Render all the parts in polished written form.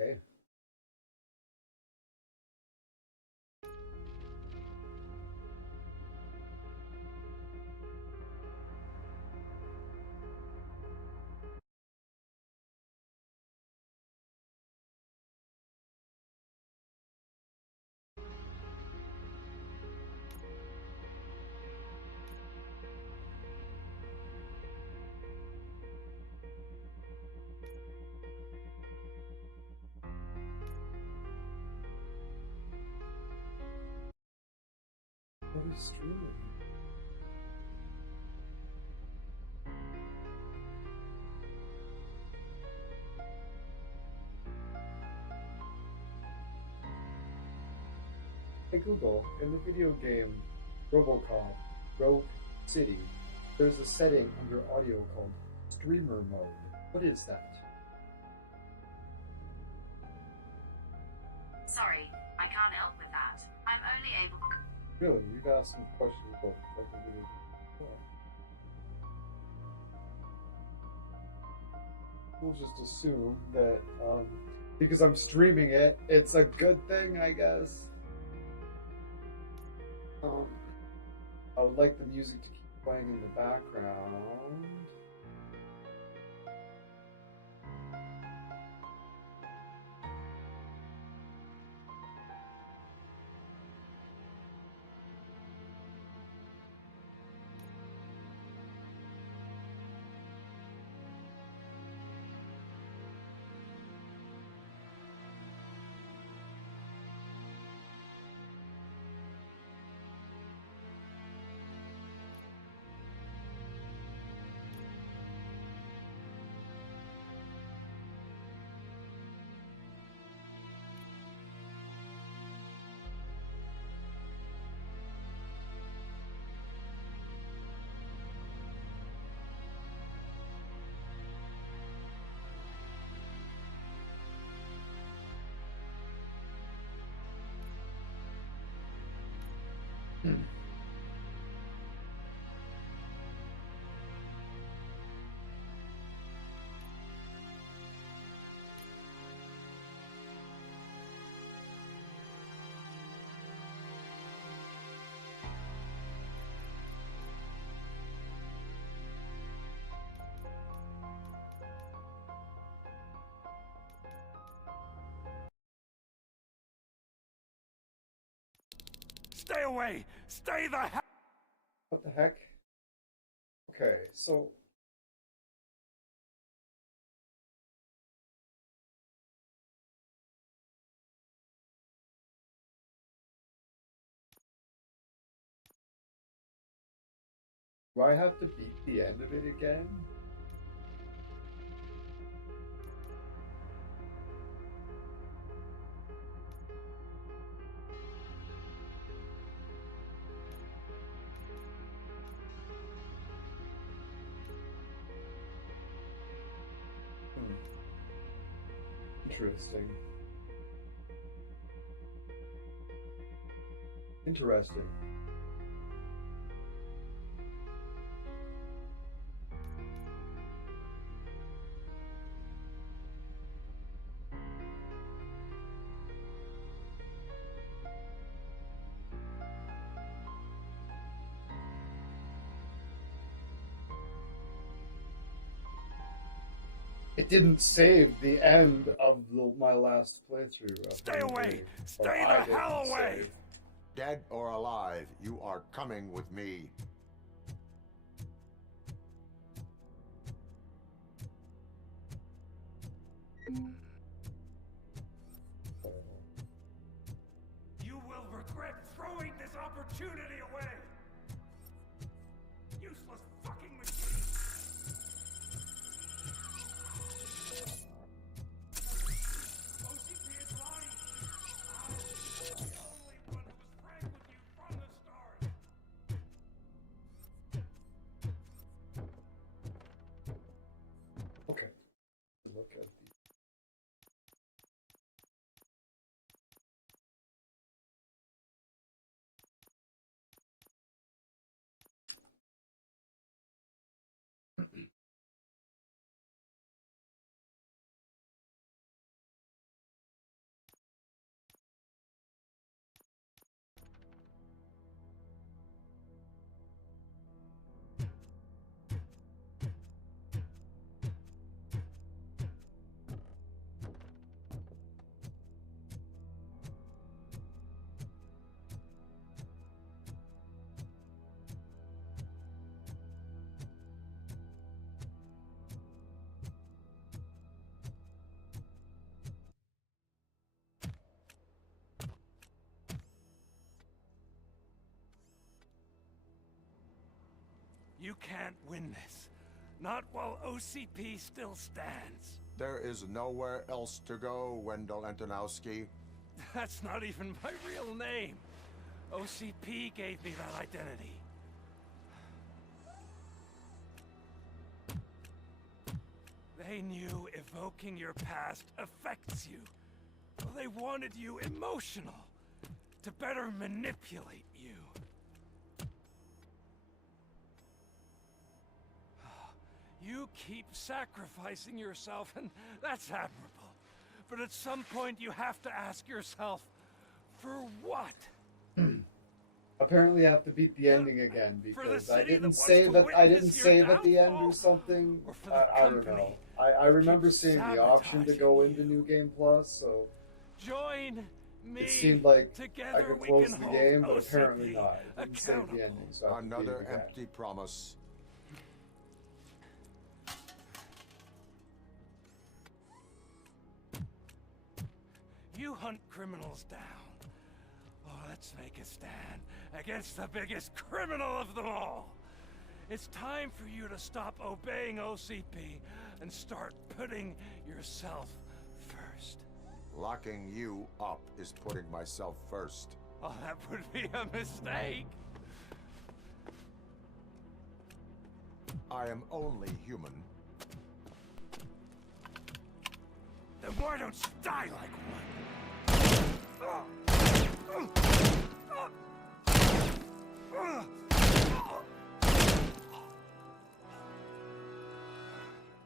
Okay. What is streaming? Hey Google, in the video game Robocop Rogue City, there's a setting under audio called streamer mode. What is that? Sorry, I can't help with that. I'm only able. Really, you've asked some questions about what the video game before. We'll just assume that because I'm streaming it, it's a good thing, I guess. I would like the music to keep playing in the background. Stay away! Stay the hell! What the heck? Okay, so do I have to beat the end of it again? Interesting. Interesting. It didn't save the end of my last playthrough. Of Stay the away! game. Stay Or I the hell didn't away! save. Dead or alive, you are coming with me. You will regret throwing this opportunity away! Useless fucking machine! OCP is lying! I was the only one who was frank with you from the start! Okay. Look at the You can't win this. Not while OCP still stands. There is nowhere else to go, Wendell Antonowski. That's not even my real name. OCP gave me that identity. They knew evoking your past affects you. Well, they wanted you emotional, to better manipulate you. You keep sacrificing yourself, and that's admirable. But at some point you have to ask yourself, for what? Apparently, I have to beat the ending again For the because I city didn't that save wants it. to I didn't witness your save at the end downfall? or something. Or for the I don't know. company I remember keeps seeing the option to go into sabotaging New Game Plus, so Join me. it seemed like I Together could we close can the hold game, but OCP apparently not. It didn't save the accountable. ending, so I have to beat Another it again. empty promise. You hunt criminals down. Oh, let's make a stand against the biggest criminal of them all. It's time for you to stop obeying OCP and start putting yourself first. Locking you up is putting myself first. Oh, that would be a mistake. I am only human. Then why don't you die like one?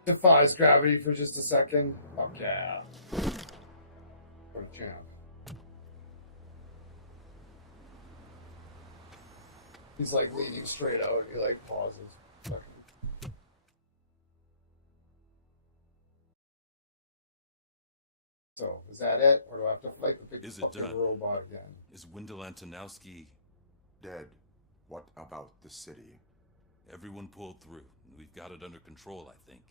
Defies gravity for just a second. Fuck yeah. What a champ. He's like leaning straight out. He like pauses. Fucking. So, is that it? Or do I have to fight the big Is it fucking done? robot again? Is Wendell Antonowski... Dead. What about the city? Everyone pulled through. We've got it under control, I think.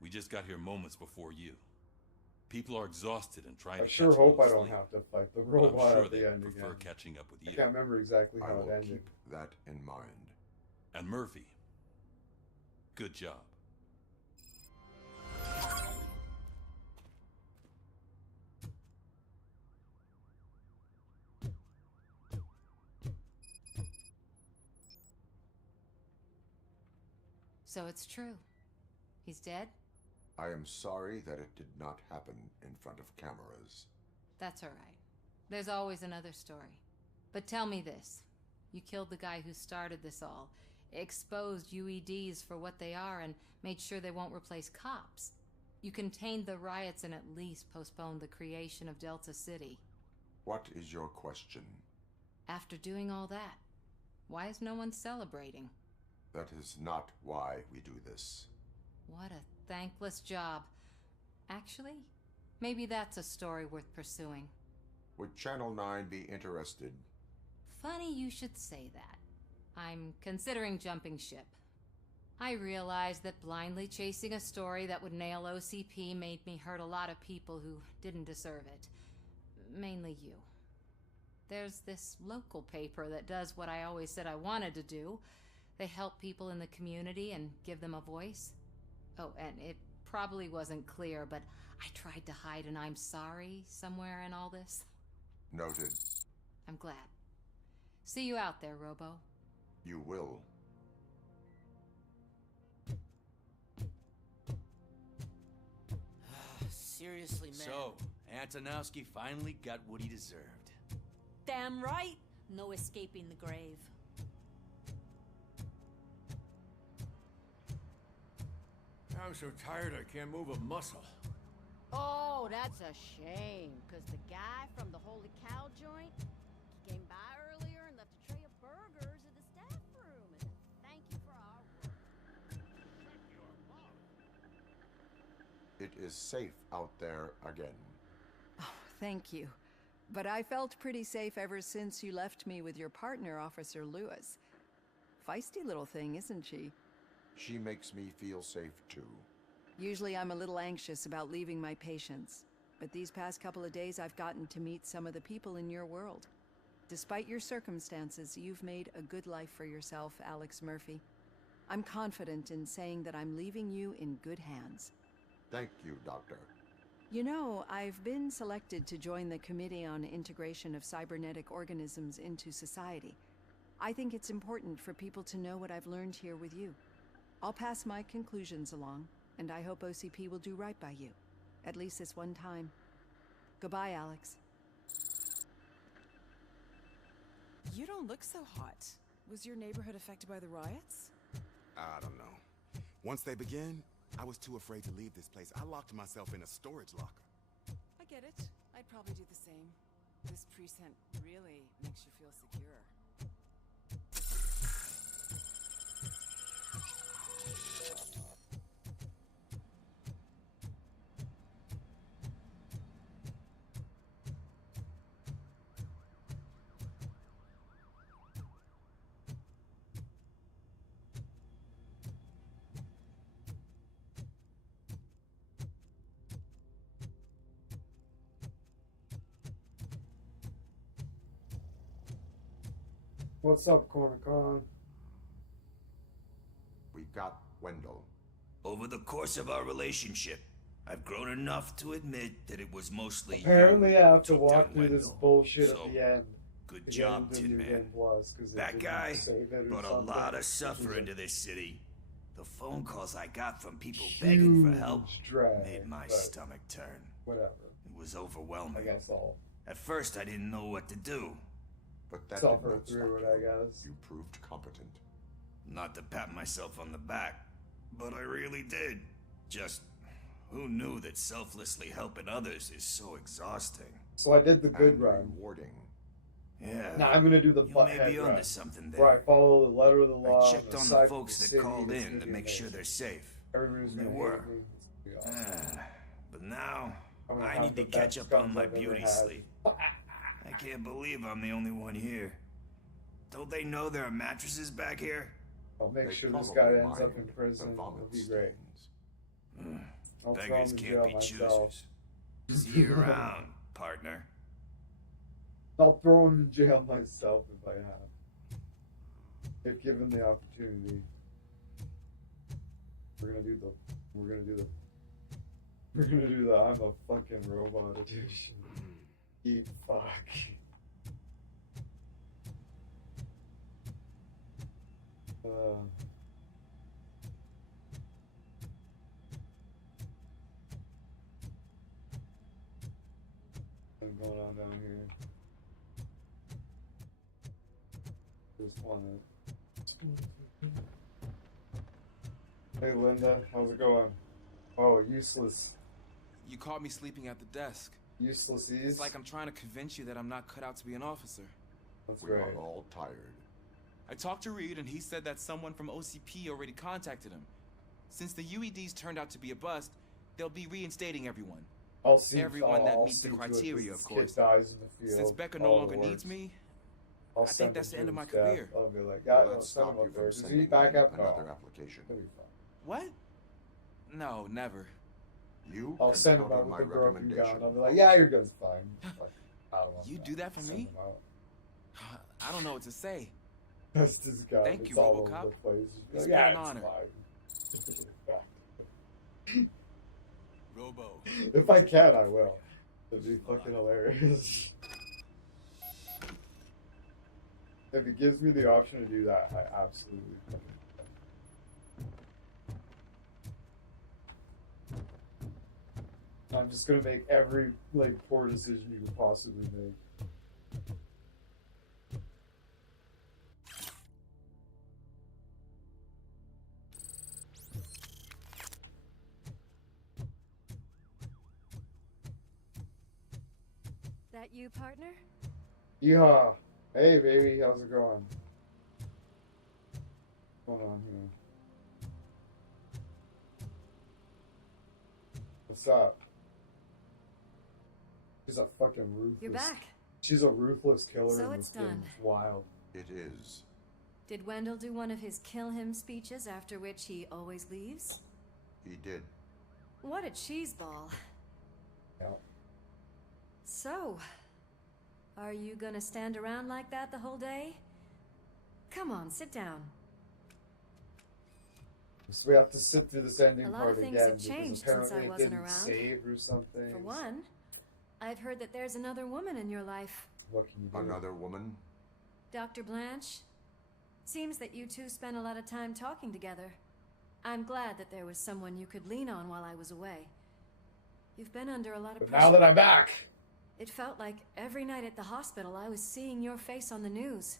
We just got here moments before you. People are exhausted and trying I to sure catch hope up I to don't sleep. have to fight the But robot I'm sure at the they end prefer again. catching up with I you. can't remember exactly I how will it ended. keep that in mind. And Murphy. Good job. So it's true. He's dead? I am sorry that it did not happen in front of cameras. That's all right. There's always another story. But tell me this. You killed the guy who started this all, exposed UEDs for what they are, and made sure they won't replace cops. You contained the riots and at least postponed the creation of Delta City. What is your question? After doing all that, why is no one celebrating? That is not why we do this. What a thankless job. Actually, maybe that's a story worth pursuing. Would Channel 9 be interested? Funny you should say that. I'm considering jumping ship. I realized that blindly chasing a story that would nail OCP made me hurt a lot of people who didn't deserve it. Mainly you. There's this local paper that does what I always said I wanted to do. They help people in the community and give them a voice. Oh, and it probably wasn't clear, but I tried to hide an I'm sorry somewhere in all this. Noted. I'm glad. See you out there, Robo. You will. Seriously, man. So, Antonowski finally got what he deserved. Damn right. No escaping the grave. I'm so tired I can't move a muscle. Oh, that's a shame, because the guy from the Holy Cow joint came by earlier and left a tray of burgers in the staff room. And thank you for our work. It is safe out there again. Oh, thank you. But I felt pretty safe ever since you left me with your partner, Officer Lewis. Feisty little thing, isn't she? She makes me feel safe too. Usually I'm a little anxious about leaving my patients, but these past couple of days I've gotten to meet some of the people in your world. Despite your circumstances, you've made a good life for yourself, Alex Murphy. I'm confident in saying that I'm leaving you in good hands. Thank you, Doctor. You know, I've been selected to join the Committee on Integration of Cybernetic Organisms into Society. I think it's important for people to know what I've learned here with you. I'll pass my conclusions along, and I hope OCP will do right by you. At least this one time. Goodbye, Alex. You don't look so hot. Was your neighborhood affected by the riots? I don't know. Once they begin, I was too afraid to leave this place. I locked myself in a storage locker. I get it. I'd probably do the same. This precinct really makes you feel secure. What's up, Cornicon? We got Wendell. Over the course of our relationship, I've grown enough to admit that it was mostly Apparently you I have to took walk down through this Wendell. bullshit So, at the end. Good To job, get into Tin New Man. Game Plus, 'cause it That didn't guy save it or brought a something. lot of It suffer was a into this city. The phone calls I got from people begging for help huge drag, made my but stomach turn. Whatever. It was overwhelming. I guess I'll At first, I didn't know what to do. But that did suffer not through stop it, I you. guess. You proved competent. Not to pat myself on the back, but I really did. Just, who knew that selflessly helping others is so exhausting? So I did the good And run. rewarding. Yeah. Now I'm gonna do the You may butthead be run, onto something there. where I follow the letter of the law. I checked and on side the of folks that city. called It's in gonna to be make sure amazing. they're safe. Everybody's They gonna were. hate me. It's gonna be awesome. But now, I'm gonna I have need to the catch best up on guns my I've ever beauty had. sleep. I can't believe I'm the only one here. Don't they know there are mattresses back here? I'll make They sure this probably guy ends up in mind prison. the It'll vomit be great. stains. I'll throw him Beggars in can't jail be myself. choosers. See you around, partner. I'll throw him in jail myself if I have. If given the opportunity. We're gonna do the I'm a fucking robot edition. Eat fuck. What's going on down here? Just wanna. Hey Linda, how's it going? Oh, useless. You caught me sleeping at the desk. Uselessies. It's like I'm trying to convince you that I'm not cut out to be an officer. That's We right. are all tired. I talked to Reed and he said that someone from OCP already contacted him. Since the UEDs turned out to be a bust, they'll be reinstating everyone. I'll see Everyone that I'll meets the see to it criteria, this of course. Kid dies in the field. Since Becca no all longer the needs works. me, I'll I send think that's him the end to of my his death. career. I'll be like, yeah, Will I'll that send him stop you up there. from Does he sending back in up? another No. application? He'll be fine. what? No, never. You I'll can send him count out on with my the broken gun. recommendation. I'll be like, yeah, your gun's fine. Fuck, I don't want You that. do that for Send me? him out. I don't know what to say. That's this guy. Thank It's you, all over Robocop. the place. Just be It's like, yeah, been an honor. fine. Robo. If I can, I will. It'd be fucking hilarious. If it gives me the option to do that, I absolutely fucking will. I'm just gonna make every like poor decision you could possibly make. That you, partner? Yeehaw! Hey baby, how's it going? What's going on here? What's up? She's a fucking ruthless. You're back. She's a ruthless killer. So in it's this game. done. It's wild. It is. Did Wendell do one of his kill him speeches after which he always leaves? He did. What a cheeseball. Yeah. So, are you gonna stand around like that the whole day? Come on, sit down. So we have to sit through this ending A lot part of things again have because changed apparently since I it wasn't didn't around. save or something. For one, I've heard that there's another woman in your life. What can you do? Another woman? Dr. Blanche? Seems that you two spent a lot of time talking together. I'm glad that there was someone you could lean on while I was away. You've been under a lot of But pressure. now that I'm back, It felt like every night at the hospital I was seeing your face on the news.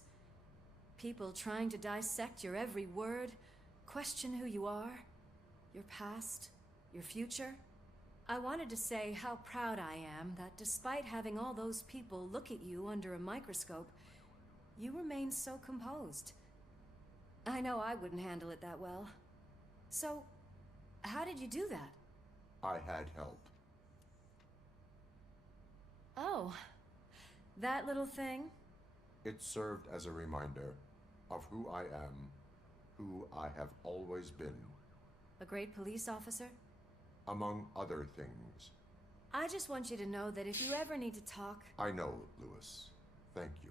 People trying to dissect your every word, question who you are, your past, your future. I wanted to say how proud I am that despite having all those people look at you under a microscope, you remain so composed. I know I wouldn't handle it that well. So, how did you do that? I had help. Oh, that little thing? It served as a reminder of who I am, who I have always been. A great police officer? Among other things. I just want you to know that if you ever need to talk... I know, Lewis. Thank you.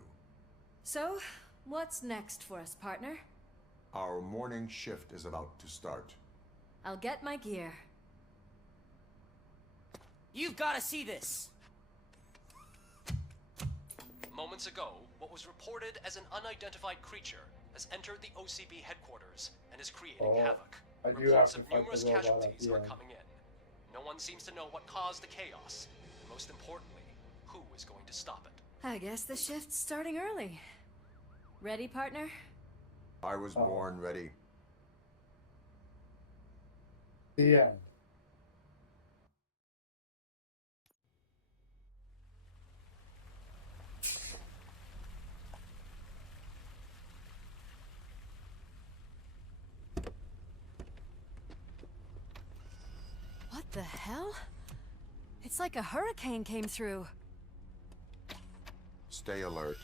So, what's next for us, partner? Our morning shift is about to start. I'll get my gear. You've got to see this! Moments ago, what was reported as an unidentified creature has entered the OCB headquarters and is creating havoc. I do Reports have of to fight numerous the robot at casualties the are end. coming in. No one seems to know what caused the chaos, and most importantly, who is going to stop it. I guess the shift's starting early. Ready, partner? I was born ready. The end. What the hell? It's like a hurricane came through. Stay alert.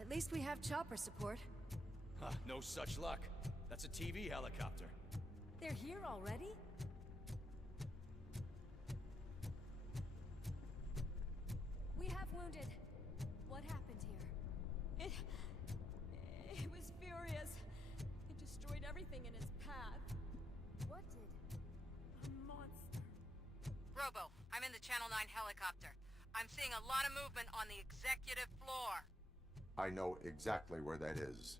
At least we have chopper support. Huh, no such luck. That's a TV helicopter. They're here already? We have wounded. What happened here? It was furious. It destroyed everything in its path. What did? A monster. Robo, I'm in the Channel 9 helicopter. I'm seeing a lot of movement on the executive floor. I know exactly where that is.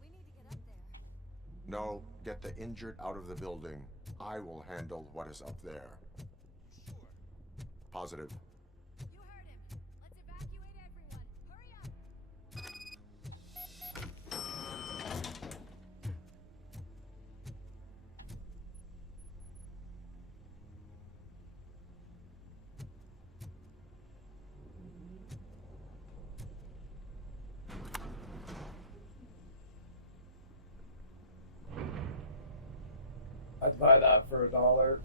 We need to get up there. No, get the injured out of the building. I will handle what is up there. Sure. Positive. You heard him. Let's evacuate everyone. Hurry up. I'd buy that for $1.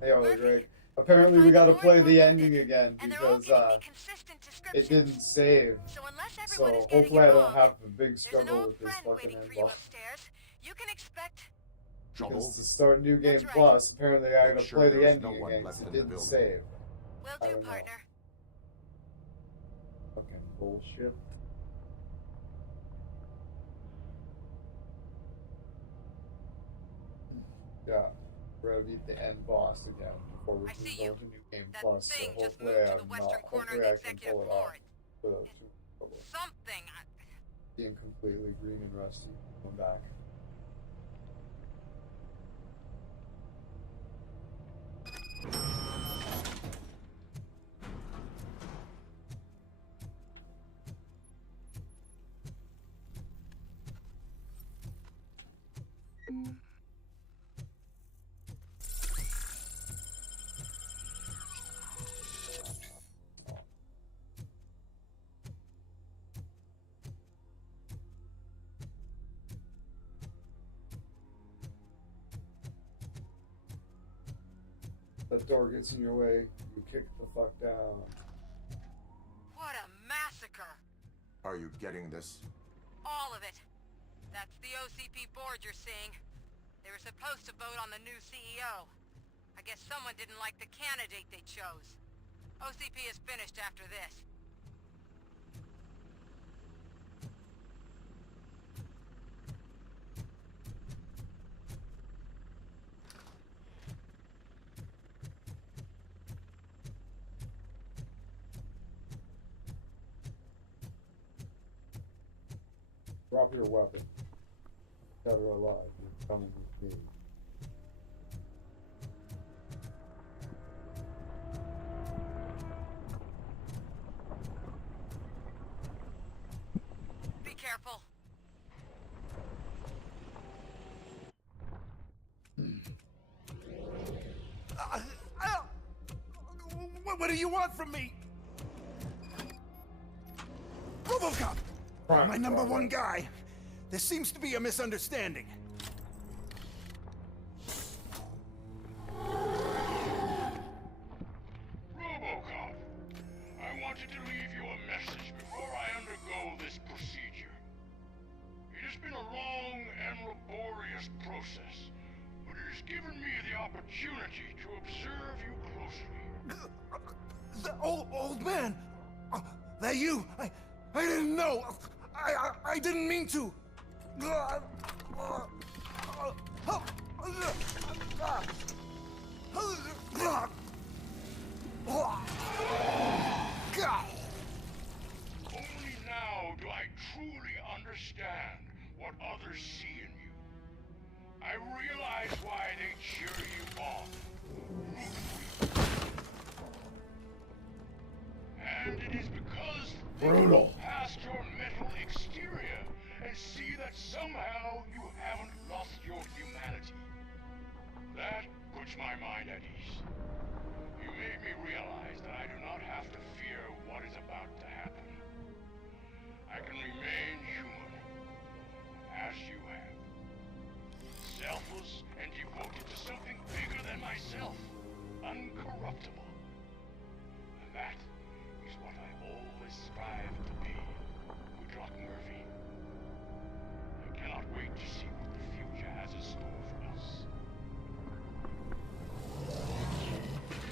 Hey, Ollie Greg. Apparently we gotta play the ending again because it didn't save. So hopefully I don't have a big struggle with this fucking end boss. Because to start New Game Plus, apparently I gotta play the ending again because it didn't save. I don't know. Fucking bullshit. Yeah, we're gonna beat the end boss again before we can go to New Game Plus. So hopefully hopefully I can pull it off without too much trouble. Being completely green and rusty. Come back. That door gets in your way, you kick the fuck down. What a massacre! Are you getting this? All of it. That's the OCP board you're seeing. They were supposed to vote on the new CEO. I guess someone didn't like the candidate they chose. OCP is finished after this. Drop your weapon. Dead or alive, you're coming with me. Be careful. What do you want from me? Robocop! My number one guy. There seems to be a misunderstanding. Robocop, I wanted to leave you a message before I undergo this procedure. It has been a long and laborious process, but it has given me the opportunity to observe you closely. The old man! That you? I didn't know! I didn't mean to! Only now do I truly understand what others see in you. I realize why they cheer you on, root for you. And it is because they look past your metal exterior and see that somehow you haven't lost your humanity. That puts my mind at ease. You made me realize that I do not have to fear what is about to happen. I can remain human, as you have. Selfless and devoted to something bigger than myself. Uncorruptible. And that is what I always strive to be. Good luck, Murphy. I cannot wait to see what the future has in store for us.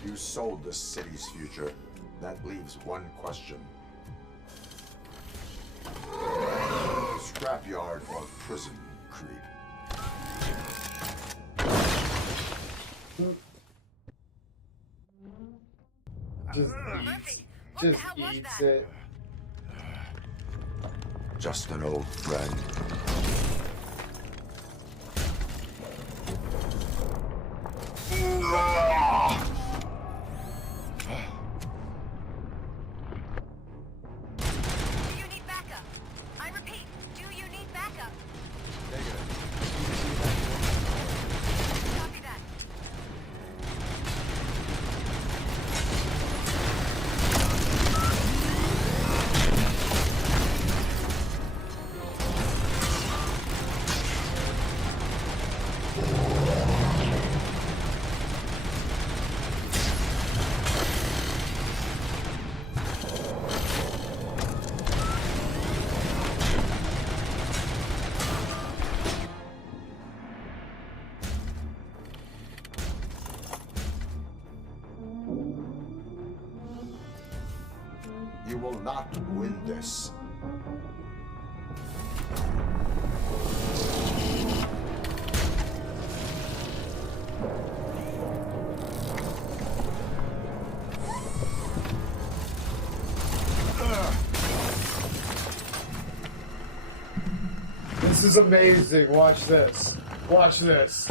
You sold the city's future. That leaves one question. Scrapyard or prison, Creed? Just eats it. Just an old friend. Do you need backup? I repeat, do you need backup? Copy that. You will not win this. This is amazing. Watch this. Watch this.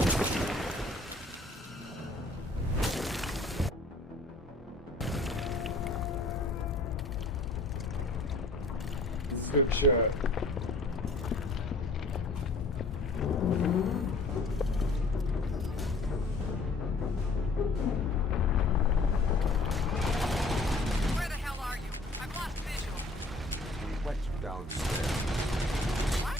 It's good shit. Where the hell are you? I've lost visual. We went downstairs. What?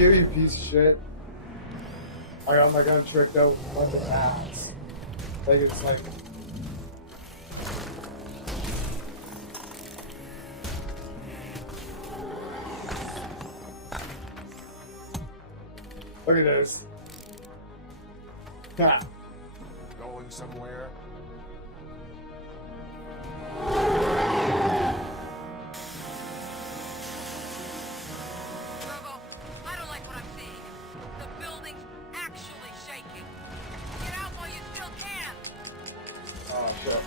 you, you piece of shit. I got my gun tricked out with a bunch of bats. Like it's like... Look at this. Ha. Going somewhere? Robo, I don't like what I'm seeing. The building's actually shaking. Get out while you still can. Oh, shit.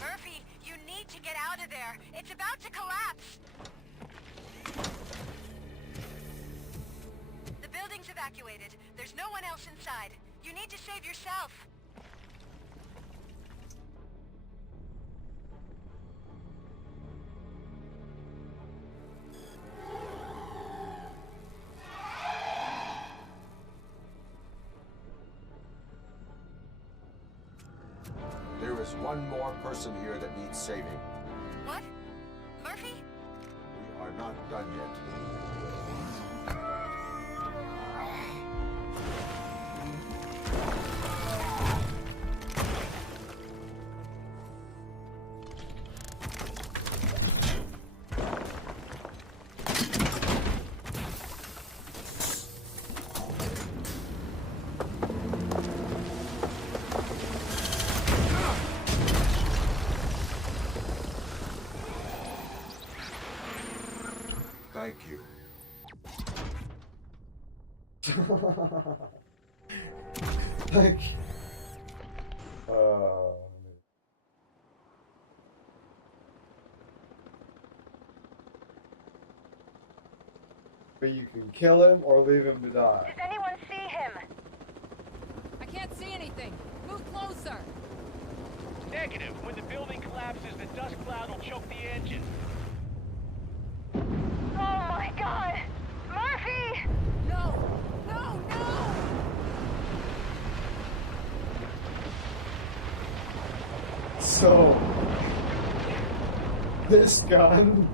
Murphy, you need to get out of there. It's about to collapse. The building's evacuated. There's no one else inside. You need to save yourself. There is one more person here that needs saving. What? Murphy? We are not done yet. Thank you. Like... But you can kill him or leave him to die. Does anyone see him? I can't see anything. Move closer. Negative. When the building collapses, the dust cloud will choke the engine. Oh my god! Murphy! No! No! No! So... This gun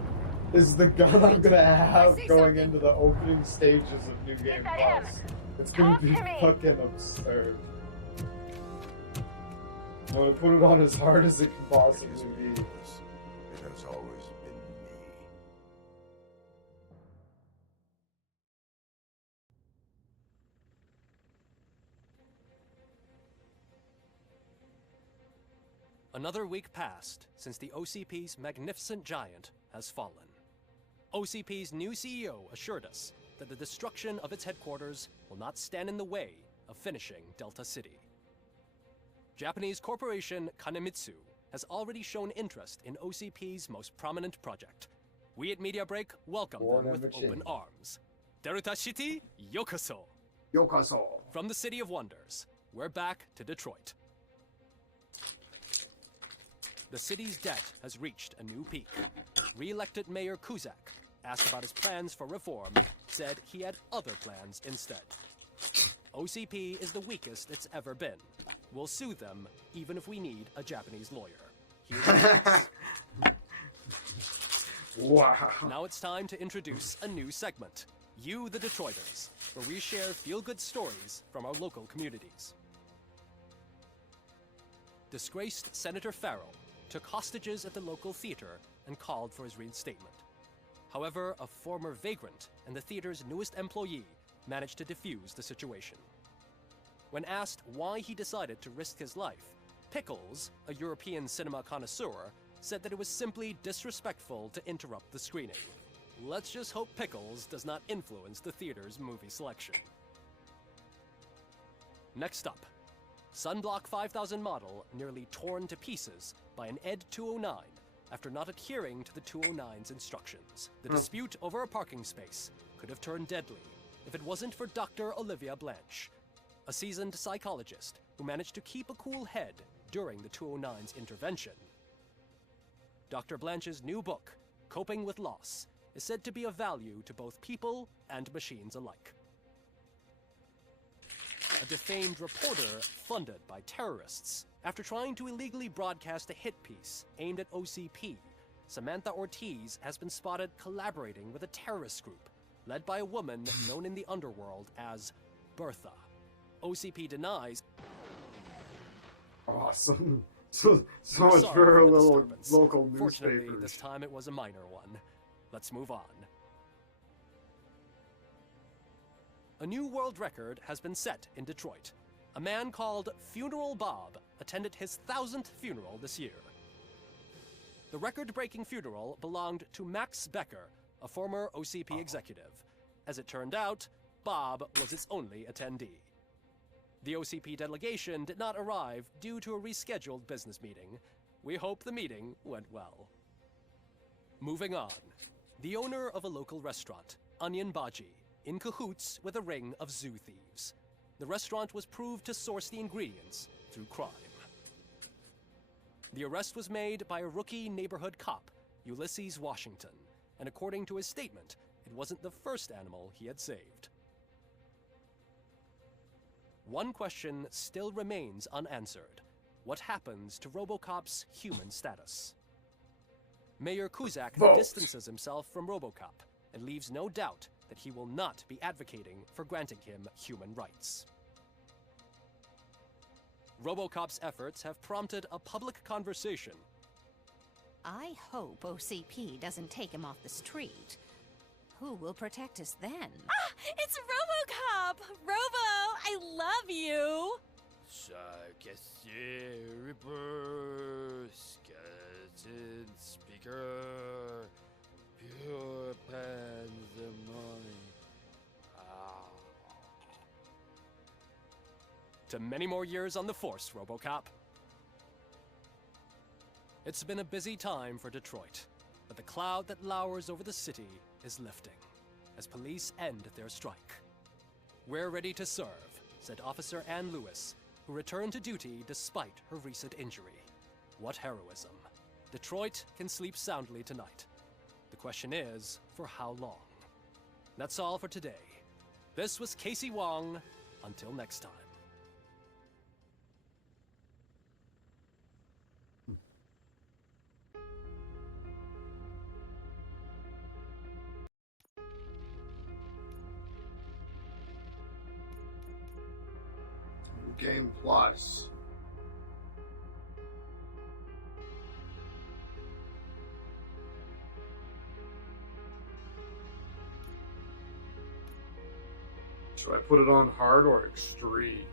is the gun I'm gonna have going into the opening stages of New Game Plus. It's gonna be fucking absurd. I'm gonna put it on as hard as it can possibly be. It has always been me. Another week passed since the OCP's magnificent giant has fallen. OCP's new CEO assured us that the destruction of its headquarters will not stand in the way of finishing Delta City. Japanese corporation Kanemitsu has already shown interest in OCP's most prominent project. We at Media Break welcome them with open arms. Delta City, yokoso. Yokoso. From the City of Wonders, we're back to Detroit. The city's debt has reached a new peak. Re-elected Mayor Kuzak, asked about his plans for reform, said he had other plans instead. OCP is the weakest it's ever been. We'll sue them, even if we need a Japanese lawyer. Wow. Now it's time to introduce a new segment, You the Detroiters, where we share feel-good stories from our local communities. Disgraced Senator Farrell took hostages at the local theater and called for his reinstatement. However, a former vagrant and the theater's newest employee managed to defuse the situation. When asked why he decided to risk his life, Pickles, a European cinema connoisseur, said that it was simply disrespectful to interrupt the screening. Let's just hope Pickles does not influence the theater's movie selection. Next up, Sunblock 5000 model nearly torn to pieces by an ED 209 after not adhering to the 209's instructions. The dispute over a parking space could have turned deadly if it wasn't for Dr. Olivia Blanche, a seasoned psychologist who managed to keep a cool head during the 209's intervention. Dr. Blanche's new book, Coping with Loss, is said to be of value to both people and machines alike. A defamed reporter funded by terrorists. After trying to illegally broadcast a hit piece aimed at OCP, Samantha Ortiz has been spotted collaborating with a terrorist group led by a woman known in the underworld as Bertha. OCP denies. Awesome. So We're much sorry for a the little disturbance. local Fortunately, newspaper. this time it was a minor one. Let's move on. A new world record has been set in Detroit. A man called Funeral Bob attended his 1000th funeral this year. The record-breaking funeral belonged to Max Becker, a former OCP executive. As it turned out, Bob was its only attendee. The OCP delegation did not arrive due to a rescheduled business meeting. We hope the meeting went well. Moving on. The owner of a local restaurant, Onion Baji, in cahoots with a ring of zoo thieves. The restaurant was proved to source the ingredients through crime. The arrest was made by a rookie neighborhood cop, Ulysses Washington, and according to his statement, it wasn't the first animal he had saved. One question still remains unanswered. What happens to Robocop's human status? Mayor Kuzak distances himself from Robocop and leaves no doubt that he will not be advocating for granting him human rights. Robocop's efforts have prompted a public conversation. I hope OCP doesn't take him off the street. Who will protect us then? Ah! It's Robocop! Robo, I love you! Reaper, skeleton speaker, pure pandemonium. To many more years on the force, Robocop. It's been a busy time for Detroit, but the cloud that lowers over the city is lifting as police end their strike. We're ready to serve, said Officer Ann Lewis, who returned to duty despite her recent injury. What heroism. Detroit can sleep soundly tonight. The question is, for how long? That's all for today. This was Casey Wong. Until next time. Game Plus. Should I put it on hard or extreme?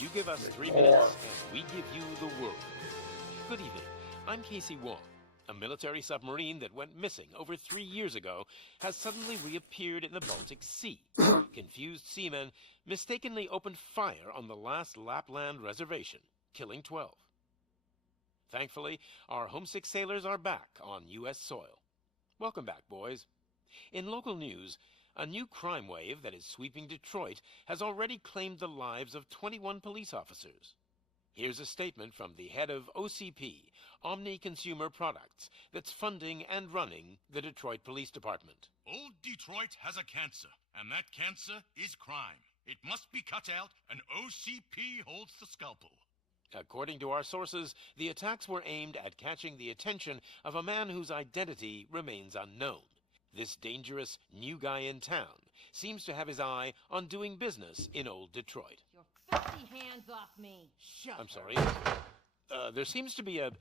You give us 3 minutes, and we give you the world. Good evening. I'm Casey Wong. A military submarine that went missing over 3 years ago has suddenly reappeared in the Baltic Sea. Confused seamen mistakenly opened fire on the last Lapland reservation, killing 12. Thankfully, our homesick sailors are back on U.S. soil. Welcome back, boys. In local news, a new crime wave that is sweeping Detroit has already claimed the lives of 21 police officers. Here's a statement from the head of OCP, Omni Consumer Products, that's funding and running the Detroit Police Department. Old Detroit has a cancer, and that cancer is crime. It must be cut out, and OCP holds the scalpel. According to our sources, the attacks were aimed at catching the attention of a man whose identity remains unknown. This dangerous new guy in town seems to have his eye on doing business in Old Detroit. Your filthy hands off me. Shut I'm sorry. There seems to be a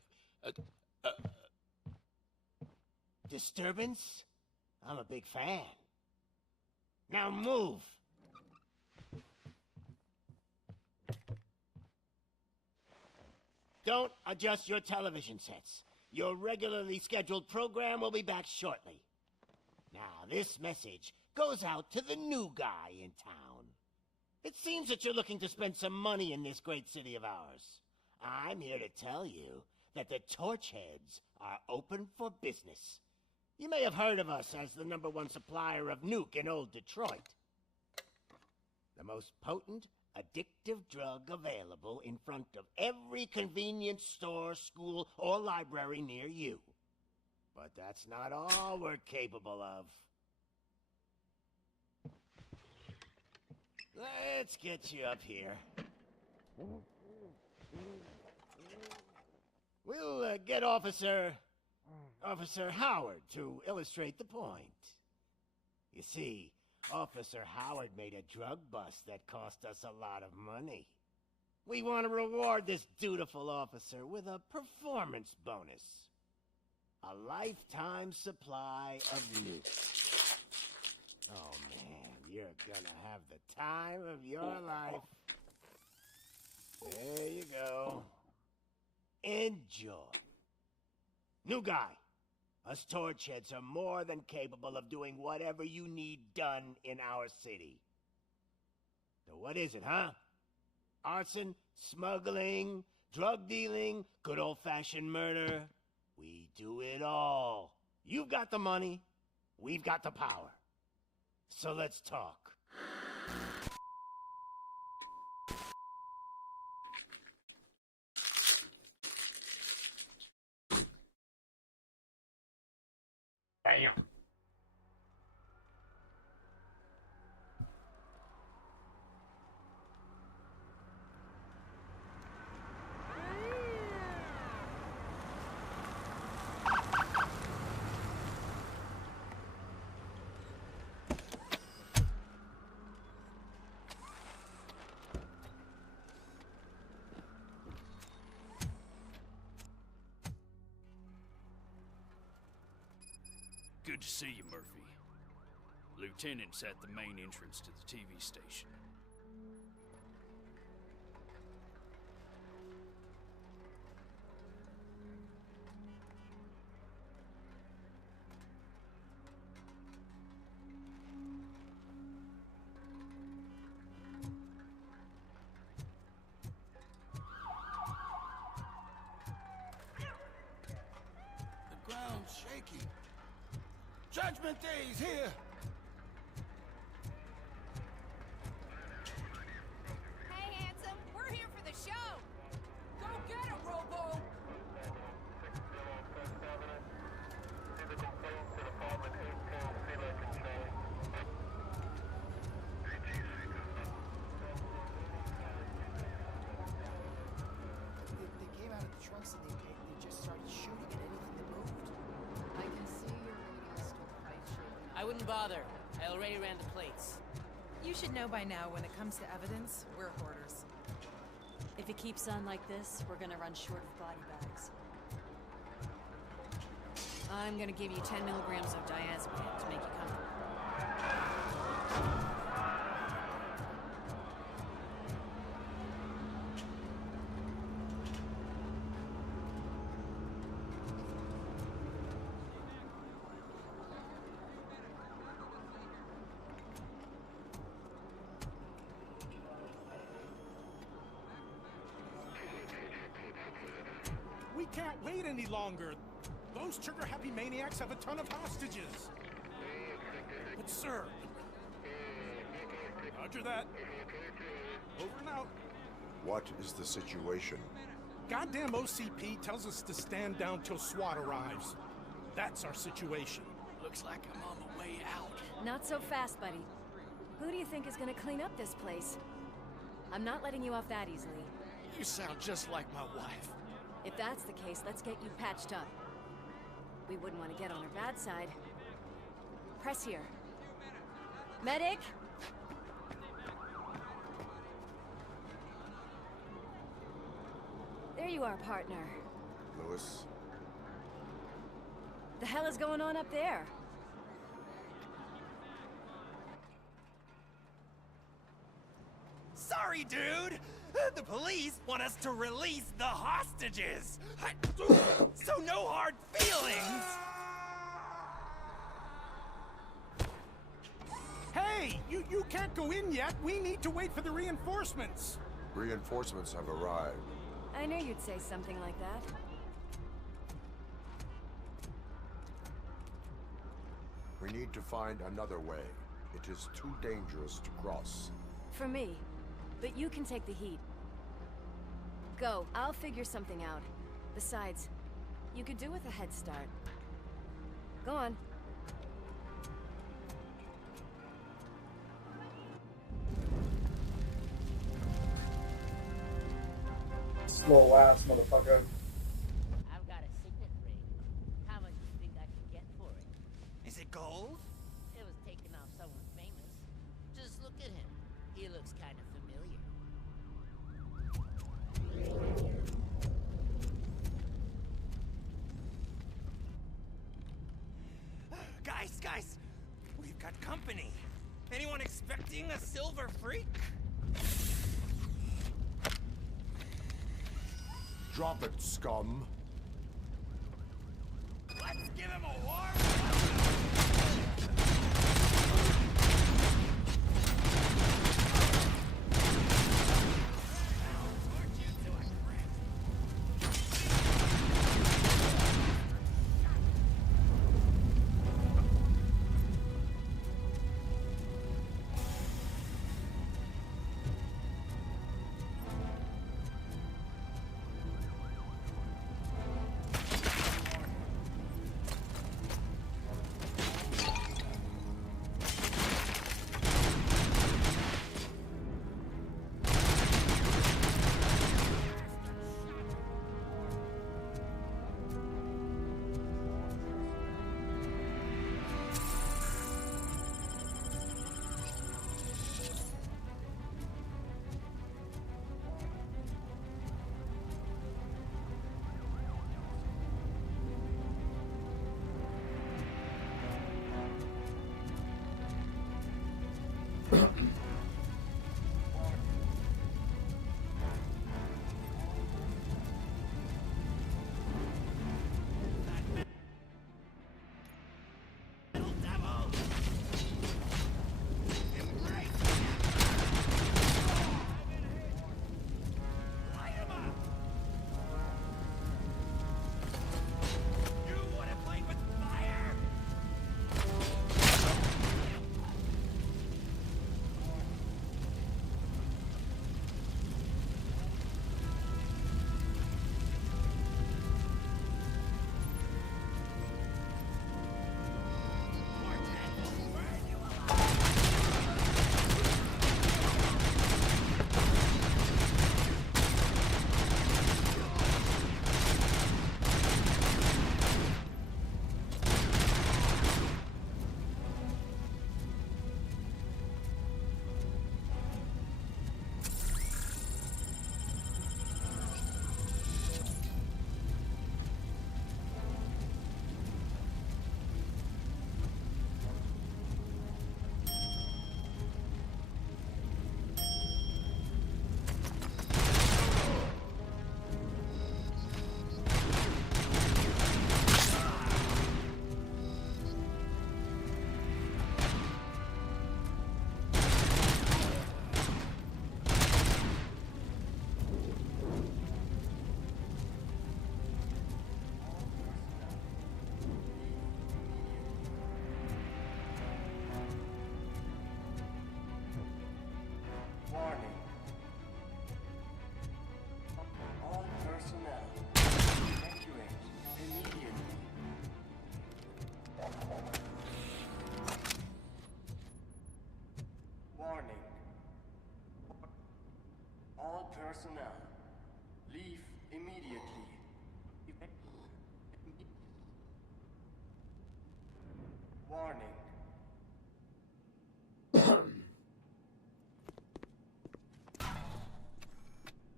disturbance? I'm a big fan. Now move! Don't adjust your television sets. Your regularly scheduled program will be back shortly. Now, this message goes out to the new guy in town. It seems that you're looking to spend some money in this great city of ours. I'm here to tell you that the Torchheads are open for business. You may have heard of us as the #1 supplier of nuke in Old Detroit. The most potent, addictive drug available in front of every convenience store, school, or library near you. But that's not all we're capable of. Let's get you up here. We'll get Officer Howard to illustrate the point. You see, Officer Howard made a drug bust that cost us a lot of money. We want to reward this dutiful officer with a performance bonus. A lifetime supply of nukes. Oh man, you're gonna have the time of your life. There you go. Enjoy. New guy. Us Torchheads are more than capable of doing whatever you need done in our city. So what is it, huh? Arson, smuggling, drug dealing, good old-fashioned murder. We do it all. You've got the money, we've got the power. So let's talk. Damn. Good to see you, Murphy. Lieutenant's at the main entrance to the TV station. The ground's shaky. Judgment Day's here! Hey, handsome, we're here for the show! Go get it, Robo! They came out of the trucks and they just started shooting at anything that moved. I can see your radio still quite shaken. I wouldn't bother. I already ran the plates. You should know by now when it comes to evidence, we're hoarders. If it keeps on like this, we're gonna run short of body bags. I'm gonna give you 10 milligrams of diazepam to make you comfortable. We can't wait any longer. Those trigger-happy maniacs have a ton of hostages. But sir... Roger that. Over and out. What is the situation? Goddamn OCP tells us to stand down till SWAT arrives. That's our situation. Looks like I'm on the way out. Not so fast, buddy. Who do you think is gonna clean up this place? I'm not letting you off that easily. You sound just like my wife. If that's the case, let's get you patched up. We wouldn't want to get on her bad side. Press here. Medic! There you are, partner. Lewis? The hell is going on up there? Sorry, dude! The police want us to release the hostages! So no hard feelings! Hey, you can't go in yet. We need to wait for the reinforcements. Reinforcements have arrived. I knew you'd say something like that. We need to find another way. It is too dangerous to cross. For me. But you can take the heat. Go, I'll figure something out. Besides, you could do with a head start. Go on. Slow ass motherfucker. I've got a signet ring. How much do you think I can get for it? Is it gold? It was taken off someone famous. Just look at him. He looks kind of familiar. Guys, we've got company. Anyone expecting a silver freak? Drop it, scum. Let's give him a warm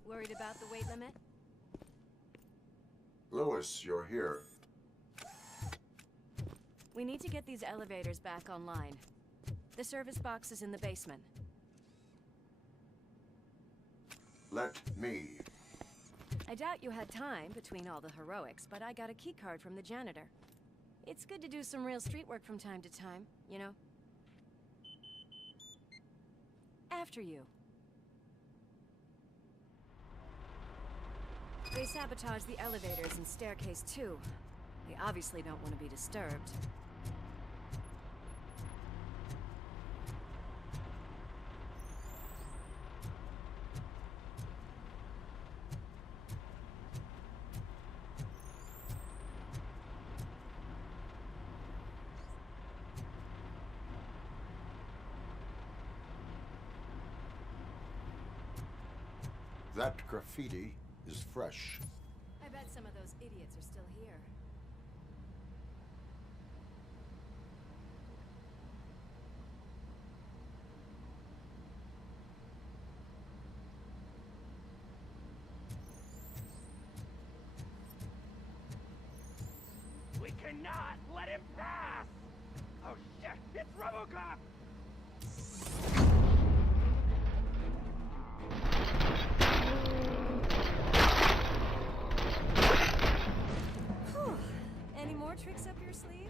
Worried about the weight limit? Lewis, you're here. We need to get these elevators back online. The service box is in the basement. Let me. I doubt you had time between all the heroics, but I got a keycard from the janitor. It's good to do some real street work from time to time, you know? After you. They sabotaged the elevators and staircase too. They obviously don't want to be disturbed. That graffiti is fresh. I bet some of those idiots are still here. We cannot let him pass! Oh shit, it's Robocop! Whew. Any more tricks up your sleeve?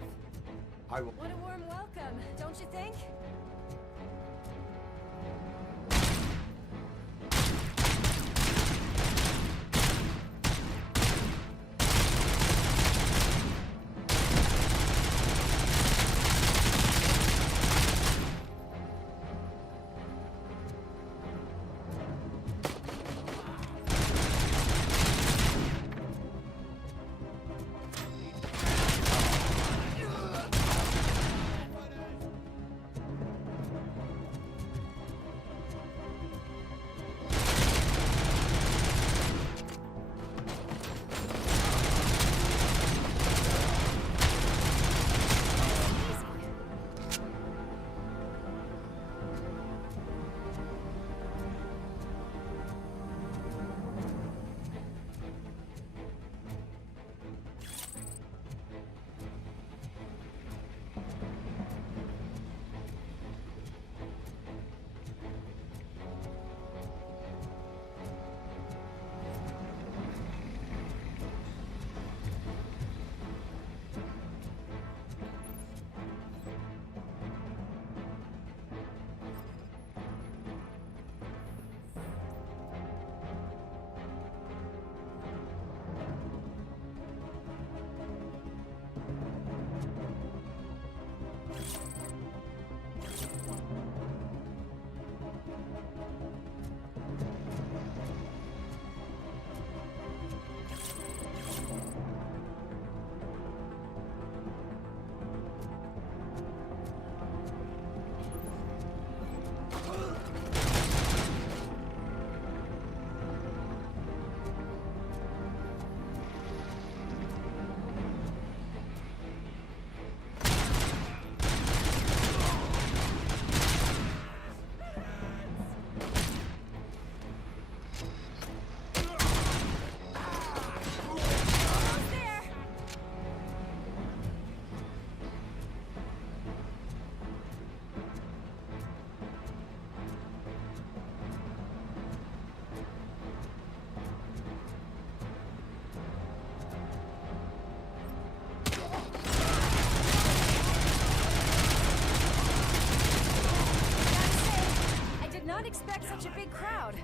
I will. What a warm welcome, don't you think? Expect such a big crowd.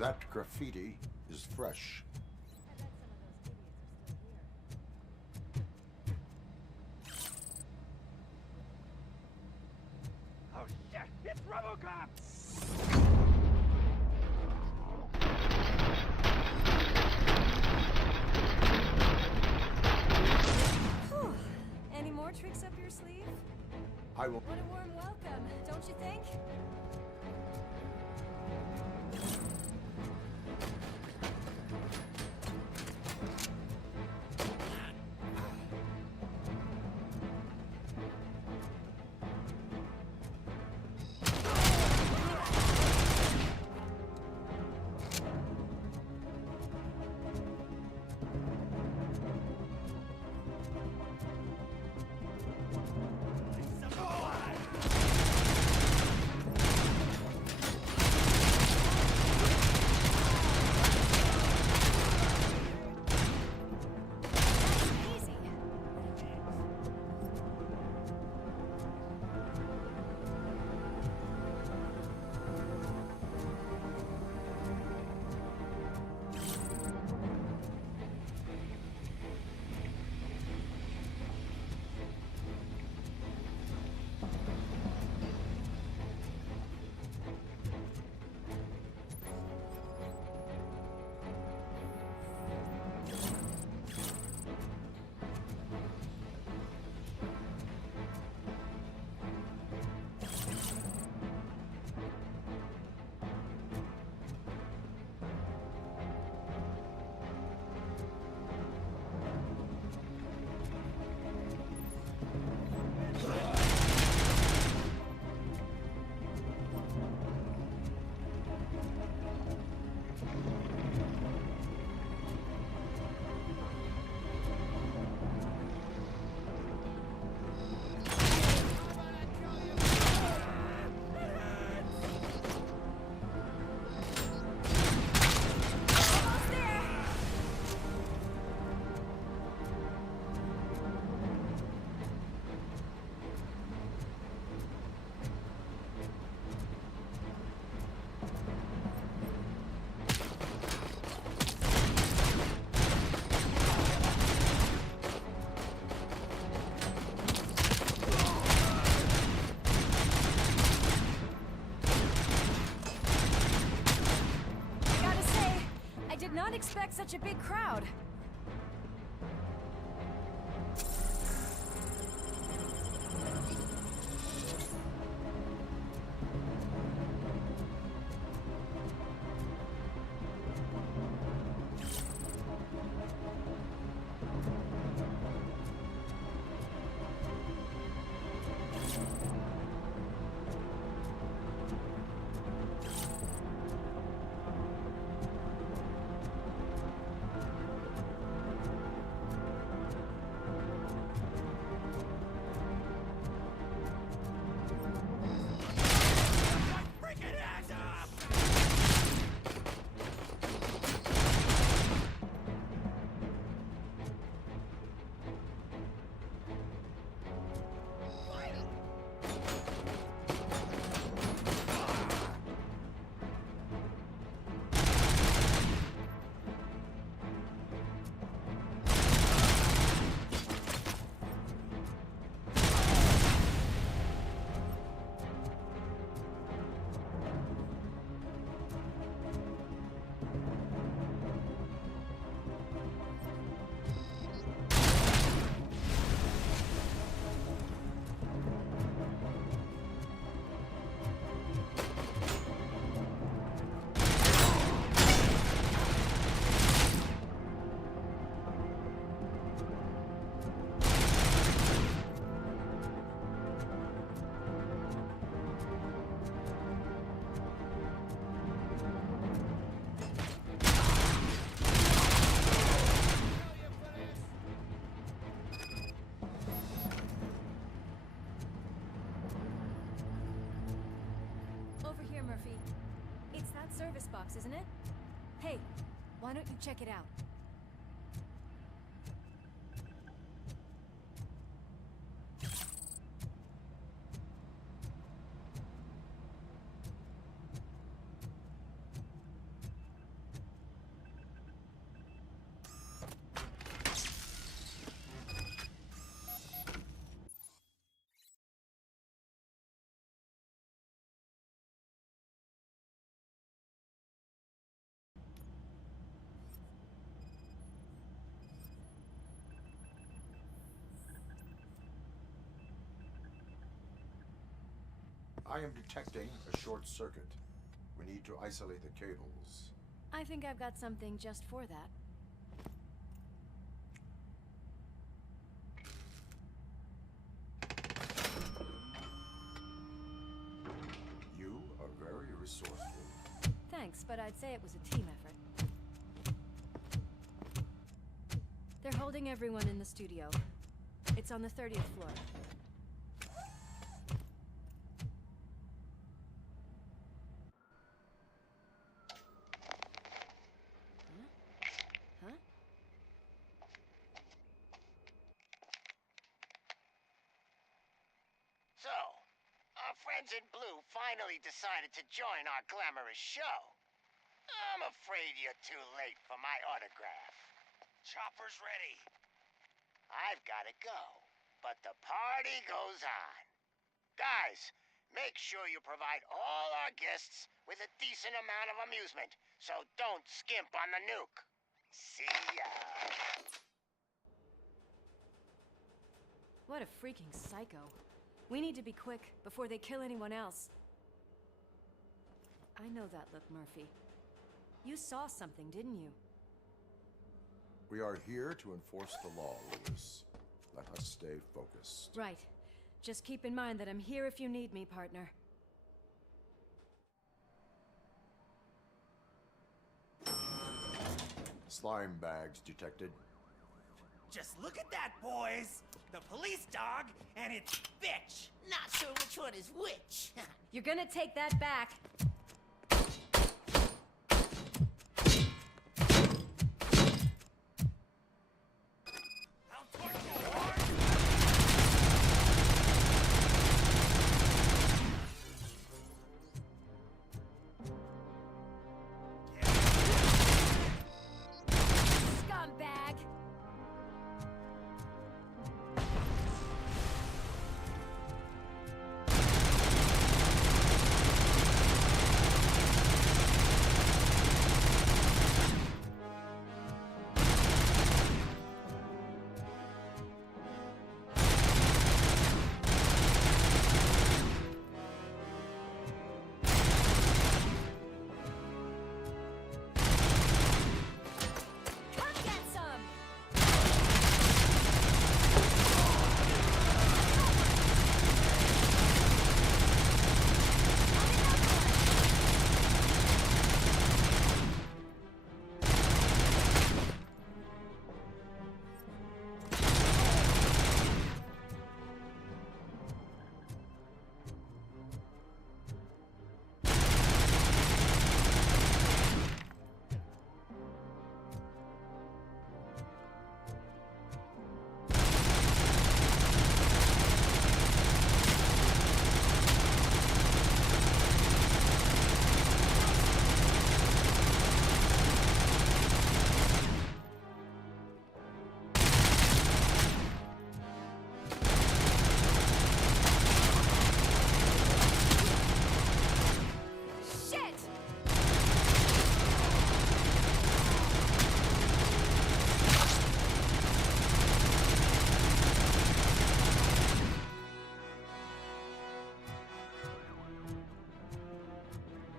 That graffiti is fresh. Oh shit! It's Robocop! Whew. Any more tricks up your sleeve? I will. What a warm welcome, don't you think? Did not expect such a big crowd. Over here, Murphy. It's that service box, isn't it? Hey, why don't you check it out? I am detecting a short circuit. We need to isolate the cables. I think I've got something just for that. You are very resourceful. Thanks, but I'd say it was a team effort. They're holding everyone in the studio. It's on the 30th floor. Huh? So, our friends in blue finally decided to join our glamorous show. I'm afraid you're too late for my autograph. Chopper's ready. I've got to go, but the party goes on. Guys, make sure you provide all our guests with a decent amount of amusement, so don't skimp on the nuke. See ya. What a freaking psycho. We need to be quick before they kill anyone else. I know that look, Murphy. You saw something, didn't you? We are here to enforce the law, Lewis. Let us stay focused. Right. Just keep in mind that I'm here if you need me, partner. Slime bags detected. Just look at that, boys! The police dog and its bitch! Not sure which one is which. You're gonna take that back. Scumbag! Come get some! Shit!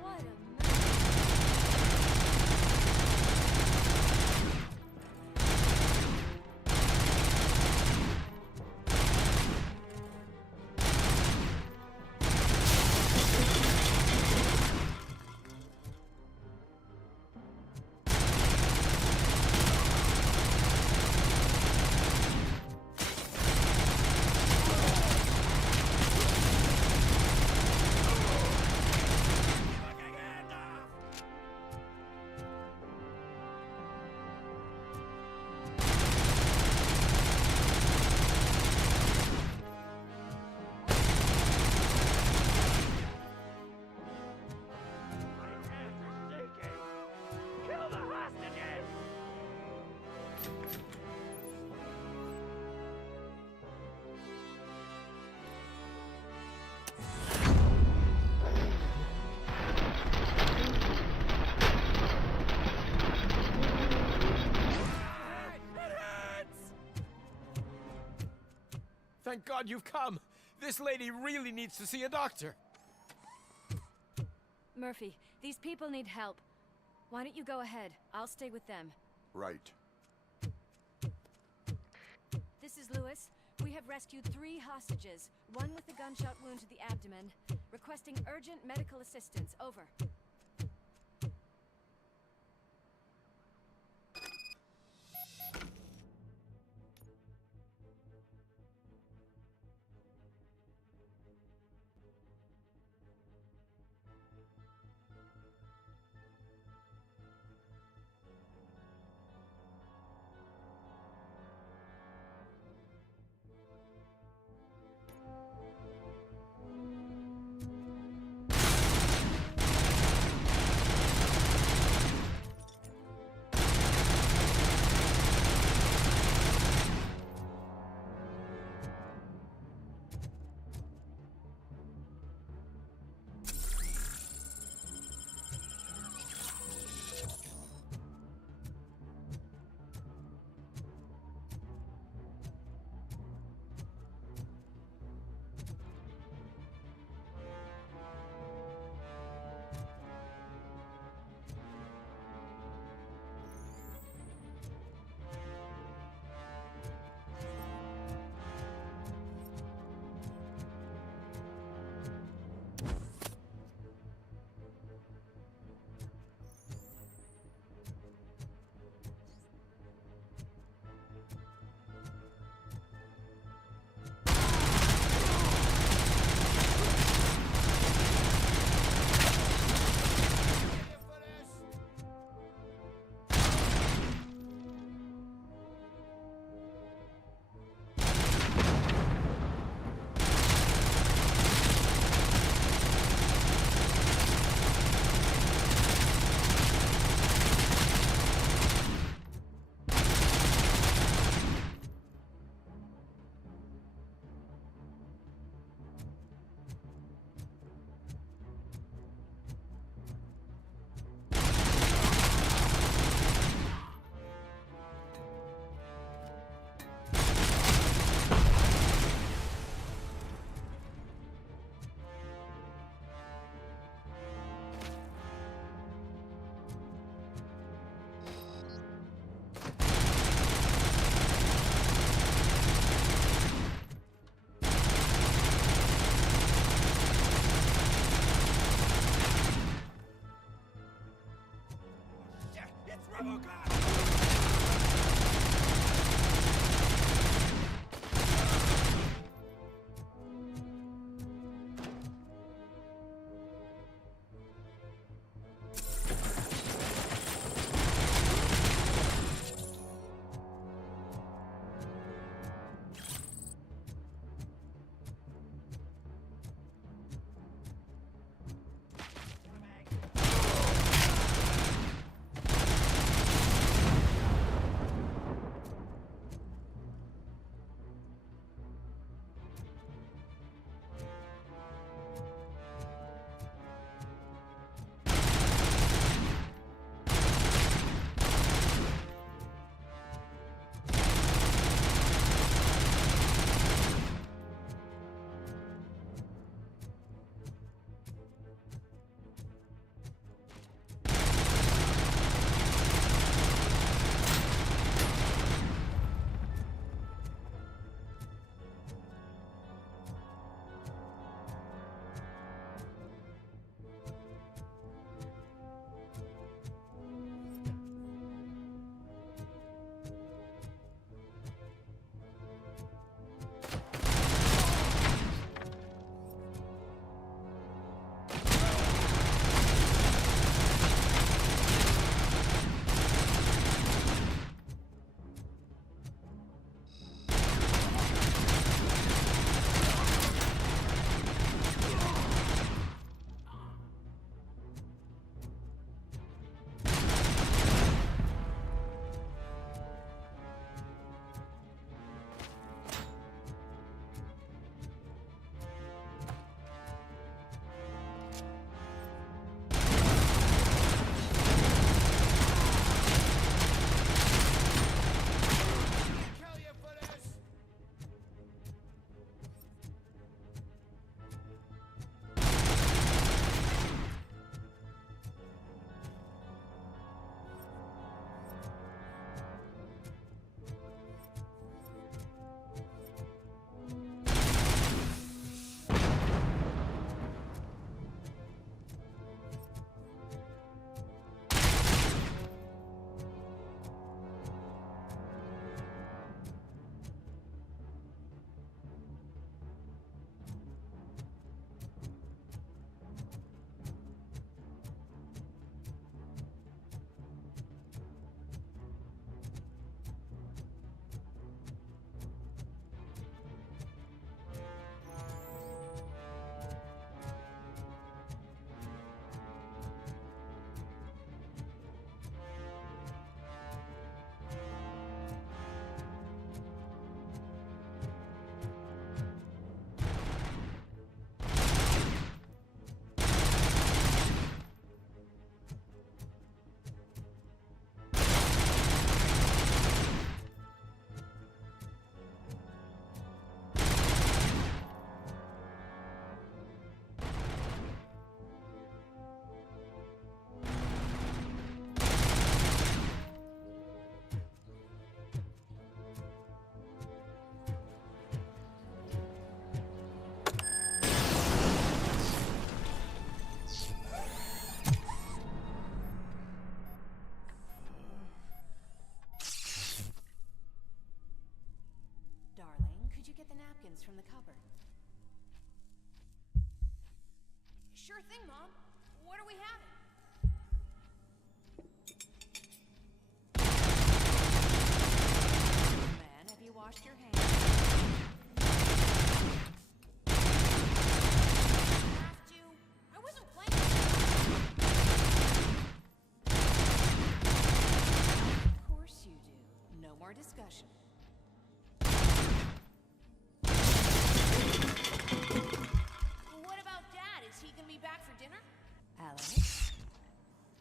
What a Kill the hostages! Thank God you've come! This lady really needs to see a doctor! Murphy, these people need help. Why don't you go ahead? I'll stay with them. Right. This is Lewis. We have rescued 3 hostages, one with a gunshot wound to the abdomen. Requesting urgent medical assistance. Over. It's Robocop! napkins from the cupboard. Sure thing, Mom. What are we having? Man, have you washed your hands? Have to. I wasn't playing. Of course you do. No more discussion. What about Dad? Is he gonna be back for dinner? Alex?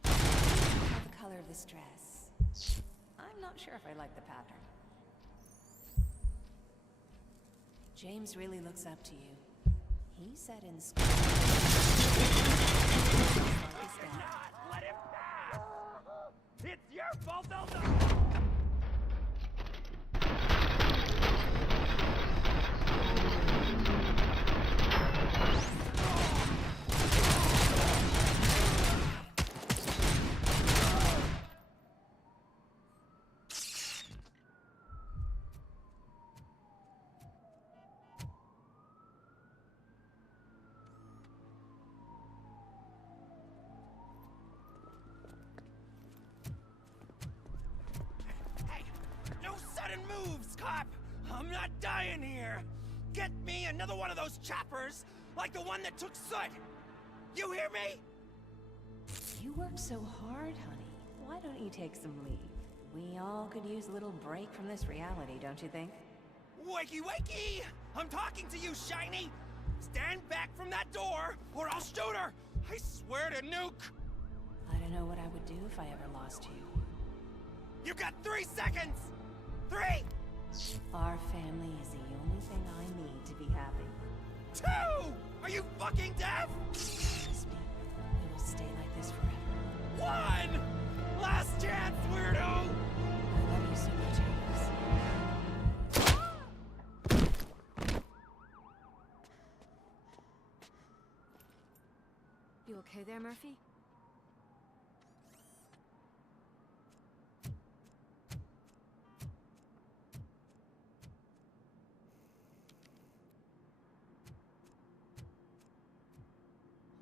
How the color of this dress? I'm not sure if I like the pattern. James really looks up to you. He said in school. Let him pass! It's your fault, Elsa! No sudden moves, cop! I'm not dying here! Get me another one of those choppers, like the one that took Soot! You hear me? You work so hard, honey. Why don't you take some leave? We all could use a little break from this reality, don't you think? Wakey wakey! I'm talking to you, Shiny! Stand back from that door, or I'll shoot her! I swear to nuke! I don't know what I would do if I ever lost you. You got 3 seconds! 3! Our family is the only thing I need to be happy. 2! Are you fucking deaf? Promise me, we will stay like this forever. 1! Last chance, weirdo! I love you so much, Alex. You okay there, Murphy?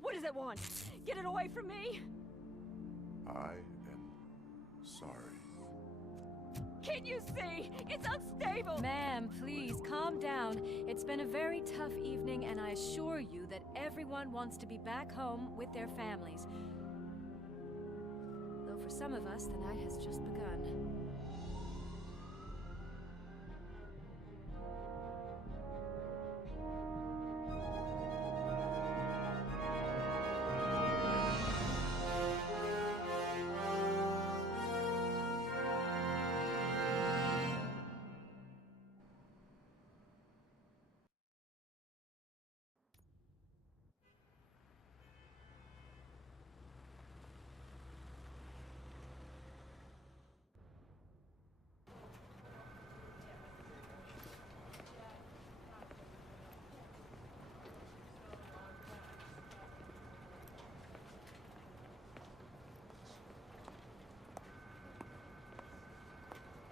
What does it want? Get it away from me! I am sorry. Can't you see? It's unstable! Ma'am, please calm down. It's been a very tough evening, and I assure you that everyone wants to be back home with their families. Though for some of us, the night has just begun.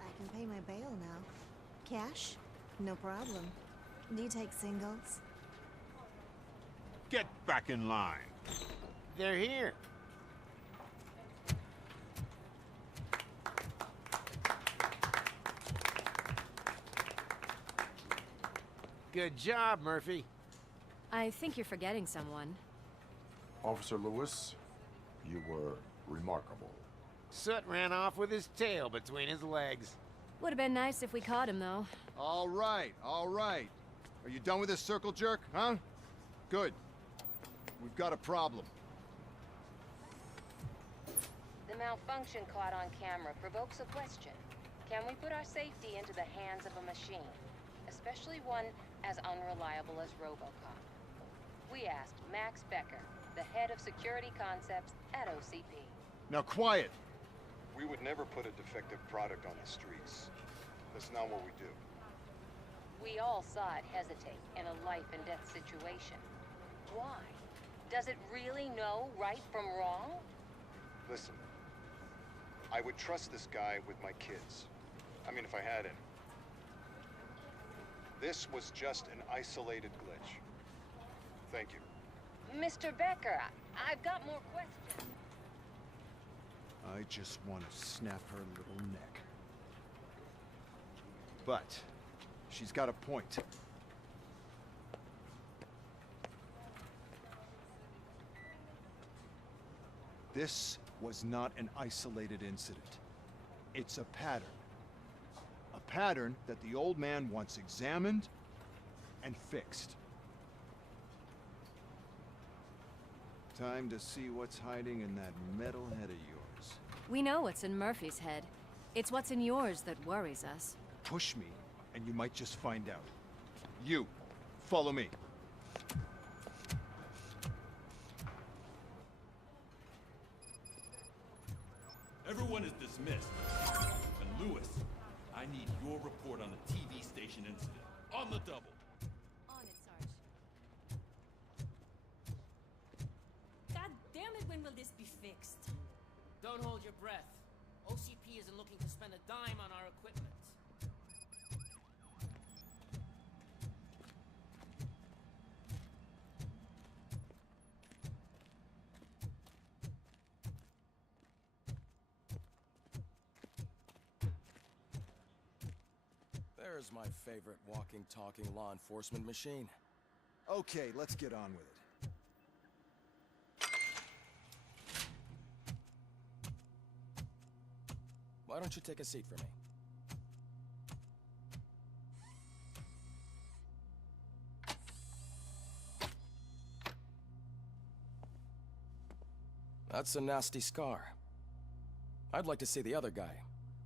I can pay my bail now. Cash? No problem. Do you take singles? Get back in line. They're here. Good job, Murphy. I think you're forgetting someone. Officer Lewis, you were remarkable. Soot ran off with his tail between his legs. Would have been nice if we caught him, though. All right, all right. Are you done with this circle jerk, huh? Good. We've got a problem. The malfunction caught on camera provokes a question. Can we put our safety into the hands of a machine? Especially one as unreliable as Robocop. We asked Max Becker, the head of security concepts at OCP. Now quiet! We would never put a defective product on the streets. That's not what we do. We all saw it hesitate in a life and death situation. Why? Does it really know right from wrong? Listen, I would trust this guy with my kids. I mean, if I had any. This was just an isolated glitch. Thank you. Mr. Becker, I've got more questions. I just want to snap her little neck. But she's got a point. This was not an isolated incident. It's a pattern. A pattern that the old man wants examined and fixed. Time to see what's hiding in that metal head of yours. We know what's in Murphy's head. It's what's in yours that worries us. Push me, and you might just find out. You, follow me. Everyone is dismissed. And Lewis, I need your report on the TV station incident. On the double. On it, Sarge. God damn it, when will this be fixed? Don't hold your breath. OCP isn't looking to spend a dime on our equipment. There's my favorite walking, talking law enforcement machine. Okay, let's get on with it. Why don't you take a seat for me? That's a nasty scar. I'd like to see the other guy.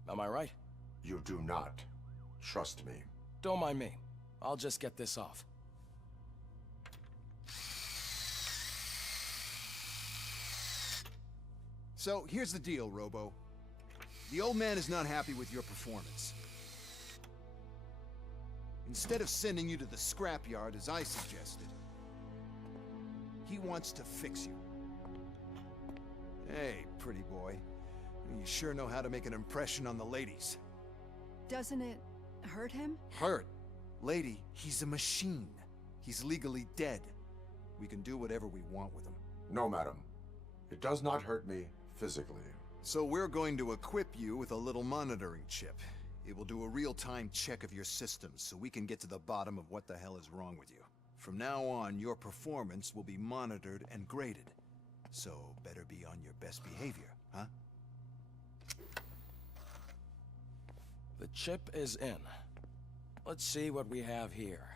Am I right? You do not. Trust me. Don't mind me. I'll just get this off. So, here's the deal, Robo. The old man is not happy with your performance. Instead of sending you to the scrapyard, as I suggested, he wants to fix you. Hey, pretty boy. You sure know how to make an impression on the ladies. Doesn't it hurt him? Hurt? Lady, he's a machine. He's legally dead. We can do whatever we want with him. No, madam. It does not hurt me physically. So we're going to equip you with a little monitoring chip. It will do a real-time check of your systems so we can get to the bottom of what the hell is wrong with you. From now on, your performance will be monitored and graded. So better be on your best behavior, huh? The chip is in. Let's see what we have here.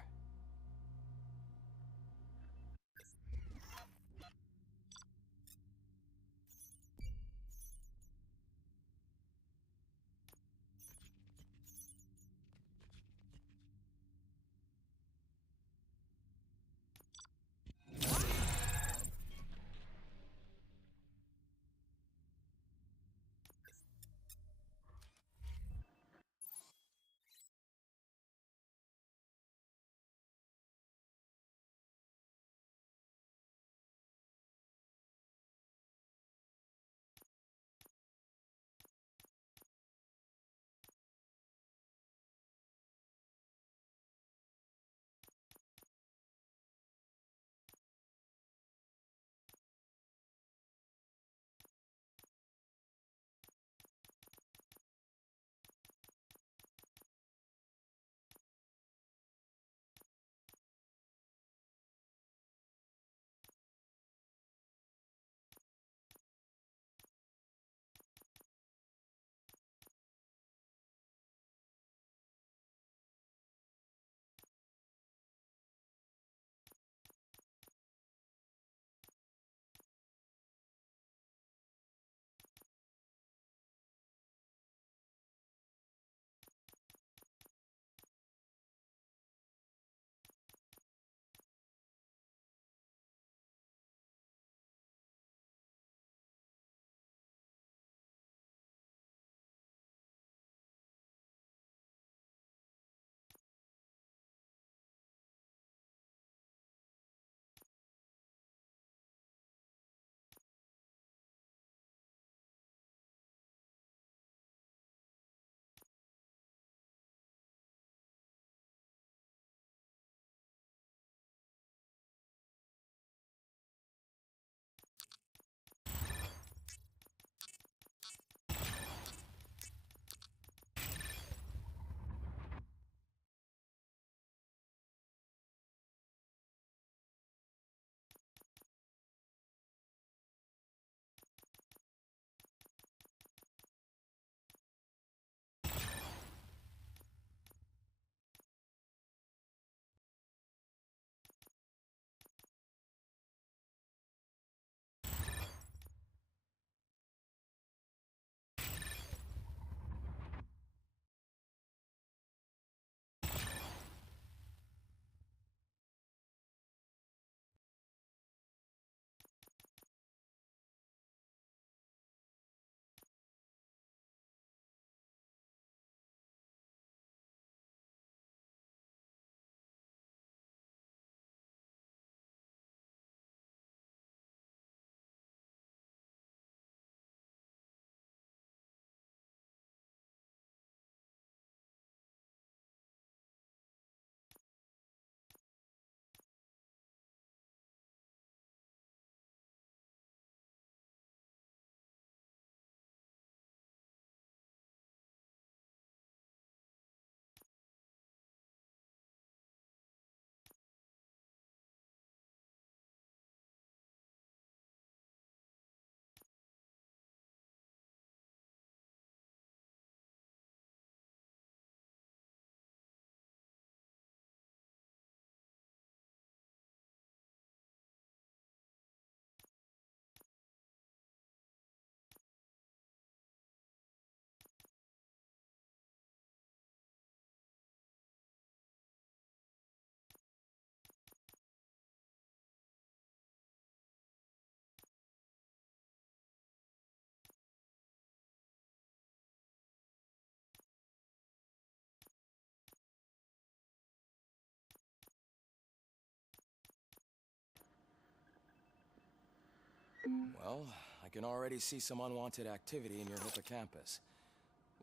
Well, I can already see some unwanted activity in your hippocampus.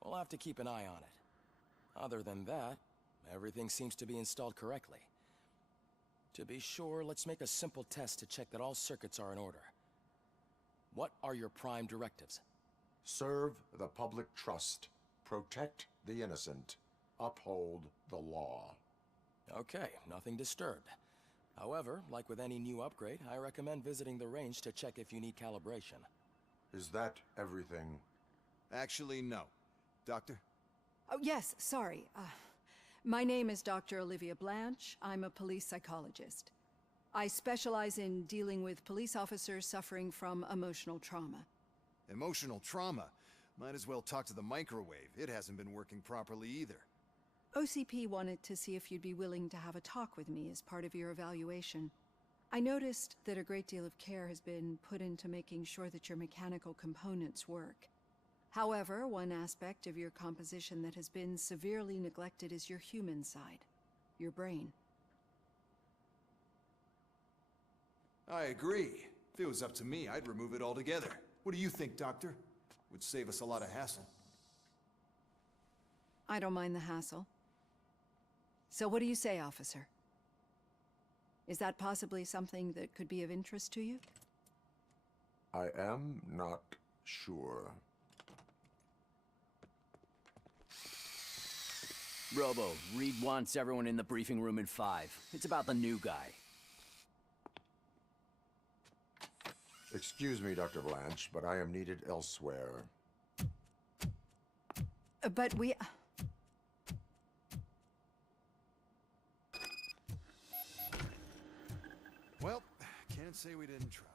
We'll have to keep an eye on it. Other than that, everything seems to be installed correctly. To be sure, let's make a simple test to check that all circuits are in order. What are your prime directives? Serve the public trust. Protect the innocent. Uphold the law. Okay, nothing disturbed. However, like with any new upgrade, I recommend visiting the range to check if you need calibration. Is that everything? Actually, no. Doctor? Oh, yes, sorry. My name is Dr. Olivia Blanche. I'm a police psychologist. I specialize in dealing with police officers suffering from emotional trauma. Emotional trauma? Might as well talk to the microwave. It hasn't been working properly either. OCP wanted to see if you'd be willing to have a talk with me as part of your evaluation. I noticed that a great deal of care has been put into making sure that your mechanical components work. However, one aspect of your composition that has been severely neglected is your human side, your brain. I agree. If it was up to me, I'd remove it altogether. What do you think, Doctor? Would save us a lot of hassle. I don't mind the hassle. So what do you say, officer? Is that possibly something that could be of interest to you? I am not sure. Robo, Reed wants everyone in the briefing room in 5. It's about the new guy. Excuse me, Dr. Blanche, but I am needed elsewhere. But we... Well, can't say we didn't try.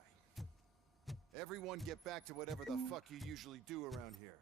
Everyone get back to whatever the fuck you usually do around here.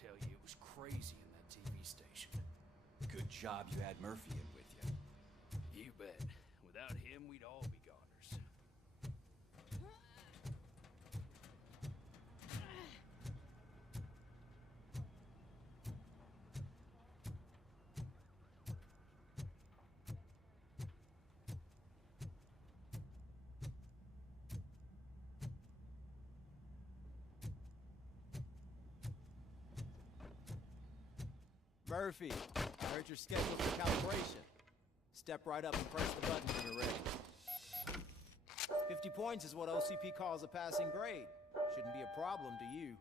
Tell you, it was crazy in that TV station. Good job you had Murphy in with you. You bet. Without him, we'd all be goners. Murphy, I heard you're scheduled for calibration. Step right up and press the button when you're ready. 50 points is what OCP calls a passing grade. Shouldn't be a problem to you.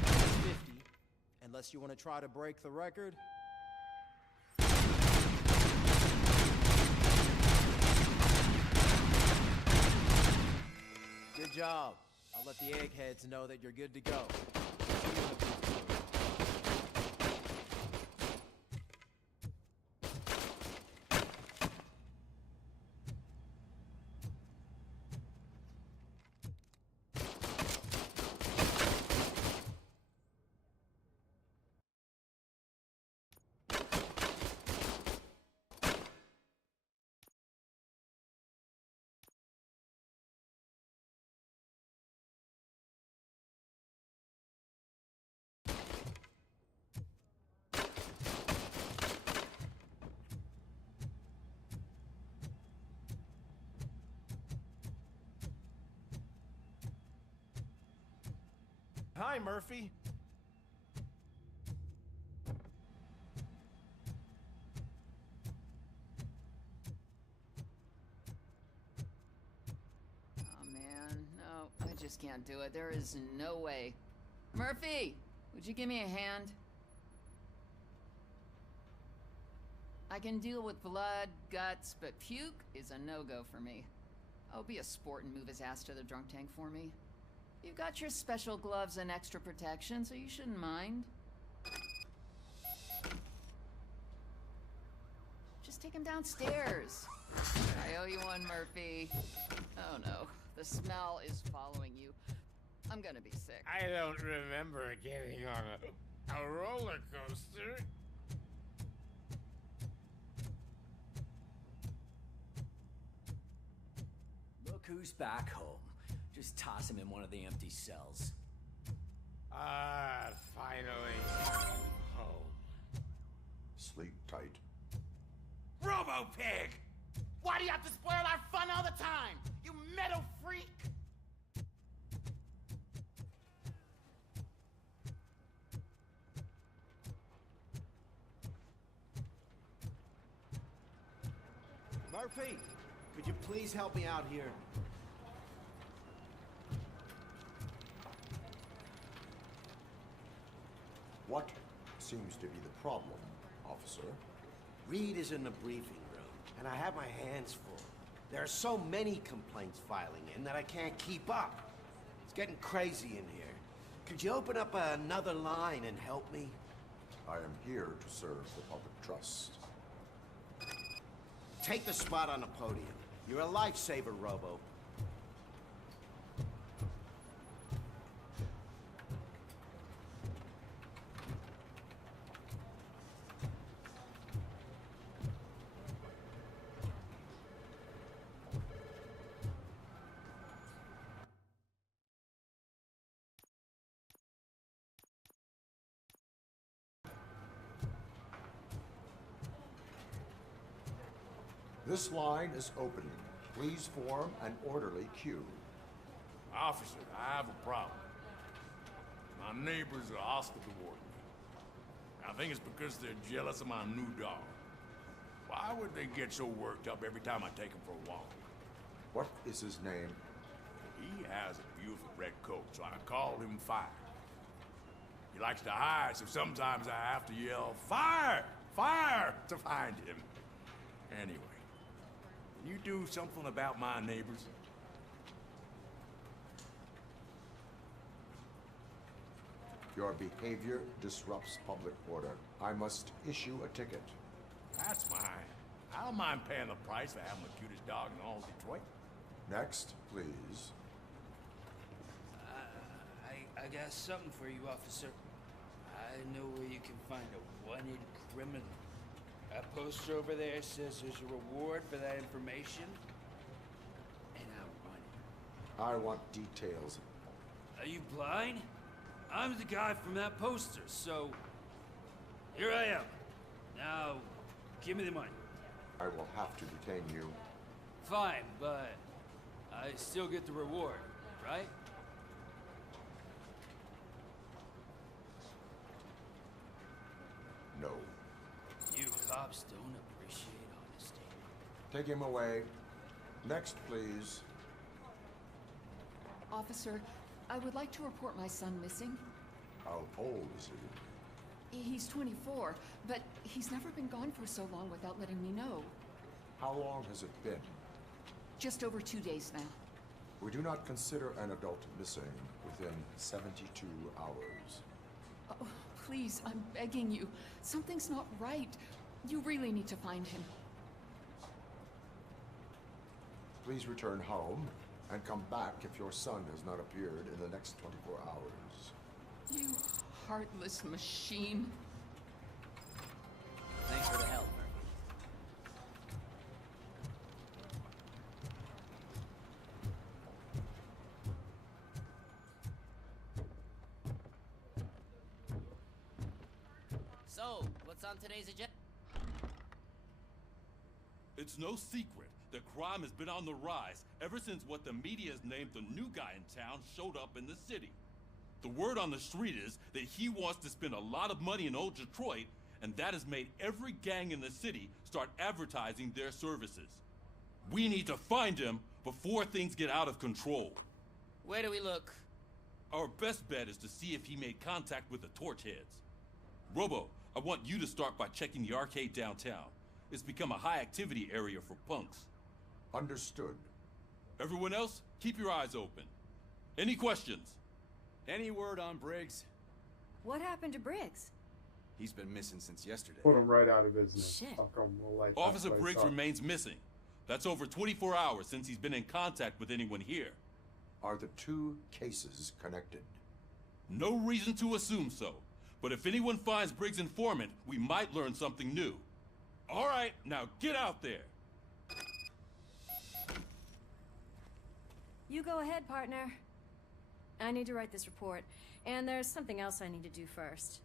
That's 50. Unless you want to try to break the record. Good job. I'll let the eggheads know that you're good to go. Hi, Murphy. Oh man, no, I just can't do it. There is no way. Murphy, would you give me a hand? I can deal with blood, guts, but puke is a no-go for me. Oh, be a sport and move his ass to the drunk tank for me. You've got your special gloves and extra protection, so you shouldn't mind. Just take him downstairs. I owe you one, Murphy. Oh no, the smell is following you. I'm gonna be sick. I don't remember getting on a roller coaster. Look who's back home. Just toss him in one of the empty cells. Ah, finally. Home. Sleep tight. Robo-Pig! Why do you have to spoil our fun all the time? You metal freak! Murphy, could you please help me out here? What seems to be the problem, officer? Reed is in the briefing room, and I have my hands full. There are so many complaints filing in that I can't keep up. It's getting crazy in here. Could you open up another line and help me? I am here to serve the public trust. Take the spot on the podium. You're a lifesaver, Robo. This line is opening. Please form an orderly queue. Officer, I have a problem. My neighbors are hostile toward me. I think it's because they're jealous of my new dog. Why would they get so worked up every time I take him for a walk? What is his name? He has a beautiful red coat, so I called him Fire. He likes to hide, so sometimes I have to yell, "Fire! Fire!" to find him. Anyway, can you do something about my neighbors? Your behavior disrupts public order. I must issue a ticket. That's fine. I don't mind paying the price for having the cutest dog in all of Detroit. Next, please. I got something for you, officer. I know where you can find a wanted criminal. That poster over there says there's a reward for that information, and I want it. I want details. Are you blind? I'm the guy from that poster, so here I am. Now, give me the money. I will have to detain you. Fine, but I still get the reward, right? No. You cops don't appreciate honesty. Take him away. Next, please. Officer, I would like to report my son missing. How old is he? He's 24, but he's never been gone for so long without letting me know. How long has it been? Just over 2 days now. We do not consider an adult missing within 72 hours. Oh, please, I'm begging you. Something's not right. You really need to find him. Please return home and come back if your son has not appeared in the next 24 hours. You heartless machine. Thanks for the help, Murphy. So, what's on today's agenda? It's no secret that crime has been on the rise ever since what the media has named the new guy in town showed up in the city. The word on the street is that he wants to spend a lot of money in Old Detroit, and that has made every gang in the city start advertising their services. We need to find him before things get out of control. Where do we look? Our best bet is to see if he made contact with the Torchheads. Robo, I want you to start by checking the arcade downtown. It's become a high-activity area for punks. Understood. Everyone else, keep your eyes open. Any questions? Any word on Briggs? What happened to Briggs? He's been missing since yesterday. Put him right out of business. Shit. Fuck him. We'll light that Officer place Briggs up. remains missing. That's over 24 hours since he's been in contact with anyone here. Are the two cases connected? No reason to assume so. But if anyone finds Briggs' informant, we might learn something new. All right, now get out there. You go ahead, partner. I need to write this report, and there's something else I need to do first.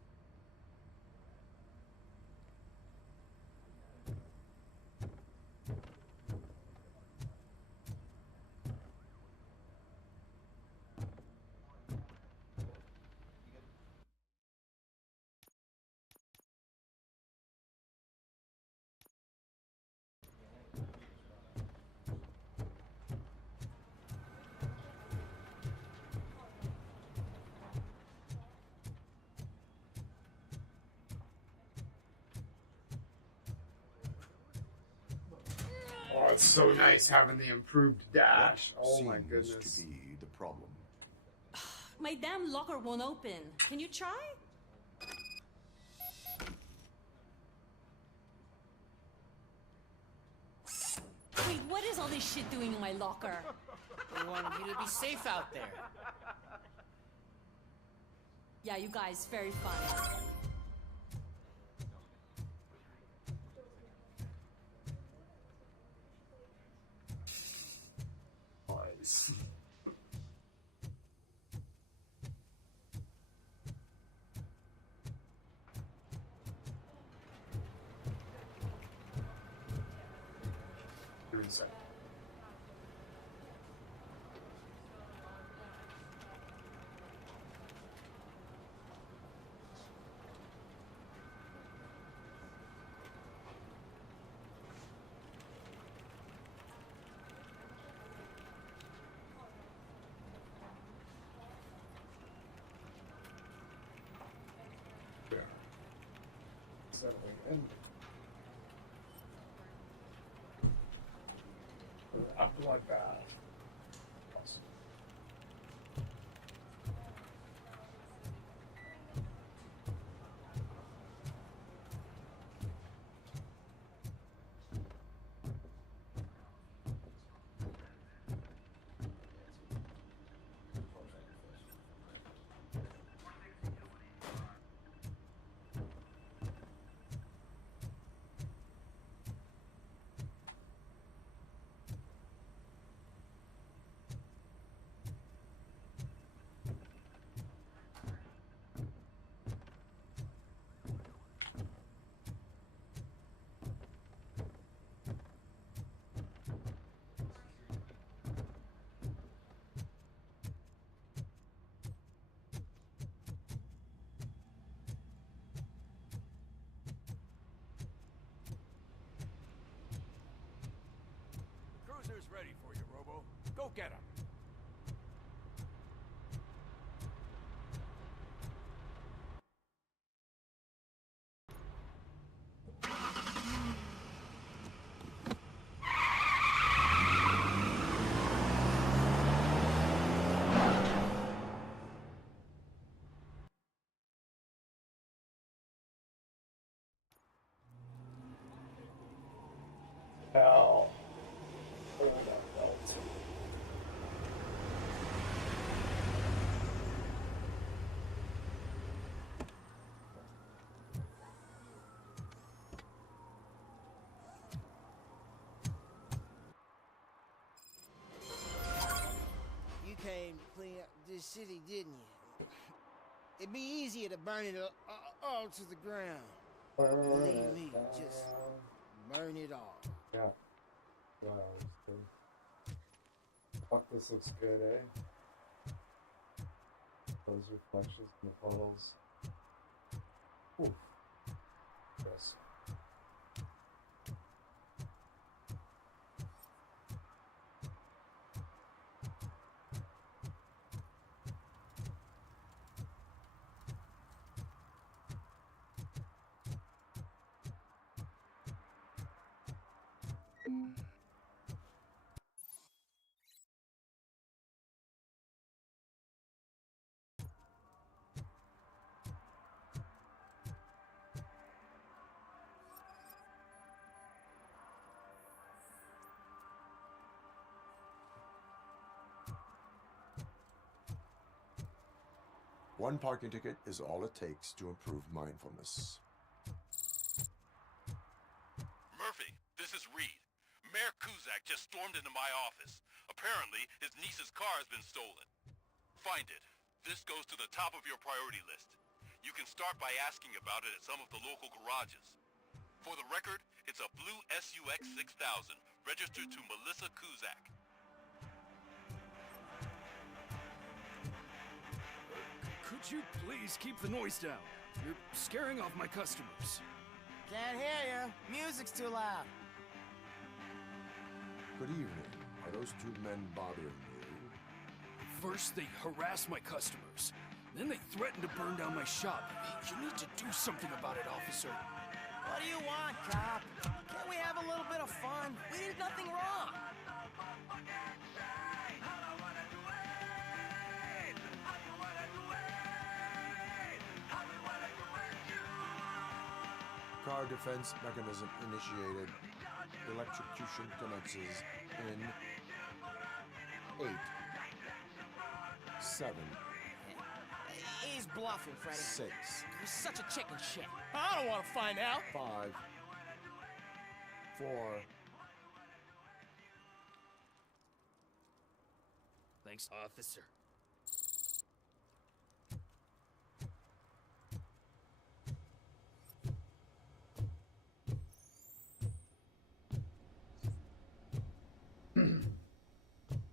Oh, it's so nice having the improved dash. Oh my Seems goodness. to be the problem. My damn locker won't open. Can you try? Wait, what is all this shit doing in my locker? We wanted you to be safe out there. Yeah, you guys, very funny. Nice. Give me a second. There. Settling in. A bloodbath. Awesome. Cruiser's ready for you, Robo. Go get him. Hell. Hold that belt. You came to clean up this city, didn't you? It'd be easier to burn it all to the ground. Believe me, just burn it all. Yeah. Wow, fuck, this looks good, eh? Those reflections in the puddles. Ooh. Yes. One parking ticket is all it takes to improve mindfulness. Murphy, this is Reed. Mayor Kuzak just stormed into my office. Apparently, his niece's car has been stolen. Find it. This goes to the top of your priority list. You can start by asking about it at some of the local garages. For the record, it's a blue SUX 6000, registered to Melissa Kuzak. Could you please keep the noise down? You're scaring off my customers. Can't hear you. Music's too loud. Good evening. Are those two men bothering you? First, they harass my customers. Then they threaten to burn down my shop. You need to do something about it, officer. What do you want, cop? Can't we have a little bit of fun? We did nothing wrong. Car defense mechanism initiated. Electrocution commences in 8, 7, He's bluffing, Freddy. 6, You're such a chicken shit. I don't want to find out. 5, 4. Thanks, officer.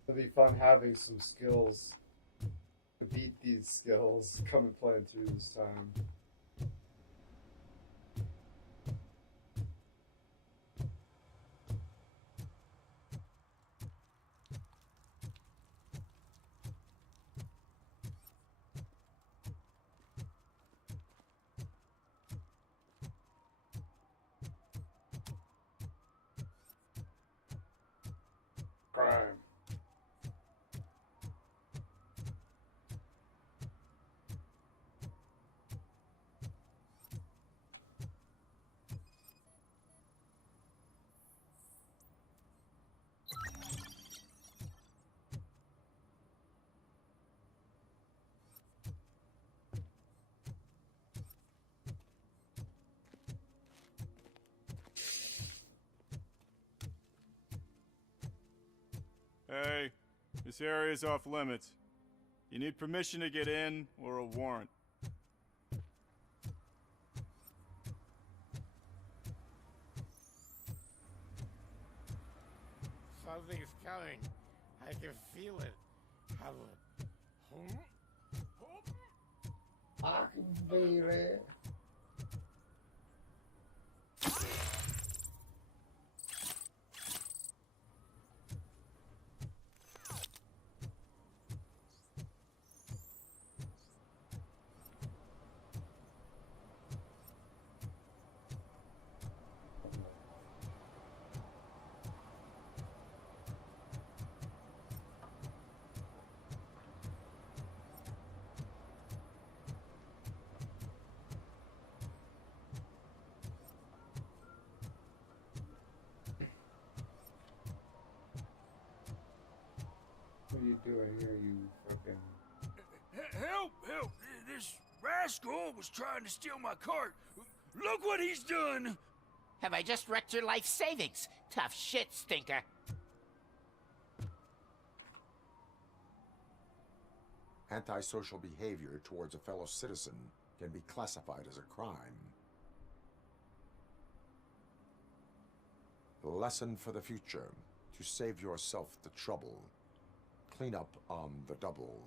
It'll be fun having some skills to beat these skills coming playing through this time. Crime. Hey, this area's off limits. You need permission to get in or a warrant. Something's coming. I can feel it. I can feel it. What are you doing here, you fucking... Help! Help! This rascal was trying to steal my cart. Look what he's done! Have I just wrecked your life savings? Tough shit, stinker. Antisocial behavior towards a fellow citizen can be classified as a crime. Lesson for the future: to save yourself the trouble. Clean up on the double.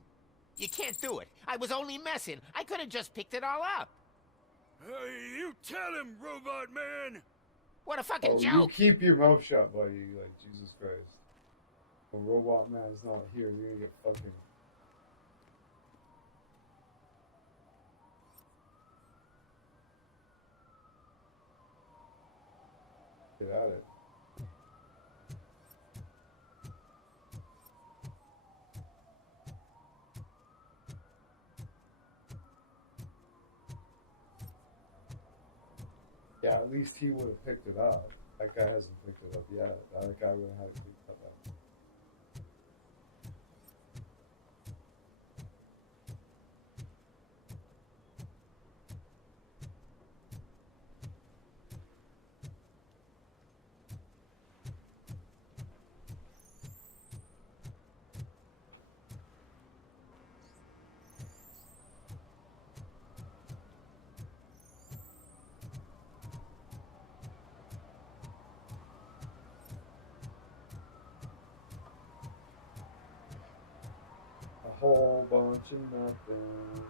You can't do it. I was only messing. I could have just picked it all up. Hey, you tell him, Robot Man! What a fucking Oh, you joke! keep your mouth shut, buddy. Like, Jesus Christ. When Robot Man's not here, you're gonna get fucking... Get at it. Yeah, at least he would have picked it up. That guy hasn't picked it up yet. That guy would have had to pick it up. A whole bunch of nothing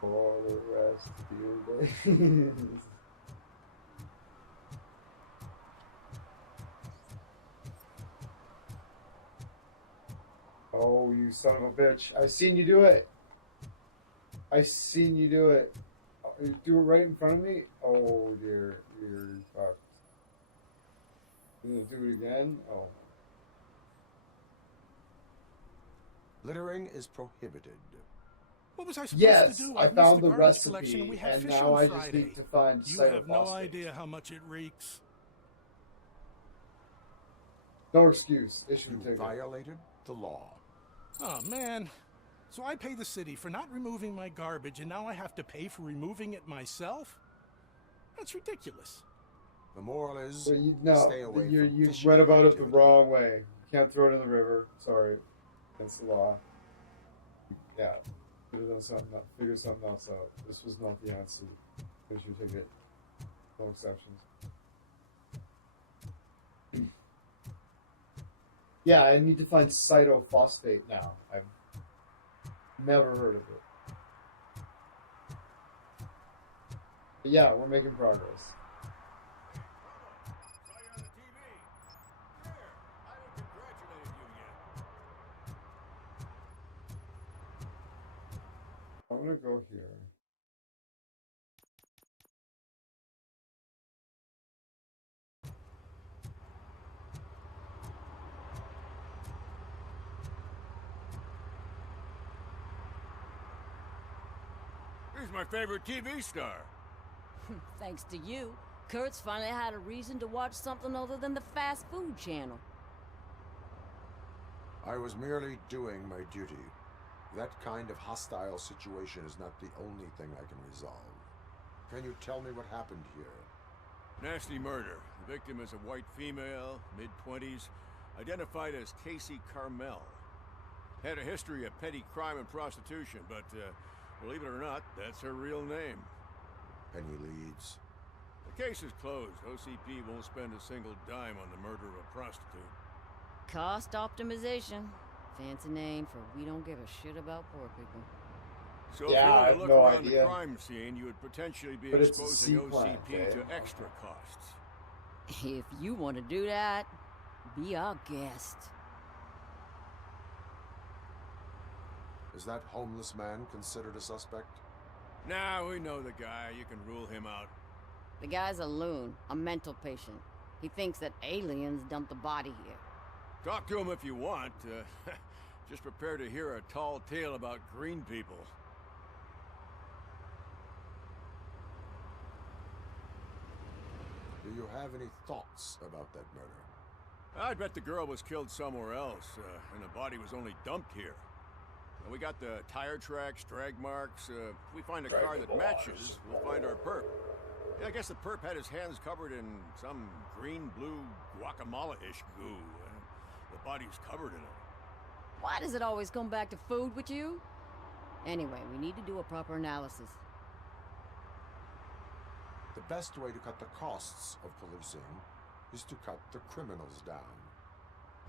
for the rest of your days. Oh, you son of a bitch. I seen you do it. I seen you do it. You do it right in front of me? Oh, dear. You're fucked. You gonna do it again? Oh. Littering is prohibited. What was I supposed Yes, to do? I I've found missed the the garbage collection recipe, and we have and fish now on I just Friday. need to find You have no cytophosphate. idea how much it reeks. No excuse. Issue You ticket. violated the law. Oh, man. So I pay the city for not removing my garbage, and now I have to pay for removing it myself? That's ridiculous. The moral is So you stay away from you fishing read about it activity. the wrong way. You can't throw it in the river. Sorry. That's the law. Yeah. Figure something else out. This was not the answer. Here's your ticket. No exceptions. Yeah, I need to find cytophosphate now. I've never heard of it. But yeah, we're making progress. I'm gonna go here. He's my favorite TV star. Thanks to you, Kurt's finally had a reason to watch something other than the fast food channel. I was merely doing my duty. That kind of hostile situation is not the only thing I can resolve. Can you tell me what happened here? Nasty murder. The victim is a white female, mid-20s, identified as Casey Carmel. Had a history of petty crime and prostitution, but, believe it or not, that's her real name. Any leads? The case is closed. OCP won't spend a single dime on the murder of a prostitute. Cost optimization. Fancy name for we don't give a shit about poor people. So Yeah, I if have you were to no look around idea. the crime scene, you would potentially be But it's a exposing C-plant, OCP to okay? extra costs. If you want to do that, be our guest. Is that homeless man considered a suspect? Now we know the guy. You can rule him out. The guy's a loon, a mental patient. He thinks that aliens dumped the body here. Talk to him if you want. Just prepare to hear a tall tale about green people. Do you have any thoughts about that murder? I bet the girl was killed somewhere else, and the body was only dumped here. And we got the tire tracks, drag marks. If we find a car that matches, we'll find our perp. Yeah, I guess the perp had his hands covered in some green-blue guacamole-ish goo. The body's covered in it. Why does it always come back to food with you? Anyway, we need to do a proper analysis. The best way to cut the costs of policing is to cut the criminals down.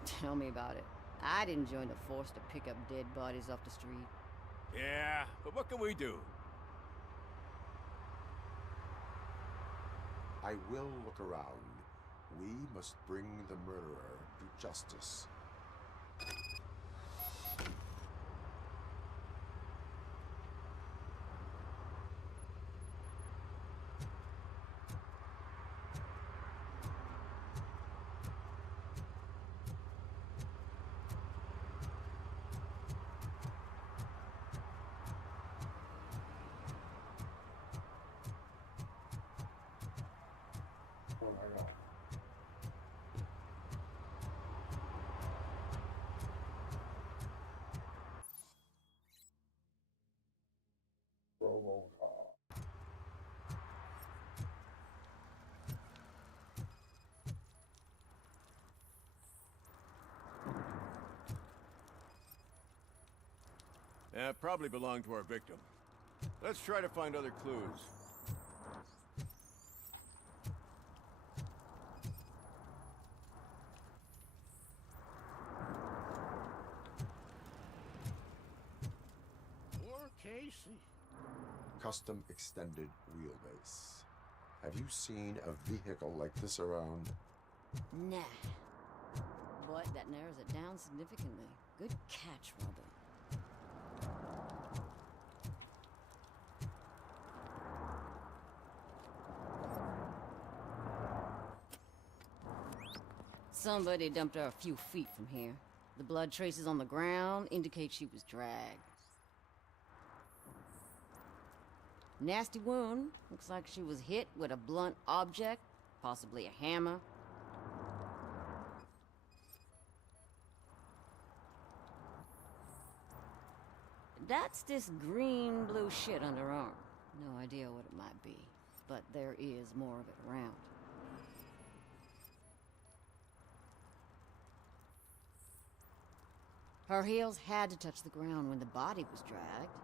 Tell me about it. I didn't join the force to pick up dead bodies off the street. Yeah, but what can we do? I will look around. We must bring the murderer to justice. Oh my god. Robocop. Yeah, probably belonged to our victim. Let's try to find other clues. Poor Casey. Custom extended wheelbase. Have you seen a vehicle like this around? Nah. But that narrows it down significantly. Good catch, Robin. Somebody dumped her a few feet from here. The blood traces on the ground indicate she was dragged. Nasty wound. Looks like she was hit with a blunt object, possibly a hammer. That's this green-blue shit on her arm. No idea what it might be, but there is more of it around. Her heels had to touch the ground when the body was dragged.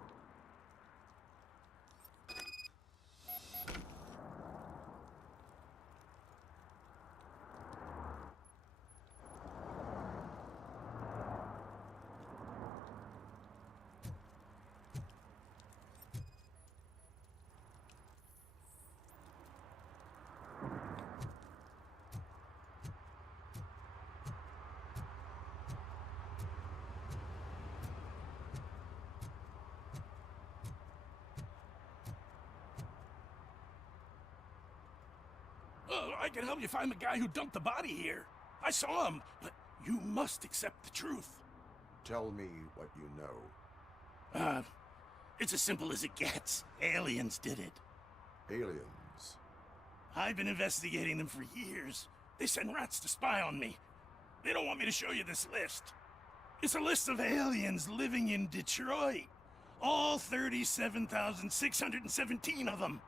I can help you find the guy who dumped the body here. I saw him, but you must accept the truth. Tell me what you know. It's as simple as it gets. Aliens did it. Aliens? I've been investigating them for years. They send rats to spy on me. They don't want me to show you this list. It's a list of aliens living in Detroit. All 37,617 of them.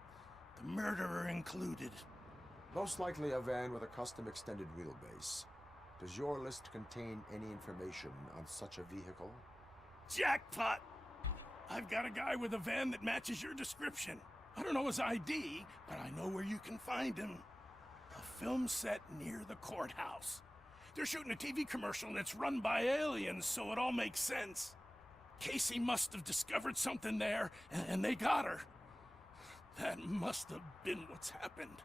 The murderer included. Most likely a van with a custom extended wheelbase. Does your list contain any information on such a vehicle? Jackpot! I've got a guy with a van that matches your description. I don't know his ID, but I know where you can find him. A film set near the courthouse. They're shooting a TV commercial that's run by aliens, so it all makes sense. Casey must have discovered something there, and they got her. That must have been what's happened.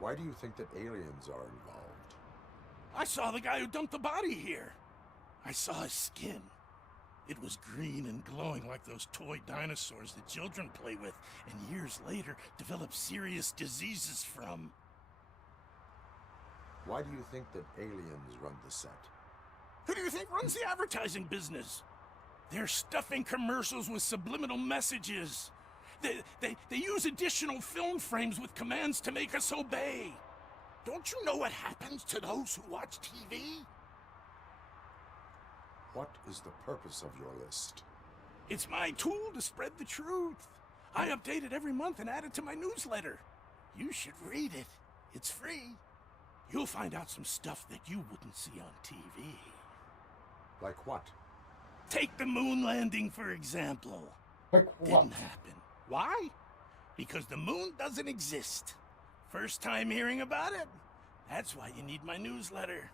Why do you think that aliens are involved? I saw the guy who dumped the body here. I saw his skin. It was green and glowing like those toy dinosaurs that children play with and years later develop serious diseases from. Why do you think that aliens run the set? Who do you think runs the advertising business? They're stuffing commercials with subliminal messages. They use additional film frames with commands to make us obey. Don't you know what happens to those who watch TV? What is the purpose of your list? It's my tool to spread the truth. I update it every month and add it to my newsletter. You should read it. It's free. You'll find out some stuff that you wouldn't see on TV. Like what? Take the moon landing, for example. Like what? Didn't happen. Why? Because the moon doesn't exist. First time hearing about it? That's why you need my newsletter.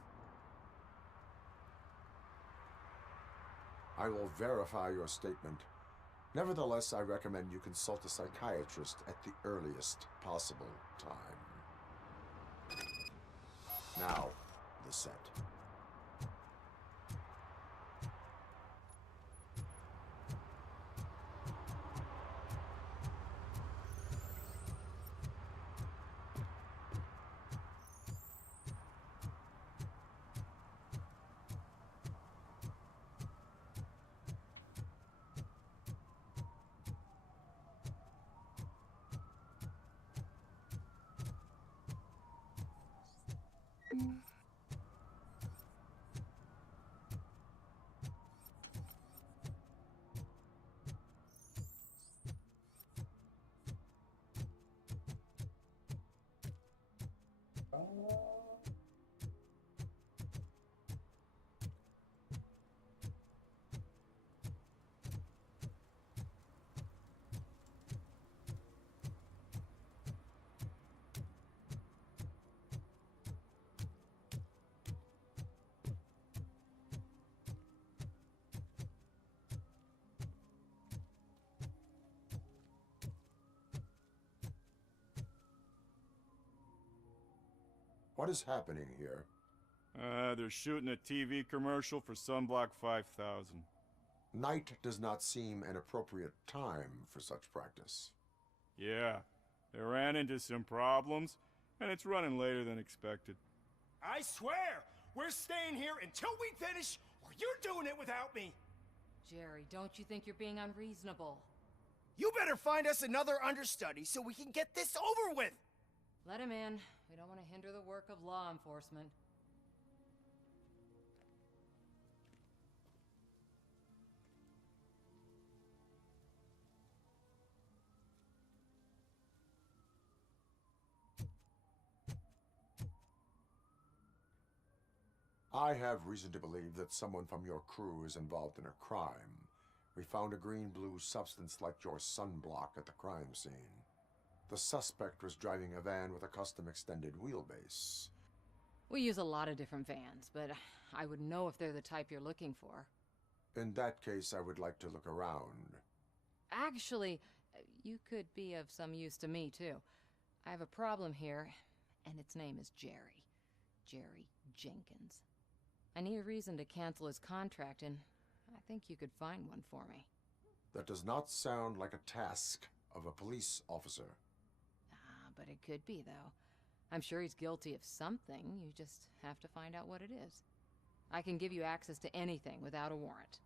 I will verify your statement. Nevertheless, I recommend you consult a psychiatrist at the earliest possible time. Now, the set. What is happening here? They're shooting a TV commercial for Sunblock 5000. Night does not seem an appropriate time for such practice. Yeah, they ran into some problems, and it's running later than expected. I swear, we're staying here until we finish, or you're doing it without me. Jerry, don't you think you're being unreasonable? You better find us another understudy so we can get this over with. Let him in. We don't want to hinder the work of law enforcement. I have reason to believe that someone from your crew is involved in a crime. We found a green-blue substance like your sunblock at the crime scene. The suspect was driving a van with a custom extended wheelbase. We use a lot of different vans, but I wouldn't know if they're the type you're looking for. In that case, I would like to look around. Actually, you could be of some use to me, too. I have a problem here, and its name is Jerry. Jerry Jenkins. I need a reason to cancel his contract, and I think you could find one for me. That does not sound like a task of a police officer. But it could be, though. I'm sure he's guilty of something. You just have to find out what it is. I can give you access to anything without a warrant.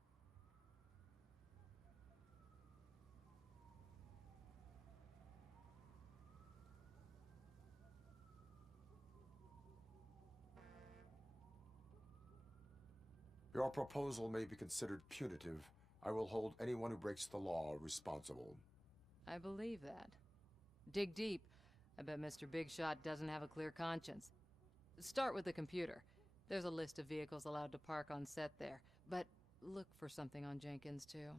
Your proposal may be considered punitive. I will hold anyone who breaks the law responsible. I believe that. Dig deep. I bet Mr. Big Shot doesn't have a clear conscience. Start with the computer. There's a list of vehicles allowed to park on set there, but look for something on Jenkins, too.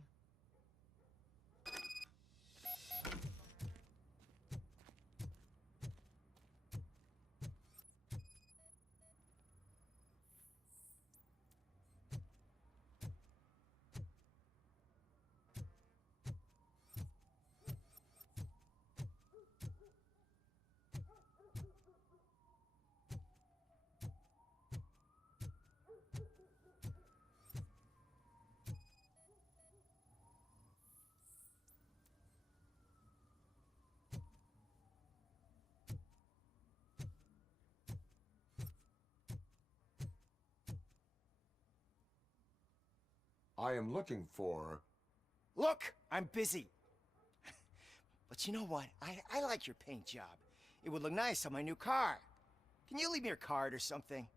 I am looking for... Look, I'm busy. But you know what? I like your paint job. It would look nice on my new car. Can you leave me your card or something?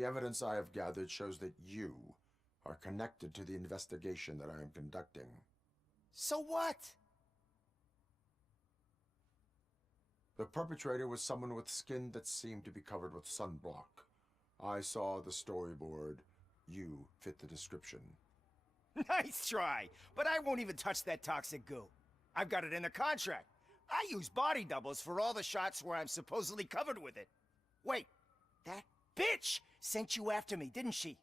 The evidence I have gathered shows that you are connected to the investigation that I am conducting. So what? The perpetrator was someone with skin that seemed to be covered with sunblock. I saw the storyboard. You fit the description. Nice try, but I won't even touch that toxic goo. I've got it in the contract. I use body doubles for all the shots where I'm supposedly covered with it. Wait, that bitch sent you after me, didn't she?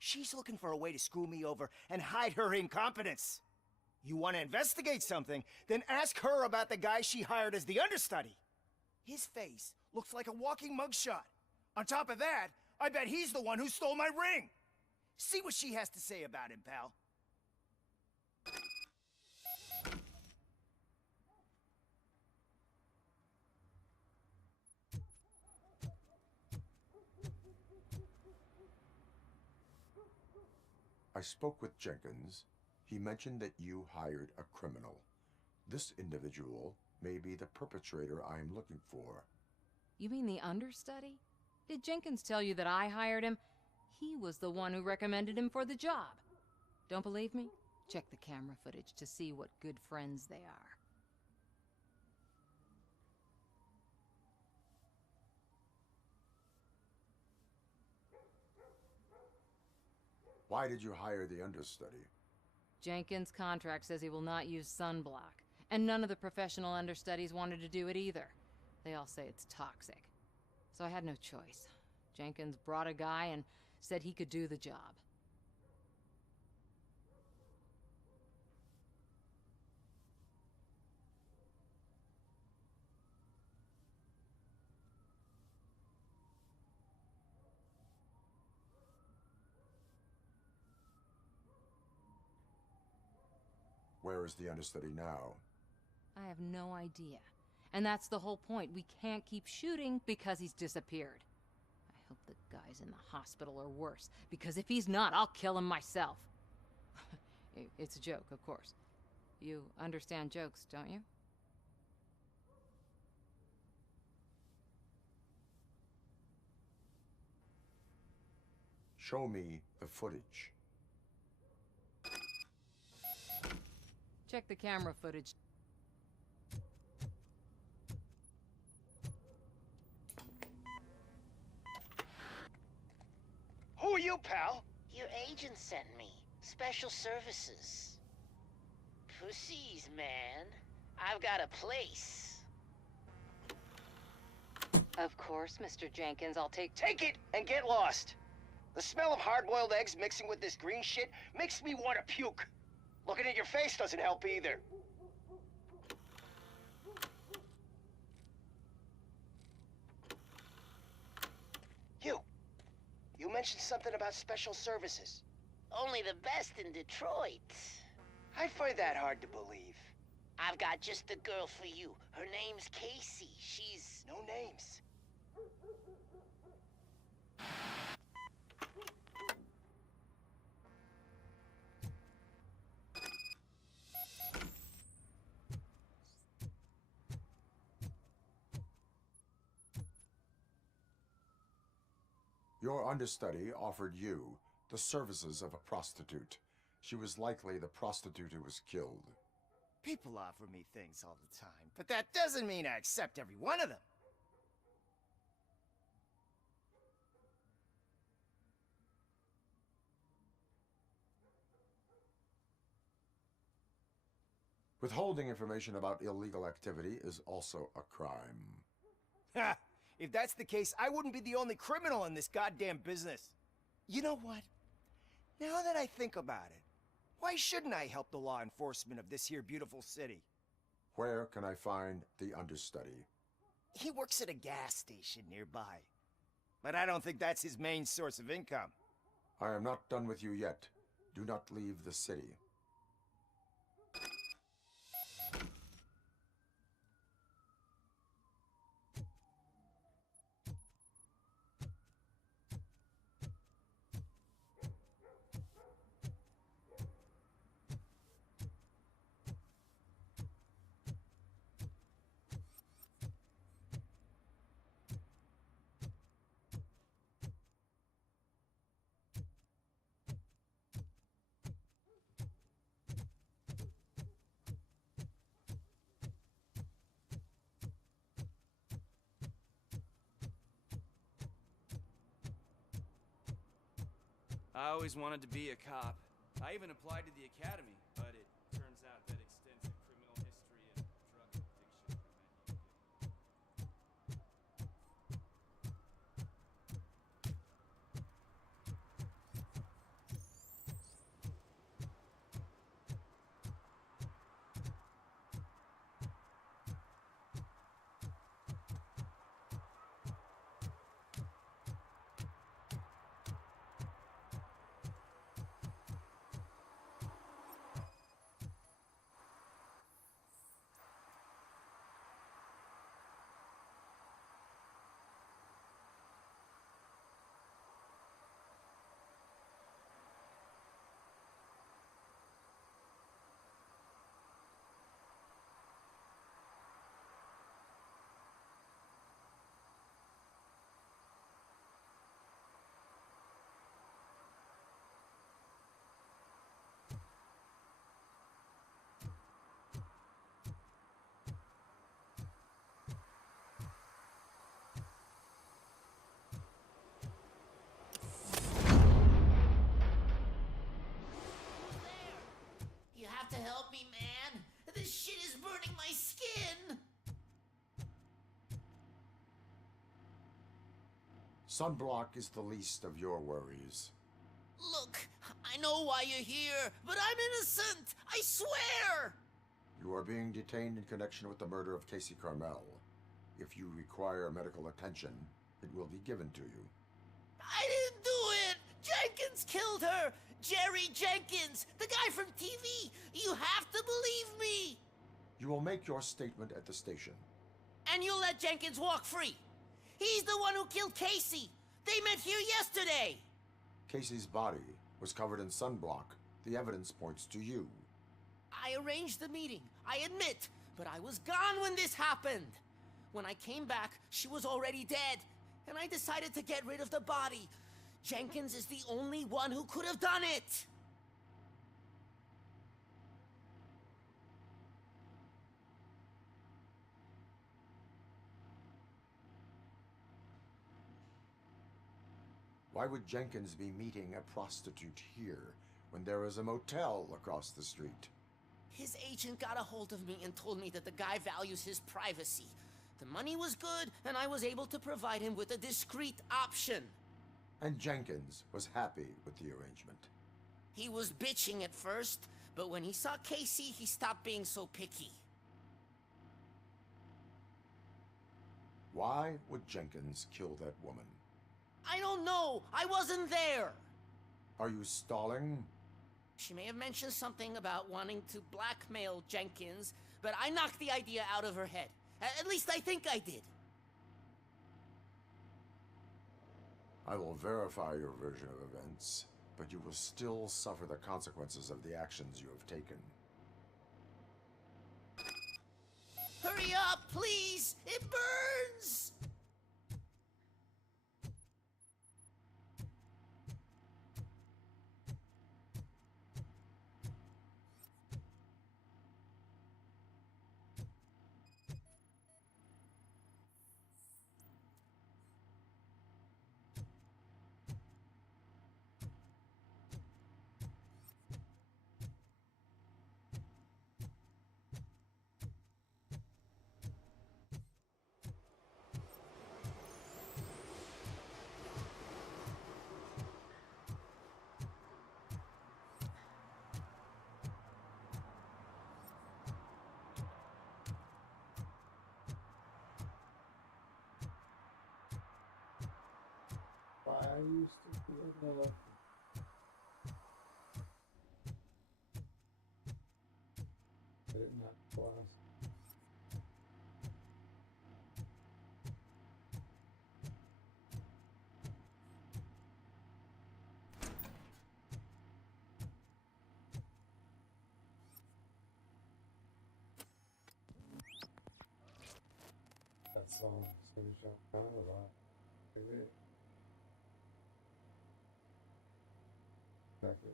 She's looking for a way to screw me over and hide her incompetence. You want to investigate something, then ask her about the guy she hired as the understudy. His face looks like a walking mugshot. On top of that, I bet he's the one who stole my ring. See what she has to say about him, pal. I spoke with Jenkins. He mentioned that you hired a criminal. This individual may be the perpetrator I am looking for. You mean the understudy? Did Jenkins tell you that I hired him? He was the one who recommended him for the job. Don't believe me? Check the camera footage to see what good friends they are. Why did you hire the understudy? Jenkins' contract says he will not use sunblock, and none of the professional understudies wanted to do it either. They all say it's toxic. So I had no choice. Jenkins brought a guy and said he could do the job. Where is the understudy now? I have no idea. And that's the whole point. We can't keep shooting because he's disappeared. I hope the guy's in the hospital or worse, because if he's not, I'll kill him myself. It's a joke, of course. You understand jokes, don't you? Show me the footage. Check the camera footage. Who are you, pal? Your agent sent me. Special services. Pussies, man. I've got a place. Of course, Mr. Jenkins, I'll take Take it and get lost. The smell of hard-boiled eggs mixing with this green shit makes me want to puke. Looking at your face doesn't help either. You mentioned something about special services. Only the best in Detroit. I find that hard to believe. I've got just the girl for you. Her name's Casey. She's... No names. Your understudy offered you the services of a prostitute. She was likely the prostitute who was killed. People offer me things all the time, but that doesn't mean I accept every one of them. Withholding information about illegal activity is also a crime. Ha! If that's the case, I wouldn't be the only criminal in this goddamn business. You know what? Now that I think about it, why shouldn't I help the law enforcement of this here beautiful city? Where can I find the understudy? He works at a gas station nearby. But I don't think that's his main source of income. I am not done with you yet. Do not leave the city. I always wanted to be a cop. I even applied to the academy, but it turns out that extensive criminal history and drug addiction prevent you. You have to help me, man. This shit is burning my skin. Sunblock is the least of your worries. Look, I know why you're here, but I'm innocent. I swear. You are being detained in connection with the murder of Casey Carmel. If you require medical attention, it will be given to you. I didn't do it. Jenkins killed her. Jerry Jenkins, the guy from TV. You have to believe me. You will make your statement at the station. And you'll let Jenkins walk free. He's the one who killed Casey. They met here yesterday. Casey's body was covered in sunblock. The evidence points to you. I arranged the meeting, I admit, but I was gone when this happened. When I came back, she was already dead, and I decided to get rid of the body. Jenkins is the only one who could have done it. Why would Jenkins be meeting a prostitute here when there is a motel across the street? His agent got a hold of me and told me that the guy values his privacy. The money was good, and I was able to provide him with a discreet option. And Jenkins was happy with the arrangement. He was bitching at first, but when he saw Casey, he stopped being so picky. Why would Jenkins kill that woman? I don't know. I wasn't there. Are you stalling? She may have mentioned something about wanting to blackmail Jenkins, but I knocked the idea out of her head. At least I think I did. I will verify your version of events, but you will still suffer the consequences of the actions you have taken. Hurry up, please! It burns! I used to be enough. I did not class. That song seems to kind of a lot. Maybe. Exactly.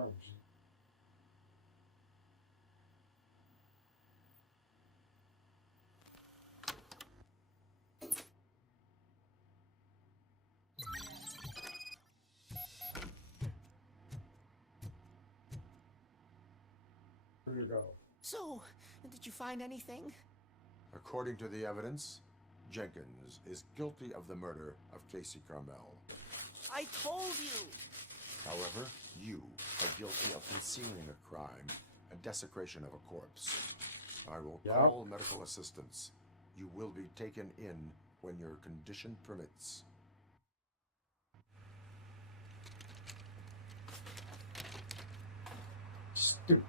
Oh, gee. Where you go? So, did you find anything? According to the evidence, Jenkins is guilty of the murder of Casey Carmel. I told you! However, you are guilty of concealing a crime and desecration of a corpse. I will call medical assistance. You will be taken in when your condition permits. Stupid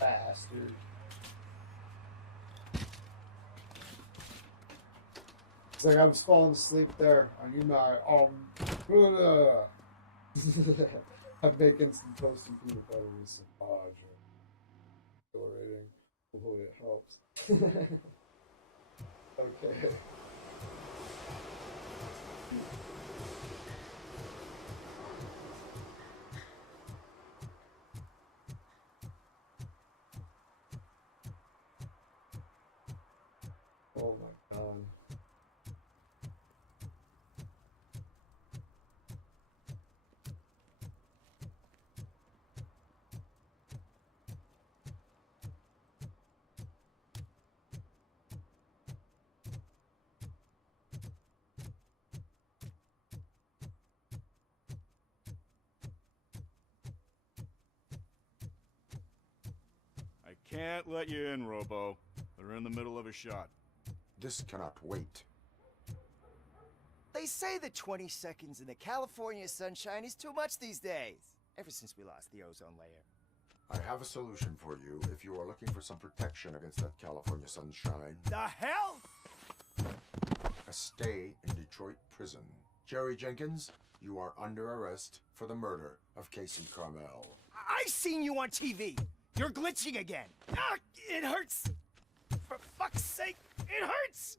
bastard. It's like I was falling asleep there. I knew my I'm making some toast and peanut butter with some podge. Rating. Hopefully it helps. Okay. Oh my god. I can't let you in, Robo. We're in the middle of a shot. This cannot wait. They say that 20 seconds in the California sunshine is too much these days. Ever since we lost the ozone layer. I have a solution for you if you are looking for some protection against that California sunshine. The hell? A stay in Detroit prison. Jerry Jenkins, you are under arrest for the murder of Casey Carmel. I seen you on TV. You're glitching again. Ah, it hurts. For fuck's sake, it hurts.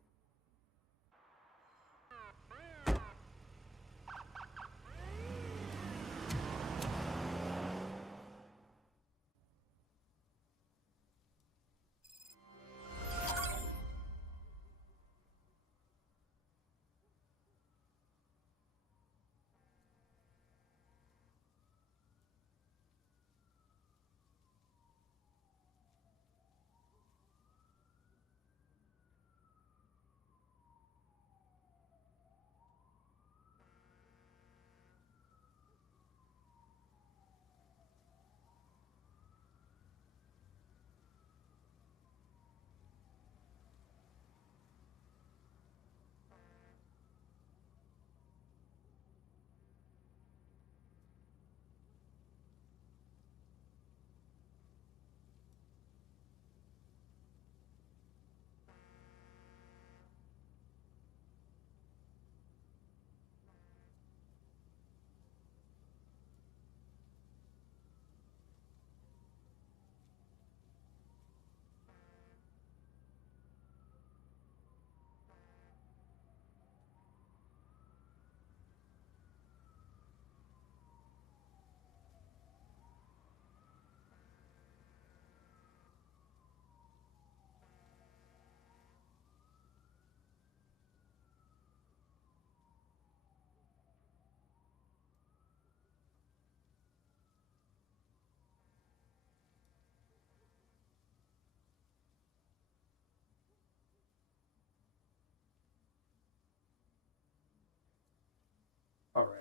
All right.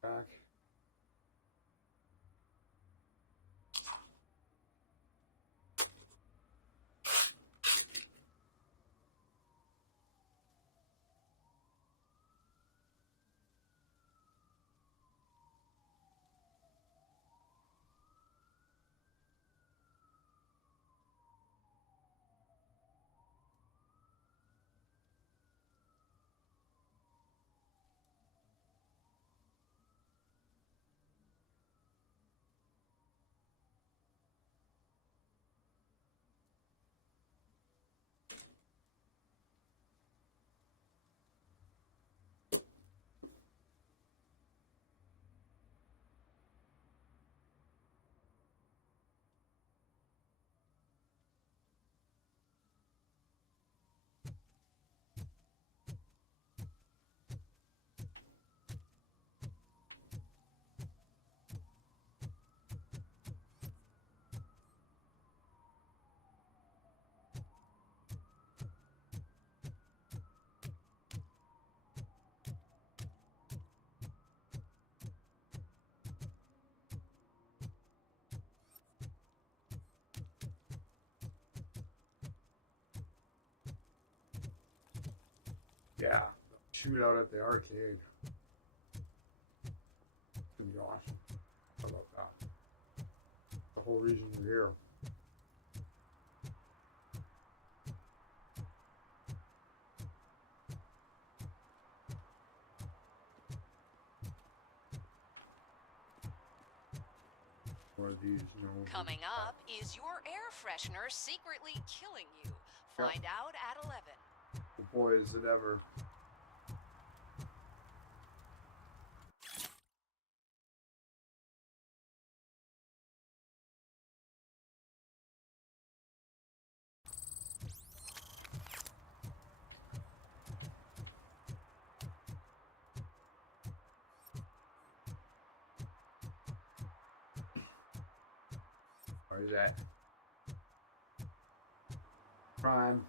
Back. Yeah, shootout at the arcade. It's gonna be awesome. How about that? The whole reason you're here. Coming up, is your air freshener secretly killing you? Find out at 11. Boy, is it ever. Where is that? Prime.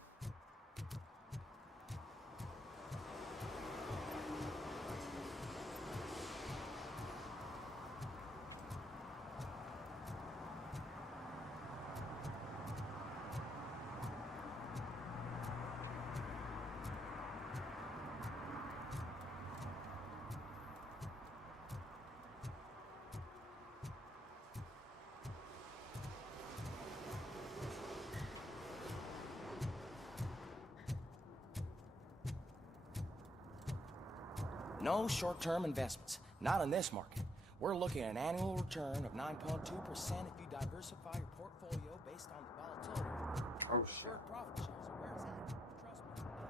No short-term investments. Not in this market. We're looking at an annual return of 9.2% if you diversify your portfolio based on the volatility. Oh, shit. Profit shares. Where's that? Trust me.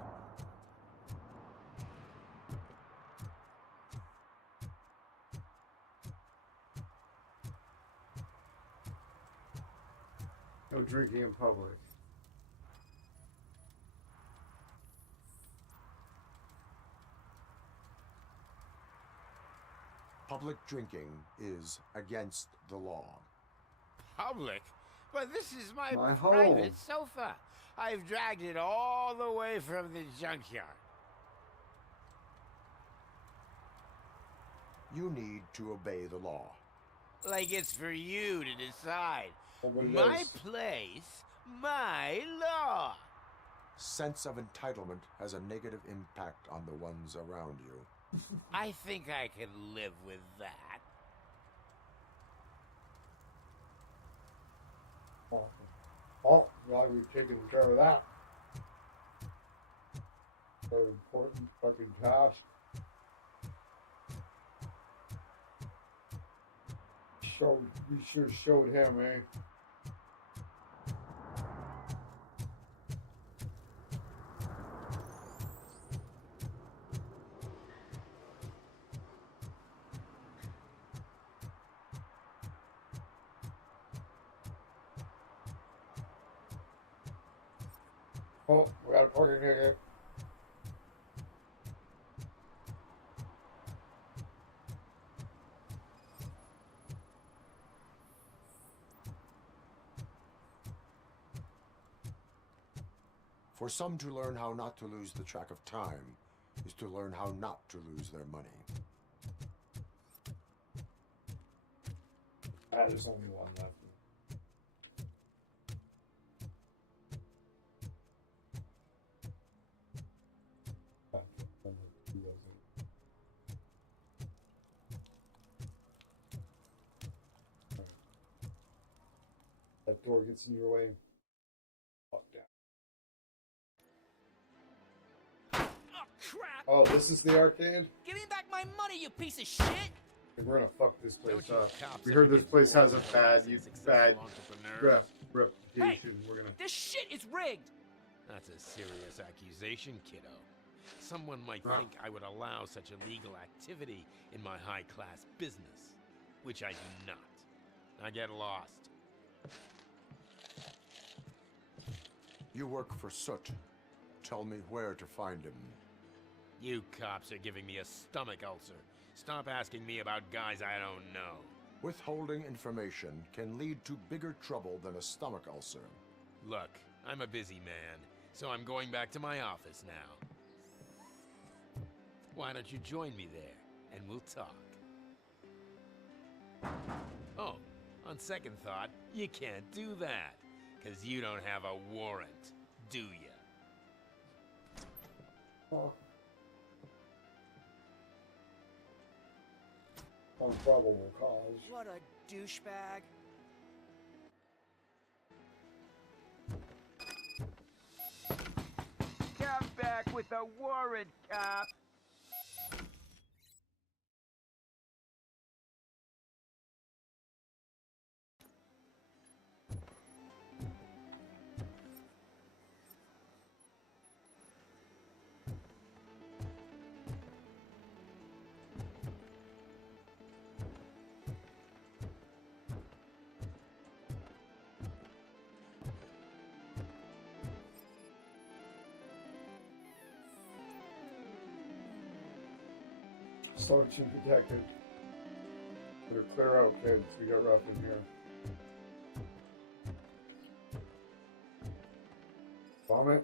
No drinking in public. Public drinking is against the law. Public? But this is my home. private sofa. I've dragged it all the way from the junkyard. You need to obey the law. Like it's for you to decide. Nobody My does. place, my law. Sense of entitlement has a negative impact on the ones around you. I think I can live with that. Oh, glad we've taken care of that. Very important fucking task. We sure showed him, eh? Oh, we got a parking ticket. For some, to learn how not to lose the track of time is to learn how not to lose their money. There's only one left. That door gets in your way. Fuck down. Crap! Oh, this is the arcade? Give me back my money, you piece of shit! We're gonna fuck this place Don't you up. cops We heard ever this get place bored has a of bad, harassing bad successful entrepreneurs? reputation. We're gonna. This shit is rigged! That's a serious accusation, kiddo. Someone might think I would allow such illegal activity in my high-class business, which I do not. I get lost. You work for Soot. Tell me where to find him. You cops are giving me a stomach ulcer. Stop asking me about guys I don't know. Withholding information can lead to bigger trouble than a stomach ulcer. Look, I'm a busy man, so I'm going back to my office now. Why don't you join me there, and we'll talk. Oh, on second thought, you can't do that, because you don't have a warrant, do you? Oh, on probable cause. What a douchebag. Come back with a warrant, cop. Search and protected. Better clear out, kids. We got rough in here. Vomit.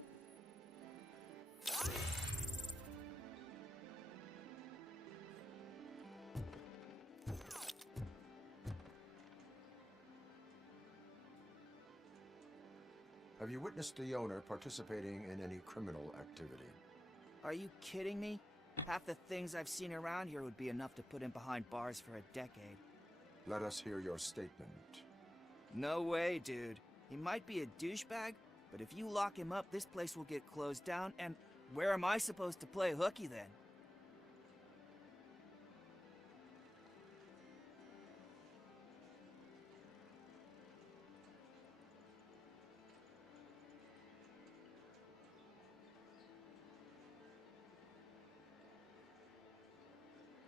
Have you witnessed the owner participating in any criminal activity? Are you kidding me? Half the things I've seen around here would be enough to put him behind bars for a decade. Let us hear your statement. No way, dude. He might be a douchebag, but if you lock him up, this place will get closed down, and where am I supposed to play hooky then?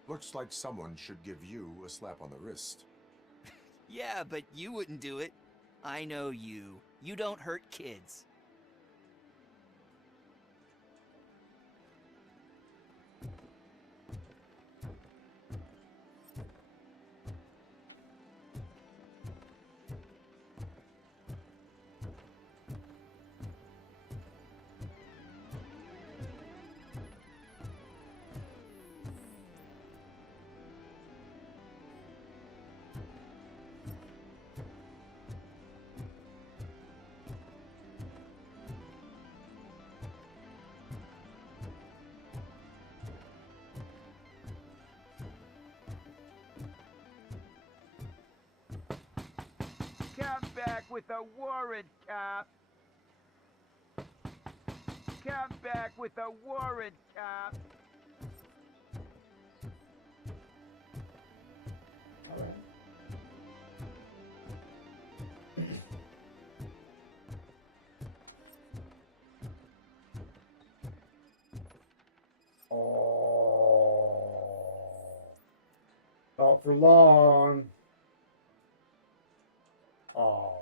Looks like someone should give you a slap on the wrist. Yeah, but you wouldn't do it. I know you. You don't hurt kids. Come back with a warrant, cop. Come back with a warrant, cop. Oh, not for long. Oh,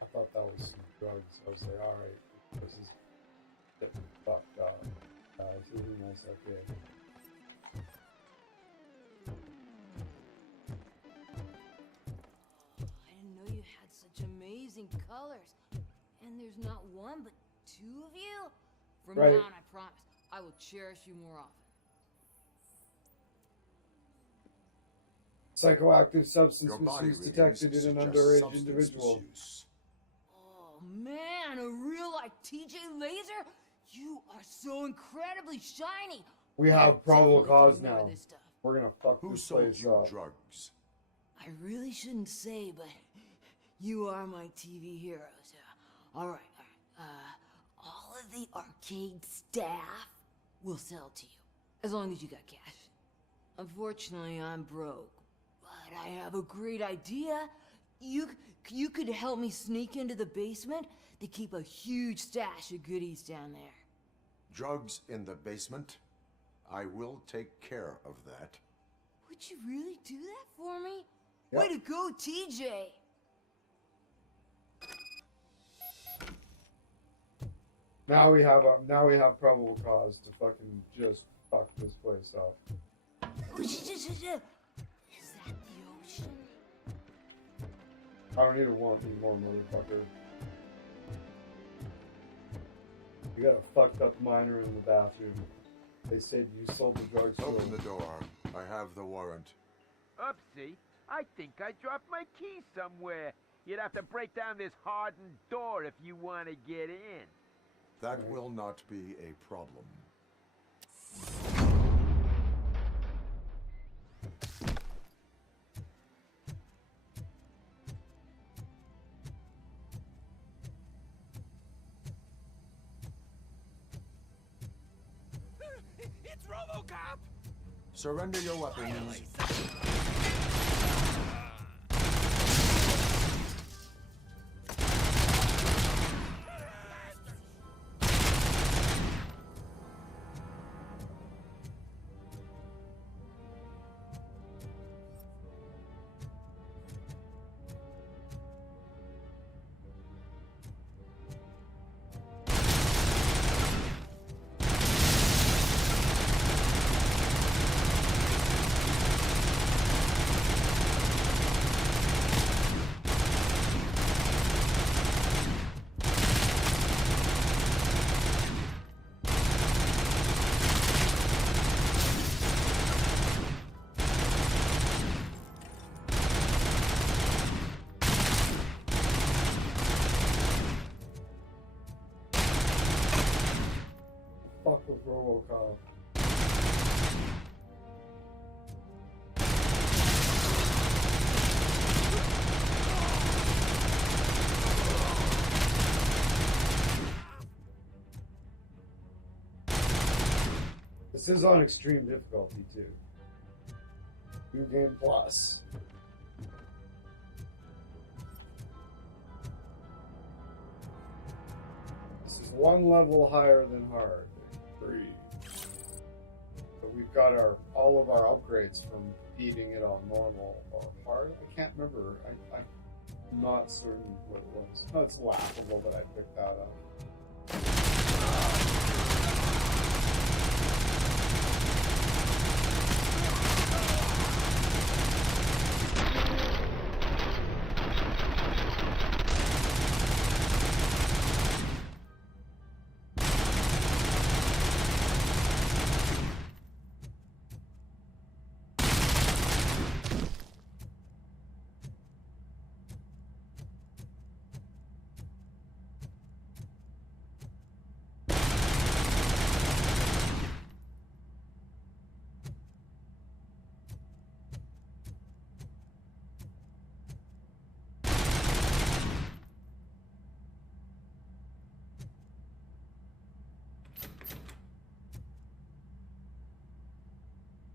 I thought that was some drugs. I was like, all right, this is getting fucked up. This isn't nice, okay. I didn't know you had such amazing colors. And there's not one, but two of you? From Right. now on, I promise, I will cherish you more often. Psychoactive substance Your body misuse readings detected in an suggest underage substance individual. misuse. Oh man, a real like TJ Laser? You are so incredibly shiny. We I have probable definitely cause can remember now. this stuff. We're gonna fuck Who this sold place you up. drugs? I really shouldn't say, but you are my TV heroes. All right. All of the arcade staff will sell to you, as long as you got cash. Unfortunately, I'm broke, but I have a great idea. You could help me sneak into the basement. They keep a huge stash of goodies down there. Drugs in the basement? I will take care of that. Would you really do that for me? Yep. Way to go, TJ! Now we have probable cause to fucking just fuck this place up. Is that the ocean? I don't need a warrant anymore, motherfucker. You got a fucked up minor in the bathroom. They said you sold the drugs to Open him. the door. I have the warrant. Oopsie, I think I dropped my key somewhere. You'd have to break down this hardened door if you want to get in. That will not be a problem. Robocop! Surrender your weapons. Fuck with Robocop. This is on extreme difficulty too. New game plus. This is one level higher than hard. 3. So we've got all of our upgrades from beating it on normal or hard. I can't remember. I'm not certain what it was. No, it's laughable that I picked that up.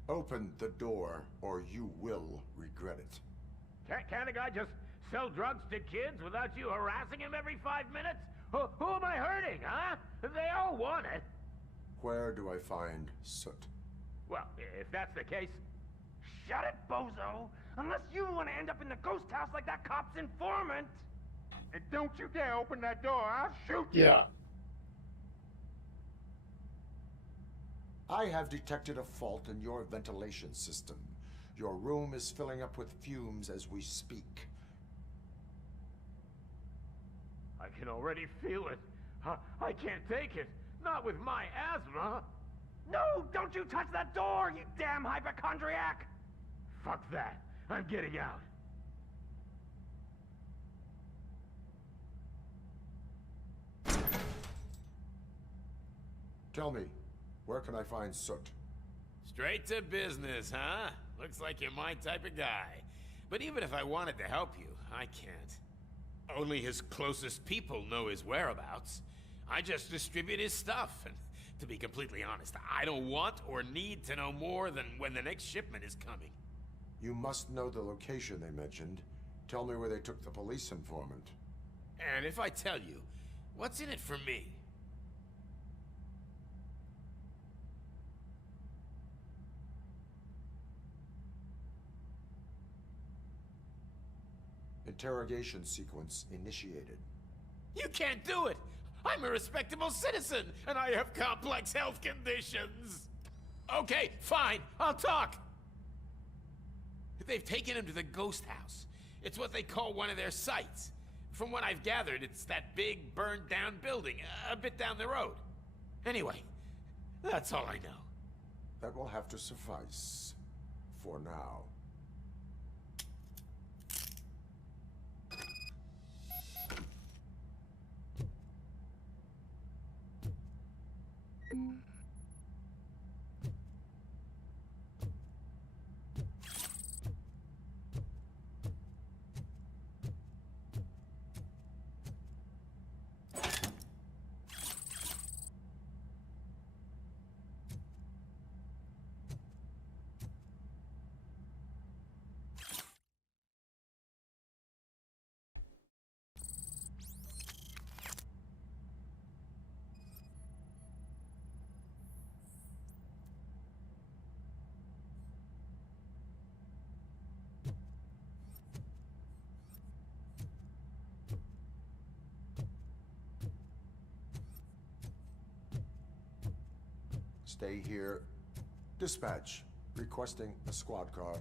Open the door, or you will regret it. Can't a guy just sell drugs to kids without you harassing him every 5 minutes? Who am I hurting, huh? They all want it. Where do I find Soot? Well, if that's the case, shut it, bozo! Unless you want to end up in the ghost house like that cop's informant! And don't you dare open that door, I'll shoot you! Yeah. I have detected a fault in your ventilation system. Your room is filling up with fumes as we speak. I can already feel it. I can't take it. Not with my asthma. No, don't you touch that door, you damn hypochondriac! Fuck that. I'm getting out. Tell me, where can I find Soot? Straight to business, huh? Looks like you're my type of guy. But even if I wanted to help you, I can't. Only his closest people know his whereabouts. I just distribute his stuff, and to be completely honest, I don't want or need to know more than when the next shipment is coming. You must know the location they mentioned. Tell me where they took the police informant. And if I tell you, what's in it for me? Interrogation sequence initiated. You can't do it! I'm a respectable citizen, and I have complex health conditions! Okay, fine, I'll talk! They've taken him to the ghost house. It's what they call one of their sites. From what I've gathered, it's that big, burned-down building, a bit down the road. Anyway, that's all I know. That will have to suffice. For now. stay here. Dispatch. Requesting a squad car.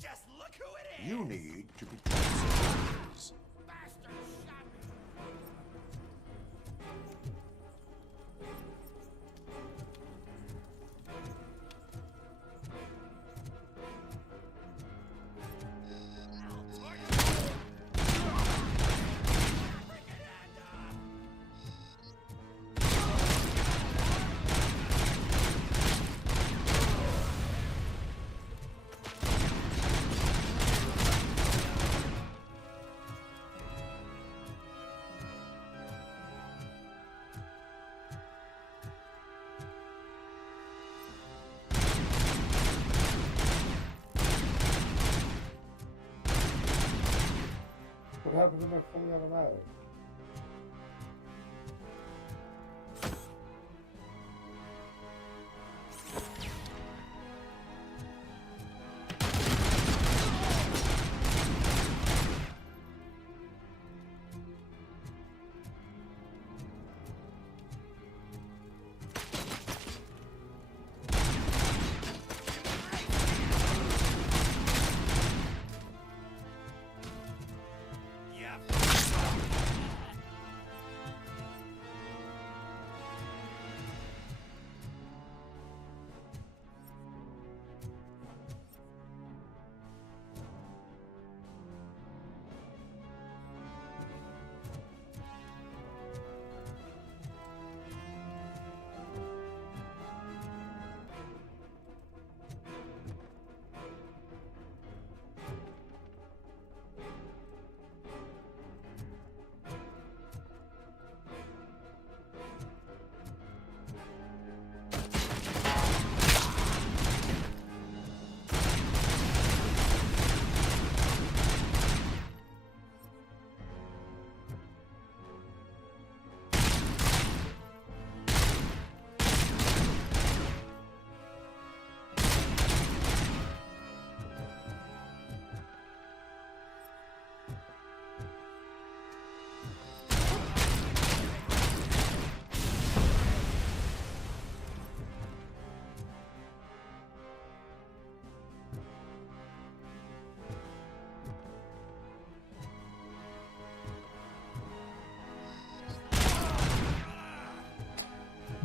Just look who it is! You need to be surprised. What happened to my fully automatic?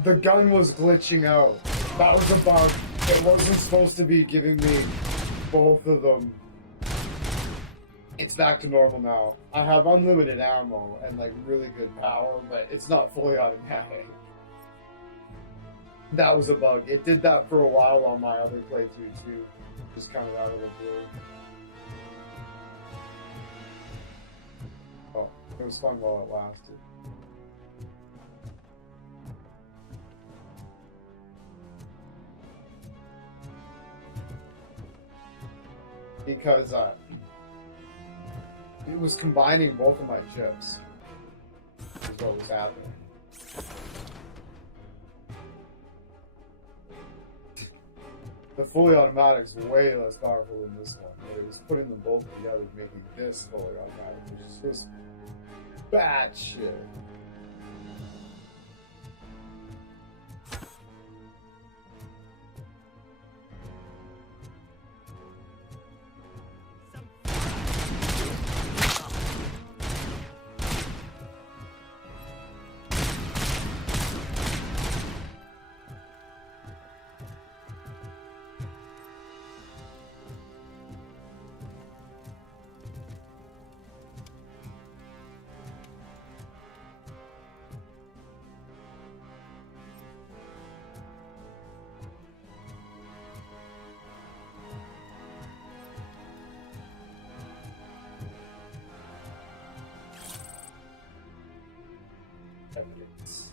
The gun was glitching out. That was a bug. It wasn't supposed to be giving me both of them. It's back to normal now. I have unlimited ammo and like really good power, but it's not fully automatic. That was a bug. It did that for a while on my other playthrough too. Just kind of out of the blue. Oh, it was fun while it lasted. Because it was combining both of my chips. Is what was happening. The fully automatic's way less powerful than this one, but it was putting them both together, making this fully automatic, which is just bad shit. Evidence.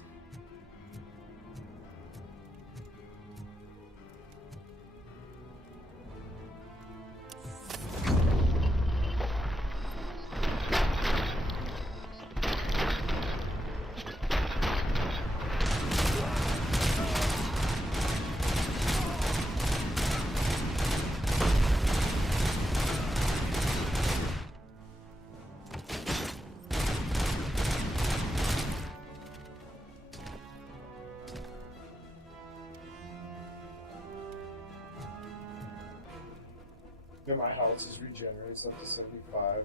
My health just regenerates up to 75.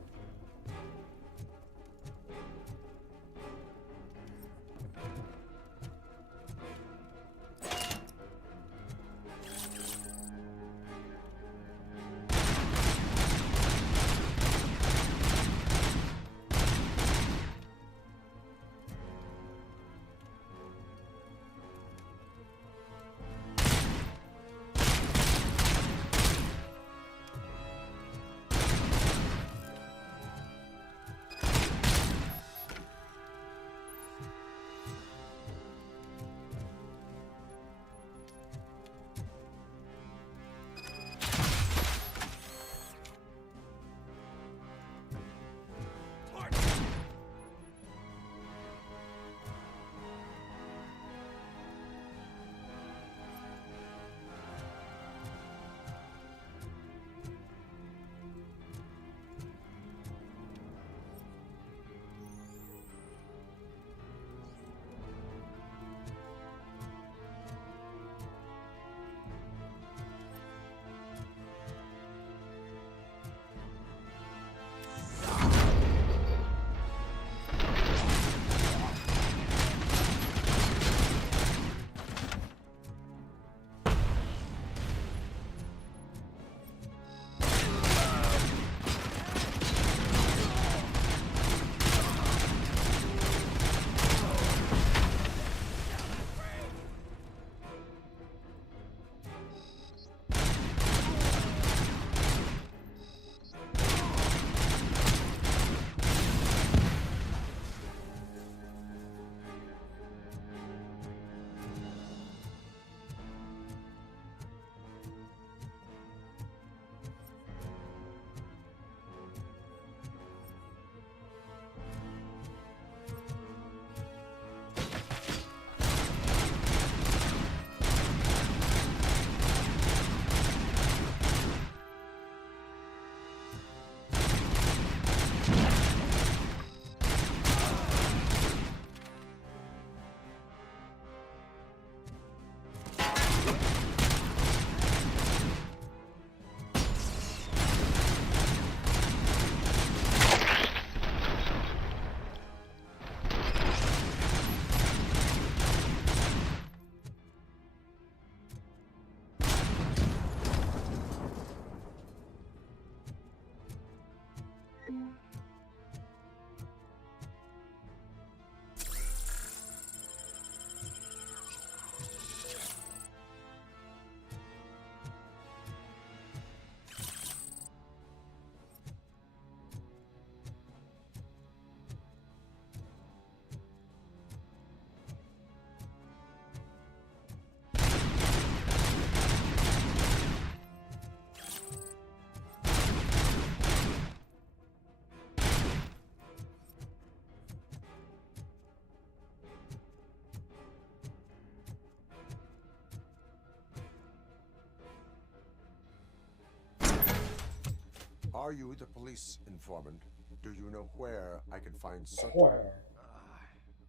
Are you the police informant? Do you know where I can find Soot? Where?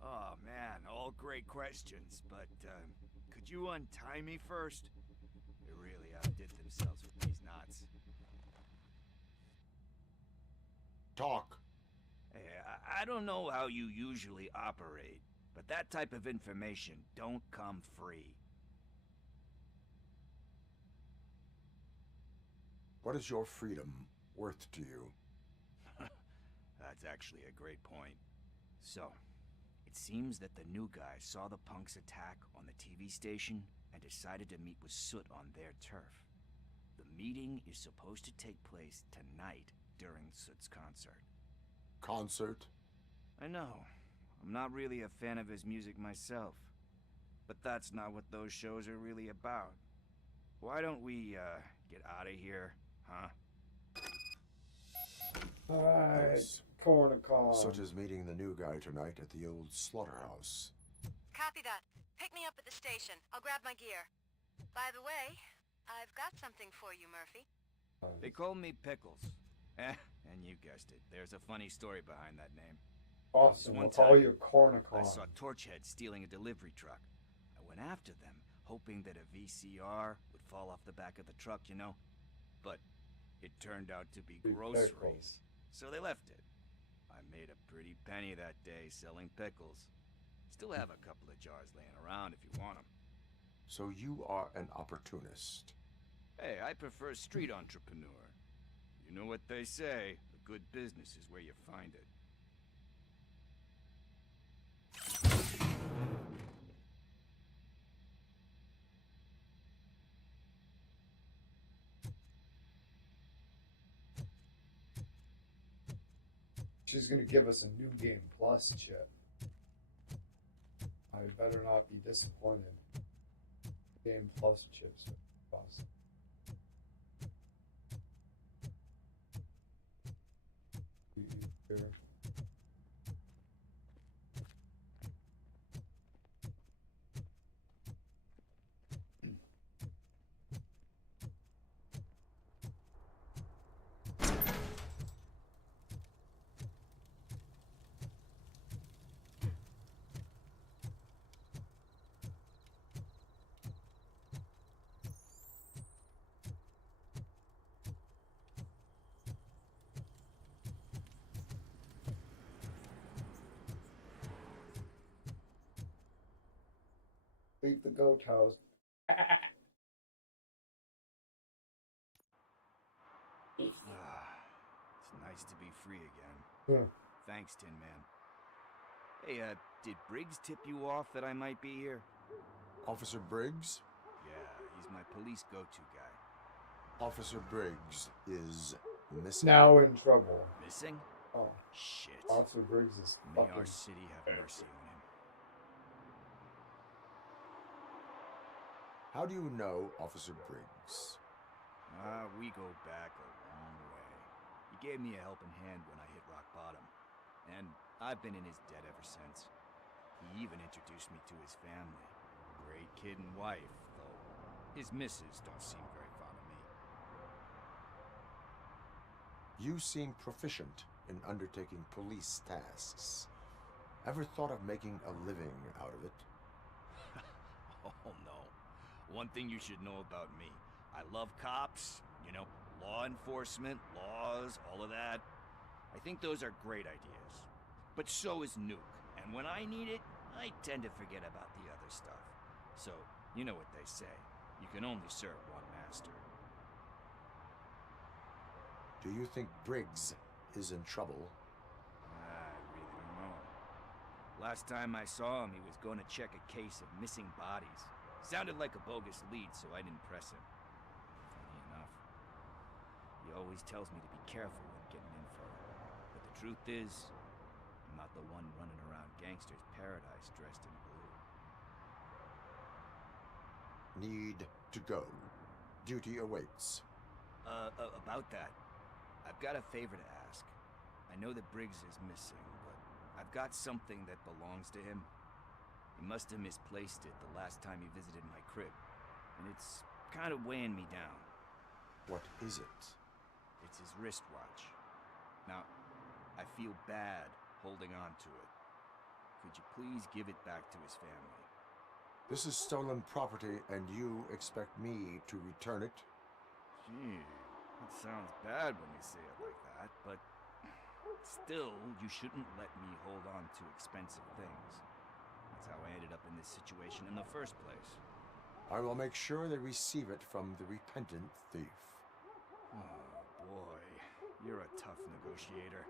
Oh man, all great questions, but could you untie me first? They really outdid themselves with these knots. Talk. Hey, I don't know how you usually operate, but that type of information don't come free. What is your freedom worth to you? That's actually a great point. So, it seems that the new guy saw the punks attack on the TV station and decided to meet with Soot on their turf. The meeting is supposed to take place tonight during Soot's concert. Concert? I know. I'm not really a fan of his music myself. But that's not what those shows are really about. Why don't we, get out of here, huh? Alright, Cornicon. Soot is meeting the new guy tonight at the old slaughterhouse. Copy that. Pick me up at the station. I'll grab my gear. By the way, I've got something for you, Murphy. They call me Pickles. And you guessed it. There's a funny story behind that name. Awesome, One we'll call time, you Cornicon. I saw Torchhead stealing a delivery truck. I went after them, hoping that a VCR would fall off the back of the truck, you know? But it turned out to be groceries. Pickles. So they left it. I made a pretty penny that day selling pickles. Still have a couple of jars laying around if you want them. So you are an opportunist. Hey, I prefer street entrepreneur. You know what they say, a good business is where you find it. She's gonna give us a New Game Plus chip. I better not be disappointed. Game Plus chips are awesome. Here. Leave the goat house. It's nice to be free again. Yeah. Thanks, Tin Man. Hey, did Briggs tip you off that I might be here? Officer Briggs? Yeah, he's my police go-to guy. Officer Briggs is missing. Now in trouble. Missing? Oh. Shit. Officer Briggs is May fucking... our city have mercy on him. How do you know Officer Briggs? We go back a long way. He gave me a helping hand when I hit rock bottom. And I've been in his debt ever since. He even introduced me to his family. Great kid and wife, though his missus don't seem very fond of me. You seem proficient in undertaking police tasks. Ever thought of making a living out of it? Oh no. One thing you should know about me. I love cops, you know, law enforcement, laws, all of that. I think those are great ideas. But so is Nuke. And when I need it, I tend to forget about the other stuff. So, you know what they say. You can only serve one master. Do you think Briggs is in trouble? I really don't know. Last time I saw him, he was going to check a case of missing bodies. Sounded like a bogus lead, so I didn't press him. Funny enough. He always tells me to be careful when getting info. But the truth is, I'm not the one running around gangster's paradise dressed in blue. Need to go. Duty awaits. About that, I've got a favor to ask. I know that Briggs is missing, but I've got something that belongs to him. He must have misplaced it the last time he visited my crib, and it's kind of weighing me down. What is it? It's his wristwatch. Now, I feel bad holding on to it. Could you please give it back to his family? This is stolen property, and you expect me to return it? Gee, that sounds bad when you say it like that, but still, you shouldn't let me hold on to expensive things. That's how I ended up in this situation in the first place. I will make sure they receive it from the repentant thief. Oh boy, you're a tough negotiator.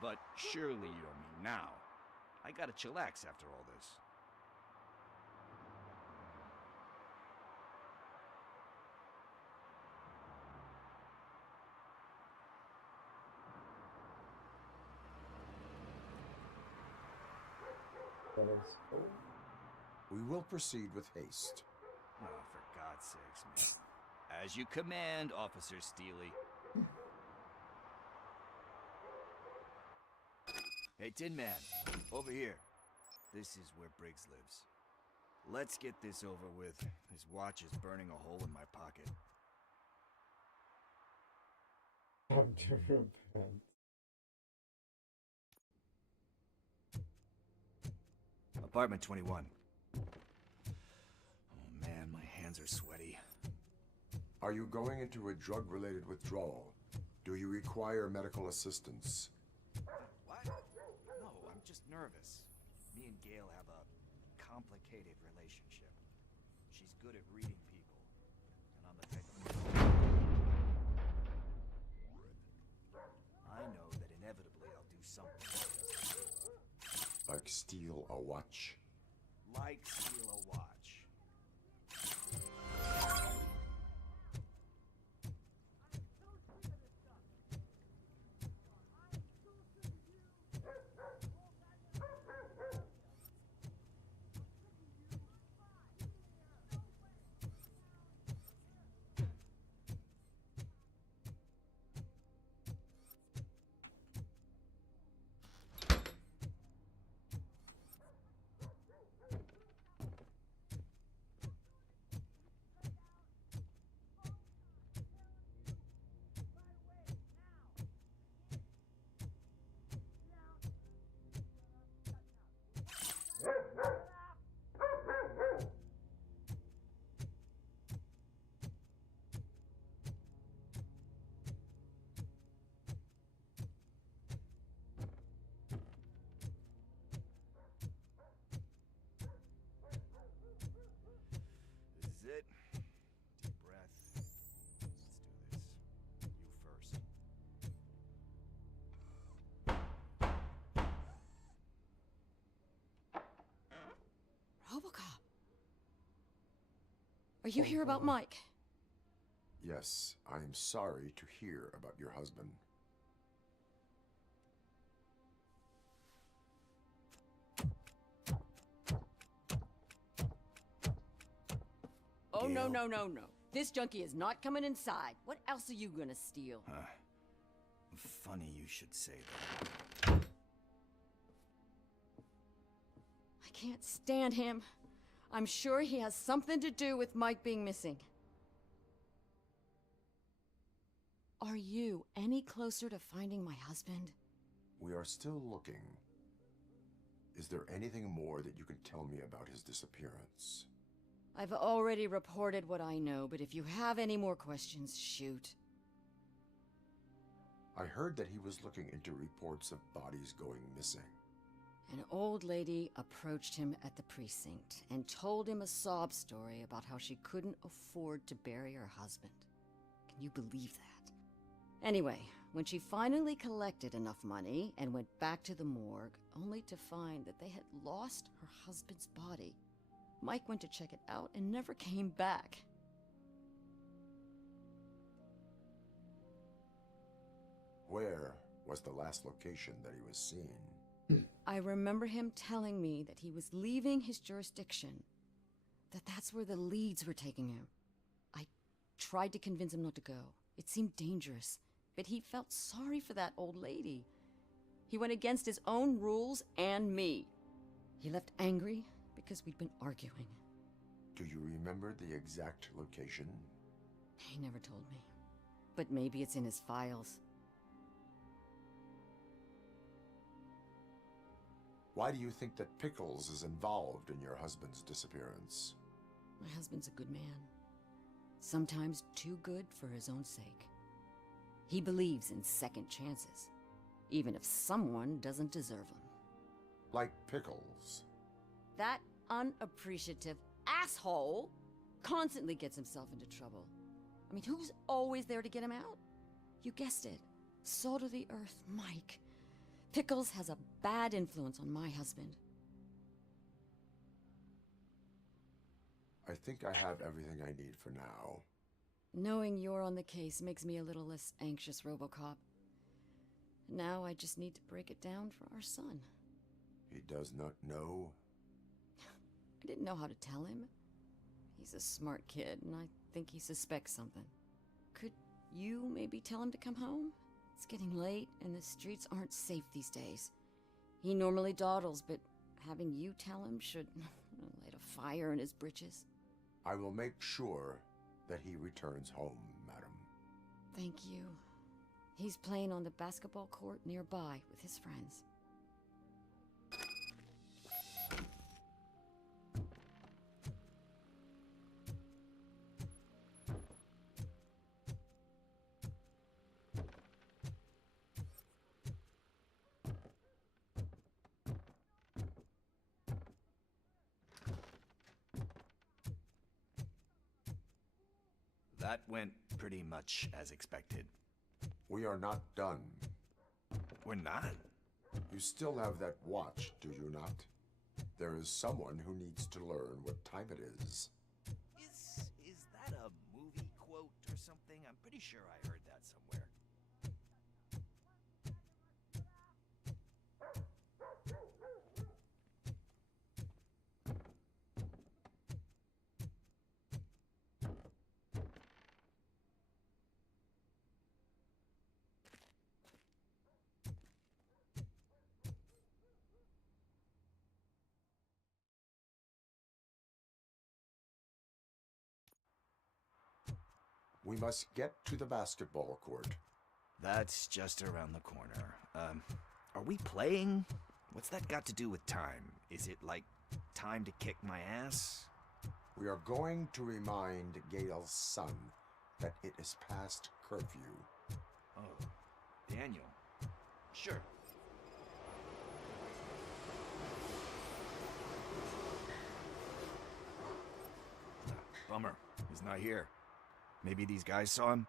But surely you don't mean now. I gotta chillax after all this. We will proceed with haste. Oh, for God's sakes, man. As you command, Officer Steely. Hey, Tin Man, over here. This is where Briggs lives. Let's get this over with. His watch is burning a hole in my pocket. I'm to repent. Apartment 21. Oh man, my hands are sweaty. Are you going into a drug-related withdrawal? Do you require medical assistance? What? No, I'm just nervous. Me and Gail have a complicated relationship. She's good at reading people, and I'm the type of... I know that inevitably I'll do something. Like steal a watch? Like steal a watch. This is it. Deep breath. Let's do this. You first. Robocop. Are you here about Mike? Yes, I am sorry to hear about your husband. Oh, no, no, no, no. This junkie is not coming inside. What else are you gonna steal? Funny you should say that. I can't stand him. I'm sure he has something to do with Mike being missing. Are you any closer to finding my husband? We are still looking. Is there anything more that you can tell me about his disappearance? I've already reported what I know, but if you have any more questions, shoot. I heard that he was looking into reports of bodies going missing. An old lady approached him at the precinct and told him a sob story about how she couldn't afford to bury her husband. Can you believe that? Anyway, when she finally collected enough money and went back to the morgue, only to find that they had lost her husband's body, Mike went to check it out and never came back. Where was the last location that he was seen? I remember him telling me that he was leaving his jurisdiction, that that's where the leads were taking him. I tried to convince him not to go. It seemed dangerous, but he felt sorry for that old lady. He went against his own rules and me. He left angry because we'd been arguing. Do you remember the exact location? He never told me. But maybe it's in his files. Why do you think that Pickles is involved in your husband's disappearance? My husband's a good man. Sometimes too good for his own sake. He believes in second chances, even if someone doesn't deserve them. Like Pickles. That unappreciative asshole constantly gets himself into trouble. I mean, who's always there to get him out? You guessed it. Salt of the earth, Mike. Pickles has a bad influence on my husband. I think I have everything I need for now. Knowing you're on the case makes me a little less anxious, Robocop. Now I just need to break it down for our son. He does not know? I didn't know how to tell him. He's a smart kid, and I think he suspects something. Could you maybe tell him to come home? It's getting late, and the streets aren't safe these days. He normally dawdles, but having you tell him should light a fire in his britches. I will make sure that he returns home, madam. Thank you. He's playing on the basketball court nearby with his friends. That went pretty much as expected. We are not done. We're not? You still have that watch, do you not? There is someone who needs to learn what time it is. Is that a movie quote or something? I'm pretty sure I heard that somewhere. We must get to the basketball court. That's just around the corner. Are we playing? What's that got to do with time? Is it like time to kick my ass? We are going to remind Gail's son that it is past curfew. Oh, Daniel. Sure. Bummer. He's not here. Maybe these guys saw him?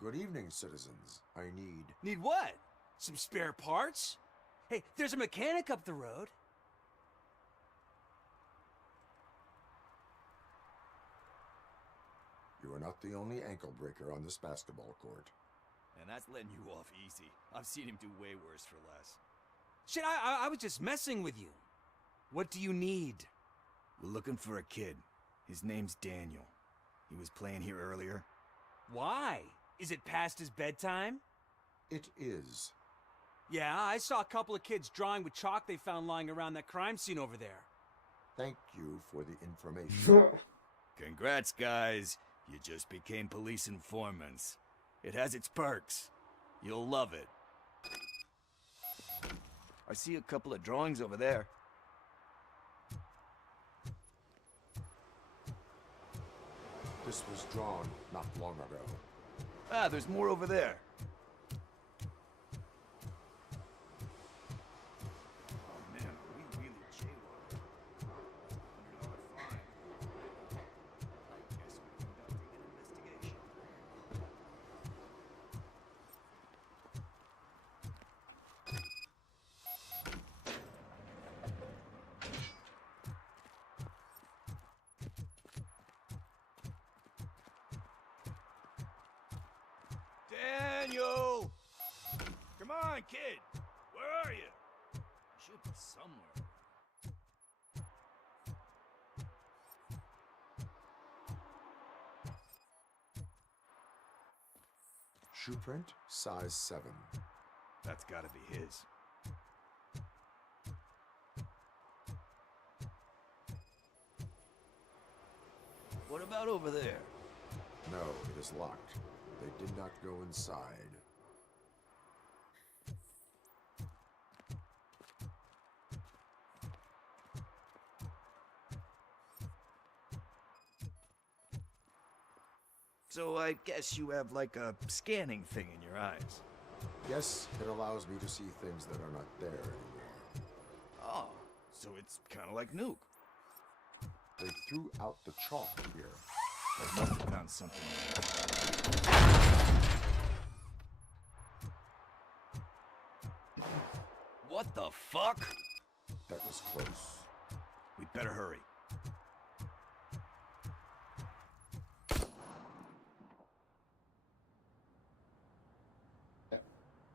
Good evening, citizens. I need... Need what? Some spare parts? Hey, there's a mechanic up the road. You are not the only ankle breaker on this basketball court. And that's letting you off easy. I've seen him do way worse for less. Shit, I was just messing with you. What do you need? We're looking for a kid. His name's Daniel. He was playing here earlier. Why? Is it past his bedtime? It is. Yeah, I saw a couple of kids drawing with chalk they found lying around that crime scene over there. Thank you for the information. Congrats, guys. You just became police informants. It has its perks. You'll love it. I see a couple of drawings over there. This was drawn not long ago. Ah, there's more over there. Oh man, are we really jaywalking? $100 fine. I guess we're conducting an investigation. Daniel! Come on, kid! Where are you? Should be somewhere. Shoe print, size 7. That's gotta be his. What about over there? No, it is locked. They did not go inside. So I guess you have like a scanning thing in your eyes. Yes, it allows me to see things that are not there anymore. Oh, so it's kind of like Nuke. They threw out the chalk here. I must have found something. What the fuck? That was close. We better hurry.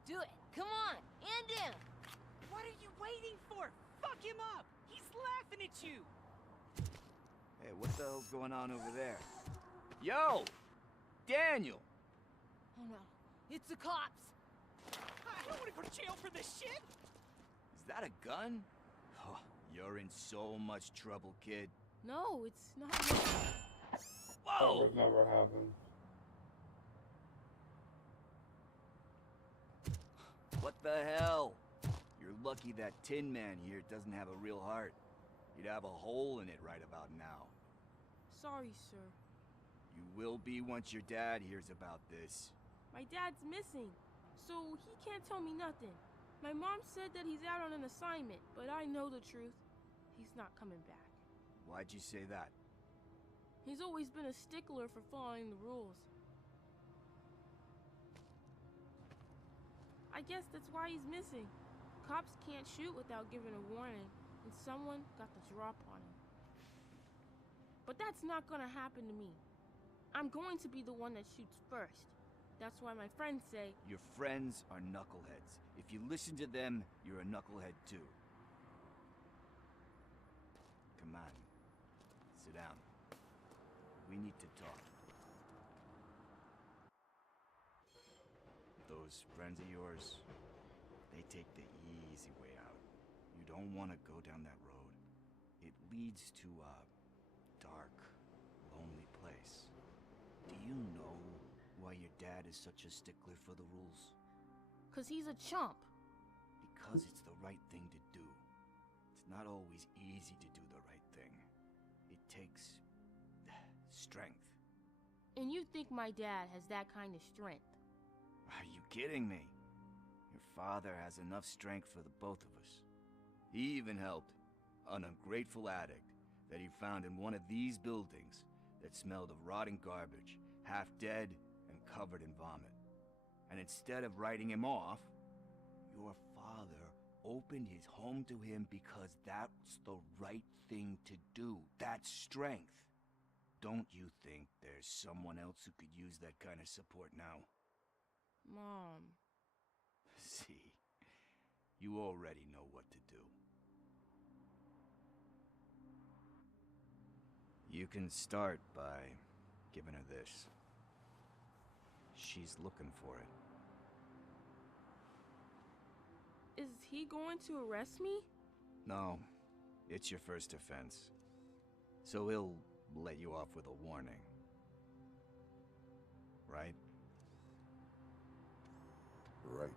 Do it. Come on. End him. What are you waiting for? Fuck him up. He's laughing at you. Hey, what the hell's going on over there? Yo! Daniel! Oh no. It's the cops. I don't want to go to jail for this shit. Is that a gun? Oh, you're in so much trouble, kid. No, it's not. That Whoa! would never happen. What the hell? You're lucky that Tin Man here doesn't have a real heart. You'd have a hole in it right about now. Sorry, sir. You will be once your dad hears about this. My dad's missing, so he can't tell me nothing. My mom said that he's out on an assignment, but I know the truth. He's not coming back. Why'd you say that? He's always been a stickler for following the rules. I guess that's why he's missing. Cops can't shoot without giving a warning, and someone got the drop on him. But that's not gonna happen to me. I'm going to be the one that shoots first. That's why my friends say... Your friends are knuckleheads. If you listen to them, you're a knucklehead too. Come on. Sit down. We need to talk. Those friends of yours, they take the easy way out. You don't want to go down that road. It leads to a dark, lonely place. Do you know why your dad is such a stickler for the rules? 'Cause he's a chump. Because it's the right thing to do. It's not always easy to do the right thing. It takes strength. And you think my dad has that kind of strength? Are you kidding me? Your father has enough strength for the both of us. He even helped an ungrateful addict that he found in one of these buildings that smelled of rotting garbage, half dead and covered in vomit. And instead of writing him off, your father opened his home to him because that's the right thing to do. That's strength. Don't you think there's someone else who could use that kind of support now? Mom. See, you already know what to do. You can start by giving her this. She's looking for it. Is he going to arrest me? No, it's your first offense. So he'll let you off with a warning. Right? Right.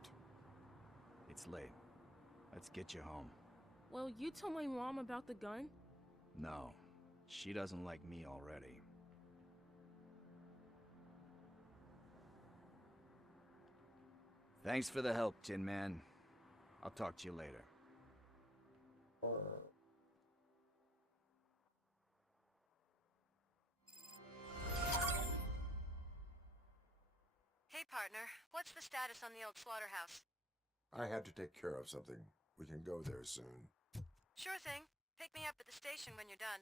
It's late. Let's get you home. Well, you told my mom about the gun? No, she doesn't like me already. Thanks for the help, Tin Man. I'll talk to you later. Hey, partner. What's the status on the old slaughterhouse? I had to take care of something. We can go there soon. Sure thing. Pick me up at the station when you're done.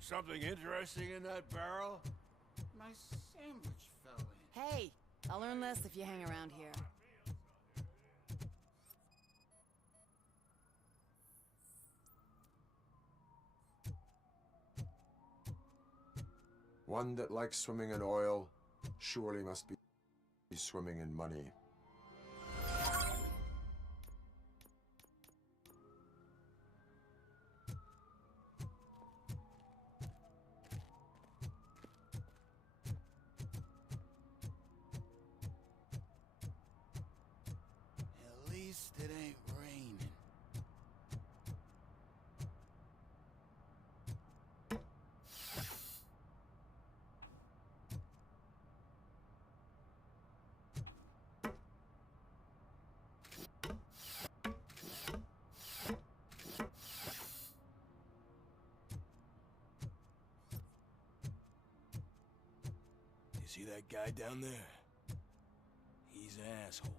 Something interesting in that barrel? My sandwich fell in. Hey, I'll learn less if you hang around here. One that likes swimming in oil surely must be swimming in money. At least it ain't raining. You see that guy down there? He's an asshole.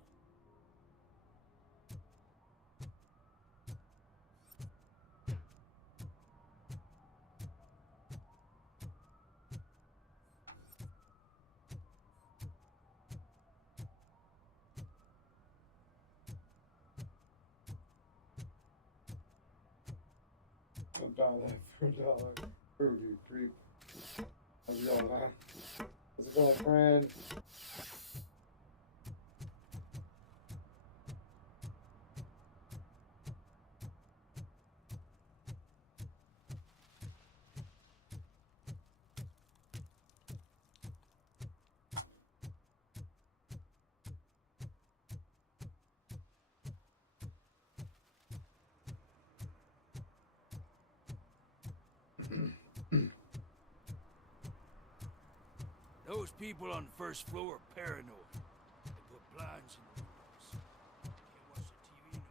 I'm down that for $1. Rudy creep. How's it going, man? How's it going, friend? Those people on the first floor are paranoid. They put blinds in the windows. Can't watch the TV no.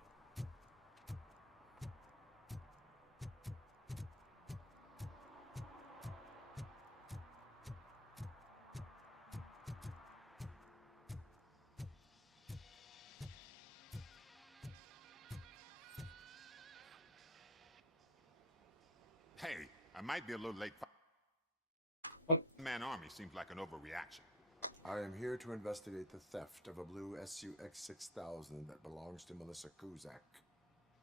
Hey, I might be a little late. Man army seems like an overreaction. I am here to investigate the theft of a blue SUX 6000 that belongs to Melissa Kuzak.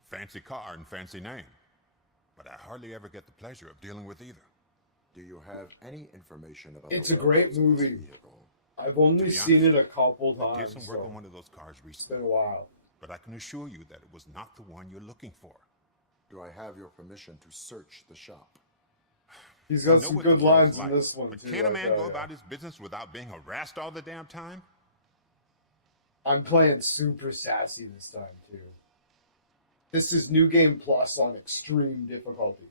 Fancy car and fancy name. But I hardly ever get the pleasure of dealing with either. Do you have any information about It's the a great whereabouts of this movie. vehicle? I've only seen it a couple I did times. some work so on one of those cars recently. it's been a while. But I can assure you that it was not the one you're looking for. Do I have your permission to search the shop? He's got I know some what good the floor lines is in like, this one, but too. can a I man tell go ya. about his business without being harassed all the damn time? I'm playing super sassy this time, too. This is New Game Plus on extreme difficulty.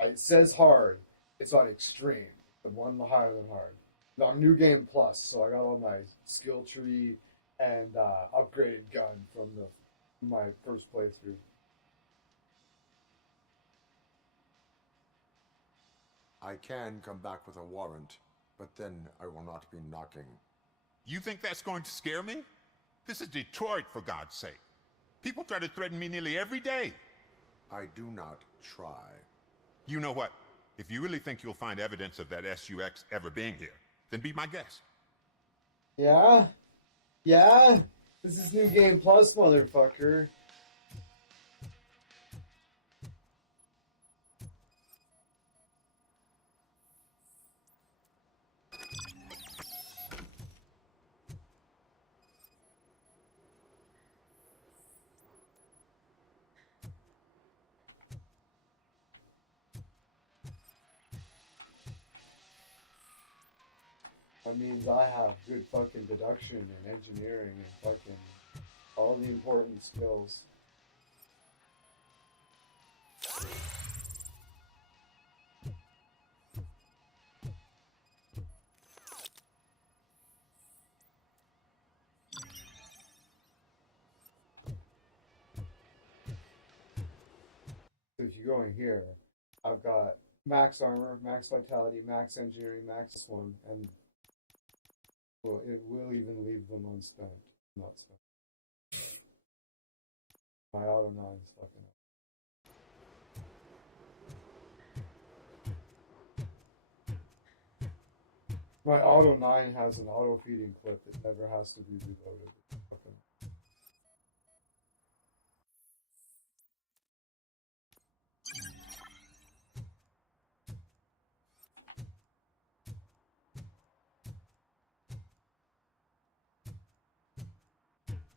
It says hard. It's on extreme. The one higher than hard. No, I'm New Game Plus, so I got all my skill tree and upgraded gun from my first playthrough. I can come back with a warrant, but then I will not be knocking. You think that's going to scare me? This is Detroit, for God's sake. People try to threaten me nearly every day. I do not try. You know what? If you really think you'll find evidence of that SUX ever being here, then be my guest. Yeah? Yeah? This is New Game Plus, motherfucker. That means I have good fucking deduction and engineering and fucking all the important skills. So if you go in here, I've got max armor, max vitality, max engineering, max one, and well, it will even leave them unspent. Not spent. My auto 9's fucking up. My Auto 9 has an auto feeding clip that never has to be reloaded. Fucking...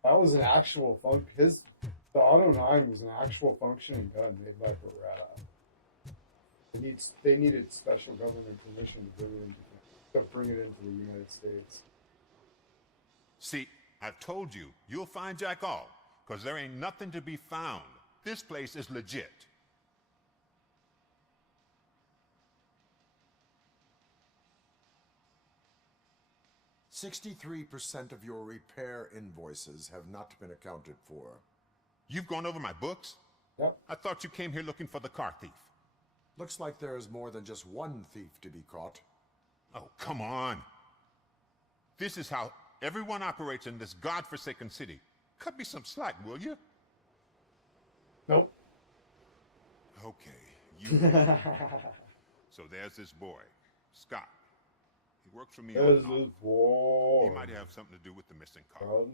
That was an actual the Auto 9 was an actual functioning gun made by Beretta. They needed special government permission to bring it into the United States. See, I've told you, you'll find Jack all, because there ain't nothing to be found. This place is legit. "63% of your repair invoices have not been accounted for." You've gone over my books? Yep. I thought you came here looking for the car thief. Looks like there is more than just one thief to be caught. Oh, come on. This is how everyone operates in this godforsaken city. Cut me some slack, will you? Nope. Okay, you. So there's this boy, Scott. He works for me on and off. He might have something to do with the missing car.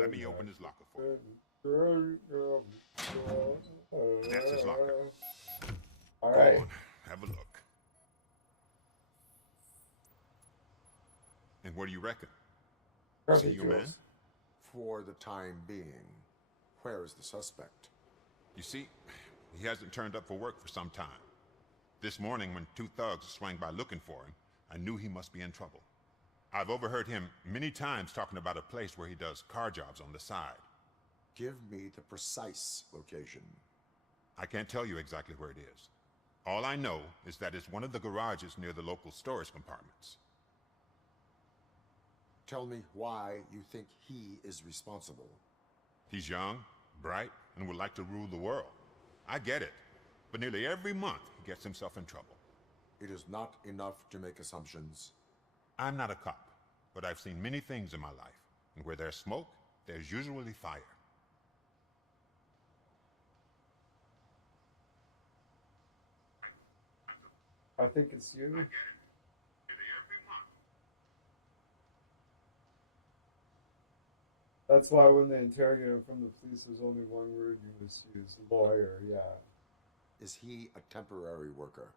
Let me open his locker for you. That's his locker. All right. Go on, have a look. And what do you reckon? Is he your man? For the time being. Where is the suspect? You see, he hasn't turned up for work for some time. This morning, when two thugs swang by looking for him, I knew he must be in trouble. I've overheard him many times talking about a place where he does car jobs on the side. Give me the precise location. I can't tell you exactly where it is. All I know is that it's one of the garages near the local storage compartments. Tell me why you think he is responsible. He's young, bright, and would like to rule the world. I get it, but nearly every month he gets himself in trouble. It is not enough to make assumptions. I'm not a cop, but I've seen many things in my life, and where there's smoke, there's usually fire. I think it's you. That's why when they interrogate him from the police, there's only one word you misuse: lawyer. Yeah. Is he a temporary worker?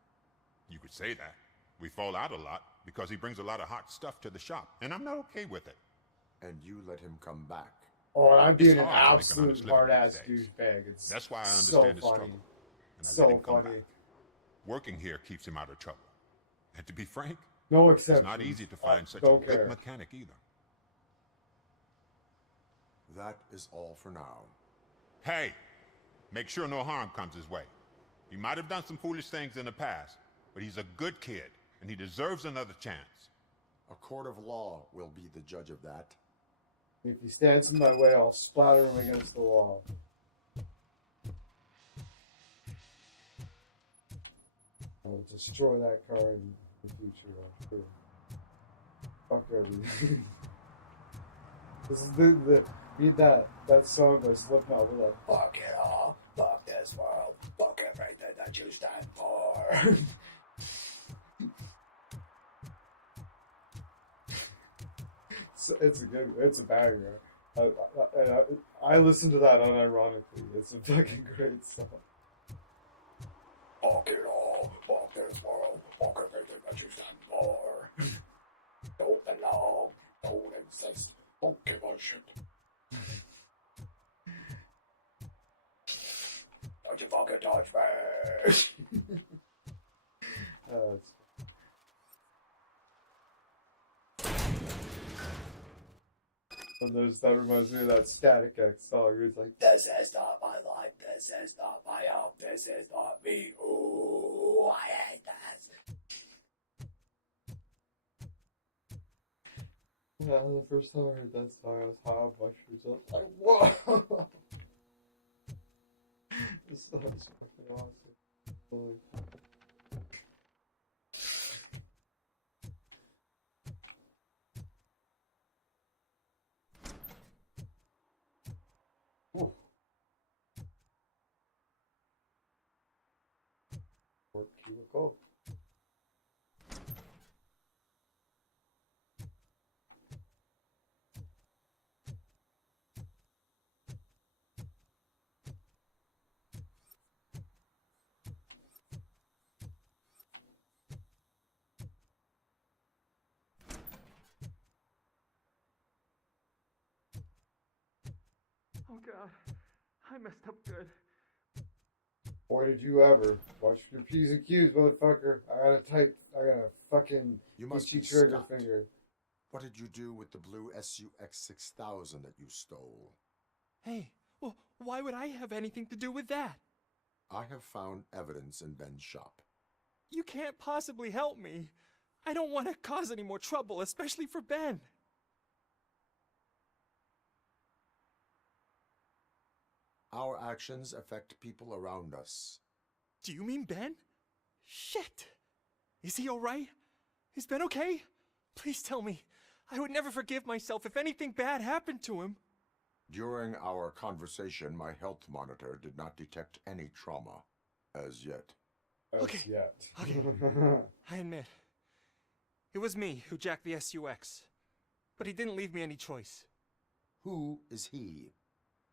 You could say that. We fall out a lot because he brings a lot of hot stuff to the shop, and I'm not okay with it. And you let him come back. Oh, and I'm being an absolute hard-ass douchebag. That's why I understand so his funny. struggle. And I So let him come funny. back. Working here keeps him out of trouble. And to be frank, No it's exceptions. not easy to find such a don't good care. mechanic either. That is all for now. Hey, make sure no harm comes his way. He might have done some foolish things in the past, but he's a good kid, and he deserves another chance. A court of law will be the judge of that. If he stands in my way, I'll splatter him against the wall. I'll destroy that car in the future, I'm sure. Fuck everything. This is the beat that song by Slipknot. We're like, fuck it all, fuck this world, fuck everything that you stand for. It's a banger. I listen to that unironically. It's a fucking great song. Fuck it all, fuck this world, fuck everything that you stand for. Don't belong, don't exist, don't give a shit. Don't you fucking touch me. That's and that reminds me of that Static X song. It's like, this is not my life, this is not my home, this is not me. Ooh, I hate this. Yeah, the first time I heard that song, I was high on mushrooms. I was like, whoa! This song is fucking awesome. Holy fuck. Ooh. Work cubicle. Oh God, I messed up good. Boy, did you ever. Watch your P's and Q's, motherfucker. I got a fucking You must itchy be trigger Scott. finger. What did you do with the blue SUX 6000 that you stole? Hey, well, why would I have anything to do with that? I have found evidence in Ben's shop. You can't possibly help me. I don't want to cause any more trouble, especially for Ben. Our actions affect people around us. Do you mean Ben? Shit! Is he alright? Is Ben okay? Please tell me. I would never forgive myself if anything bad happened to him. During our conversation, my health monitor did not detect any trauma. As yet. Okay. I admit. It was me who jacked the SUX. But he didn't leave me any choice. Who is he?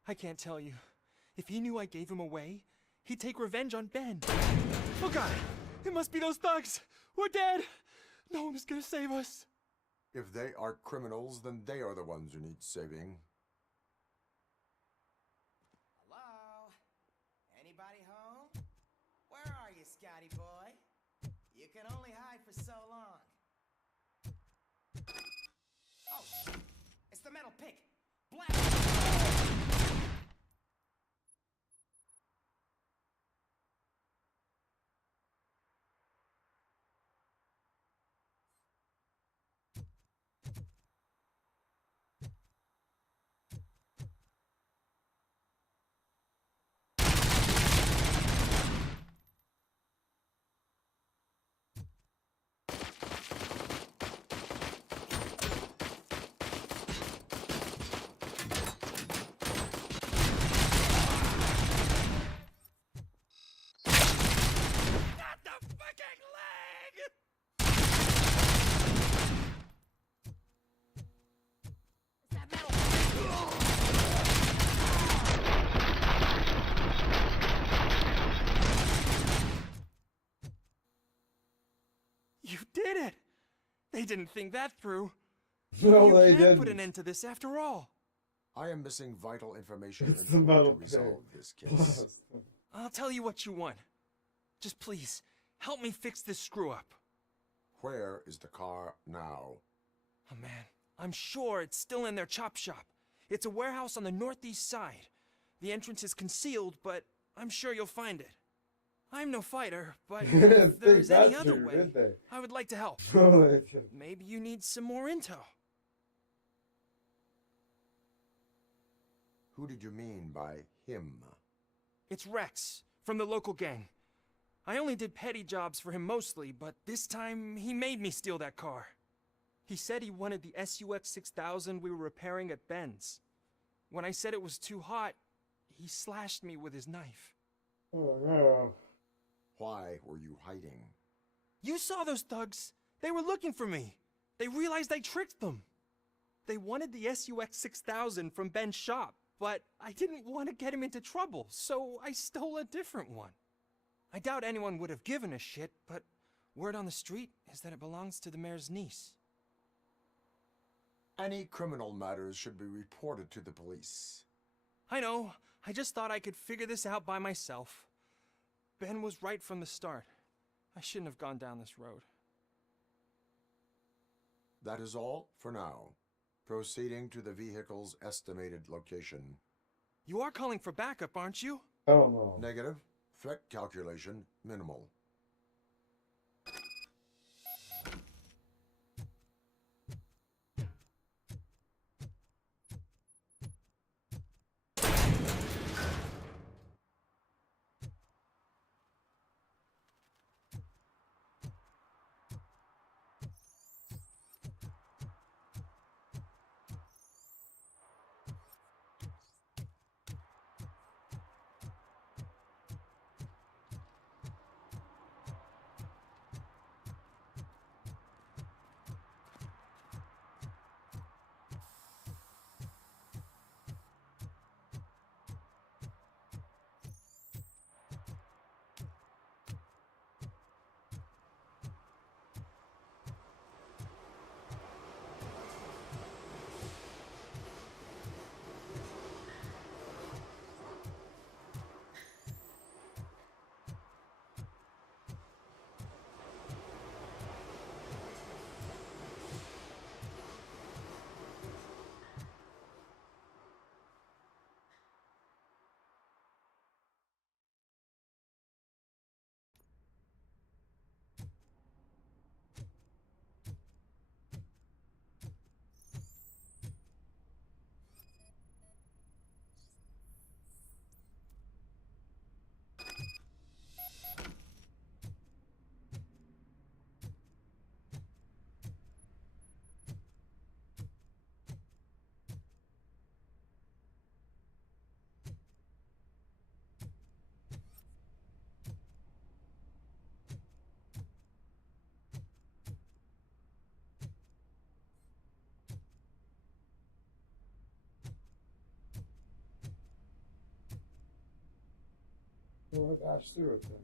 I can't tell you. If he knew I gave him away, he'd take revenge on Ben. Oh God! It must be those thugs! We're dead! No one is gonna save us! If they are criminals, then they are the ones who need saving. Hello? Anybody home? Where are you, Scotty boy? You can only hide for so long. Oh, it's the metal pick. Black. You did it! They didn't think that through. No, you they can didn't. put an end to this after all. I am missing vital information It's in the order metal to resolve this case. I'll tell you what you want. Just please, help me fix this screw-up. Where is the car now? Oh man, I'm sure it's still in their chop shop. It's a warehouse on the northeast side. The entrance is concealed, but I'm sure you'll find it. I'm no fighter, but if there's any other way, I would like to help. Maybe you need some more intel. Who did you mean by him? It's Rex, from the local gang. I only did petty jobs for him mostly, but this time he made me steal that car. He said he wanted the SUX 6000 we were repairing at Ben's. When I said it was too hot, he slashed me with his knife. Oh no. Why were you hiding? You saw those thugs. They were looking for me. They realized I tricked them. They wanted the SUX 6000 from Ben's shop, but I didn't want to get him into trouble, so I stole a different one. I doubt anyone would have given a shit, but word on the street is that it belongs to the mayor's niece. Any criminal matters should be reported to the police. I know. I just thought I could figure this out by myself. Ben was right from the start. I shouldn't have gone down this road. That is all for now. Proceeding to the vehicle's estimated location. You are calling for backup, aren't you? Oh no. Negative. Threat calculation minimal. So I bashed through it then.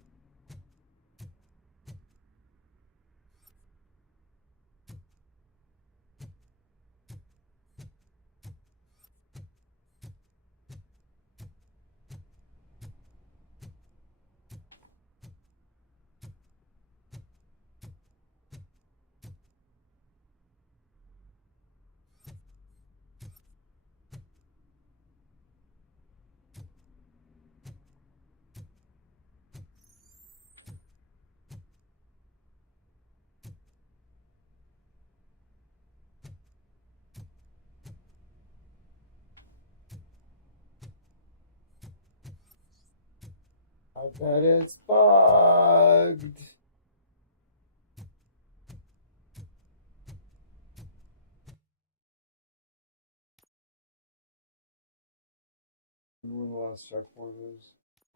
I bet it's bugged. When the last checkpoint is.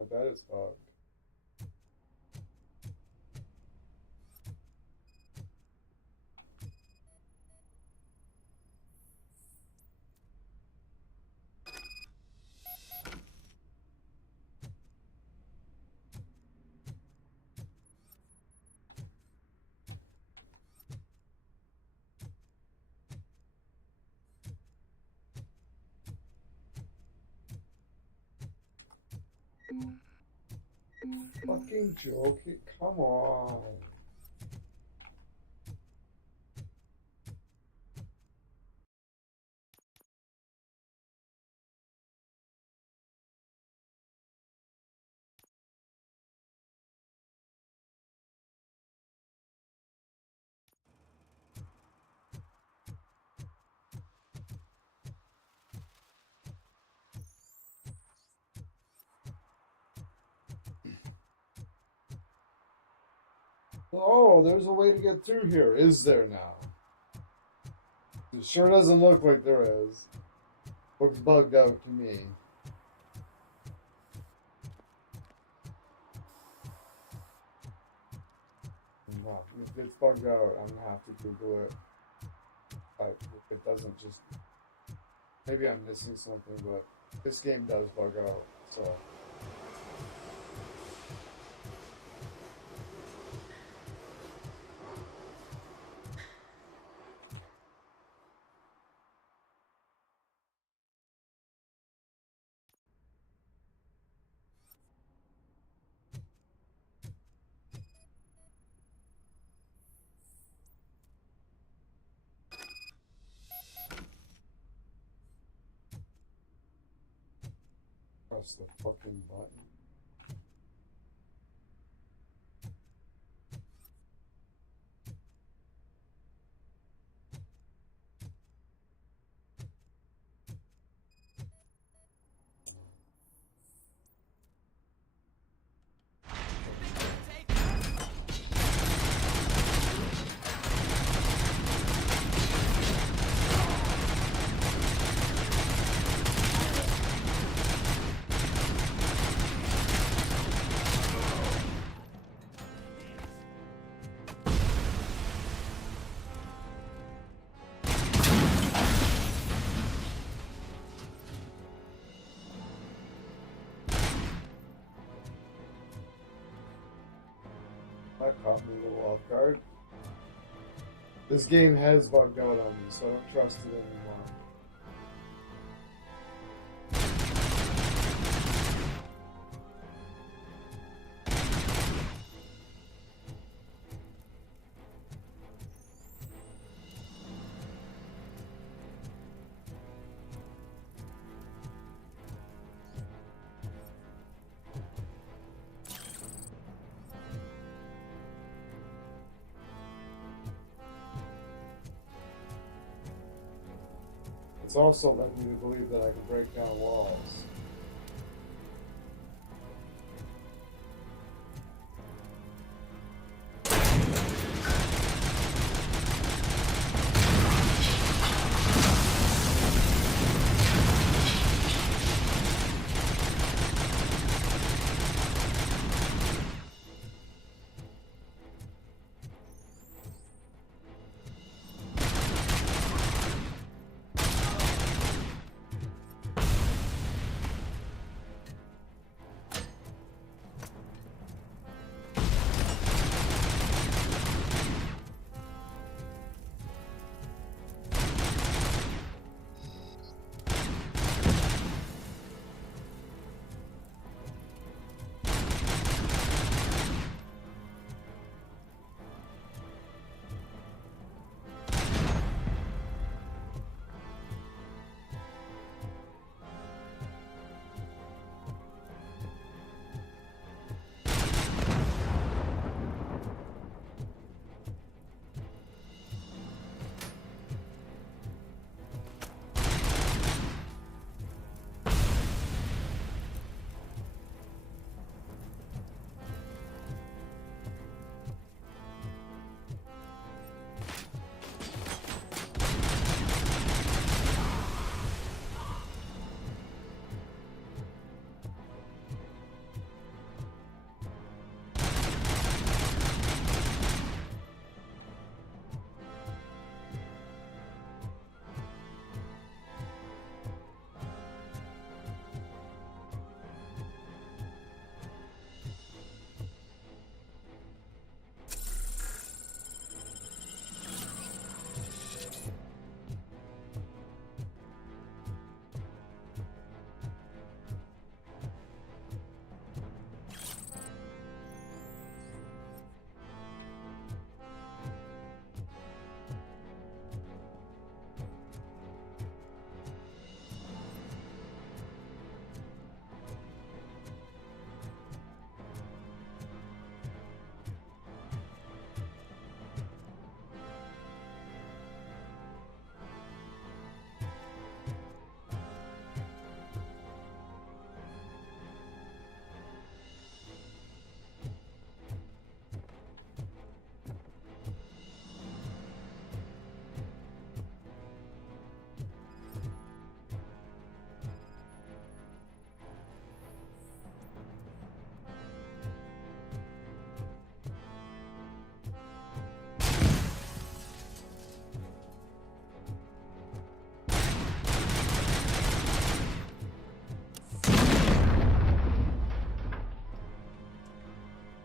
I bet it's bugged. Fucking joking. Come on. Oh, there's a way to get through here. Is there now? It sure doesn't look like there is. Looks bugged out to me. No, if it's bugged out, I'm gonna have to Google it. If it doesn't just... Maybe I'm missing something, but this game does bug out, so... Press the fucking button. That caught me a little off guard. This game has bugged out on me, so I don't trust it anymore. It's also led me to believe that I can break down walls.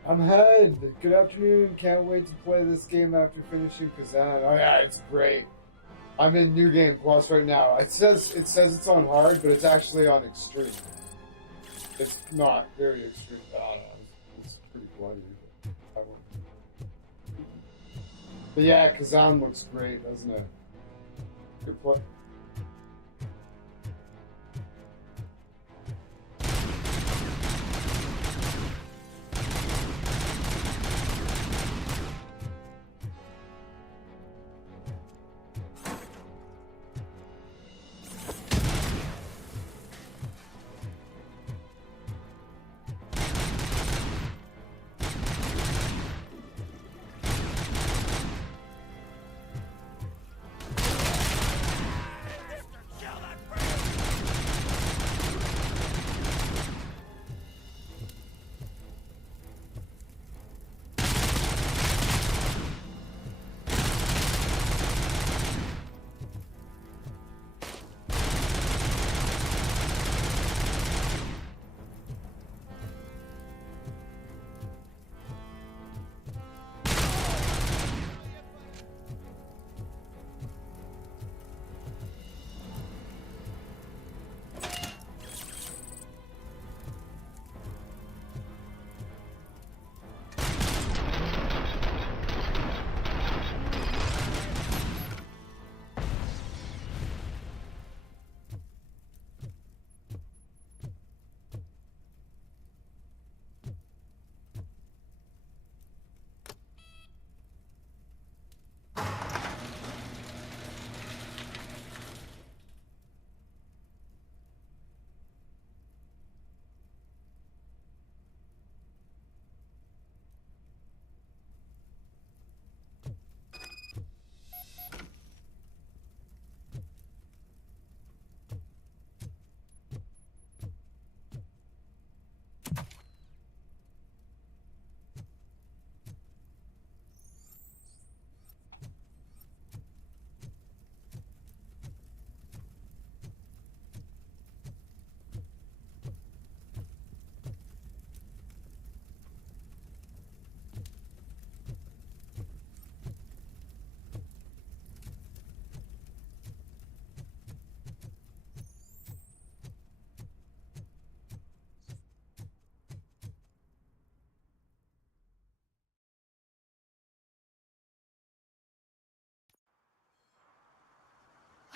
I'm Head. Good afternoon. Can't wait to play this game after finishing Kazan. Oh yeah, it's great. I'm in New Game Plus right now. It says it's on hard, but it's actually on extreme. It's not very extreme. I don't know. It's pretty bloody. But yeah, Kazan looks great, doesn't it? Good play.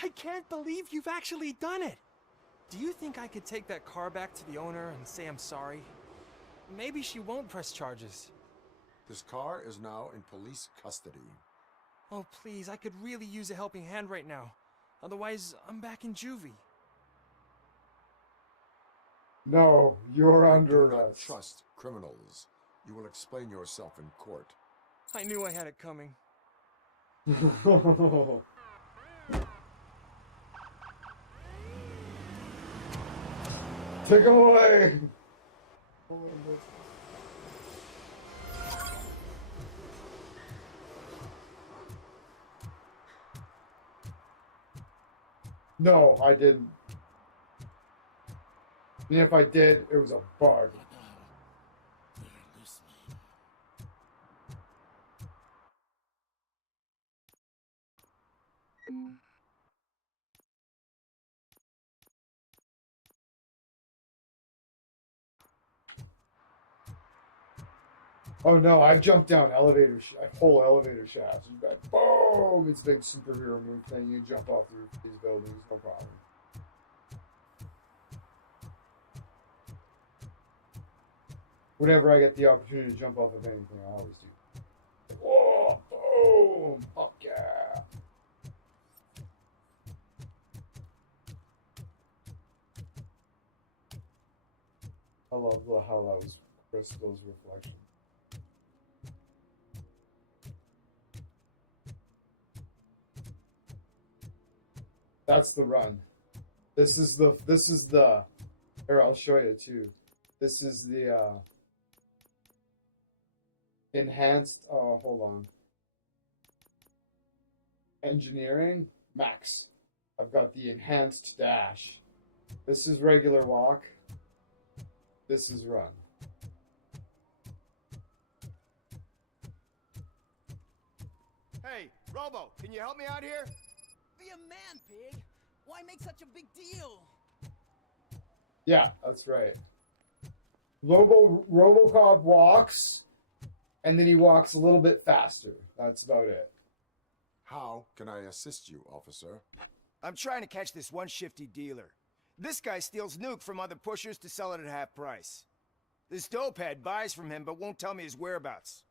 I can't believe you've actually done it! Do you think I could take that car back to the owner and say I'm sorry? Maybe she won't press charges. This car is now in police custody. Oh, please, I could really use a helping hand right now. Otherwise, I'm back in juvie. No, you're under Do not arrest. trust criminals. You will explain yourself in court. I knew I had it coming. Take him away! No, I didn't. And if I did, it was a bug. Oh no, I jumped down whole elevator shafts. You got boom! It's a big superhero move thing. You jump off the roof of these buildings, no problem. Whenever I get the opportunity to jump off of anything, I always do. Whoa! Boom! Fuck yeah! I love how that was Crystal's reflection. That's the run. This is the here, I'll show you too. This is the enhanced hold on. Engineering max. I've got the enhanced dash. This is regular walk. This is run. Hey, Robo, can you help me out here? Be a man, pig. Why make such a big deal? Yeah, that's right. Robocop walks, and then he walks a little bit faster. That's about it. How can I assist you, officer? I'm trying to catch this one shifty dealer. This guy steals nuke from other pushers to sell it at half price. This dopehead buys from him but won't tell me his whereabouts.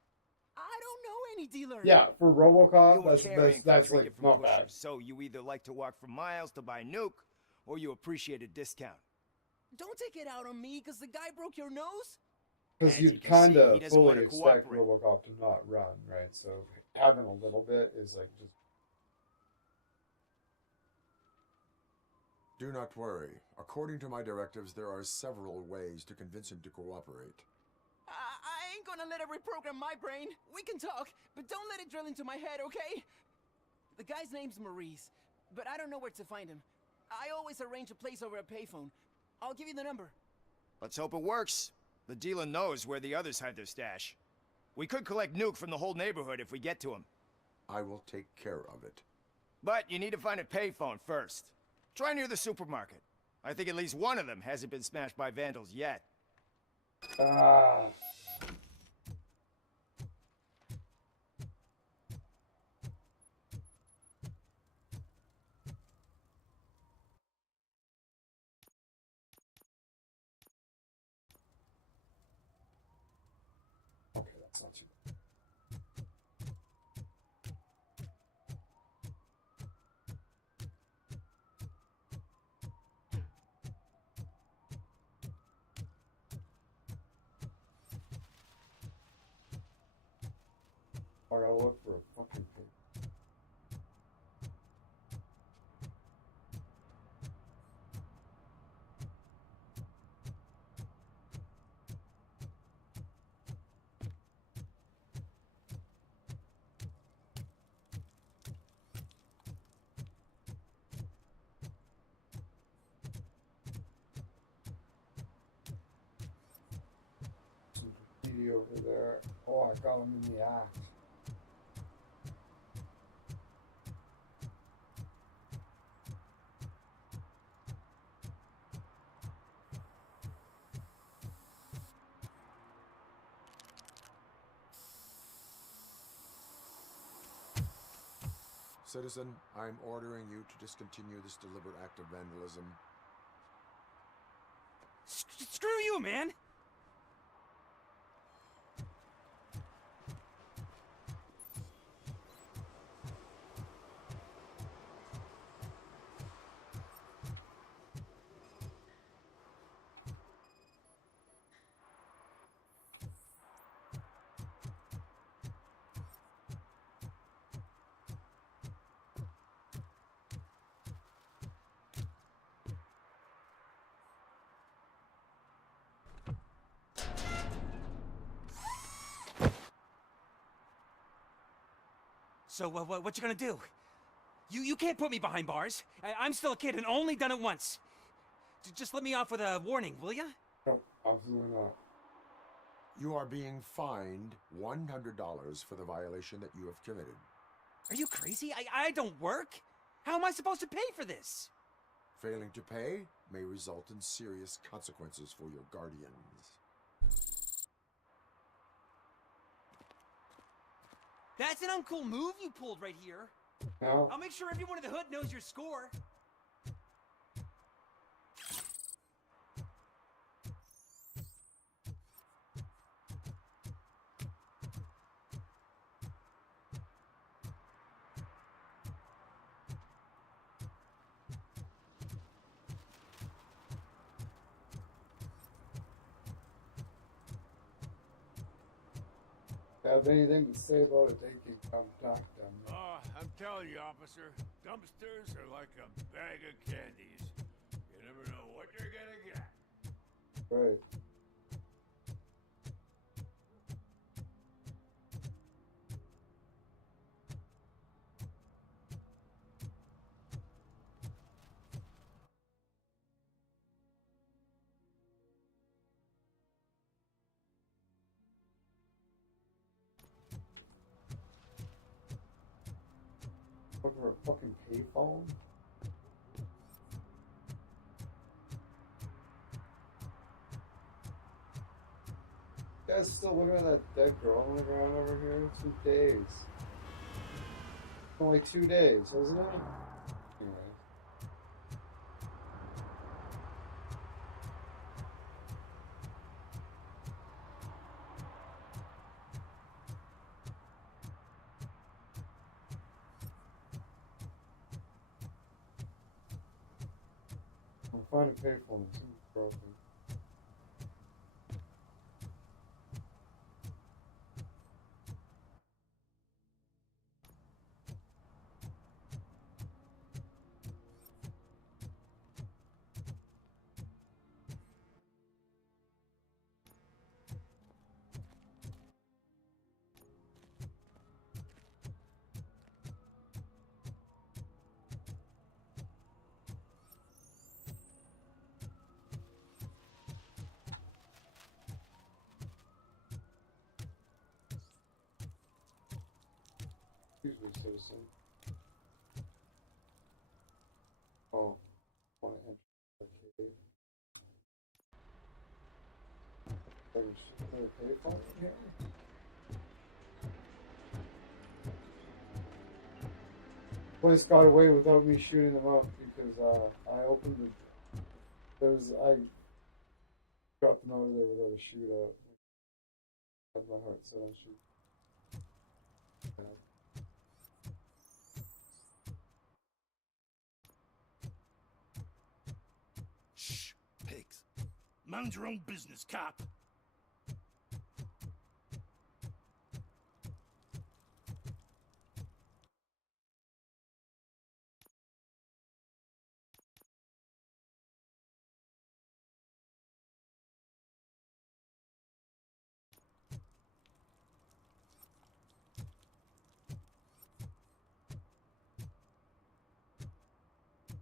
I don't know any dealer. Yeah, for Robocop, You were carrying that's from 3 like different not pushers, bad. so you either like to walk for miles to buy nuke, or you appreciate a discount. Don't take it out on me, because the guy broke your nose? Because As you'd you can kind see, of he doesn't fully wanna expect cooperate. Robocop to not run, right? So having a little bit is like just. Do not worry. According to my directives, there are several ways to convince him to cooperate. I ain't gonna let it reprogram my brain. We can talk, but don't let it drill into my head, okay? The guy's name's Maurice, but I don't know where to find him. I always arrange a place over a payphone. I'll give you the number. Let's hope it works. The dealer knows where the others hide their stash. We could collect nuke from the whole neighborhood if we get to him. I will take care of it. But you need to find a payphone first. Try near the supermarket. I think at least one of them hasn't been smashed by vandals yet. Ah. Okay, that's not too bad. I gotta look for a fucking pig. Some graffiti over there. Oh, I got him in the act. Citizen, I'm ordering you to discontinue this deliberate act of vandalism. Screw you, man! So, what you gonna do? You can't put me behind bars. I'm still a kid and only done it once. Just let me off with a warning, will ya? No, absolutely not. You are being fined $100 for the violation that you have committed. Are you crazy? I don't work. How am I supposed to pay for this? Failing to pay may result in serious consequences for your guardians. That's an uncool move you pulled right here. No. I'll make sure everyone in the hood knows your score. Have anything to say about it taking contact them? Oh, I'm telling you, officer, dumpsters are like a bag of candies. You never know what you're gonna get. Right. Looking for a fucking payphone? You guys still looking at that dead girl on the ground over here? 2 days. Only 2 days, isn't it? Anyway. I'm finding a payphone. Something's broken. Excuse me, citizen. Oh, want to enter the cave? There's a payphone in here? Police got away without me shooting them up because I opened the. I dropped them out of there without a shootout. Had my heart set on shoot. Shh, pigs. Mind your own business, cop.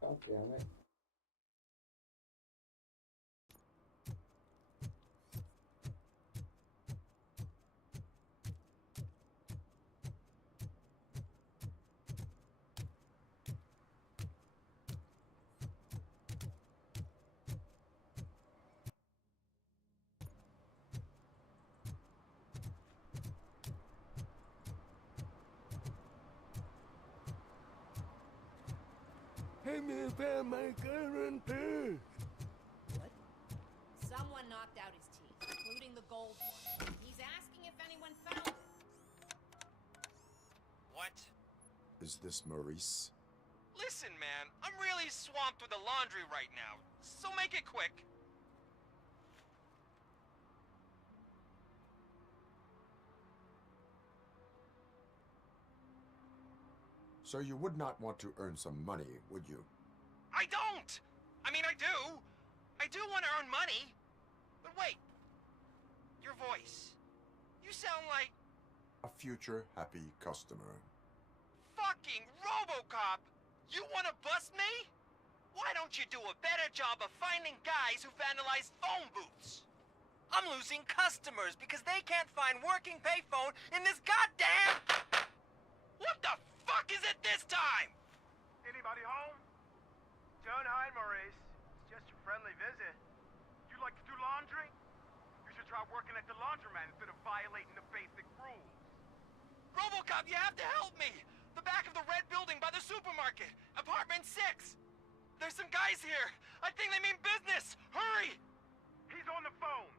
God damn it. Hey, man, found my guarantee. What? Someone knocked out his teeth, including the gold one. He's asking if anyone found it. What? Is this Maurice? Listen, man, I'm really swamped with the laundry right now, so make it quick. So you would not want to earn some money, would you? I don't! I mean, I do. I do want to earn money. But wait. Your voice. You sound like... A future happy customer. fucking Robocop! You want to bust me? Why don't you do a better job of finding guys who vandalize phone booths? I'm losing customers because they can't find working payphone in this goddamn... What the fuck is it this time? Anybody home? Don't hide, Maurice. It's just a friendly visit. You like to do laundry? You should try working at the laundromat instead of violating the basic rules. Robocop, you have to help me! The back of the red building by the supermarket. Apartment 6. There's some guys here. I think they mean business. Hurry! He's on the phone.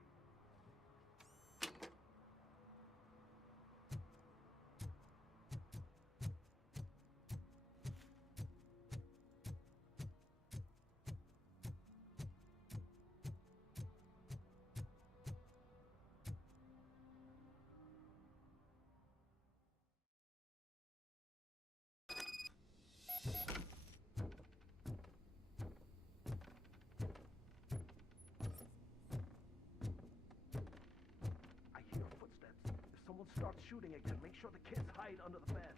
Start shooting again. Make sure the kids hide under the bed.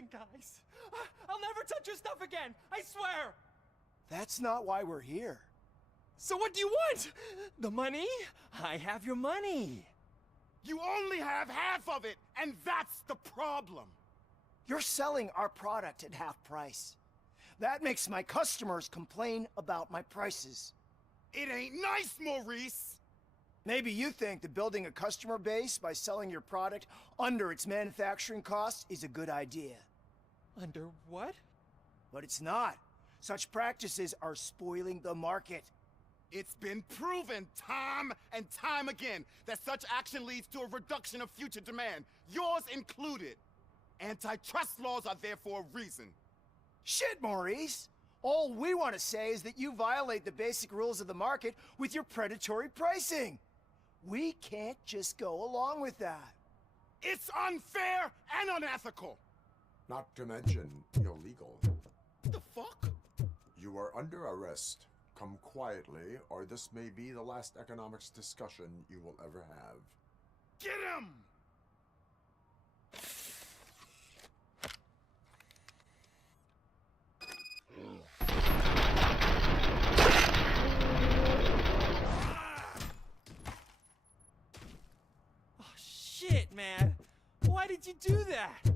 Listen, guys. I'll never touch your stuff again. I swear. That's not why we're here. So what do you want? The money? I have your money. You only have half of it, and that's the problem. You're selling our product at half price. That makes my customers complain about my prices. It ain't nice, Maurice! Maybe you think that building a customer base by selling your product under its manufacturing costs is a good idea. Under what? But it's not. Such practices are spoiling the market. It's been proven time and time again that such action leads to a reduction of future demand, yours included. Antitrust laws are there for a reason. Shit, Maurice! All we want to say is that you violate the basic rules of the market with your predatory pricing. We can't just go along with that. It's unfair and unethical! Not to mention illegal. The fuck? You are under arrest. Come quietly, or this may be the last economics discussion you will ever have. Get him! Oh, shit, man. Why did you do that?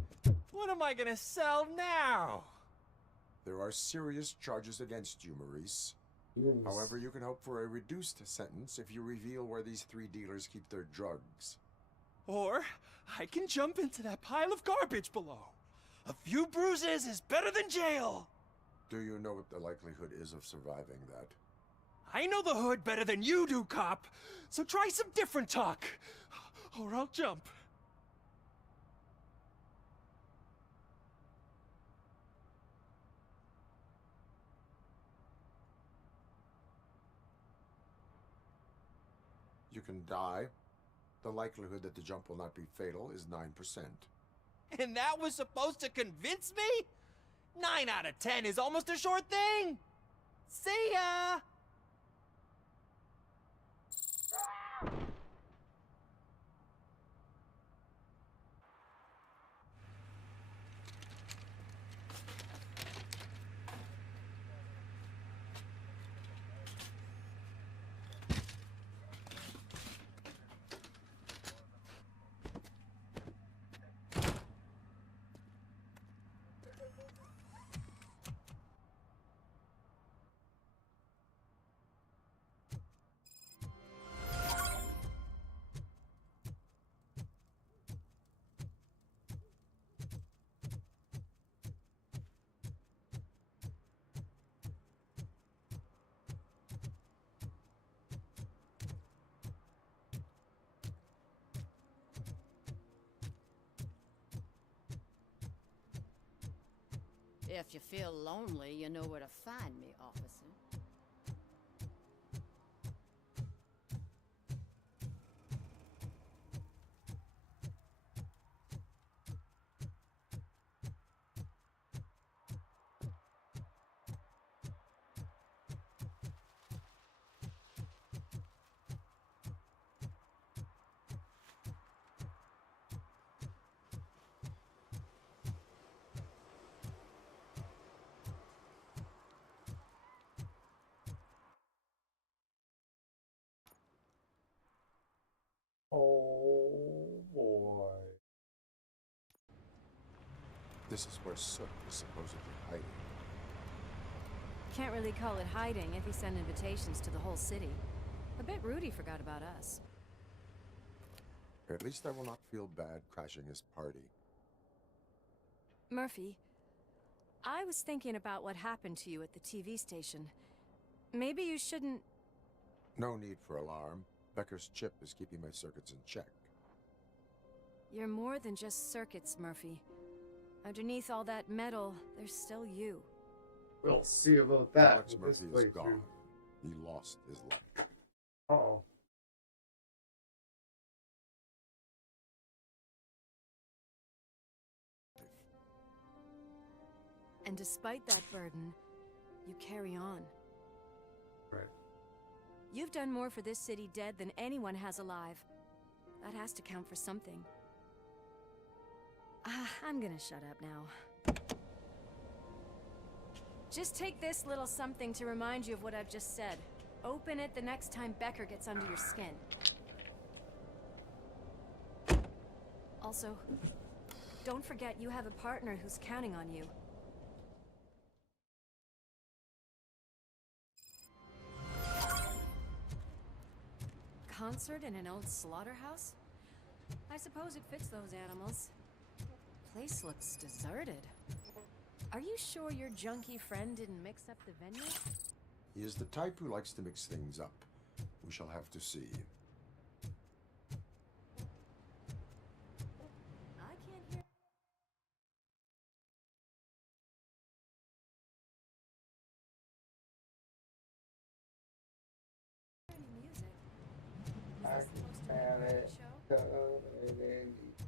What am I gonna sell now? There are serious charges against you, Maurice. Yes. However, you can hope for a reduced sentence if you reveal where these 3 dealers keep their drugs. Or I can jump into that pile of garbage below. A few bruises is better than jail. Do you know what the likelihood is of surviving that? I know the hood better than you do, cop. So try some different talk, or I'll jump. You can die. The likelihood that the jump will not be fatal is 9%. And that was supposed to convince me? 9 out of 10 is almost a sure thing. See ya! If you feel lonely, you know where to find me, officer. Oh boy. This is where Soot is supposedly hiding. Can't really call it hiding if he sent invitations to the whole city. I bet Rudy forgot about us. At least I will not feel bad crashing his party. Murphy, I was thinking about what happened to you at the TV station. Maybe you shouldn't... No need for alarm. Becker's chip is keeping my circuits in check. You're more than just circuits, Murphy. Underneath all that metal, there's still you. We'll see about that. Alex Murphy is gone. He lost his life. Uh-oh. And despite that burden, you carry on. Right. You've done more for this city dead than anyone has alive. That has to count for something. I'm gonna shut up now. Just take this little something to remind you of what I've just said. Open it the next time Becker gets under your skin. Also, don't forget you have a partner who's counting on you. Concert in an old slaughterhouse? I suppose it fits those animals. Place looks deserted. Are you sure your junkie friend didn't mix up the venue? He is the type who likes to mix things up. We shall have to see. I can't hear. Any music. I can smell it coming in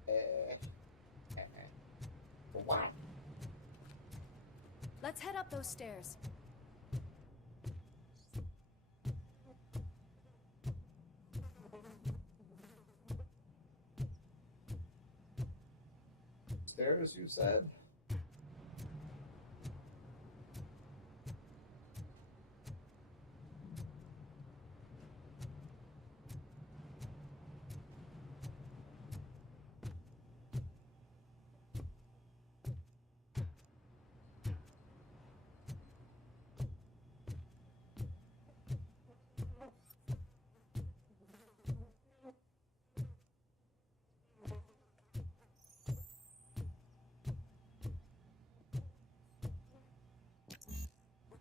the air. What? Let's head up those stairs. Stairs, you said?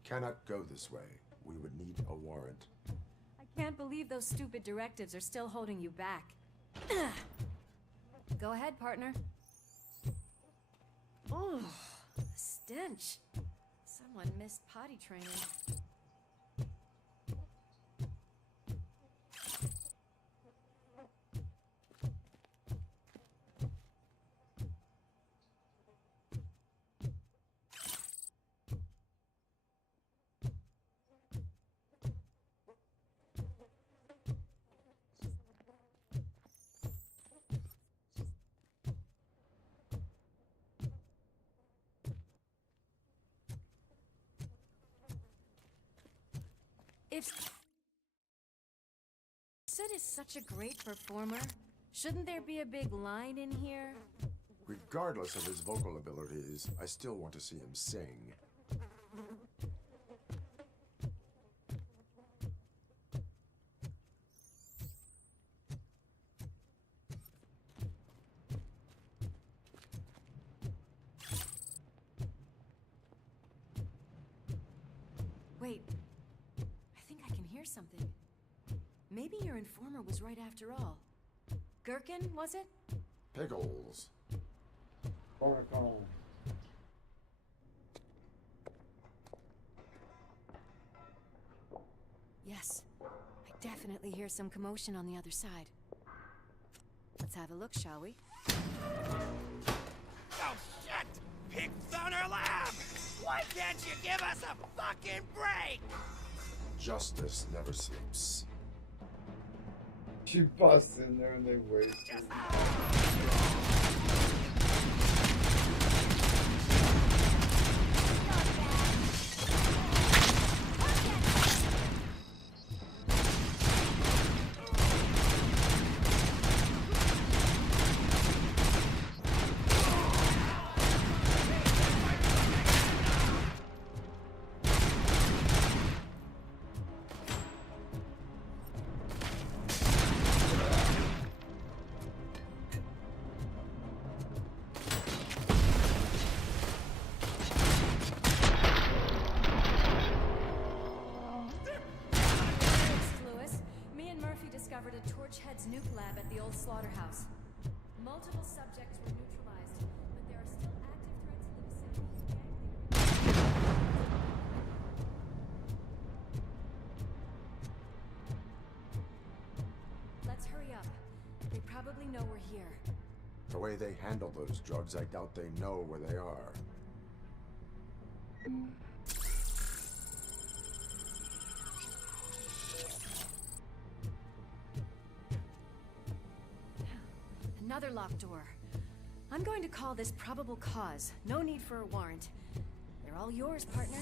Cannot go this way. We would need a warrant. I can't believe those stupid directives are still holding you back. Go ahead, partner. Oh, the stench. Someone missed potty training. If Sid is such a great performer, shouldn't there be a big line in here? Regardless of his vocal abilities, I still want to see him sing. Wait, I think I can hear something. Maybe your informer was right after all. Gherkin, was it? Pickles. Cornicone. Yes, I definitely hear some commotion on the other side. Let's have a look, shall we? Oh, shit! Pig Thunder Lab! Why can't you give us a fucking break? Justice never sleeps. She busts in there and they waste her. Discovered a Torchhead's nuke lab at the old slaughterhouse. Multiple subjects were neutralized, but there are still active threats in the vicinity. Let's hurry up. They probably know we're here. The way they handle those drugs, I doubt they know where they are. Another locked door. I'm going to call this probable cause. No need for a warrant. They're all yours, partner.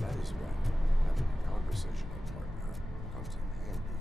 That is when having a conversational partner comes in handy.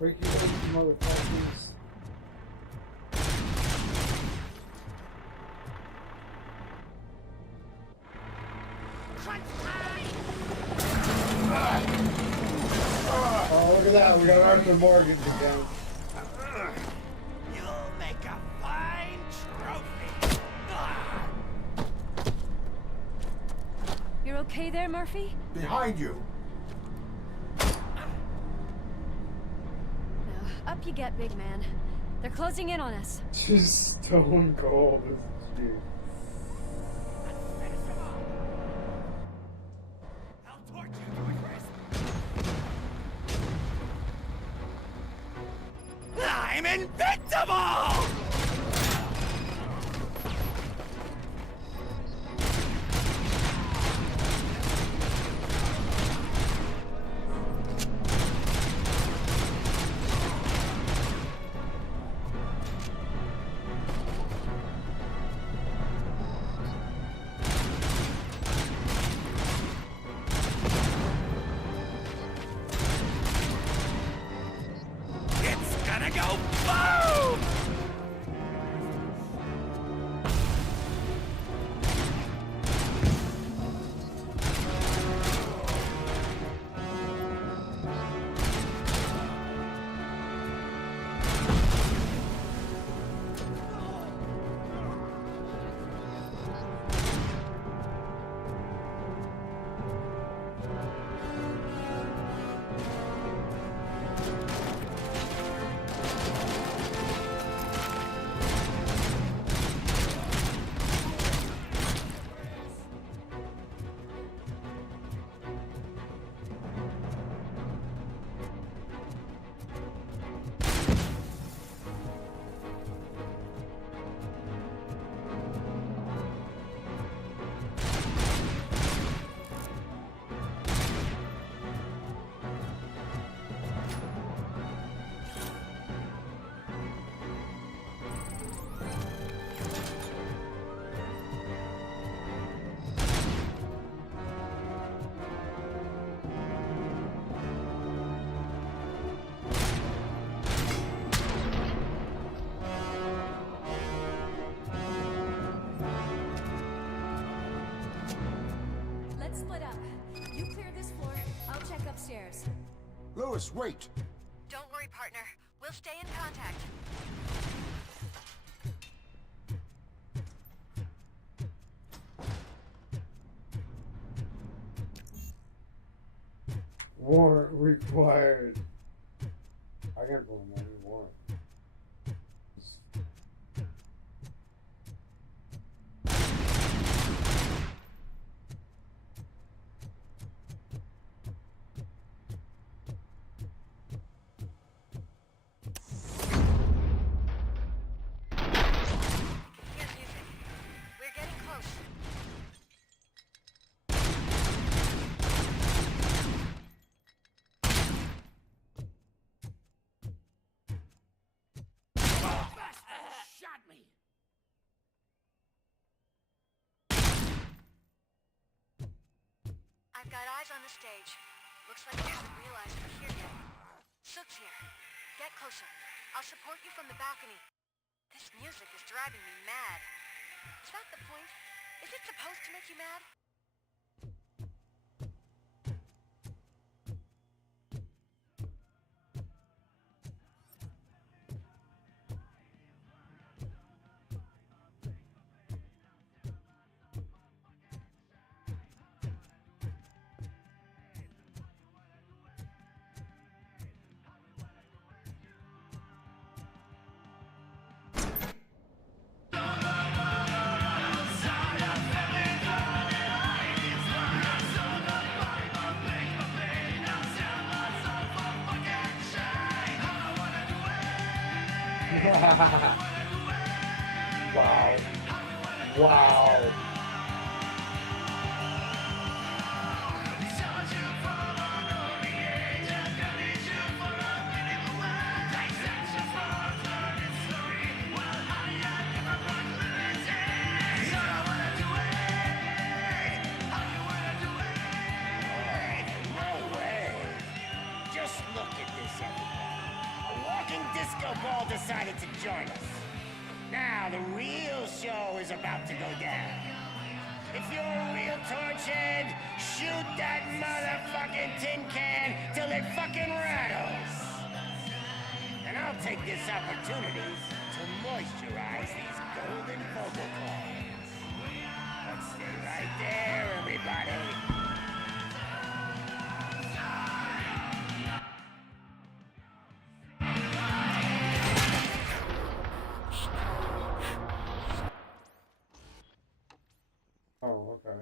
Break your legs, you motherfuckers. Oh, look at that. We got Arthur Morgan again. You'll make a fine trophy. You're okay there, Murphy? Behind you! Now, up you get, big man. They're closing in on us. Just stone cold, isn't she? I'm invincible! split up. You clear this floor, I'll check upstairs. Lewis, wait! Don't worry, partner. We'll stay in contact. Warrant required. I gotta go in there. Warrant. We're getting close. Shot me. I've got eyes on the stage. Looks like he hasn't realized we're here yet. Sook's here. Get closer. I'll support you from the balcony. This music is driving me mad. Is that the point? Is it supposed to make you mad? Wow. Wow. No way. Just look at this, everybody. A walking disco ball decided to join us. Now the real show is about to go down. If you're a real torchhead, shoot that motherfucking tin can till it fucking rattles. And I'll take this opportunity to moisturize these golden vocal cords. Let's stay right there, everybody. Oh, okay.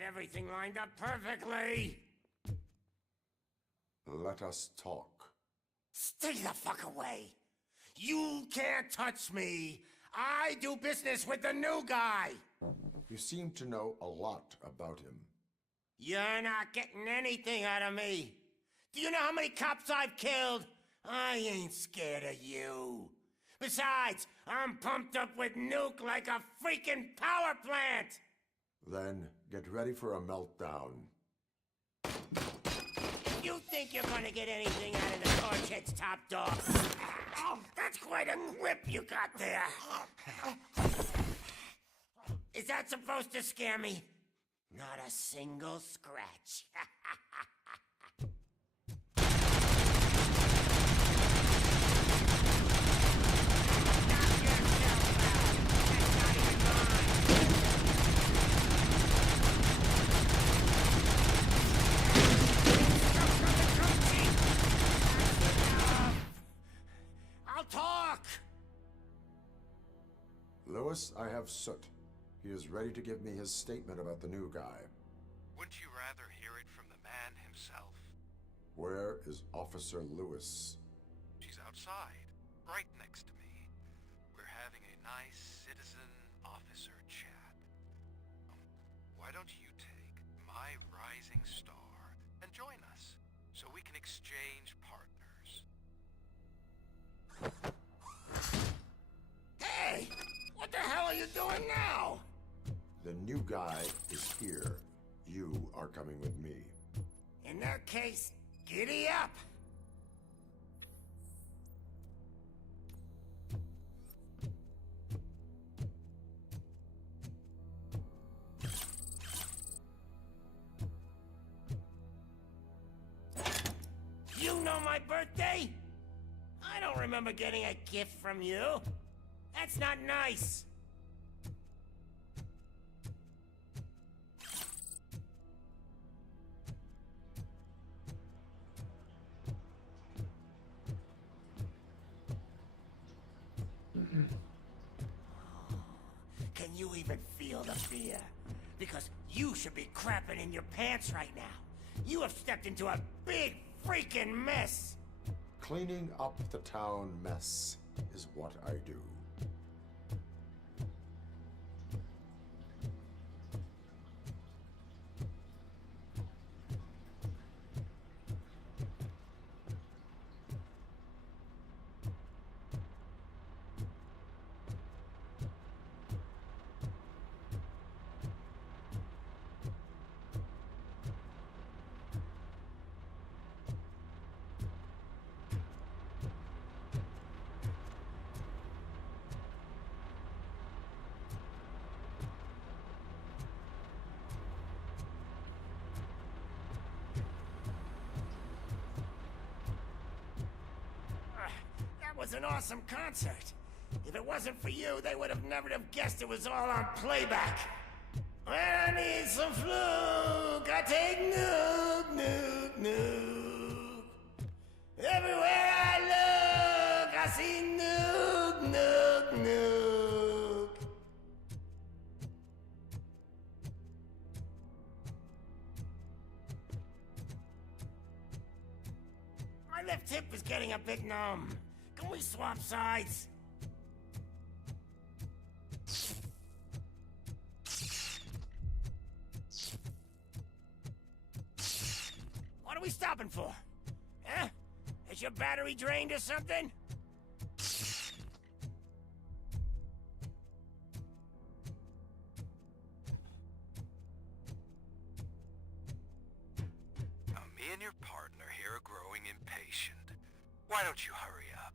had everything lined up perfectly. Let us talk. Stay the fuck away. You can't touch me. I do business with the new guy. You seem to know a lot about him. You're not getting anything out of me. Do you know how many cops I've killed? I ain't scared of you. Besides, I'm pumped up with nuke like a freaking power plant! Then get ready for a meltdown. You think you're gonna get anything out of the Torchhead's top dog? Oh, that's quite a grip you got there. Is that supposed to scare me? Not a single scratch. I'll talk! Lewis, I have Soot. He is ready to give me his statement about the new guy. Wouldn't you rather hear it from the man himself? Where is Officer Lewis? She's outside, right next to me. We're having a nice citizen-officer chat. Why don't you take my rising star and join us, so we can exchange partners? Hey! What the hell are you doing now? The new guy is here. You are coming with me. In that case, giddy up! You know my birthday? I don't remember getting a gift from you. That's not nice. Can you even feel the fear? Because you should be crapping in your pants right now. You have stepped into a big freaking mess. Cleaning up the town mess is what I do. That was an awesome concert. If it wasn't for you, they would have never have guessed it was all on playback. When I need some fluke, I take nuke, nuke, nuke. Everywhere I look, I see nuke, nuke, nuke. My left hip is getting a bit numb. Can we swap sides? What are we stopping for? Huh? Is your battery drained or something? Now, me and your partner here are growing impatient. Why don't you hurry up?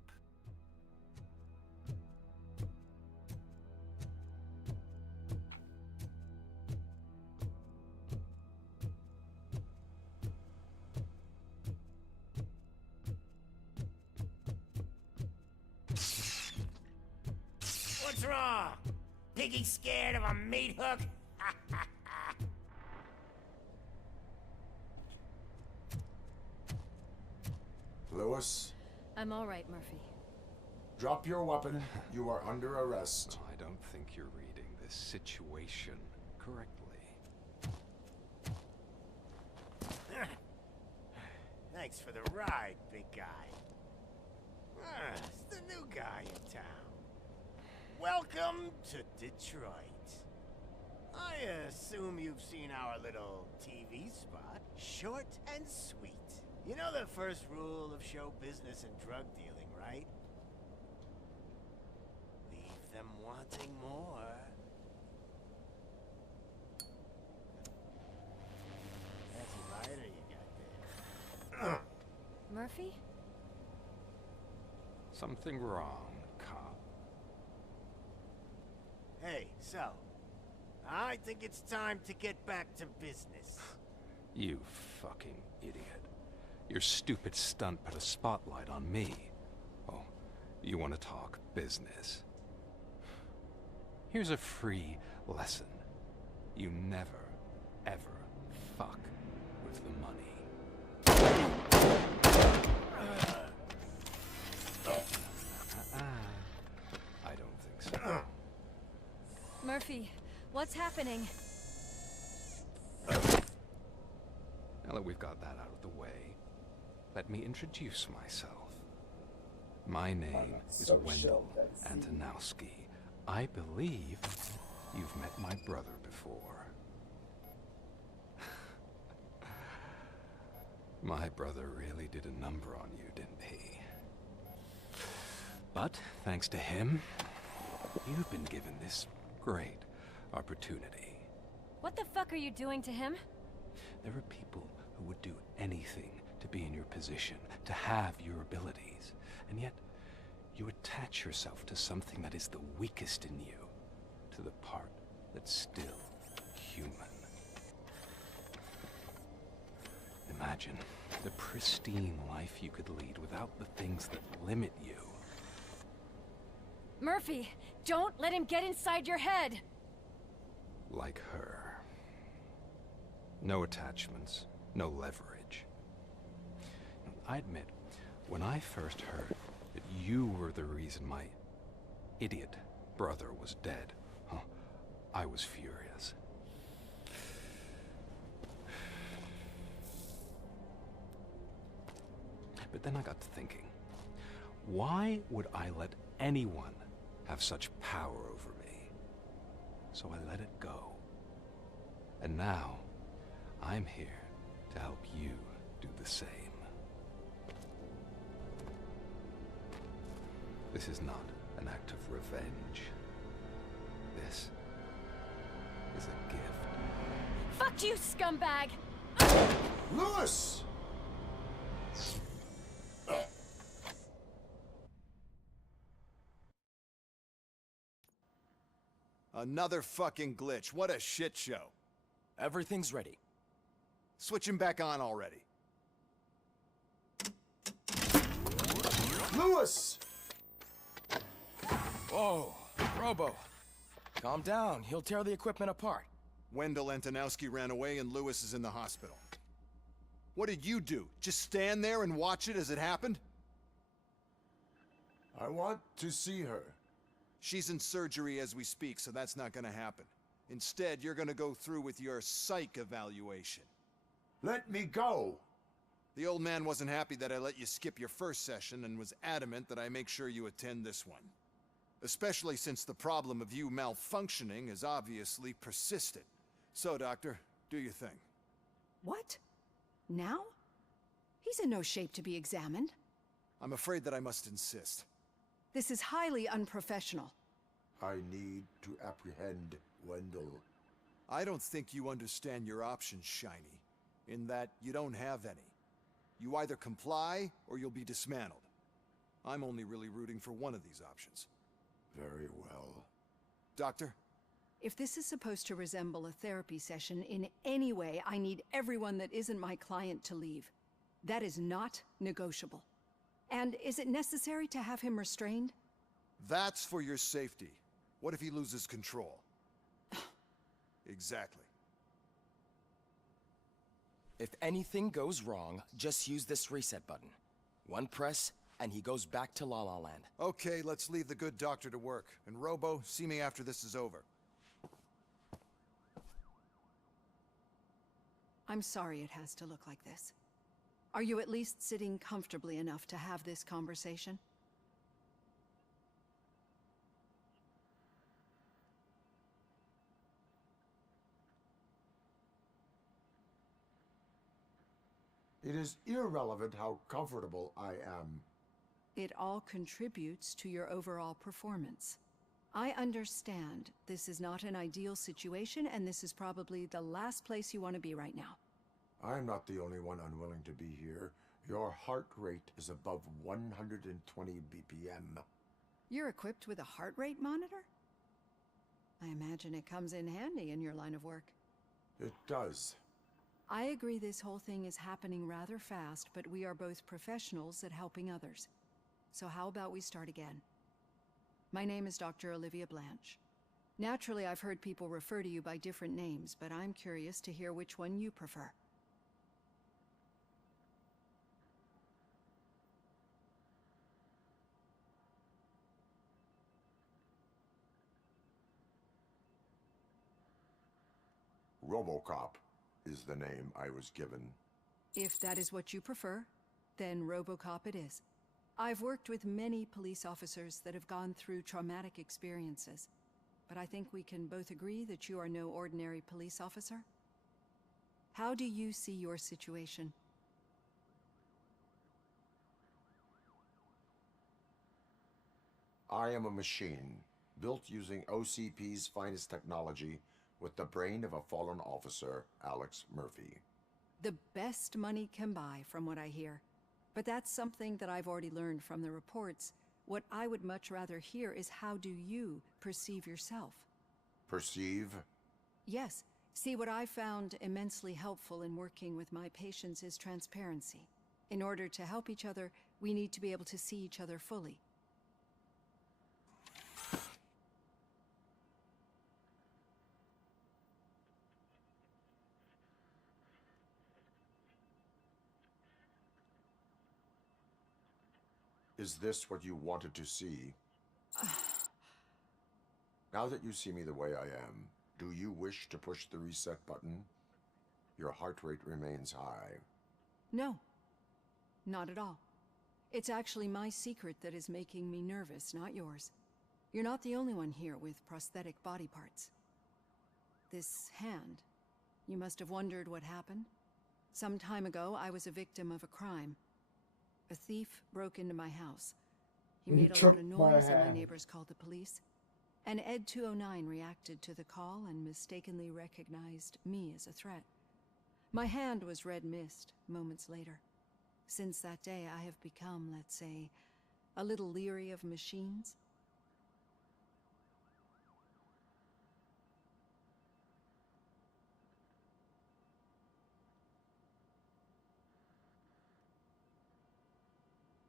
What's wrong? Piggy scared of a meat hook? Lewis, I'm all right, Murphy. drop your weapon. You are under arrest. I don't think you're reading this situation correctly. Thanks for the ride, big guy. It's the new guy in town. Welcome to Detroit. I assume you've seen our little TV spot. Short and sweet. You know the first rule of show business and drug dealing, right? Leave them wanting more. That's a lighter you got there. Murphy? Something wrong, cop. Hey, so, I think it's time to get back to business. You fucking idiot. Your stupid stunt put a spotlight on me. Oh, you want to talk business? Here's a free lesson. You never, ever fuck with the money. I don't think so. Murphy, what's happening? Now that we've got that out of the way, let me introduce myself. My name is Wendell Antonowski. I believe you've met my brother before. My brother really did a number on you, didn't he? But thanks to him, you've been given this great opportunity. What the fuck are you doing to him? There are people who would do anything to be in your position, to have your abilities, and yet you attach yourself to something that is the weakest in you, to the part that's still human. Imagine the pristine life you could lead without the things that limit you. Murphy, don't let him get inside your head! Like her. No attachments, no leverage. I admit, when I first heard that you were the reason my idiot brother was dead, I was furious. But then I got to thinking, why would I let anyone have such power over me? So I let it go. And now, I'm here to help you do the same. This is not an act of revenge. This is a gift. Fuck you, scumbag! Lewis! Another fucking glitch. What a shit show. Everything's ready. Switch him back on already. Lewis! Whoa, Robo. Calm down. He'll tear the equipment apart. Wendell Antonowski ran away and Lewis is in the hospital. What did you do? Just stand there and watch it as it happened? I want to see her. She's in surgery as we speak, so that's not gonna happen. Instead, you're gonna go through with your psych evaluation. Let me go! The old man wasn't happy that I let you skip your first session and was adamant that I make sure you attend this one. Especially since the problem of you malfunctioning has obviously persisted. So, Doctor, do your thing. What? Now? He's in no shape to be examined. I'm afraid that I must insist. This is highly unprofessional. I need to apprehend Wendell. I don't think you understand your options, Shiny, in that you don't have any. You either comply, or you'll be dismantled. I'm only really rooting for one of these options. Very well. Doctor? If this is supposed to resemble a therapy session in any way, I need everyone that isn't my client to leave. That is not negotiable. And is it necessary to have him restrained? That's for your safety. What if he loses control? Exactly. If anything goes wrong, just use this reset button. One press, and he goes back to La La Land. Okay, let's leave the good doctor to work. And Robo, see me after this is over. I'm sorry it has to look like this. Are you at least sitting comfortably enough to have this conversation? It is irrelevant how comfortable I am. It all contributes to your overall performance. I understand this is not an ideal situation, and this is probably the last place you want to be right now. I'm not the only one unwilling to be here. Your heart rate is above 120 BPM. You're equipped with a heart rate monitor? I imagine it comes in handy in your line of work. It does. I agree this whole thing is happening rather fast, but we are both professionals at helping others. So how about we start again? My name is Dr. Olivia Blanche. Naturally, I've heard people refer to you by different names, but I'm curious to hear which one you prefer. Robocop is the name I was given. If that is what you prefer, then Robocop it is. I've worked with many police officers that have gone through traumatic experiences, but I think we can both agree that you are no ordinary police officer. How do you see your situation? I am a machine, built using OCP's finest technology with the brain of a fallen officer, Alex Murphy. The best money can buy, from what I hear. But that's something that I've already learned from the reports. What I would much rather hear is how do you perceive yourself? Perceive? Yes. See, what I found immensely helpful in working with my patients is transparency. In order to help each other, we need to be able to see each other fully. Is this what you wanted to see? Now that you see me the way I am, do you wish to push the reset button? Your heart rate remains high. No, not at all. It's actually my secret that is making me nervous, not yours. You're not the only one here with prosthetic body parts. This hand, you must have wondered what happened. Some time ago, I was a victim of a crime. A thief broke into my house. He made a lot of noise and my neighbors called the police. And Ed 209 reacted to the call and mistakenly recognized me as a threat. My hand was red mist moments later. Since that day, I have become, let's say, a little leery of machines.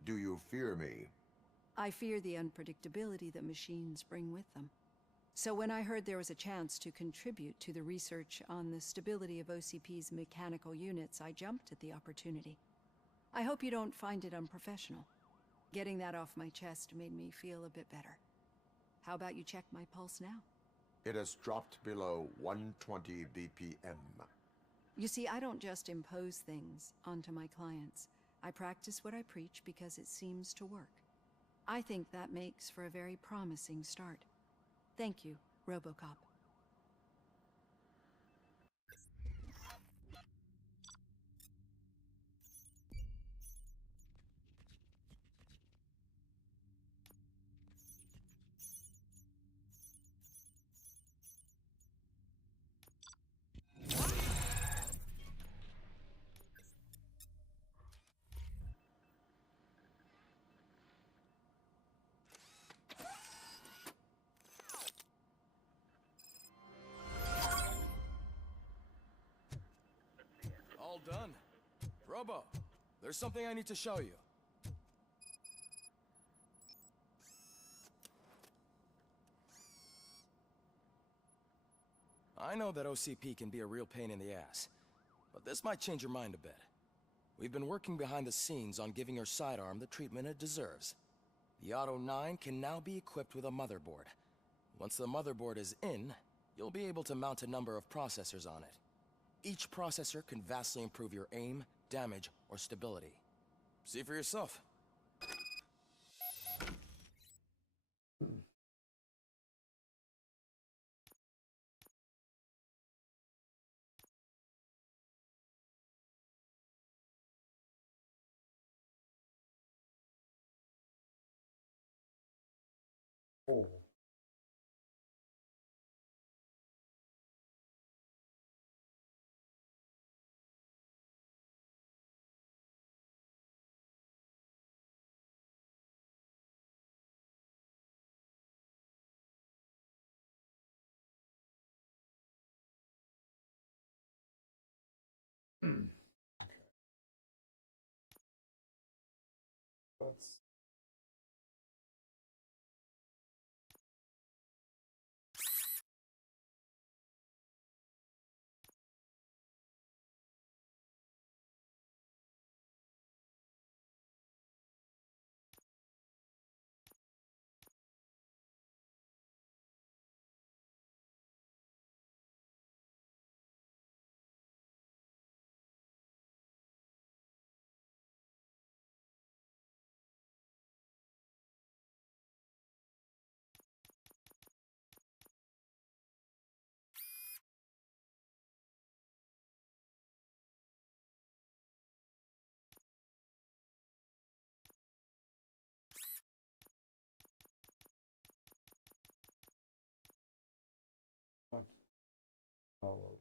Do you fear me? I fear the unpredictability that machines bring with them. So when I heard there was a chance to contribute to the research on the stability of OCP's mechanical units, I jumped at the opportunity. I hope you don't find it unprofessional. Getting that off my chest made me feel a bit better. How about you check my pulse now? It has dropped below 120 BPM. You see, I don't just impose things onto my clients. I practice what I preach because it seems to work. I think that makes for a very promising start. Thank you, Robocop. All done. Robo, there's something I need to show you. I know that OCP can be a real pain in the ass, but this might change your mind a bit. We've been working behind the scenes on giving your sidearm the treatment it deserves. The Auto 9 can now be equipped with a motherboard. Once the motherboard is in, you'll be able to mount a number of processors on it. Each processor can vastly improve your aim, damage, or stability. See for yourself. Oh. That's oh.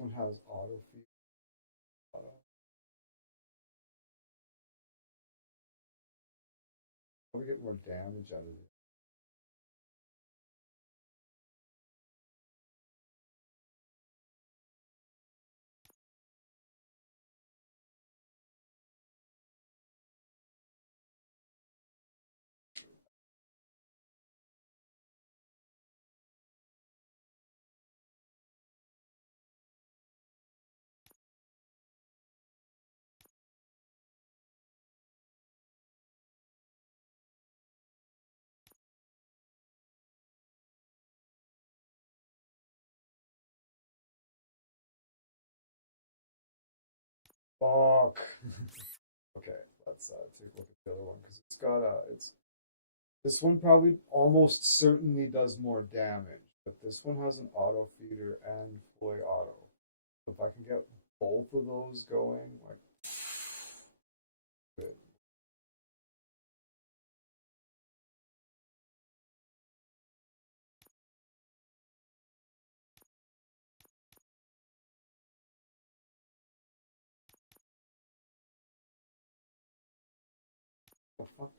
one has auto feed. Auto. Probably get more damage out of it. Fuck. Okay, let's take a look at the other one because it's got a. It's this one probably almost certainly does more damage, but this one has an auto feeder and fully auto. So if I can get both of those going, like, good. Oh, fuck.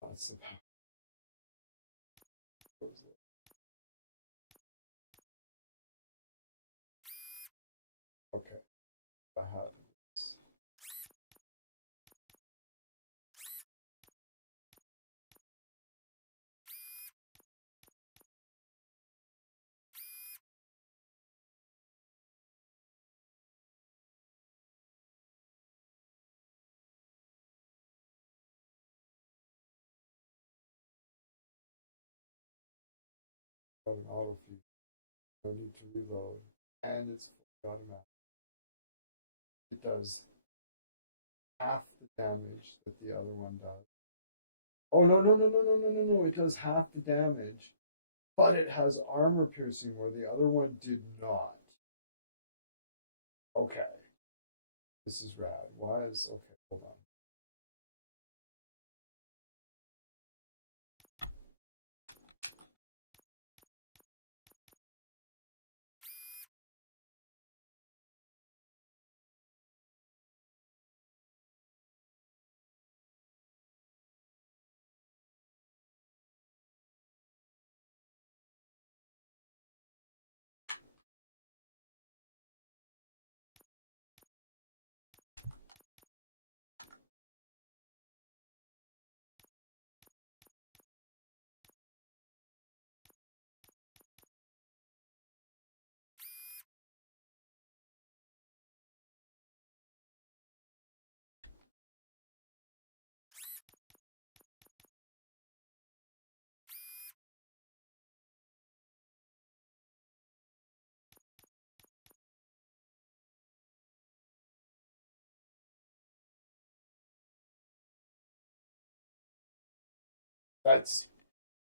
That's about. Okay, I have this. Got an auto feed. No need to reload, and it's fully automatic. It does half the damage that the other one does. Oh no no no no no no no no! It does half the damage, but it has armor piercing where the other one did not. Okay, this is rad. Why is okay? Hold on. That's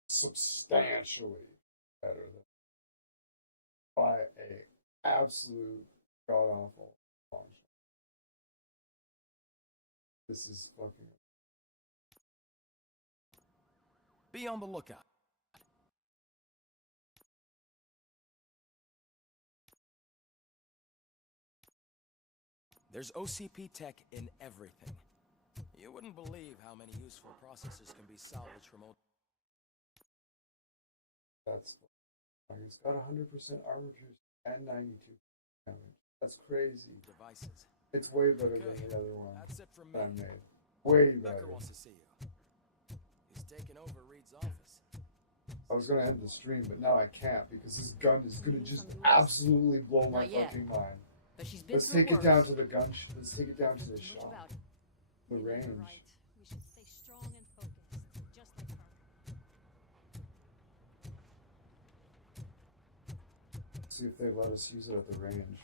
substantially better than by a absolute god awful launch. This is fucking. Be on the lookout. There's OCP tech in everything. You wouldn't believe how many useful processors can be salvaged from old... That's. He's got 100% armor piercing and 92 damage. That's crazy. Devices. It's way better than the other one That's it from that I me. made. Way better. Becker wants to see you. He's taken over Reed's office. I was gonna end the stream, but now I can't because this gun is gonna just absolutely blow my Not yet. fucking mind. But she's been Let's through take it down worse. to the gun. Let's take it down to the What shop. about it? The You're range. right. We should stay strong and focused, just like her. See if they let us use it at the range.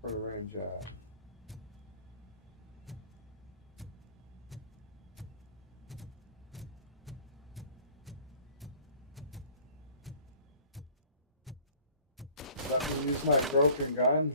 Where the range at? Let me use my broken gun.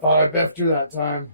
Thought I biffed her that time.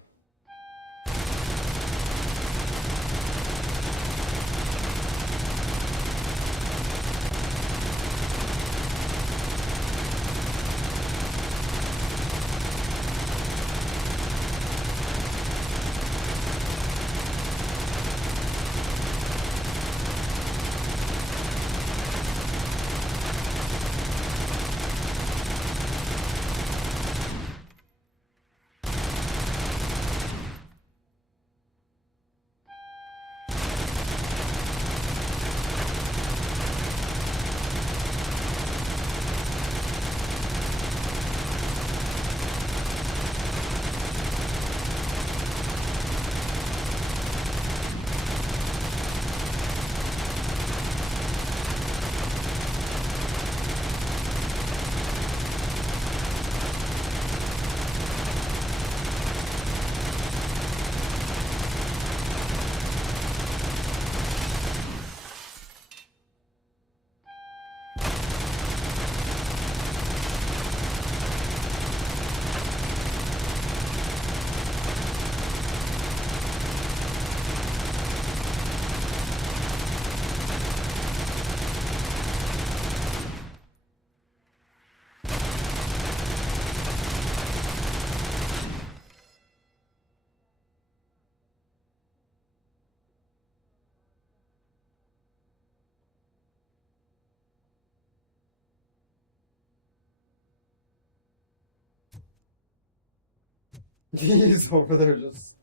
He's over there just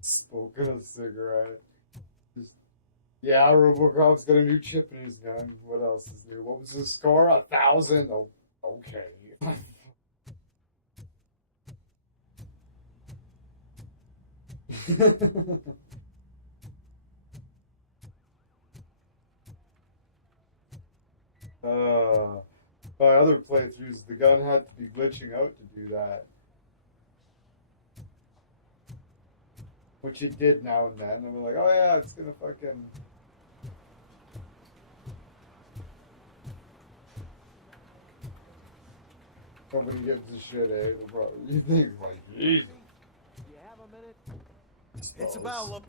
smoking a cigarette. Yeah, Robocop's got a new chip in his gun. What else is new? What was the score? 1,000? Oh, okay. By other playthroughs, the gun had to be glitching out to do that. Which it did now and then. And we're like, oh yeah, it's gonna fucking... Nobody gives a shit, eh? You think, like, easy. You have a minute? It's about look.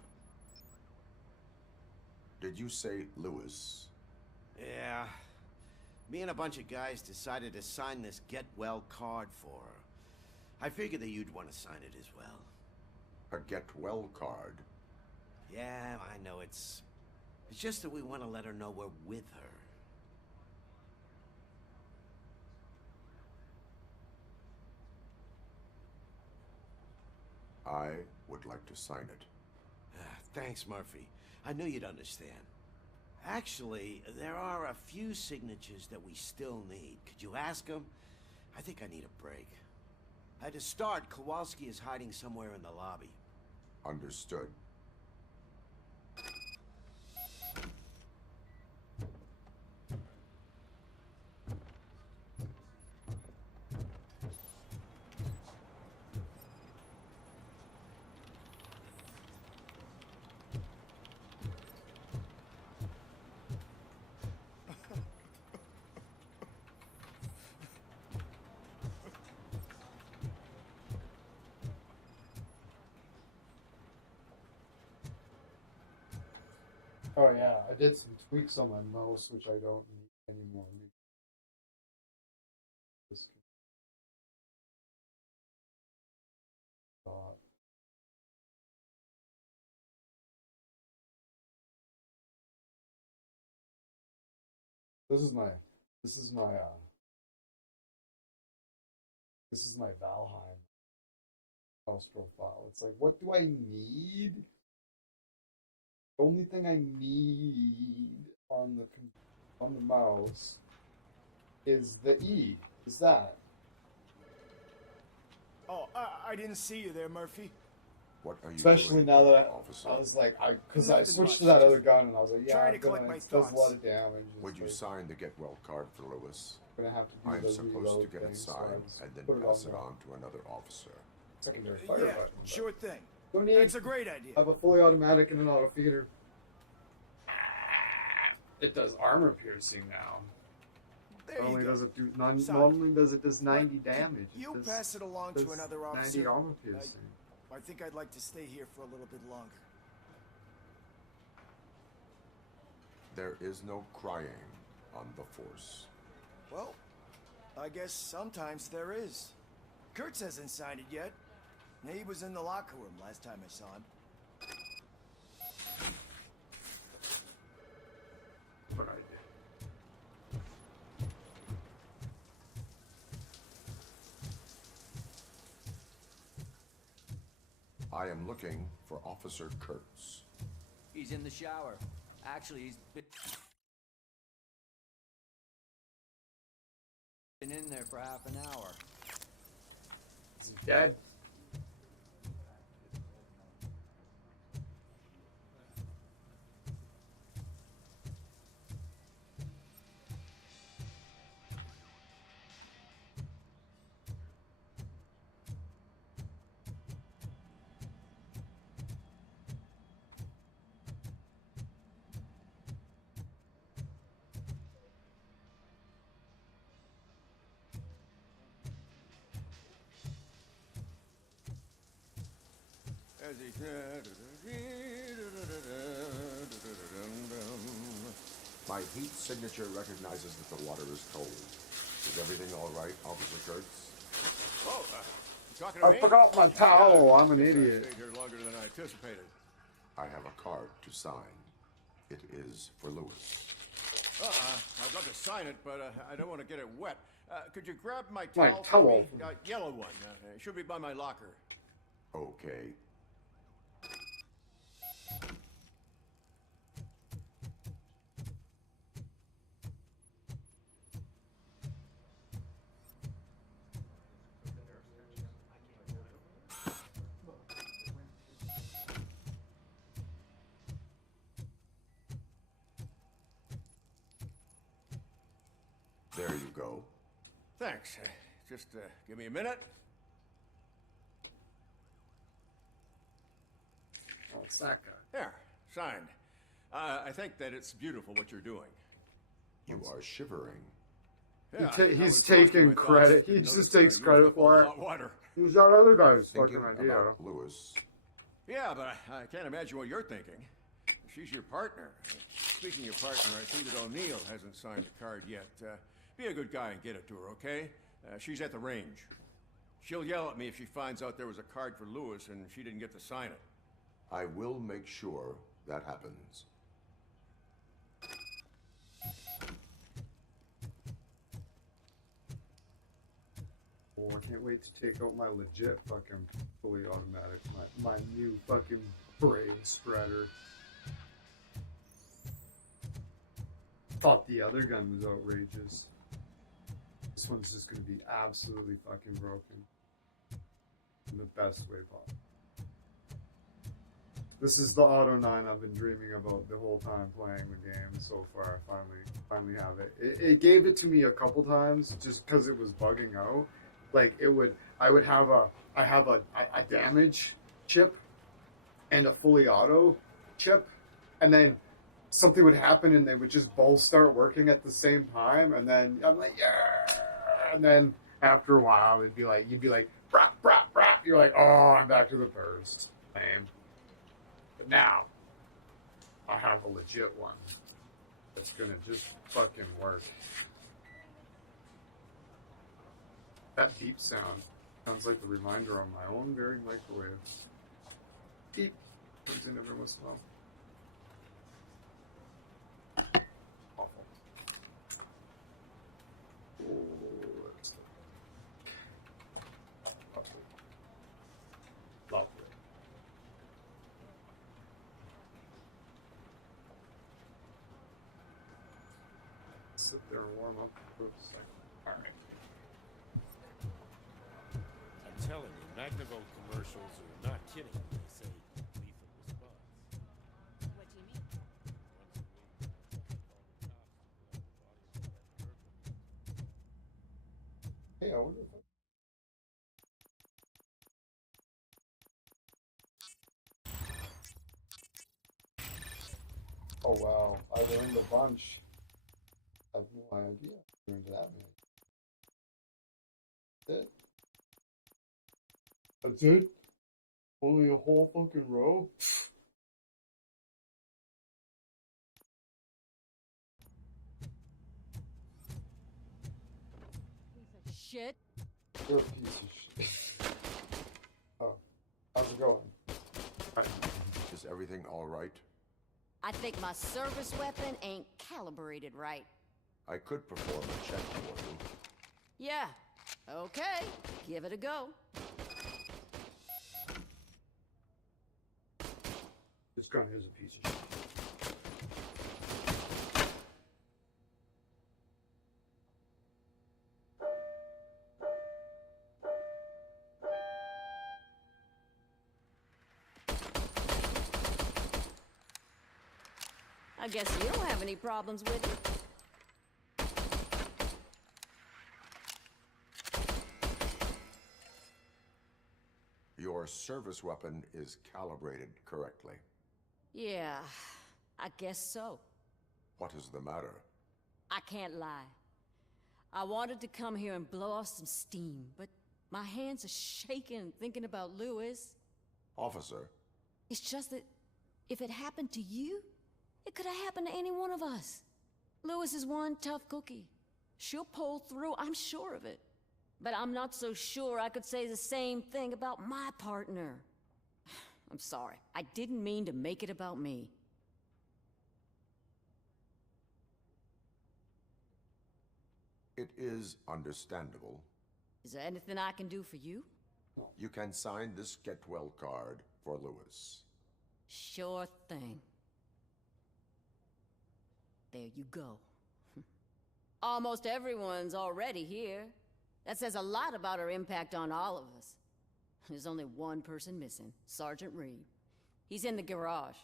Did you say Lewis? Yeah. Me and a bunch of guys decided to sign this get well card for her. I figured that you'd want to sign it as well. A get well card? Yeah, I know it's just that we want to let her know we're with her. I would like to sign it. Thanks, Murphy. I knew you'd understand. Actually, there are a few signatures that we still need. Could you ask them? I think I need a break. To start, Kowalski is hiding somewhere in the lobby. Understood. Oh yeah, I did some tweaks on my mouse, which I don't need anymore. This is my Valheim mouse profile. It's like, what do I need? The only thing I need on the mouse is the E. Is that? Oh, I didn't see you there, Murphy. What are you Especially doing, now that officer? I was like, because I Nothing switched to much, that other just gun, and I was like, yeah, trying to collect my it does a lot thoughts. of damage. Would you sign the get well card for Lewis? I'm gonna have to do I'm the supposed to reload get thing, it so I signed just and then put it pass on it the on to another officer. secondary fire Yeah, button. sure thing. Don't need. That's a great idea. I have a fully automatic and an auto feeder. It does armor piercing now. There Not you only go. does it do Son, normally does it does 90 damage. You does, pass it along does to another officer. 90 armor piercing. I think I'd like to stay here for a little bit longer. There is no crying on the force. Well, I guess sometimes there is. Kurtz hasn't signed it yet. He was in the locker room last time I saw him. What I did. I am looking for Officer Kurtz. He's in the shower. Actually, he's been in there for half an hour. Is he dead? My heat signature recognizes that the water is cold. Is everything all right, Officer Kurtz? Oh, talking to I me? forgot my towel. I'm an I idiot. stayed here longer than I anticipated. I have a card to sign. It is for Lewis. I'd love to sign it, but I don't want to get it wet. Could you grab my My towel? towel. For me? Yellow one. It should be by my locker. Okay. There you go. Thanks. Just give me a minute. Oh, it's that guy. There, signed. I think that it's beautiful what you're doing. You are shivering. Yeah, He's taking credit. He just takes credit for it. Hot water. Who's that other guy's Thinking fucking idea? about Lewis. Yeah, but I can't imagine what you're thinking. She's your partner. Speaking of partner, I see that O'Neill hasn't signed the card yet. Be a good guy and get it to her, okay? She's at the range. She'll yell at me if she finds out there was a card for Lewis and she didn't get to sign it. I will make sure that happens. Oh, I can't wait to take out my legit fucking fully automatic, my new fucking brain spreader. Thought the other gun was outrageous. This one's just gonna be absolutely fucking broken. In the best way possible. This is the Auto 9 I've been dreaming about the whole time playing the game so far. I finally have it. It gave it to me a couple times just because it was bugging out. Like I have a damage chip and a fully auto chip, and then something would happen and they would just both start working at the same time, and then I'm like, yeah, and then after a while you'd be like, brah, brah, brah. You're like, oh, I'm back to the first. Lame. But now I have a legit one that's gonna just fucking work. That beep sound sounds like the reminder on my own very microwave. Beep comes in every once in a while. Awful. Oh, that's lovely. Lovely. Sit there and warm up for a second. All right. I'm telling you, Magnavolt commercials are not kidding when they say lethal response. What do you mean? Hey, I wonder if Oh wow, I learned a bunch. I have no idea. I learned that, man. That's it. That's it? Only a whole fucking row? Shit. You're a piece of shit. Oh, how's it going? Is everything all right? I think my service weapon ain't calibrated right. I could perform a check for you. Yeah. Okay. Give it a go. This gun is a piece of shit. I guess you don't have any problems with it. Your service weapon is calibrated correctly. Yeah, I guess so. What is the matter? I can't lie. I wanted to come here and blow off some steam, but my hands are shaking thinking about Lewis. Officer, It's just that if it happened to you, it could have happened to any one of us. Lewis is one tough cookie. She'll pull through, I'm sure of it. But I'm not so sure I could say the same thing about my partner. I'm sorry. I didn't mean to make it about me. it is understandable. Is there anything I can do for you? You can sign this get well card for Lewis. Sure thing. There you go. Almost everyone's already here. That says a lot about her impact on all of us. There's only one person missing, Sergeant Reed. He's in the garage.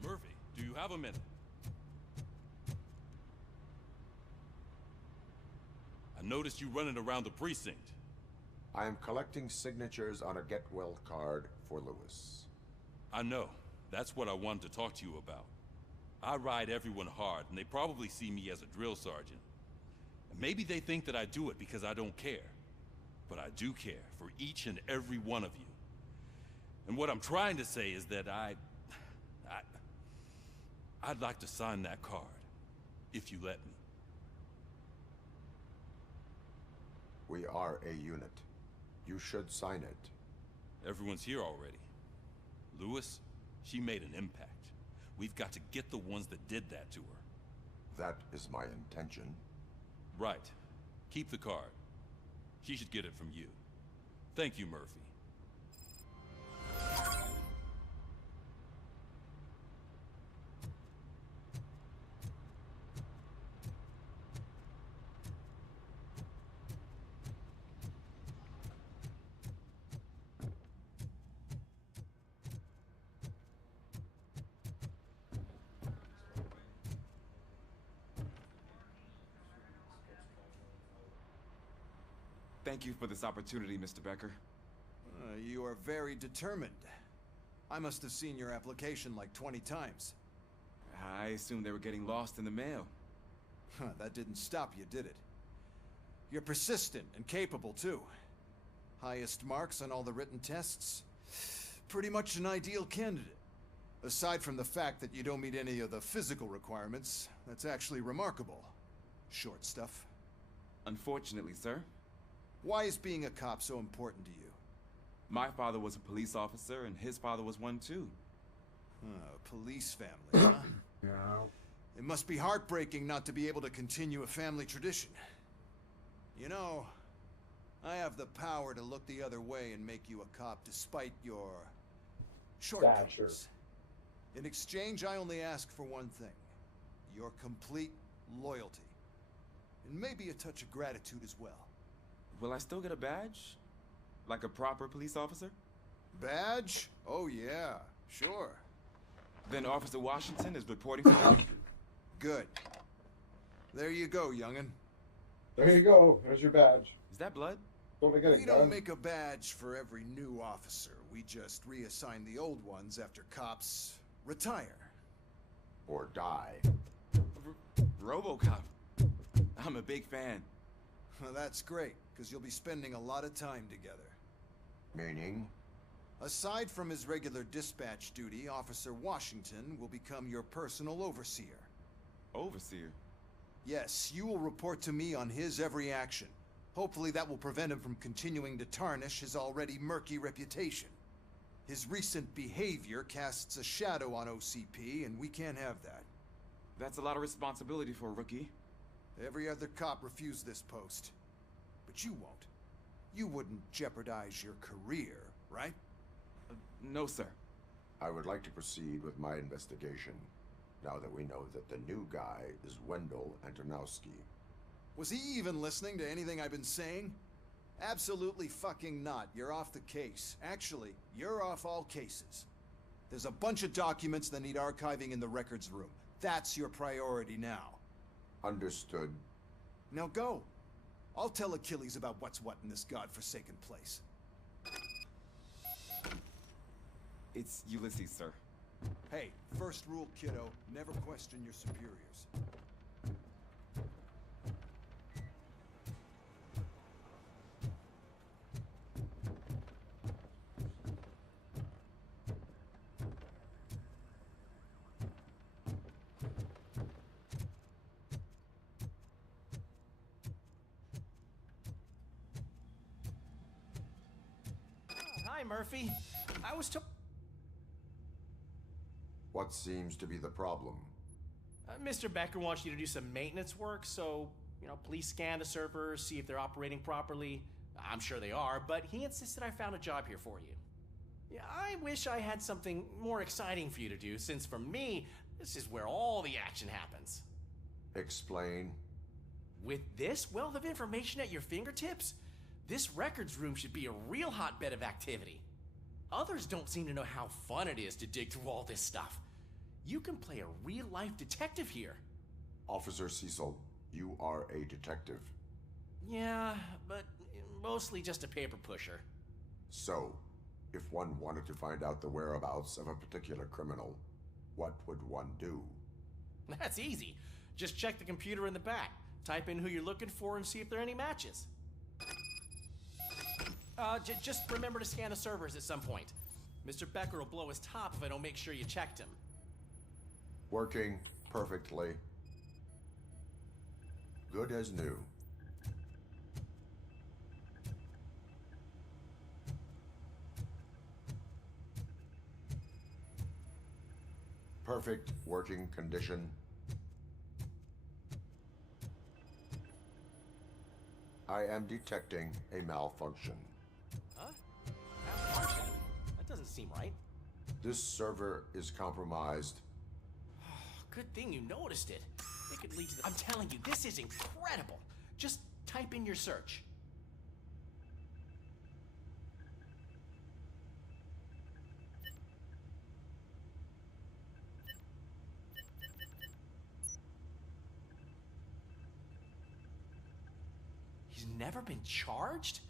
Murphy, do you have a minute? I noticed you running around the precinct. I am collecting signatures on a get well card for Lewis. I know. That's what I wanted to talk to you about. I ride everyone hard, and they probably see me as a drill sergeant. And maybe they think that I do it because I don't care. But I do care for each and every one of you. And what I'm trying to say is that I'd like to sign that card, if you let me. We are a unit. You should sign it. Everyone's here already. Lewis, she made an impact. We've got to get the ones that did that to her. That is my intention. Right. Keep the card. She should get it from you. Thank you, Murphy. Thank you for this opportunity, Mr. Becker. You are very determined. I must have seen your application like 20 times. I assumed they were getting lost in the mail. That didn't stop you, did it? You're persistent and capable, too. Highest marks on all the written tests. Pretty much an ideal candidate. Aside from the fact that you don't meet any of the physical requirements, that's actually remarkable. Short stuff. Unfortunately, sir. Why is being a cop so important to you? My father was a police officer, and his father was one too. Police family, huh? Yeah. It must be heartbreaking not to be able to continue a family tradition. You know, I have the power to look the other way and make you a cop despite your shortcomings. In exchange, I only ask for one thing. Your complete loyalty. And maybe a touch of gratitude as well. Will I still get a badge? Like a proper police officer? Badge? Oh yeah, sure. Then Officer Washington is reporting for me. Good. There you go, youngin'. There you go. There's your badge. Is that blood? Don't get it We done. don't make a badge for every new officer. We just reassign the old ones after cops retire. Or die. Robocop. I'm a big fan. Well, that's great, because you'll be spending a lot of time together. Meaning? Aside from his regular dispatch duty, Officer Washington will become your personal overseer. Overseer? Yes, you will report to me on his every action. Hopefully that will prevent him from continuing to tarnish his already murky reputation. His recent behavior casts a shadow on OCP, and we can't have that. That's a lot of responsibility for a rookie. Every other cop refused this post. But you won't. You wouldn't jeopardize your career, right? No, sir. I would like to proceed with my investigation, now that we know that the new guy is Wendell Antonowski. Was he even listening to anything I've been saying? Absolutely fucking not. You're off the case. Actually, you're off all cases. There's a bunch of documents that need archiving in the records room. That's your priority now. Understood. Now go. I'll tell Achilles about what's what in this godforsaken place. It's Ulysses, sir. Hey, first rule, kiddo, never question your superiors. Hi, Murphy. I was to... What seems to be the problem? Mr. Becker wants you to do some maintenance work, so, please scan the servers, see if they're operating properly. I'm sure they are, but he insisted I found a job here for you. Yeah, I wish I had something more exciting for you to do, since for me, this is where all the action happens. Explain. With this wealth of information at your fingertips, this records room should be a real hotbed of activity. Others don't seem to know how fun it is to dig through all this stuff. You can play a real-life detective here. Officer Cecil, you are a detective. Yeah, but mostly just a paper pusher. So, if one wanted to find out the whereabouts of a particular criminal, what would one do? That's easy. Just check the computer in the back. Type in who you're looking for and see if there are any matches. Just remember to scan the servers at some point. Mr. Becker will blow his top if I don't make sure you checked him. Working perfectly. Good as new. Perfect working condition. I am detecting a malfunction. Huh? Malfunction? That doesn't seem right. This server is compromised. Good thing you noticed it. It could lead to the... I'm telling you, this is incredible. Just type in your search. He's never been charged?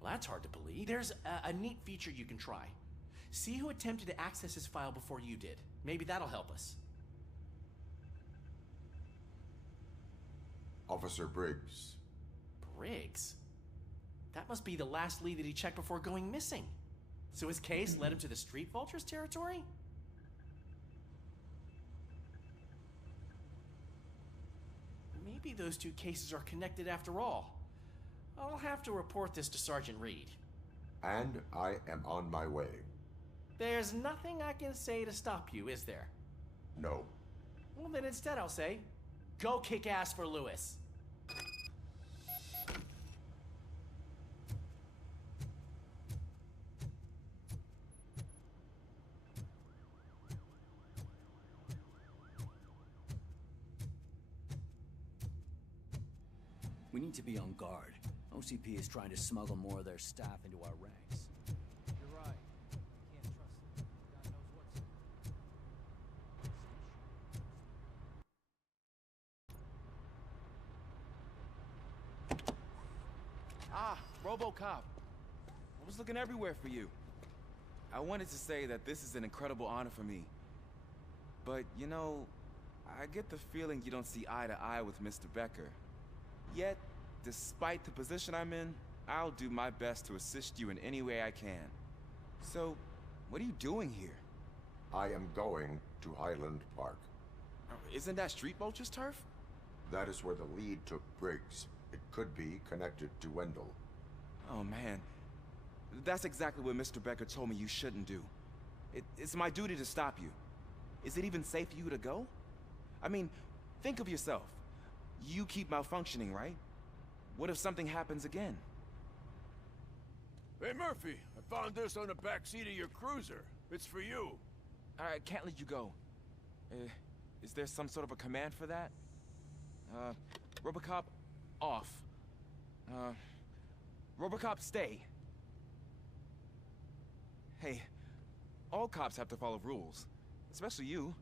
Well, that's hard to believe. There's a neat feature you can try. See who attempted to access his file before you did. Maybe that'll help us. Officer Briggs. Briggs? That must be the last lead that he checked before going missing. So his case led him to the Street Vultures territory? Maybe those two cases are connected after all. I'll have to report this to Sergeant Reed. And I am on my way. There's nothing I can say to stop you, is there? No. Well, then instead I'll say, go kick ass for Lewis. We need to be on guard. OCP is trying to smuggle more of their staff into our ranks. You're right. Can't trust them. God knows what's... Ah, Robocop. I was looking everywhere for you. I wanted to say that this is an incredible honor for me. But, I get the feeling you don't see eye to eye with Mr. Becker. Yet, despite the position I'm in, I'll do my best to assist you in any way I can. So, what are you doing here? I am going to Highland Park. Isn't that Street Vulture's turf? That is where the lead took Briggs. It could be connected to Wendell. Oh, man. That's exactly what Mr. Becker told me you shouldn't do. It's my duty to stop you. Is it even safe for you to go? I mean, think of yourself. You keep malfunctioning, right? What if something happens again? Hey, Murphy, I found this on the back seat of your cruiser. It's for you. I can't let you go. Is there some sort of a command for that? Robocop, off. Robocop, stay. Hey, all cops have to follow rules. Especially you.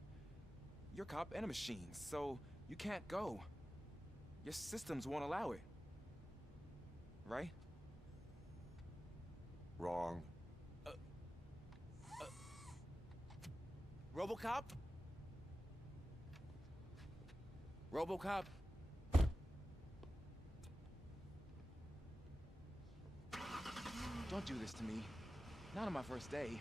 You're a cop and a machine, so you can't go. Your systems won't allow it. Right? Wrong. Robocop? Robocop? Don't do this to me. Not on my first day.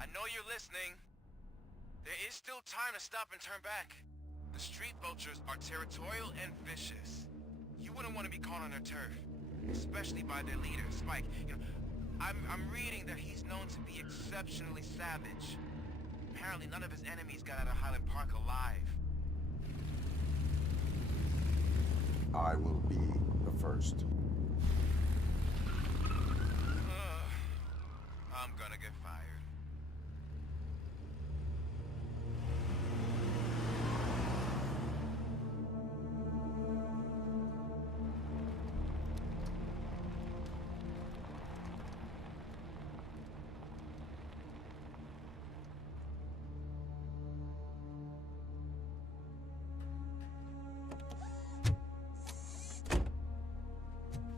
I know you're listening. There is still time to stop and turn back. The street vultures are territorial and vicious. You wouldn't want to be caught on their turf, especially by their leader, Spike. You know, I'm reading that he's known to be exceptionally savage. Apparently none of his enemies got out of Highland Park alive. I will be the first. I'm gonna get fired.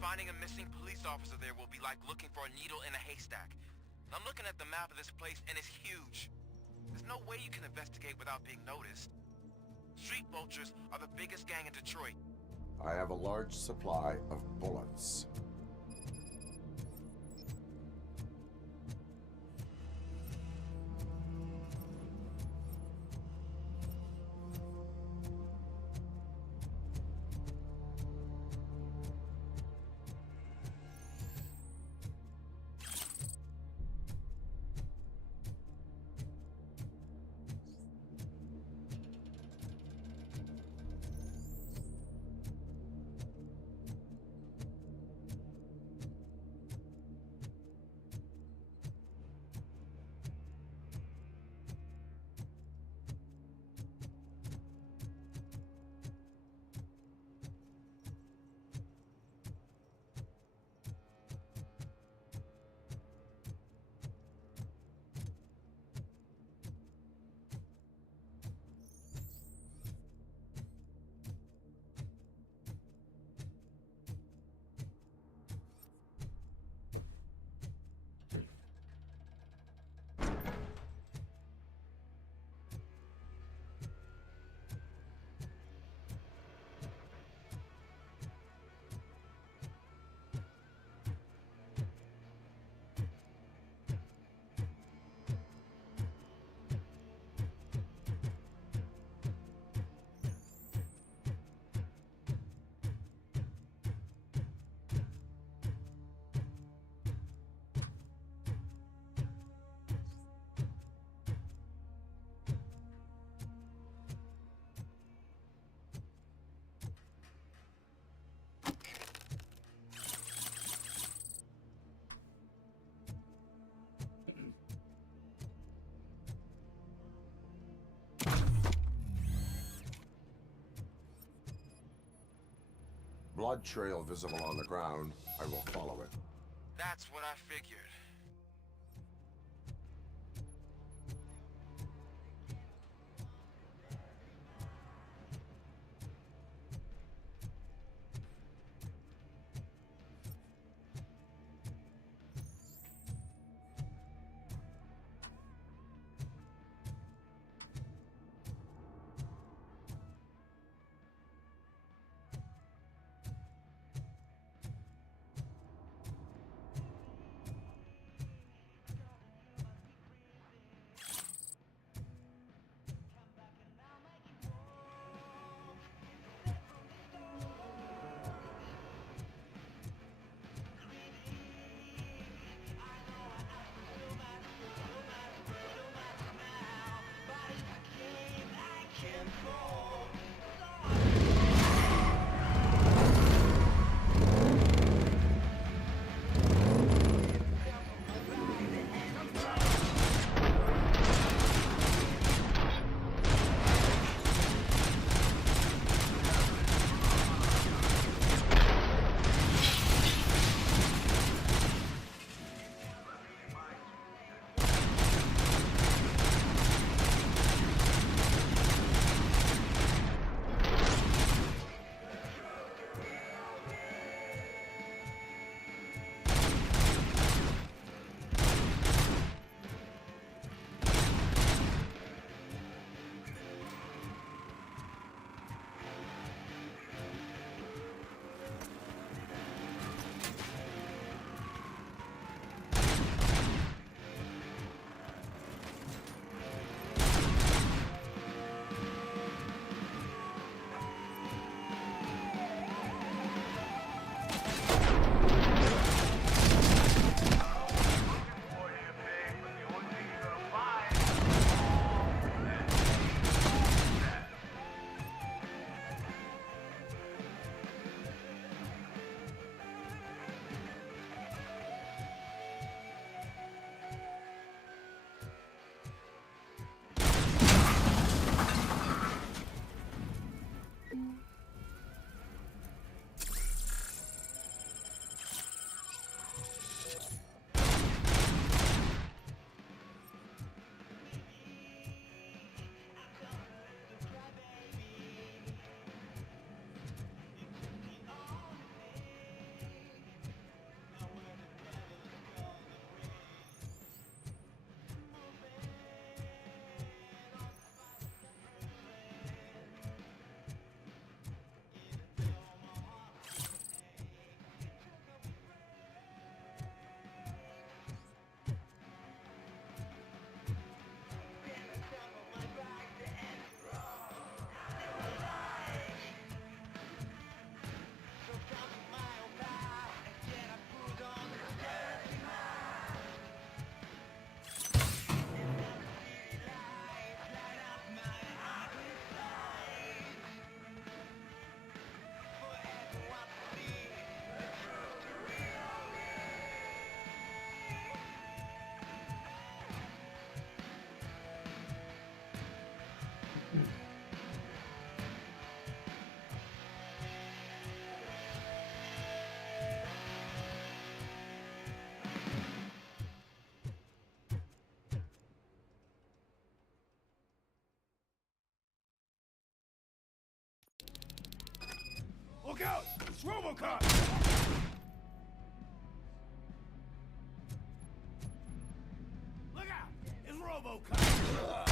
Finding a missing police officer there will be like looking for a needle in a haystack. I'm looking at the map of this place and it's huge. There's no way you can investigate without being noticed. Street vultures are the biggest gang in Detroit. I have a large supply of bullets. Blood trail visible on the ground. I will follow it. That's what I figured. Robocop! Look out! It's Robocop!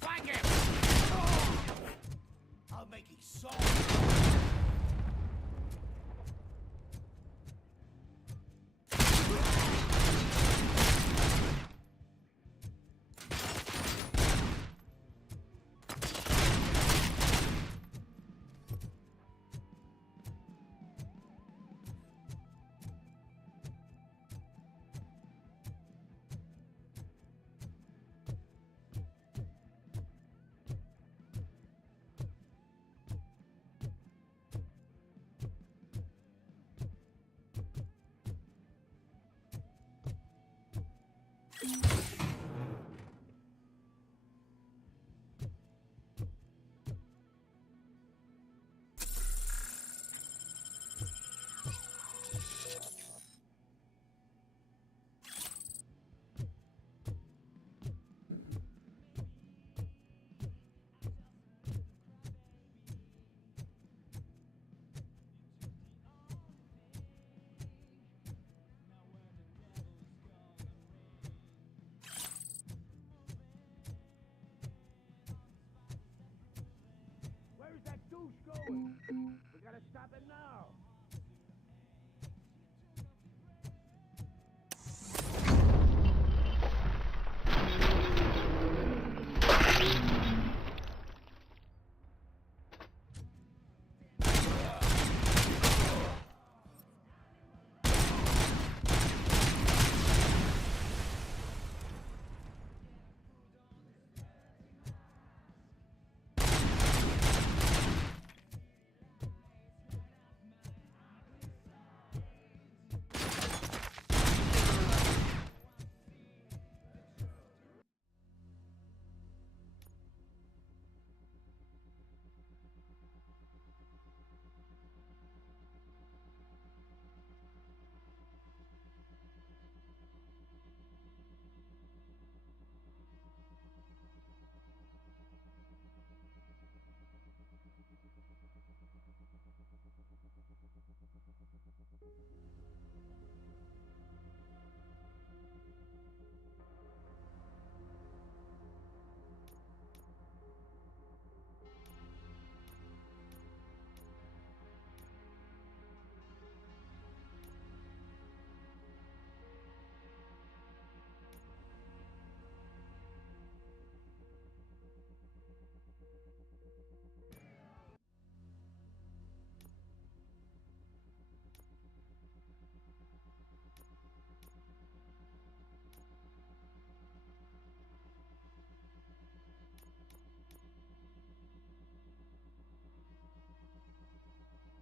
Flank him! Oh! I'll make you so. Where's that douche going? We gotta stop it now.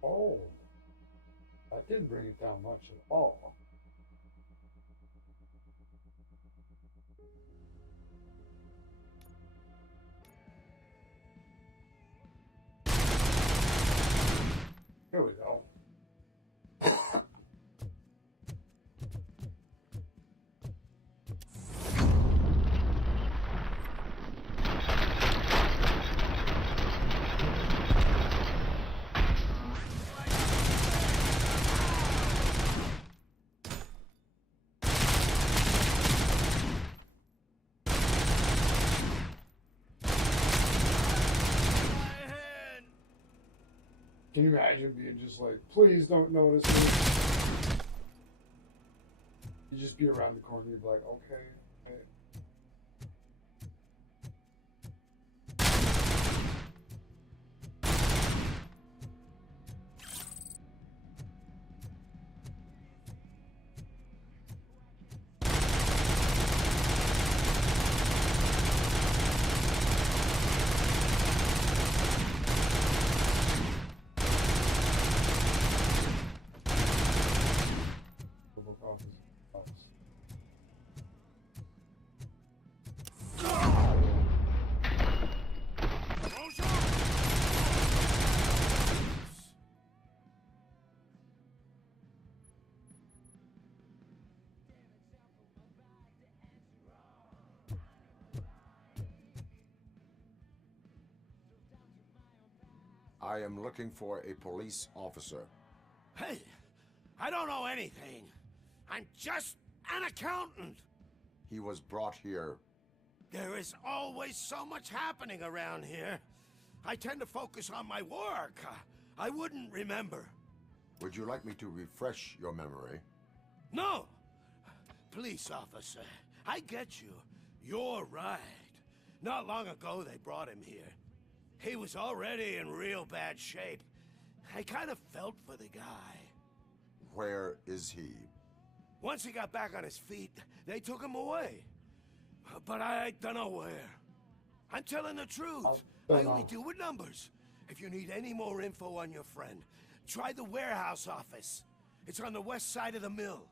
Oh, that didn't bring it down much at all. Here we go. Can you imagine being just like, please don't notice me? You just be around the corner, you'd be like, okay. I am looking for a police officer. Hey, I don't know anything. I'm just an accountant. He was brought here. There is always so much happening around here. I tend to focus on my work. I wouldn't remember. Would you like me to refresh your memory? No! Police officer, I get you. You're right. Not long ago they brought him here. He was already in real bad shape. I kind of felt for the guy. Where is he? Once he got back on his feet, they took him away. But I don't know where. I'm telling the truth. I only deal with numbers. If you need any more info on your friend, try the warehouse office. It's on the west side of the mill.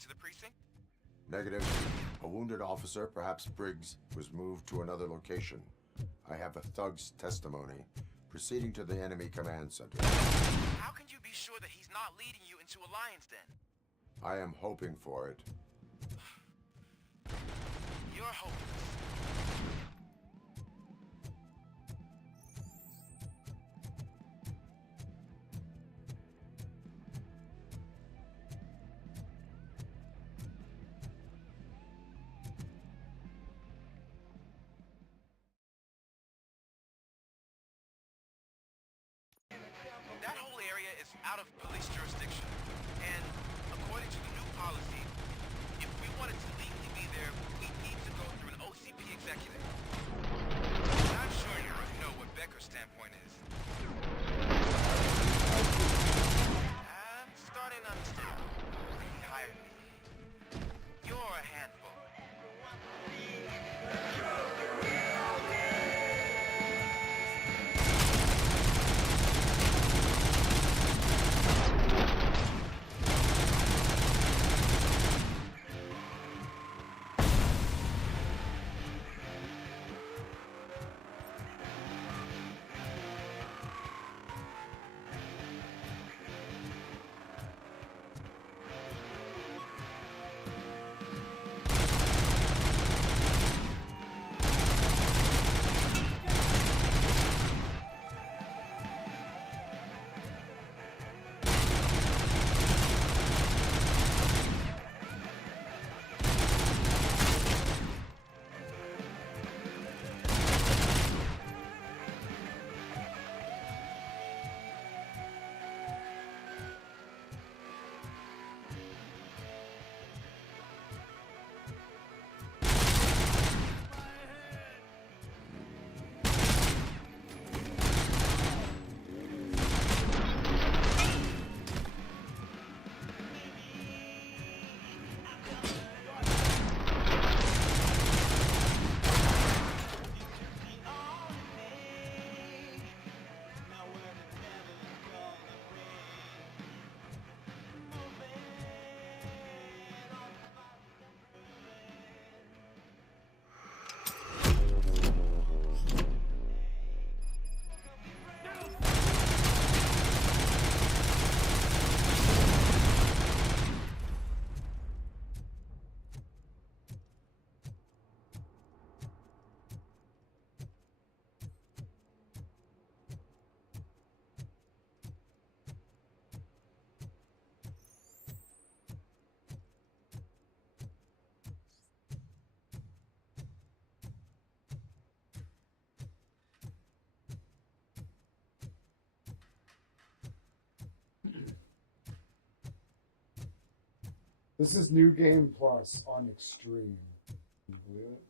To the precinct? Negative. A wounded officer, perhaps Briggs, was moved to another location. I have a thug's testimony. Proceeding to the enemy command center. How can you be sure that he's not leading you into a lion's den? I am hoping for it. You're hopeless. That whole area is out of police jurisdiction, and according to the new policy, if we wanted to legally be there, we need to go through an OCP executive. I'm sure you already know what Becker's standpoint is. I'm starting to understand why he hired me. You're a handful. This is New Game Plus on Extreme. Can you believe it?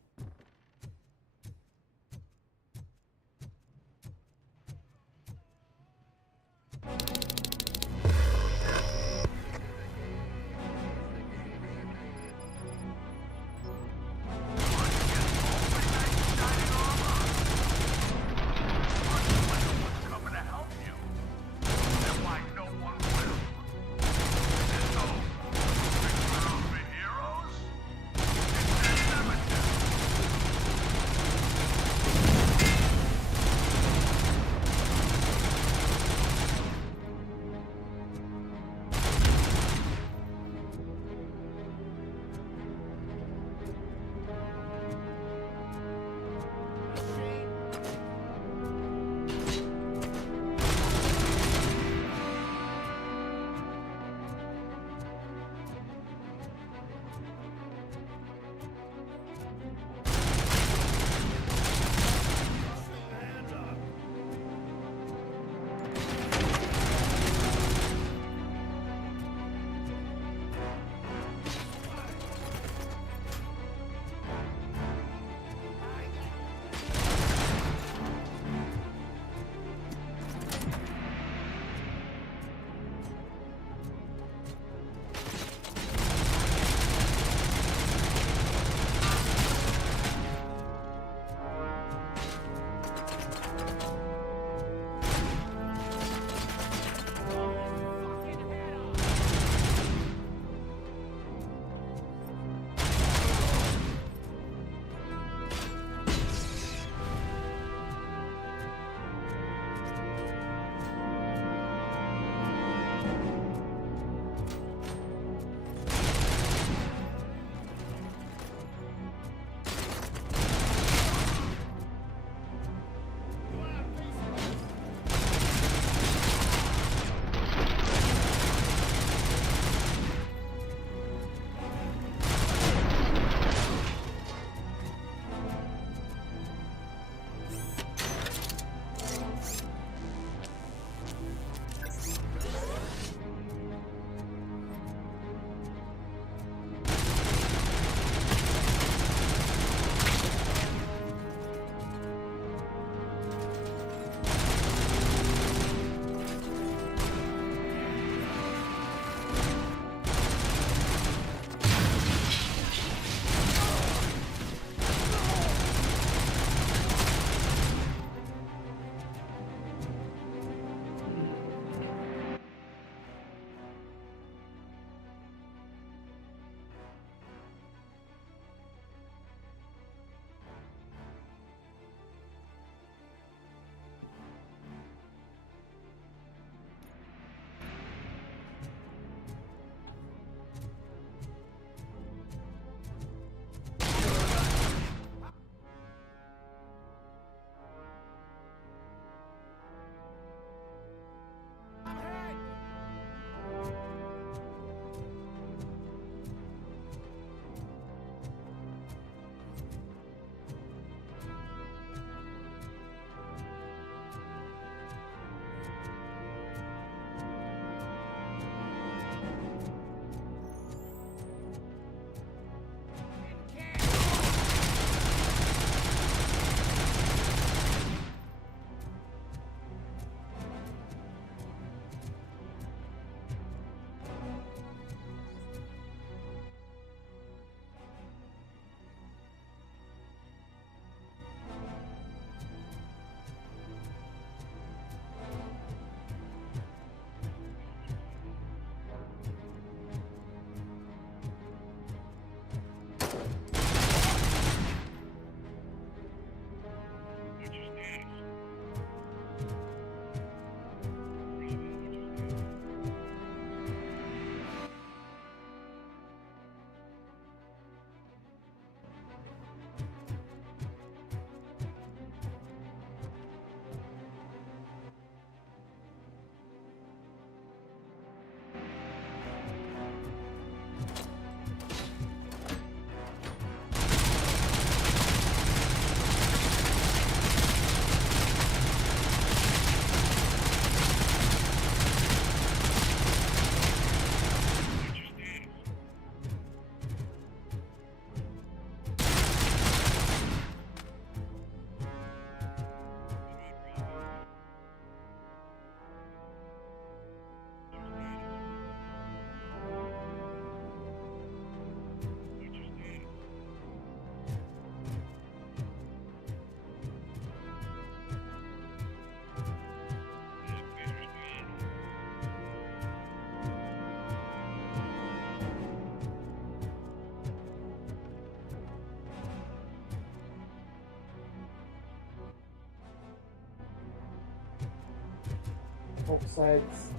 fuck's sakes.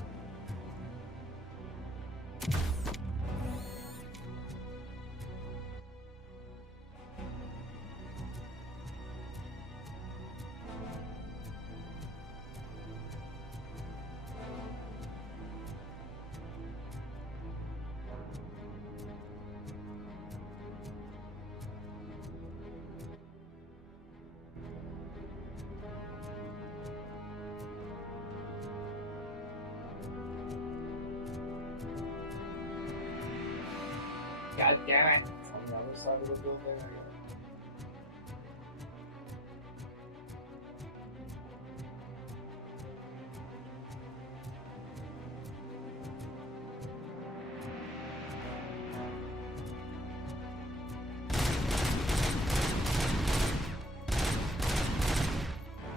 God damn it. On the other side of the building, I guess.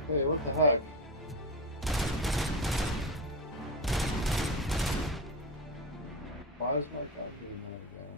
Hey, what the heck? Why is my gun doing that again?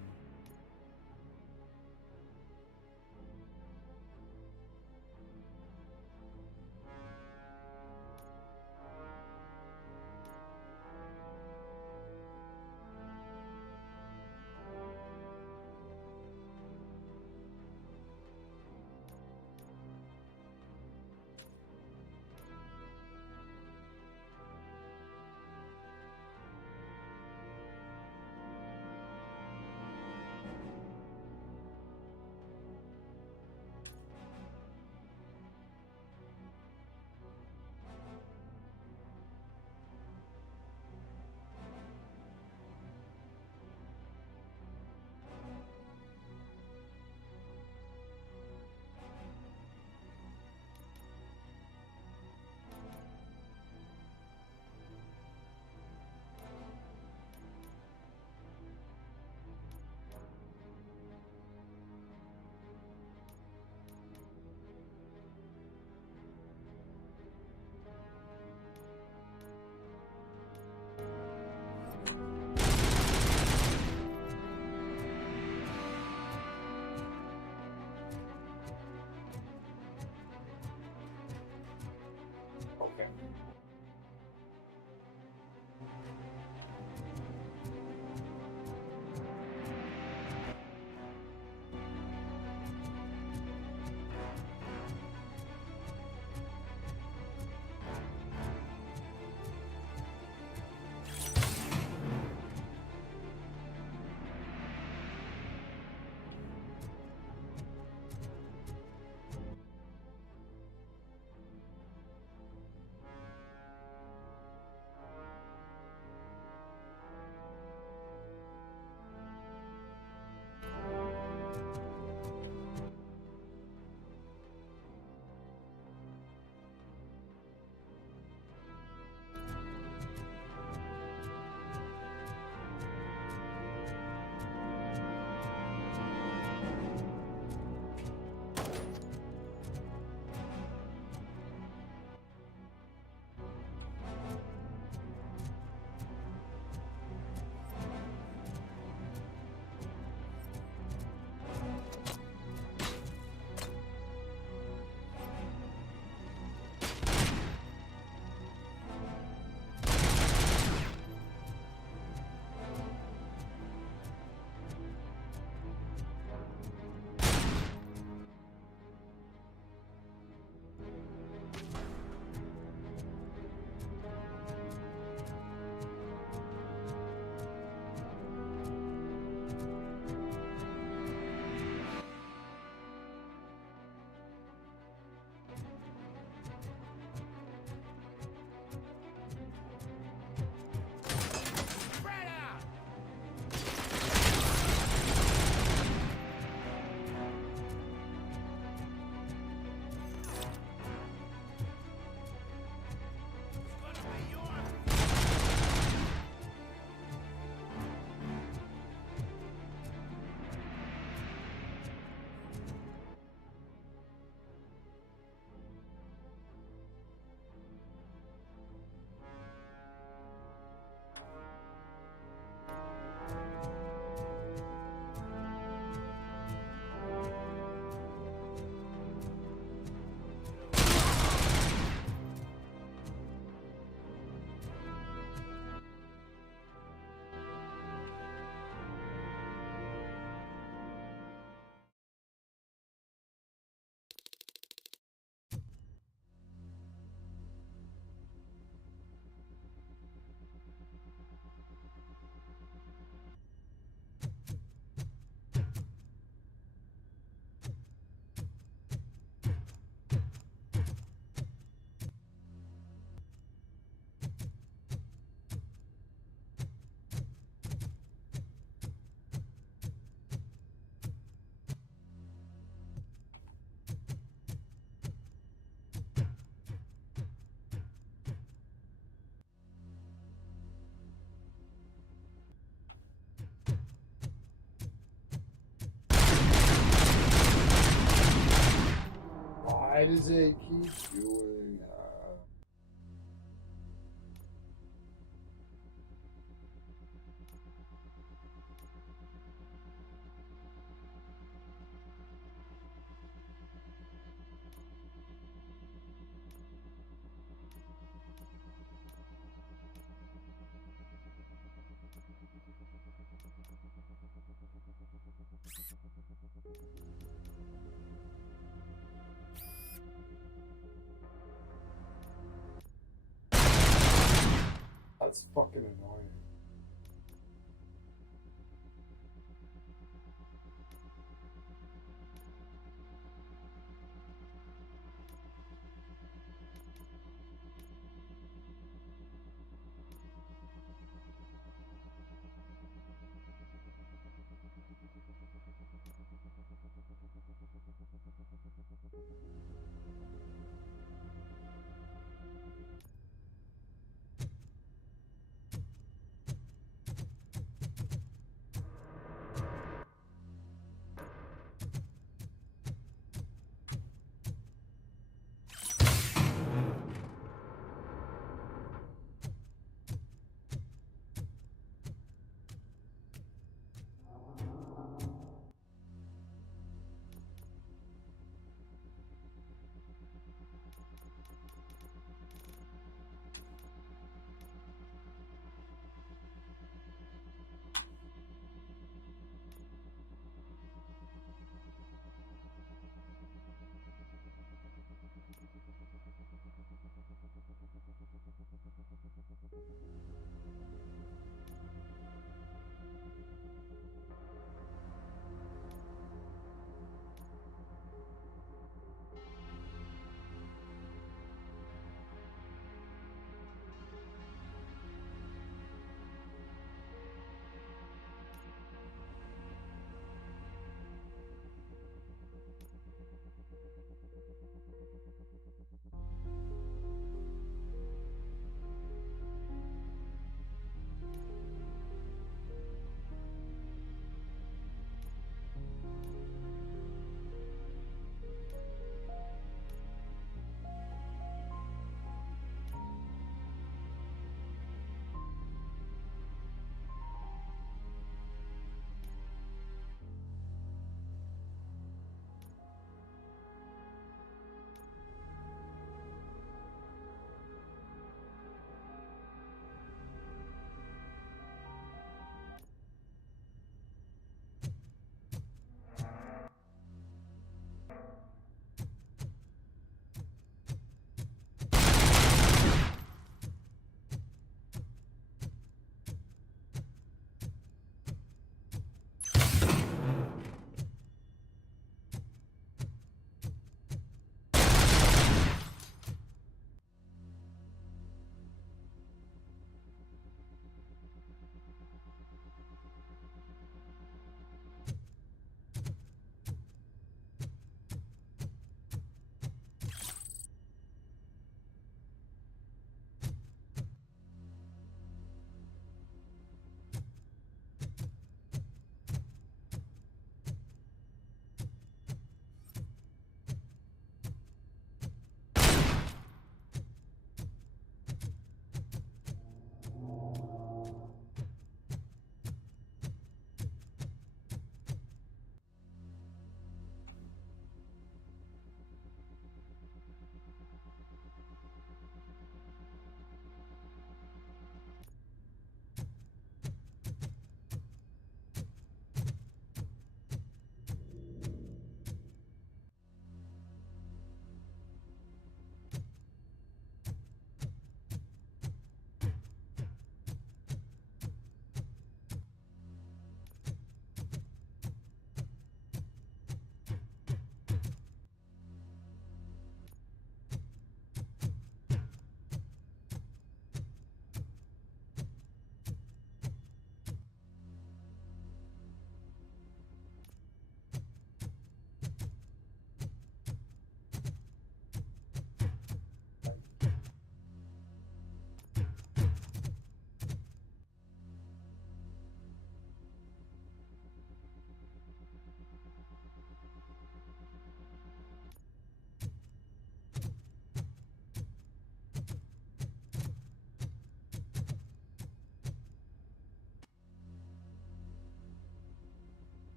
Why does it keep doing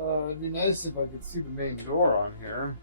It'd be nice if I could see the main door on here.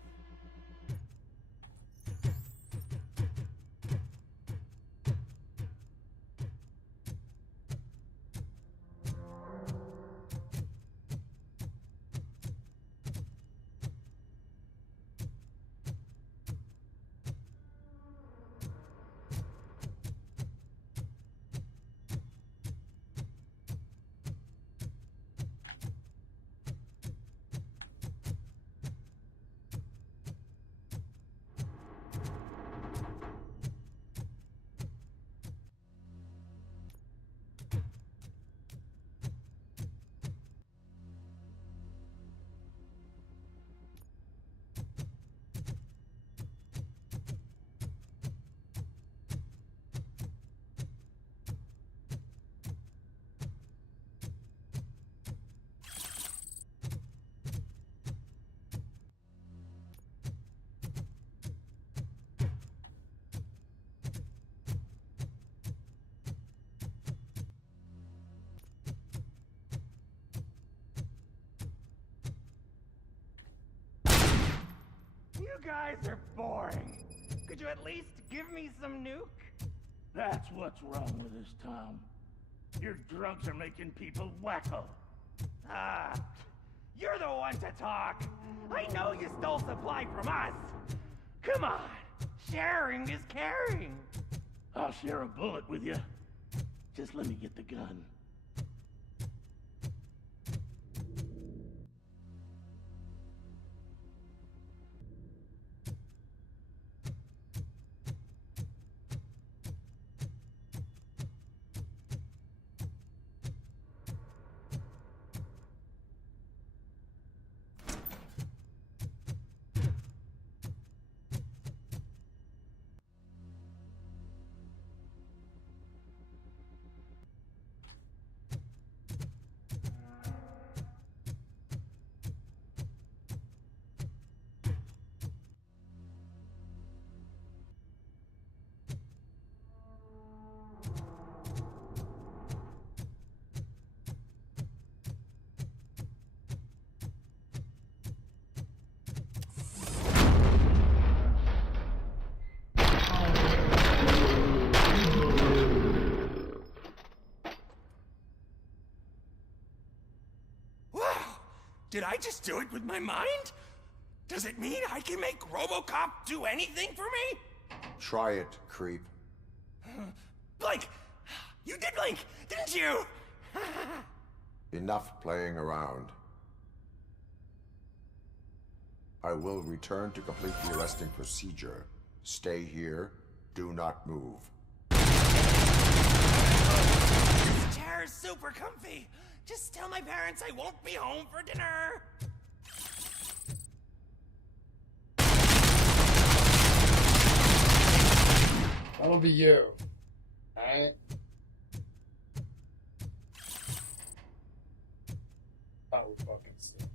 You guys are boring. Could you at least give me some nuke? That's what's wrong with this town. Your drugs are making people wacko. Ah, you're the one to talk. I know you stole supply from us. Come on, sharing is caring. I'll share a bullet with you. Just let me get the gun. Did I just do it with my mind? Does it mean I can make Robocop do anything for me? Try it, creep. Blink! You did blink, didn't you? Enough playing around. I will return to complete the arresting procedure. Stay here. Do not move. This chair is super comfy. Just tell my parents I won't be home for dinner. That'll be you. Alright? That would fucking stink.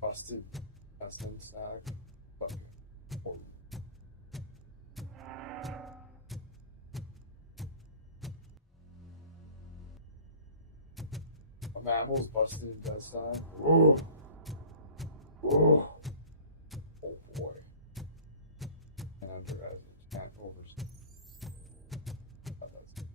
Busted. Custom snack. Fucking. Horrible. A mammal's busted intestine. Ooh. Ooh. Oh boy. And underestimate. Can't overstate. Oh, that's...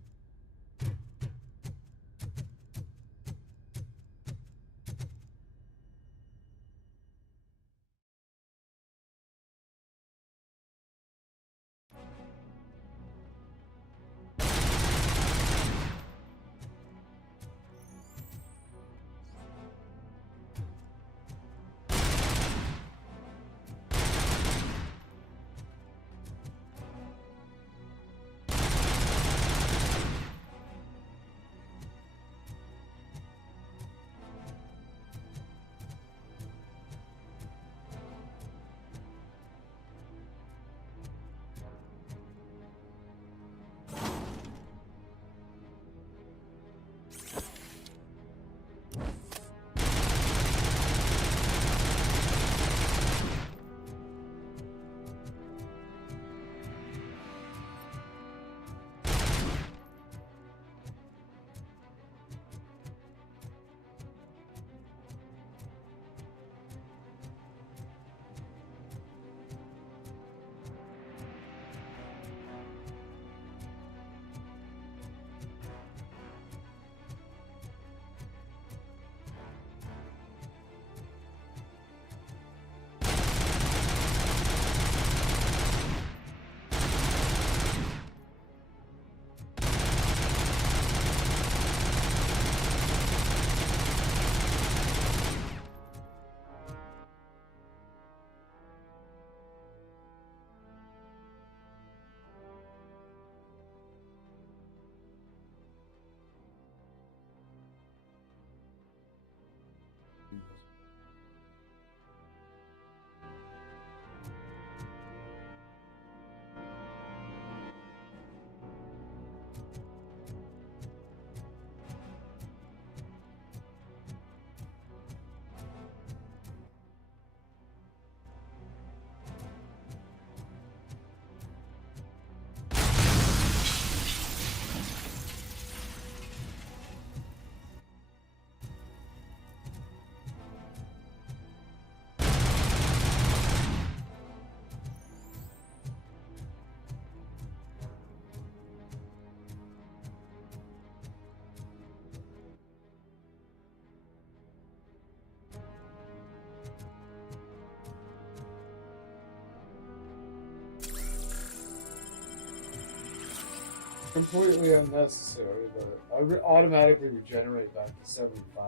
Completely unnecessary, but I automatically regenerate back to 75.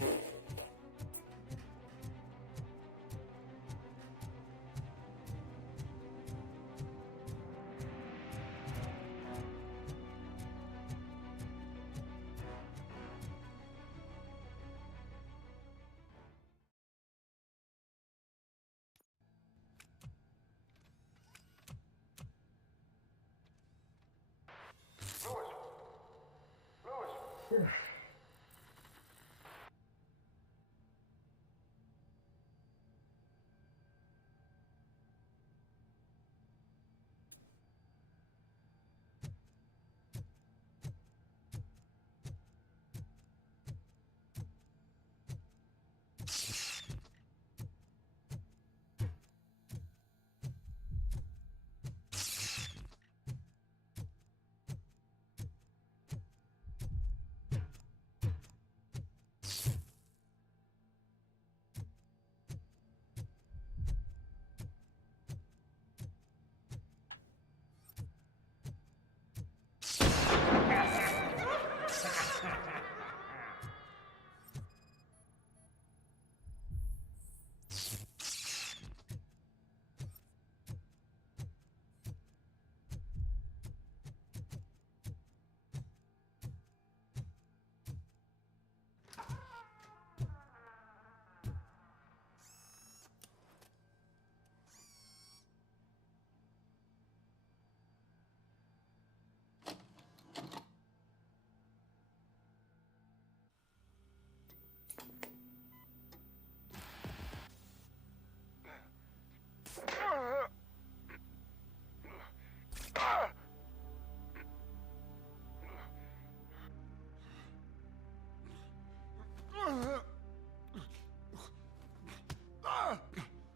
Right?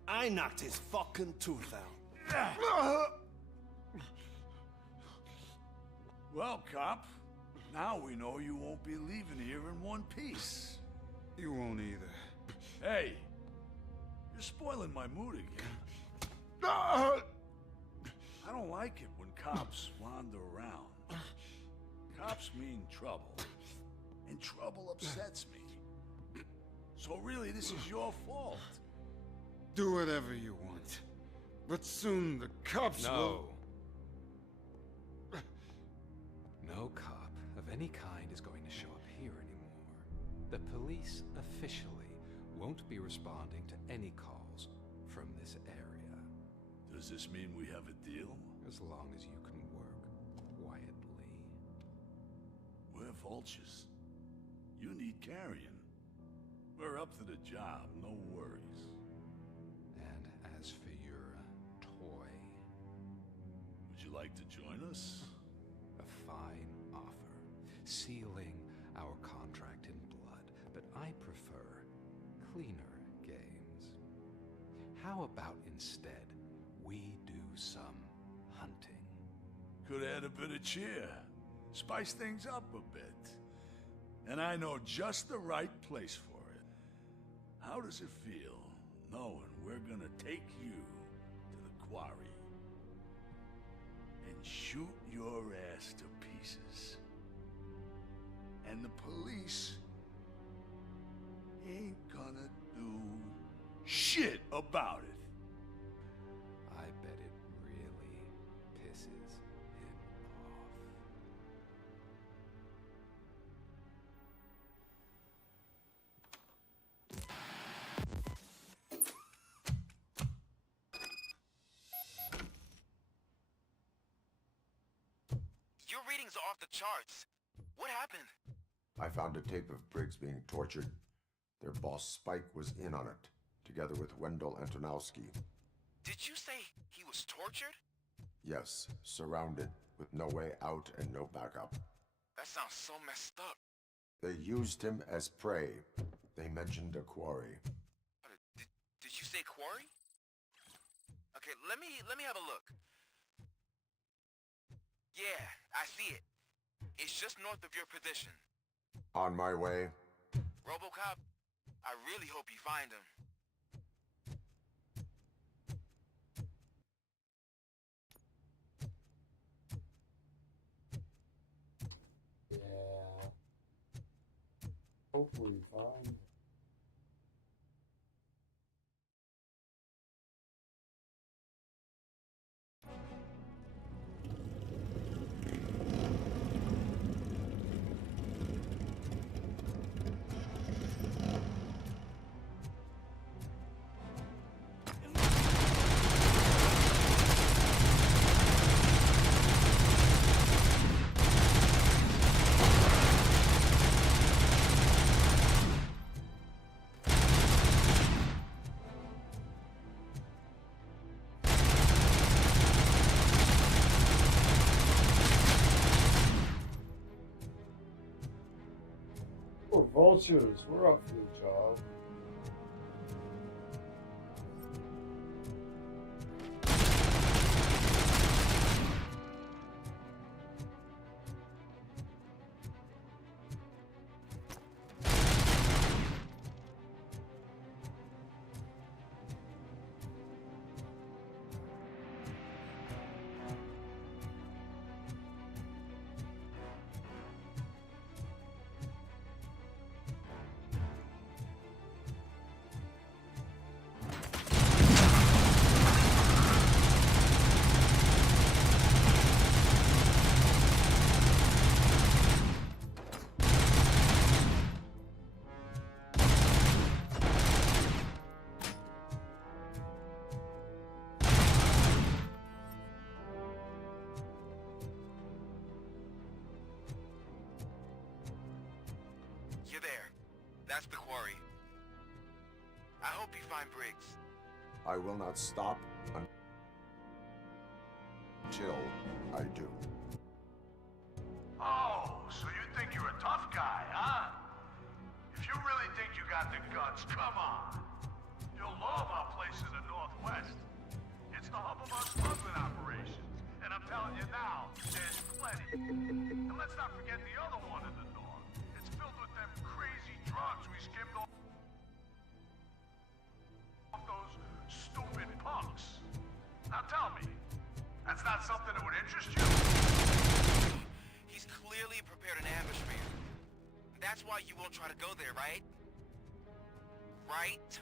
I knocked his fucking tooth out. Well, cop, now we know you won't be leaving here in one piece. You won't either. Hey, you're spoiling my mood again. I don't like it when cops wander around. Cops mean trouble, and trouble upsets me. So really, this is your fault. Do whatever you want. But soon the cops will... No cop of any kind is going to show up here anymore. The police officially won't be responding to any calls from this area. Does this mean we have a deal? As long as you can work quietly. We're vultures. You need carrion. We're up to the job, no worries. And as for your toy... Would you like to join us? A fine offer, sealing our contract in blood, but I prefer cleaner games. How about instead we do some hunting? Could add a bit of cheer, spice things up a bit. And I know just the right place for it. How does it feel knowing we're gonna take you to the quarry and shoot your ass to pieces? And the police ain't gonna do shit about it. I bet it really pisses him off. Your readings are off the charts. What happened? I found a tape of Briggs being tortured. Their boss Spike was in on it, together with Wendell Antonowski. Did you say he was tortured? Yes, surrounded, with no way out and no backup. That sounds so messed up. They used him as prey. They mentioned a quarry. Did you say quarry? Okay, let me have a look. Yeah, I see it. It's just north of your position. On my way. Robocop, I really hope you find him. Hopefully fine. We're vultures. We're up for the job. You're there. That's the quarry. I hope you find Briggs. I will not stop until I do. Oh, so you think you're a tough guy, huh? If you really think you got the guts, come on. You'll know about places in the Northwest. It's the hub of our smuggling operations. And I'm telling you now, there's plenty. And let's not forget the other one in the north. It's filled with them crazy drugs we skimmed off those stupid punks. Now tell me, that's not something that would interest you? He's clearly prepared an ambush for you. That's why you won't try to go there, right? Right?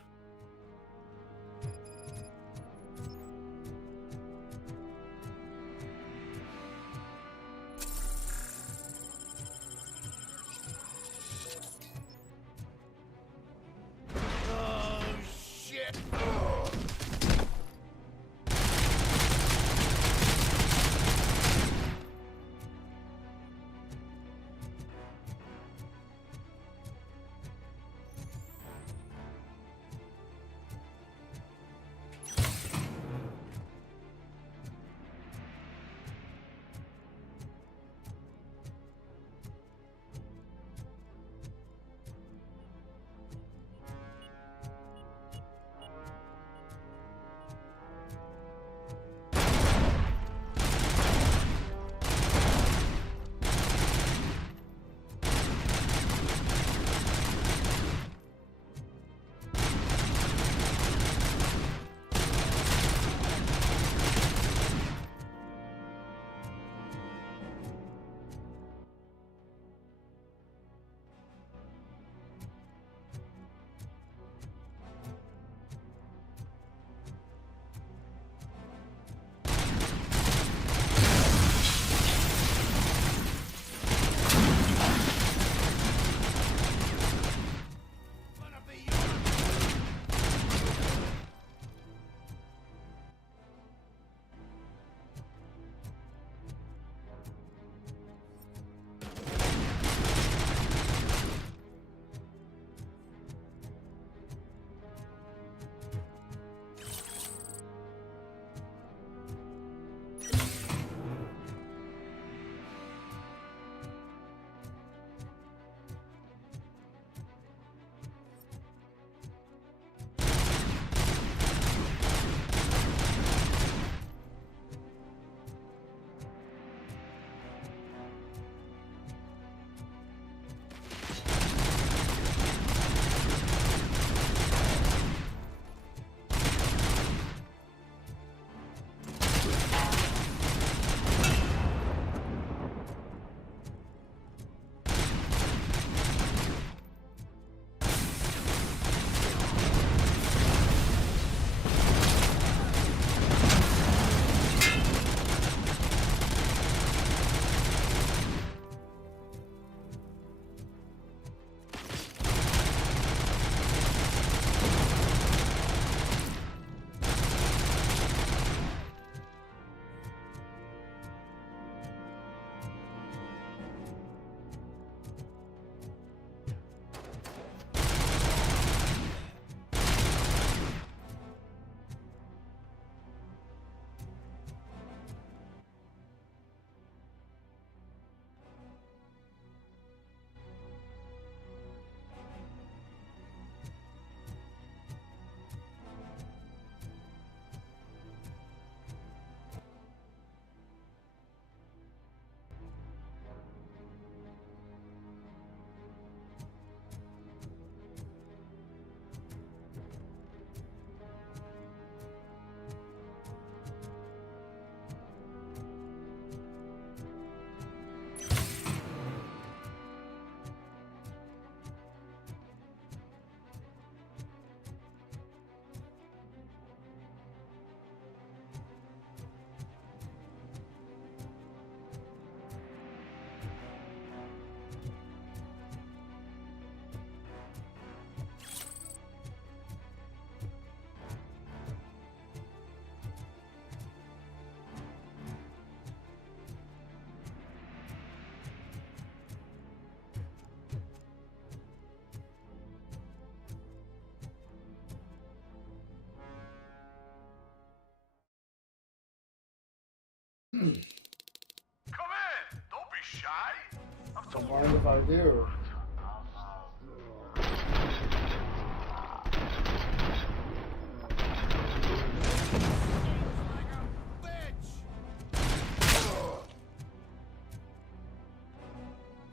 Don't mind if I do.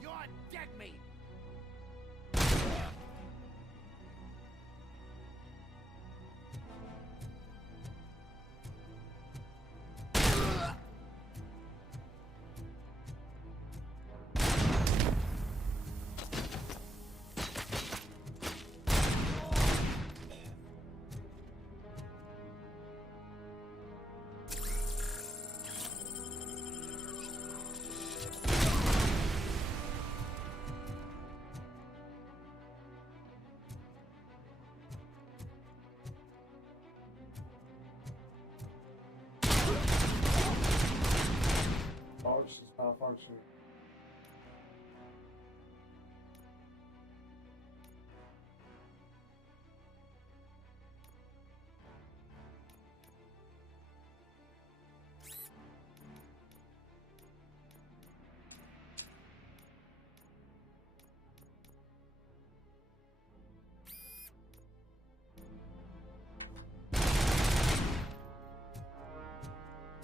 You're dead meat! Oh, she's malfunctioning.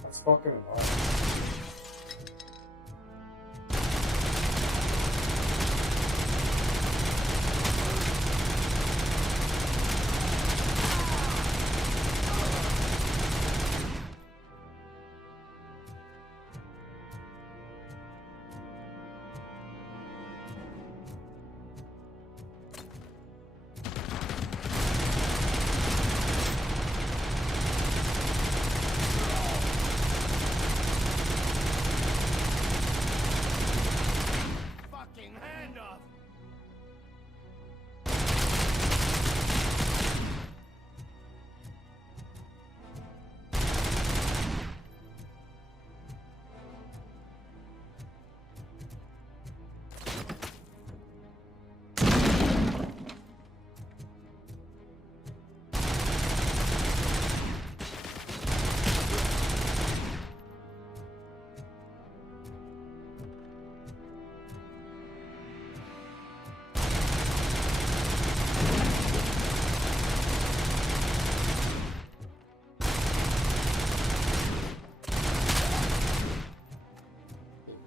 That's fucking annoying. Fucking hand off!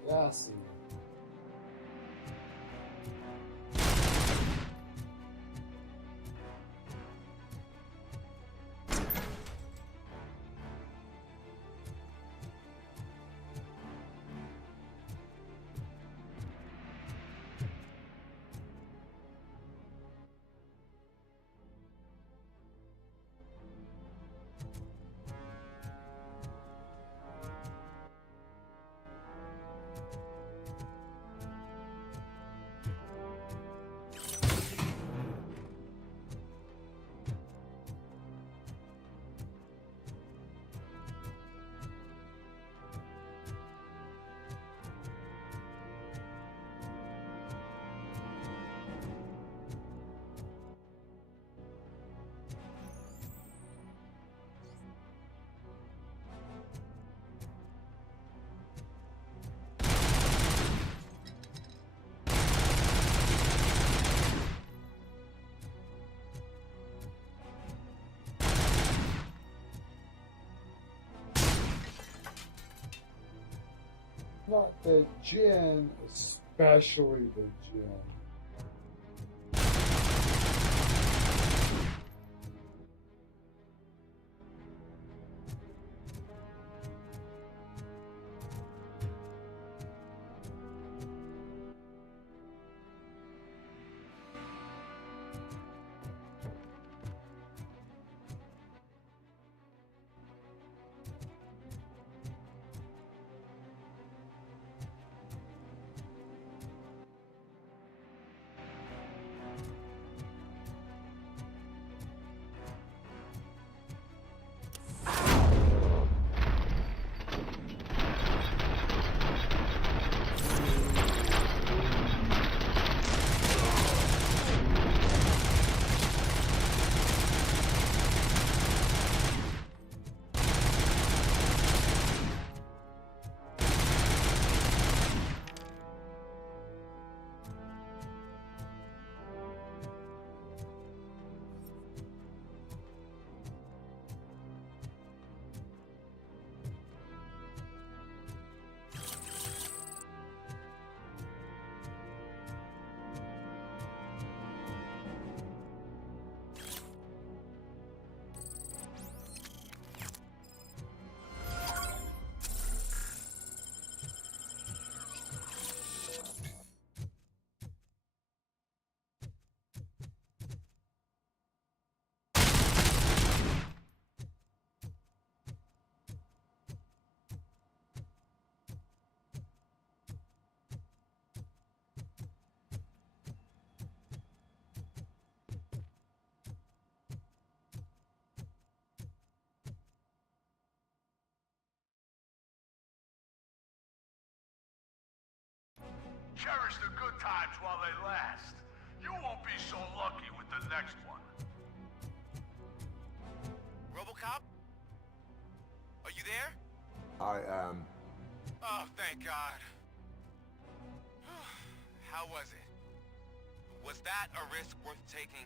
Graças. Not the gin, especially the gin. Cherish the good times while they last. You won't be so lucky with the next one. Robocop? Are you there? I am. Oh, thank God. How was it? Was that a risk worth taking?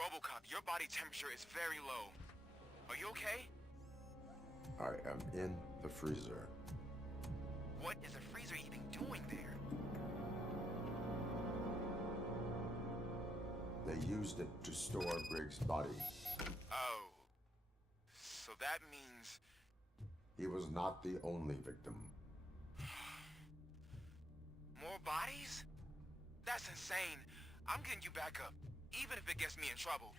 Robocop, your body temperature is very low. Are you okay? I am in the freezer. What is the freezer even doing there? They used it to store Briggs' body. Oh. So that means... He was not the only victim. More bodies? That's insane. I'm getting you back up, even if it gets me in trouble.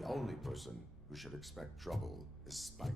The only person who should expect trouble is Spike.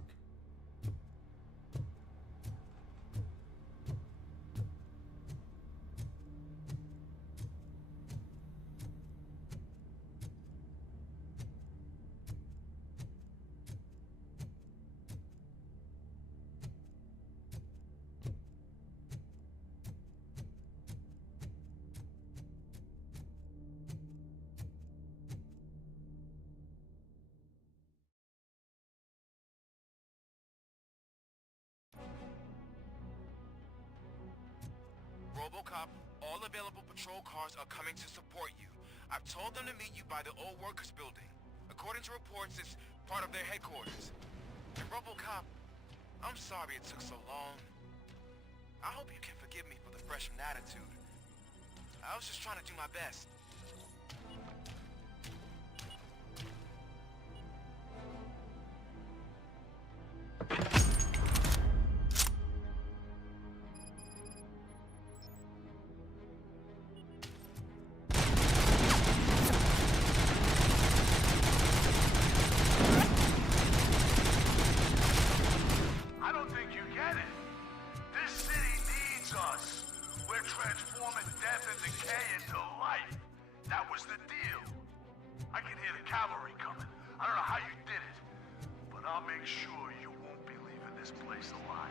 Robocop, all available patrol cars are coming to support you. I've told them to meet you by the old workers building. According to reports, it's part of their headquarters. And Robocop, I'm sorry it took so long. I hope you can forgive me for the freshman attitude. I was just trying to do my best. I don't think you get it. This city needs us. We're transforming death and decay into life. That was the deal. I can hear the cavalry coming. I don't know how you did it, but I'll make sure you won't be leaving this place alive.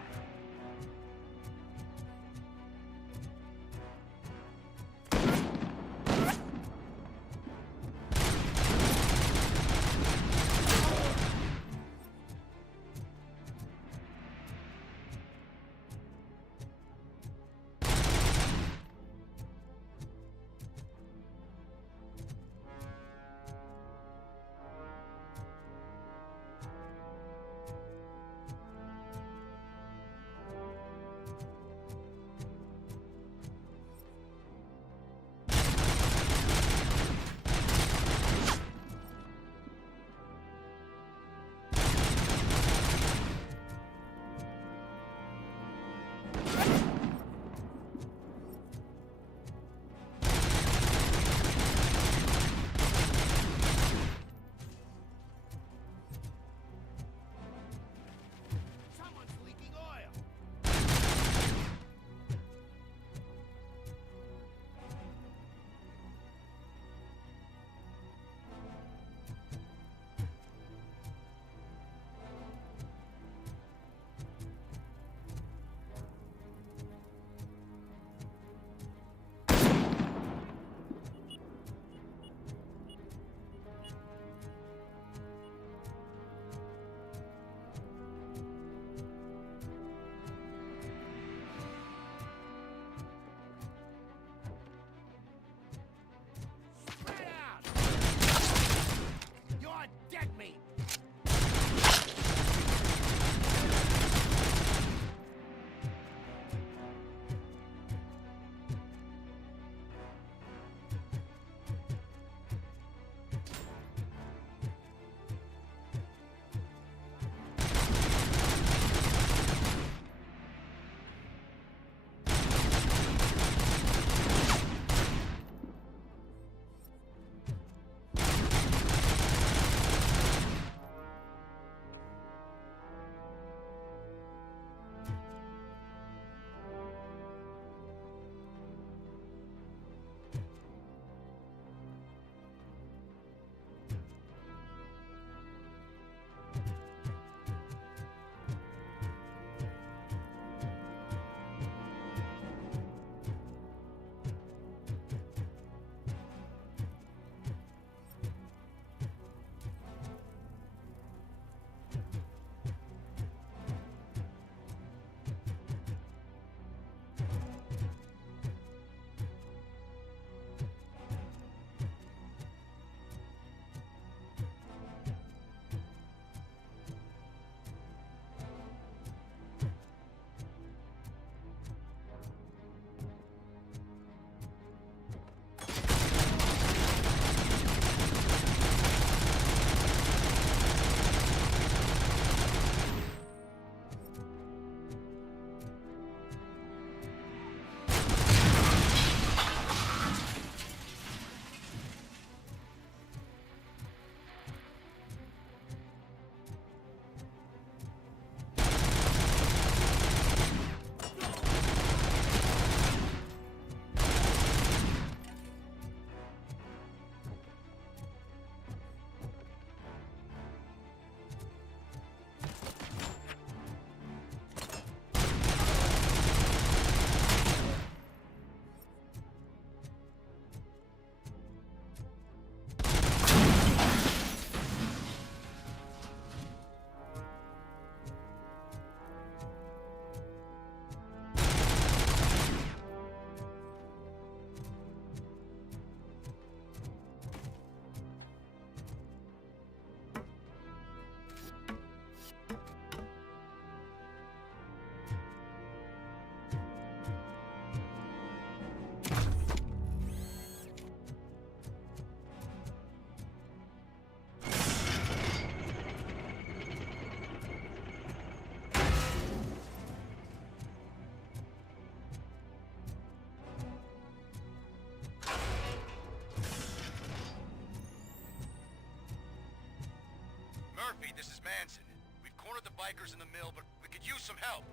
this is Manson. We've cornered the bikers in the mill, but we could use some help.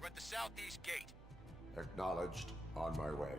We're at the southeast gate. Acknowledged. On my way.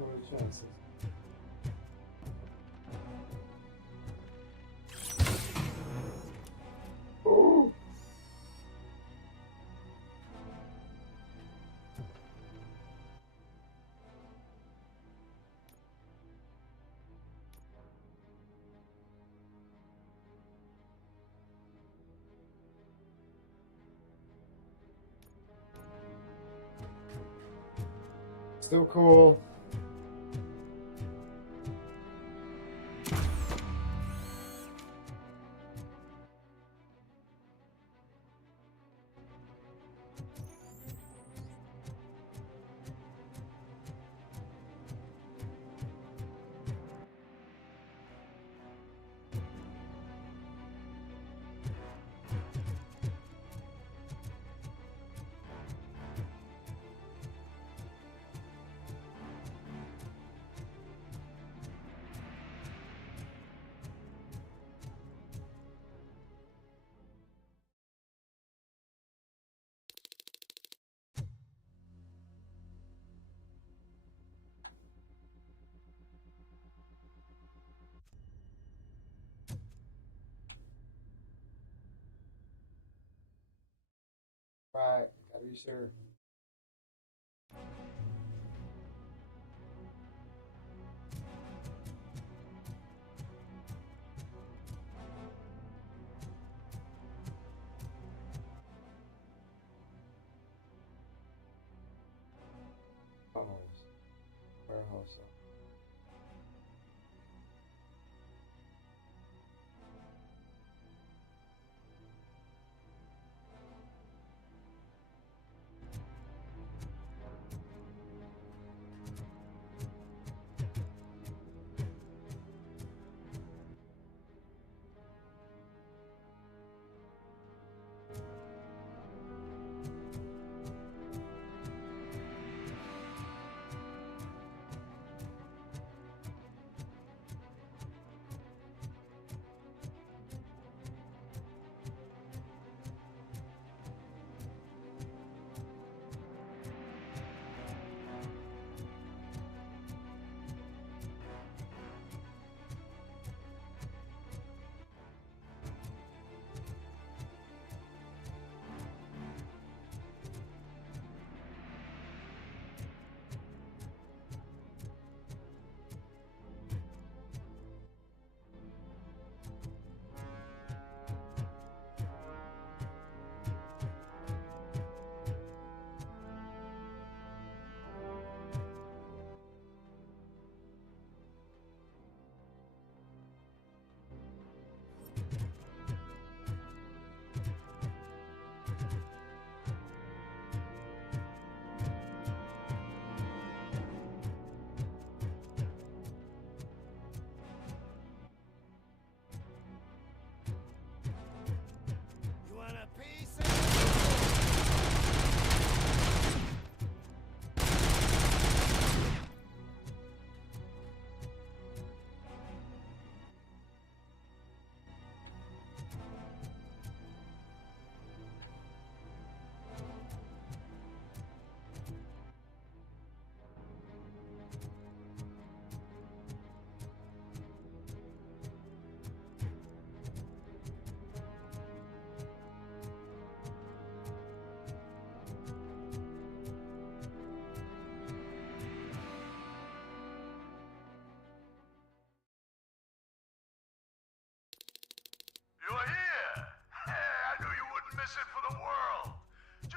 What are the chances? Oh! Still cool. Right, gotta be sure. Warehouse.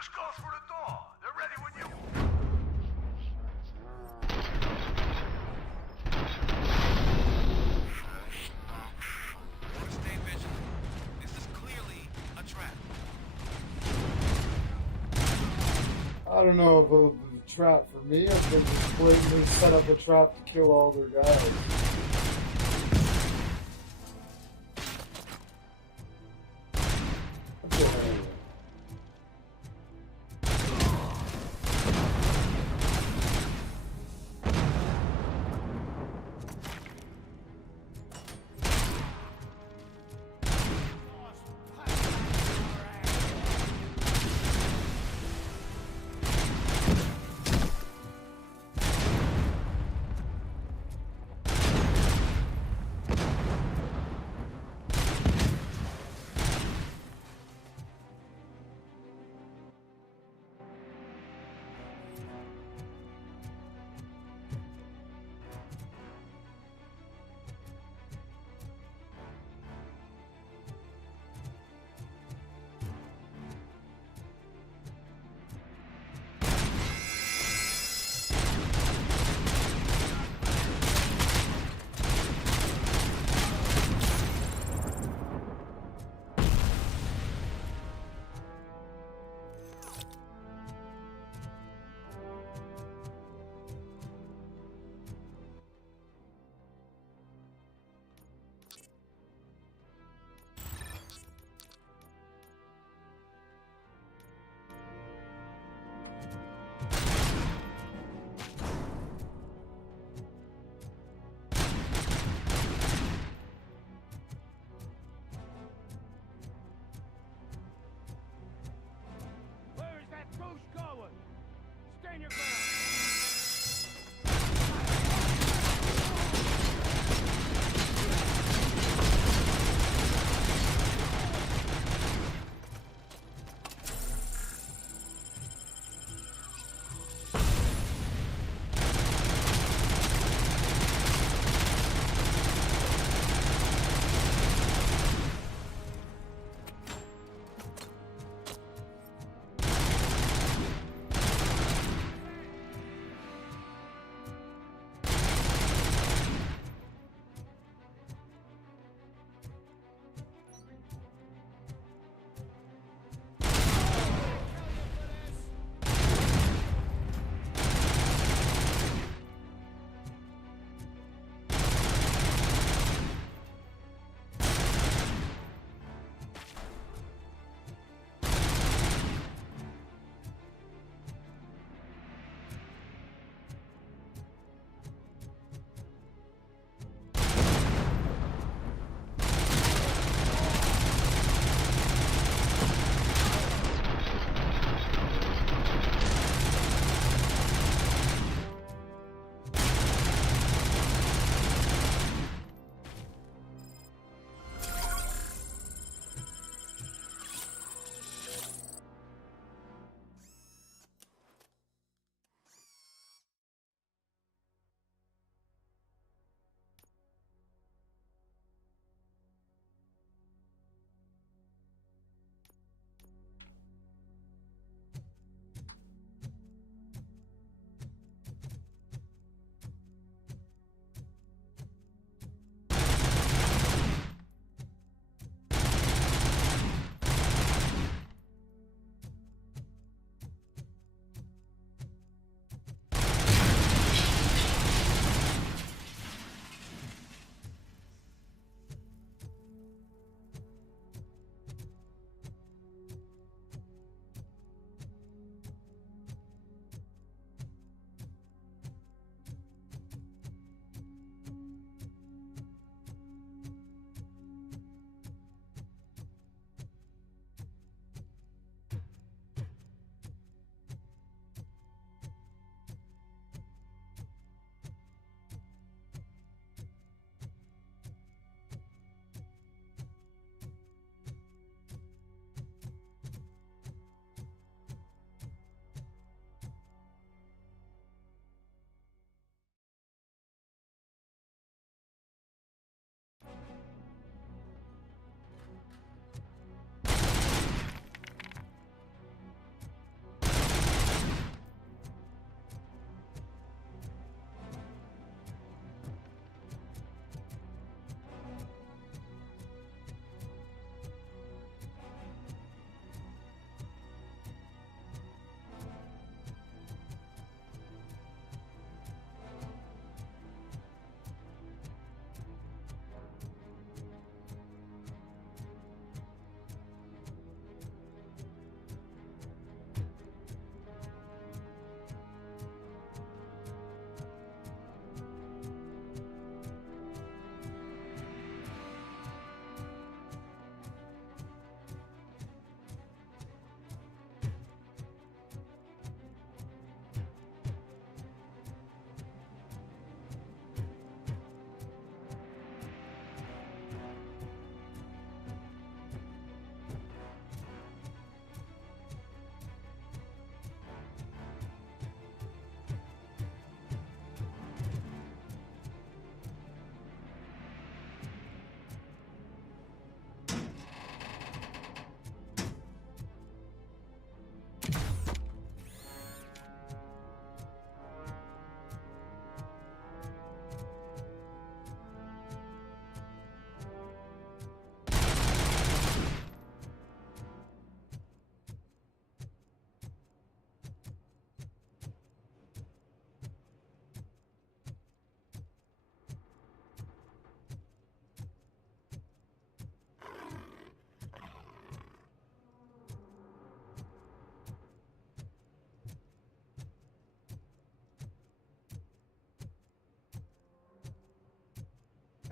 Just go through the door. They're ready when you... Want to stay vigilant. This is clearly a trap. I don't know if it'll be a trap for me, if they just blatantly set up a trap to kill all their guys.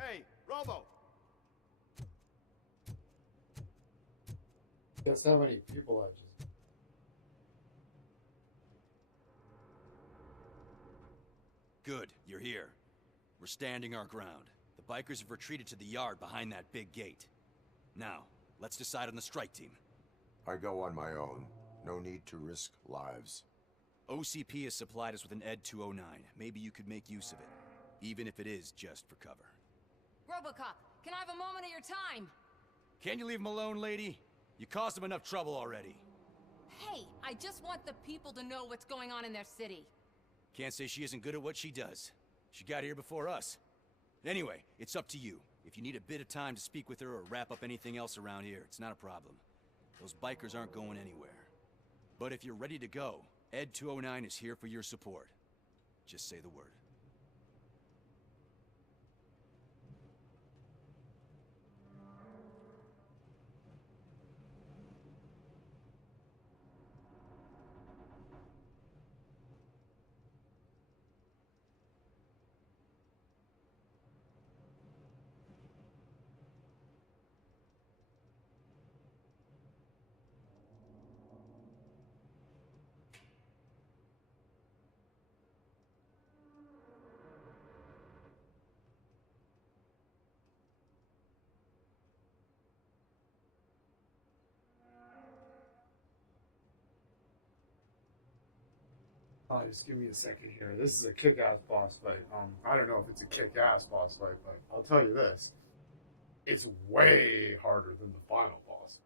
Hey, Robo! Guess how many people I just... Good, you're here. We're standing our ground. The bikers have retreated to the yard behind that big gate. Now, let's decide on the strike team. I go on my own. No need to risk lives. OCP has supplied us with an Ed 209. Maybe you could make use of it, even if it is just for cover. Robocop, can I have a moment of your time? Can you leave him alone, lady? You caused him enough trouble already. Hey, I just want the people to know what's going on in their city. Can't say she isn't good at what she does. She got here before us. Anyway, it's up to you. If you need a bit of time to speak with her or wrap up anything else around here, it's not a problem. Those bikers aren't going anywhere. But if you're ready to go, Ed 209 is here for your support. Just say the word. Just give me a second here. This is a kick-ass boss fight. I don't know if it's a kick-ass boss fight, but I'll tell you this. It's way harder than the final boss.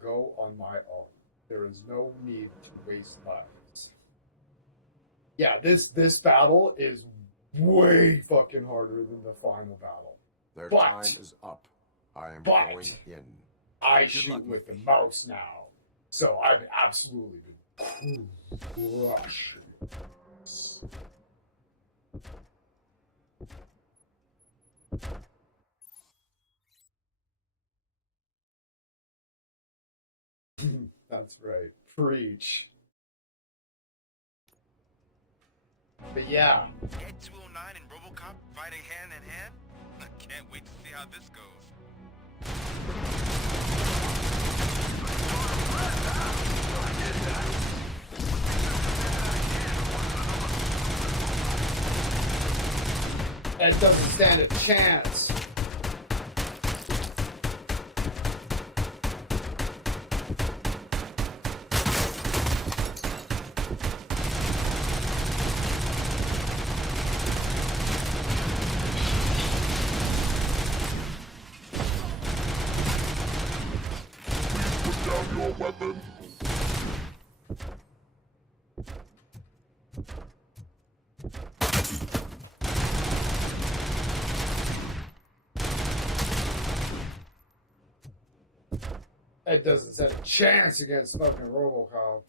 Go on my own. There is no need to waste lives. Yeah, this battle is way fucking harder than the final battle. Their time is up. I am going in. I shoot with the mouse now, so I've absolutely been crushing. That's right. Preach. But yeah. Ed 209 and Robocop fighting hand in hand? I can't wait to see how this goes. Ed doesn't stand a chance. Ed doesn't stand a chance against fucking Robocop.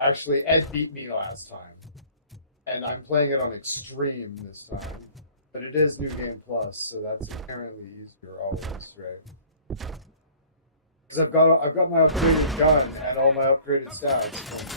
Actually, Ed beat me last time. And I'm playing it on Extreme this time. But it is New Game Plus, so that's apparently easier always, right? Because I've got my upgraded gun and all my upgraded stats.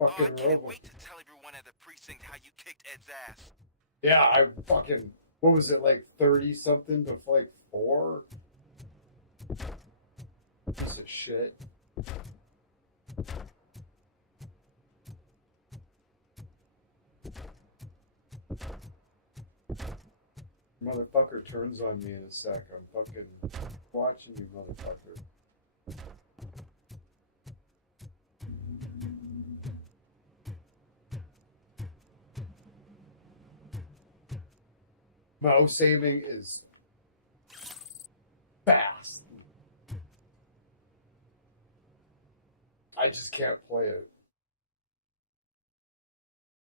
I can't wait to tell everyone at the precinct how you kicked Ed's ass. Yeah, I fucking, what was it, like 30 something to like 4? Piece of shit. Motherfucker turns on me in a sec. I'm fucking watching you, motherfucker. Mouse aiming is fast. I just can't play it.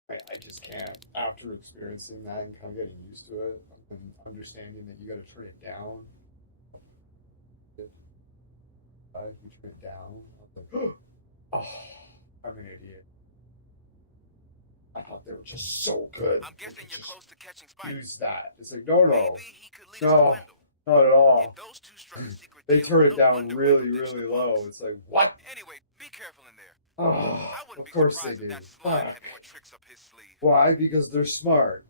I just can't. After experiencing that and kind of getting used to it and understanding that you got to turn it down. If you turn it down, I was like, oh, I'm an idiot. I thought they were just so good. I'm guessing you're close to catching Spike. Use that. It's like, no, not at all. They turn it down really, really low. It's like, what? Anyway, be careful in there. Oh, of course they do. Fuck. Why? Because they're smart.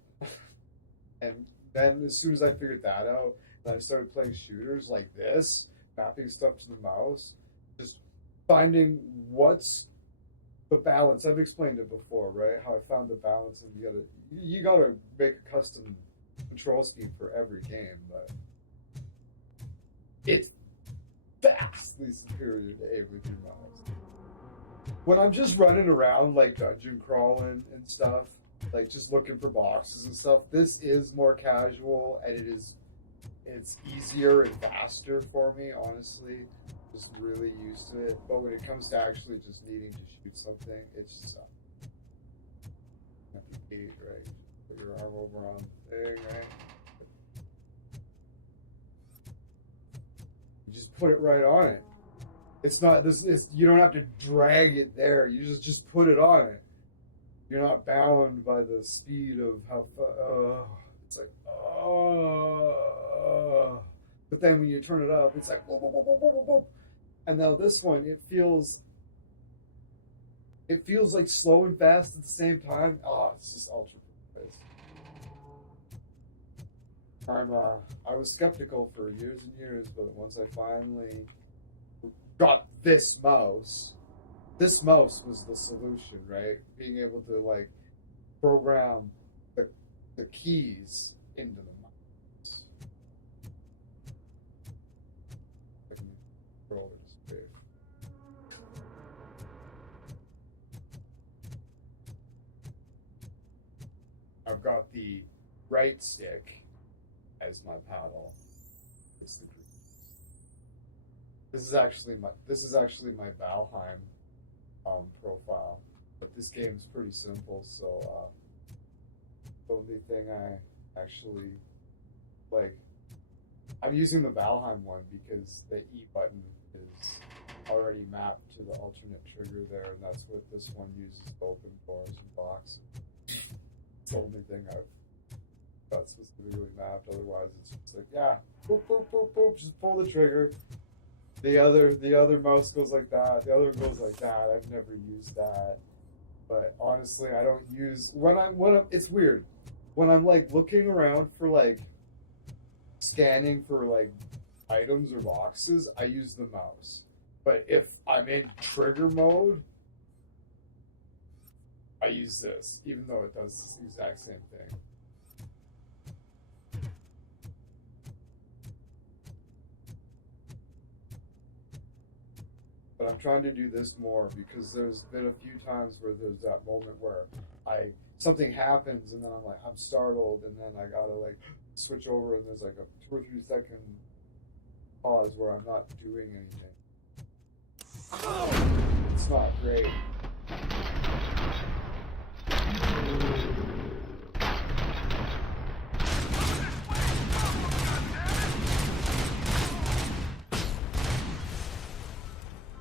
And then as soon as I figured that out, and I started playing shooters like this, mapping stuff to the mouse, just finding what's the balance. I've explained it before, right? How I found the balance, and you gotta make a custom control scheme for every game, but it's vastly superior to aim with your mouse. When I'm just running around like dungeon crawling and stuff, like just looking for boxes and stuff, this is more casual and it's easier and faster for me, honestly. Just really used to it. But when it comes to actually just needing to shoot something, it's just at the gate, right? Put your arm over on the thing, right? You just put it right on it. It's not this. You don't have to drag it there. You just put it on it. You're not bound by the speed of how. It's like But then when you turn it up, it's like boop, boop, boop, boop, boop, boop. And now this one, it feels like slow and fast at the same time. It's just ultra fast. I was skeptical for years and years, but once I finally got this mouse was the solution, right? Being able to like program the keys into the mouse. I can control it as big. I've got the right stick as my paddle. It's the This is actually my Valheim profile, but this game's pretty simple. So the only thing I actually like, I'm using the Valheim one because the E button is already mapped to the alternate trigger there, and that's what this one uses to open doors and boxes. It's the only thing that's specifically mapped. Otherwise, it's just like, yeah, boop boop boop boop, just pull the trigger. The other mouse goes like that. The other goes like that. I've never used that, but honestly, I don't use when I'm. It's weird when I'm like looking around for like scanning for like items or boxes. I use the mouse, but if I'm in trigger mode, I use this, even though it does the exact same thing. But I'm trying to do this more because there's been a few times where there's that moment where something happens and then I'm like, I'm startled, and then I gotta like switch over, and there's like a 2 or 3 second pause where I'm not doing anything. It's not great.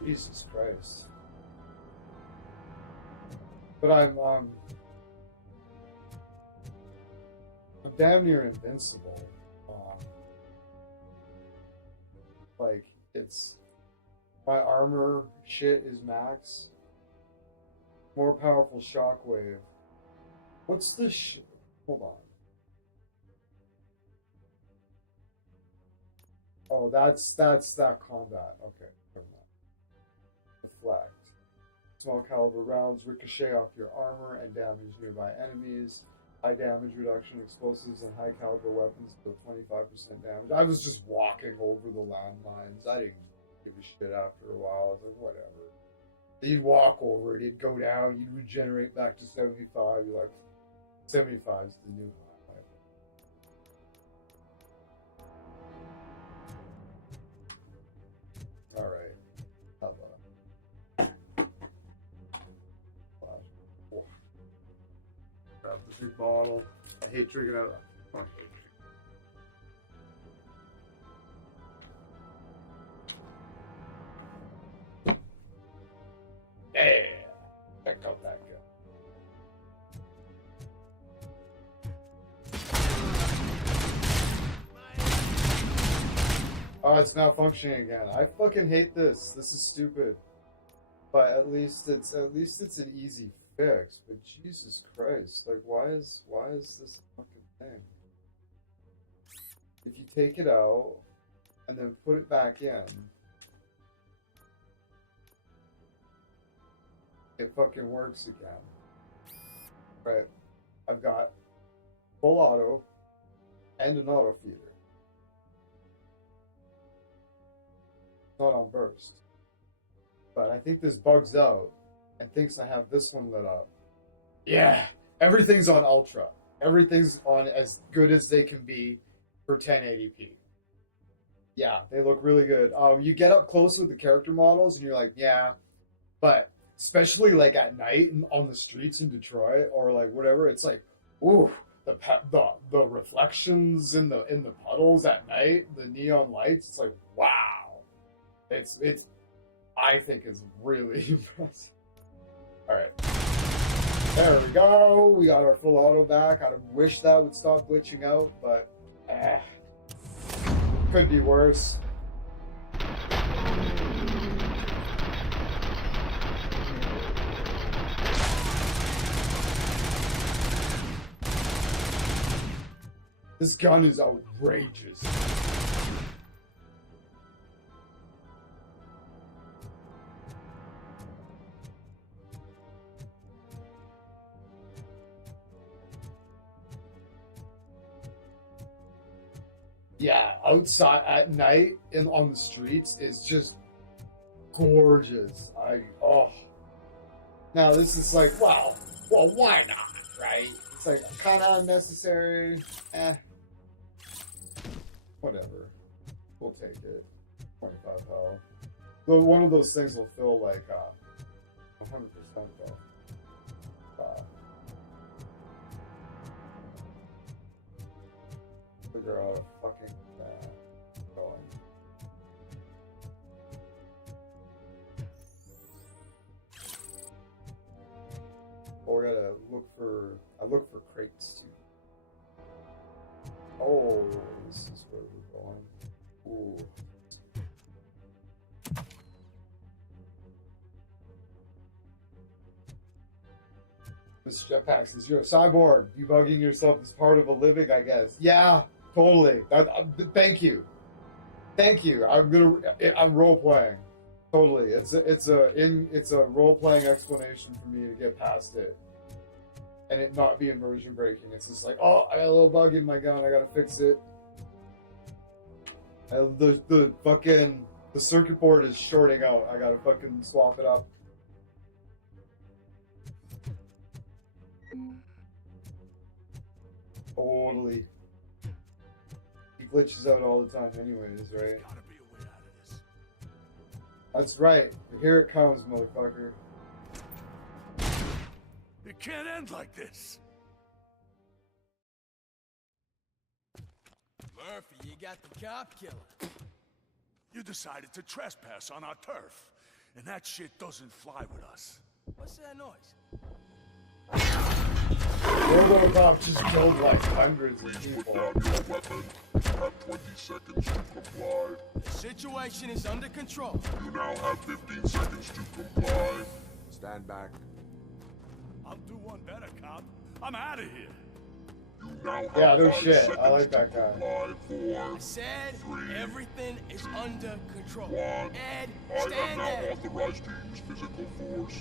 Jesus Christ. But I'm damn near invincible. Like, it's my armor shit is max. More powerful shockwave. What's the hold on. Oh, that's that combat. Okay, never mind. Small caliber rounds ricochet off your armor and damage nearby enemies. High damage reduction, explosives and high caliber weapons deal 25% damage. I was just walking over the landmines. I didn't give a shit after a while. I was like, whatever. You'd walk over it, it'd go down, you'd regenerate back to 75. You're like, 75 is the new high. Alright. How about grab the big bottle. I hate drinking out of that. Yeah, check out that gun. Oh, it's not functioning again. I fucking hate this. This is stupid. But at least it's an easy fix. But Jesus Christ, like why is this fucking thing? If you take it out and then put it back in, it fucking works again. Right. I've got full auto and an auto feeder. Not on burst. But I think this bugs out and thinks I have this one lit up. Yeah, everything's on ultra. Everything's on as good as they can be for 1080p. Yeah, they look really good. You get up close with the character models and you're like, yeah, but especially like at night on the streets in Detroit or like whatever, it's like, ooh, the reflections in the puddles at night, the neon lights. It's like, wow. It's I think is really impressive. All right, there we go. We got our full auto back. I wish that would stop glitching out, but could be worse. This gun is outrageous. Yeah, outside at night and on the streets is just gorgeous. Now this is like, well, why not, right? It's like kind of unnecessary. Whatever. We'll take it. 25 health. Though one of those things will feel like 100% though. Figure out a fucking going. Oh, we gotta look for. I look for crates too. Oh, this is where we're going. Ooh. Mr. Jetpack says, you're a cyborg. Debugging yourself is part of a living, I guess. Yeah, totally. Thank you. Thank you. I'm role playing. Totally. It's a role playing explanation for me to get past it. And it not be immersion breaking. It's just like, oh, I got a little bug in my gun. I gotta fix it. The circuit board is shorting out. I gotta fucking swap it up. Totally. He glitches out all the time anyways, right? Gotta be a way out of this. That's right. Here it comes, motherfucker. It can't end like this. Murphy, you got the cop killer. You decided to trespass on our turf, and that shit doesn't fly with us. What's that noise? Robocop just killed like hundreds of people. Have 20 seconds to comply. The situation is under control. You now have 15 seconds to comply. Stand back. I'll do one better, cop. I'm out of here. Yeah, no shit. I like that guy. I said everything is under control. Ed, stand there. Authorized to use physical force.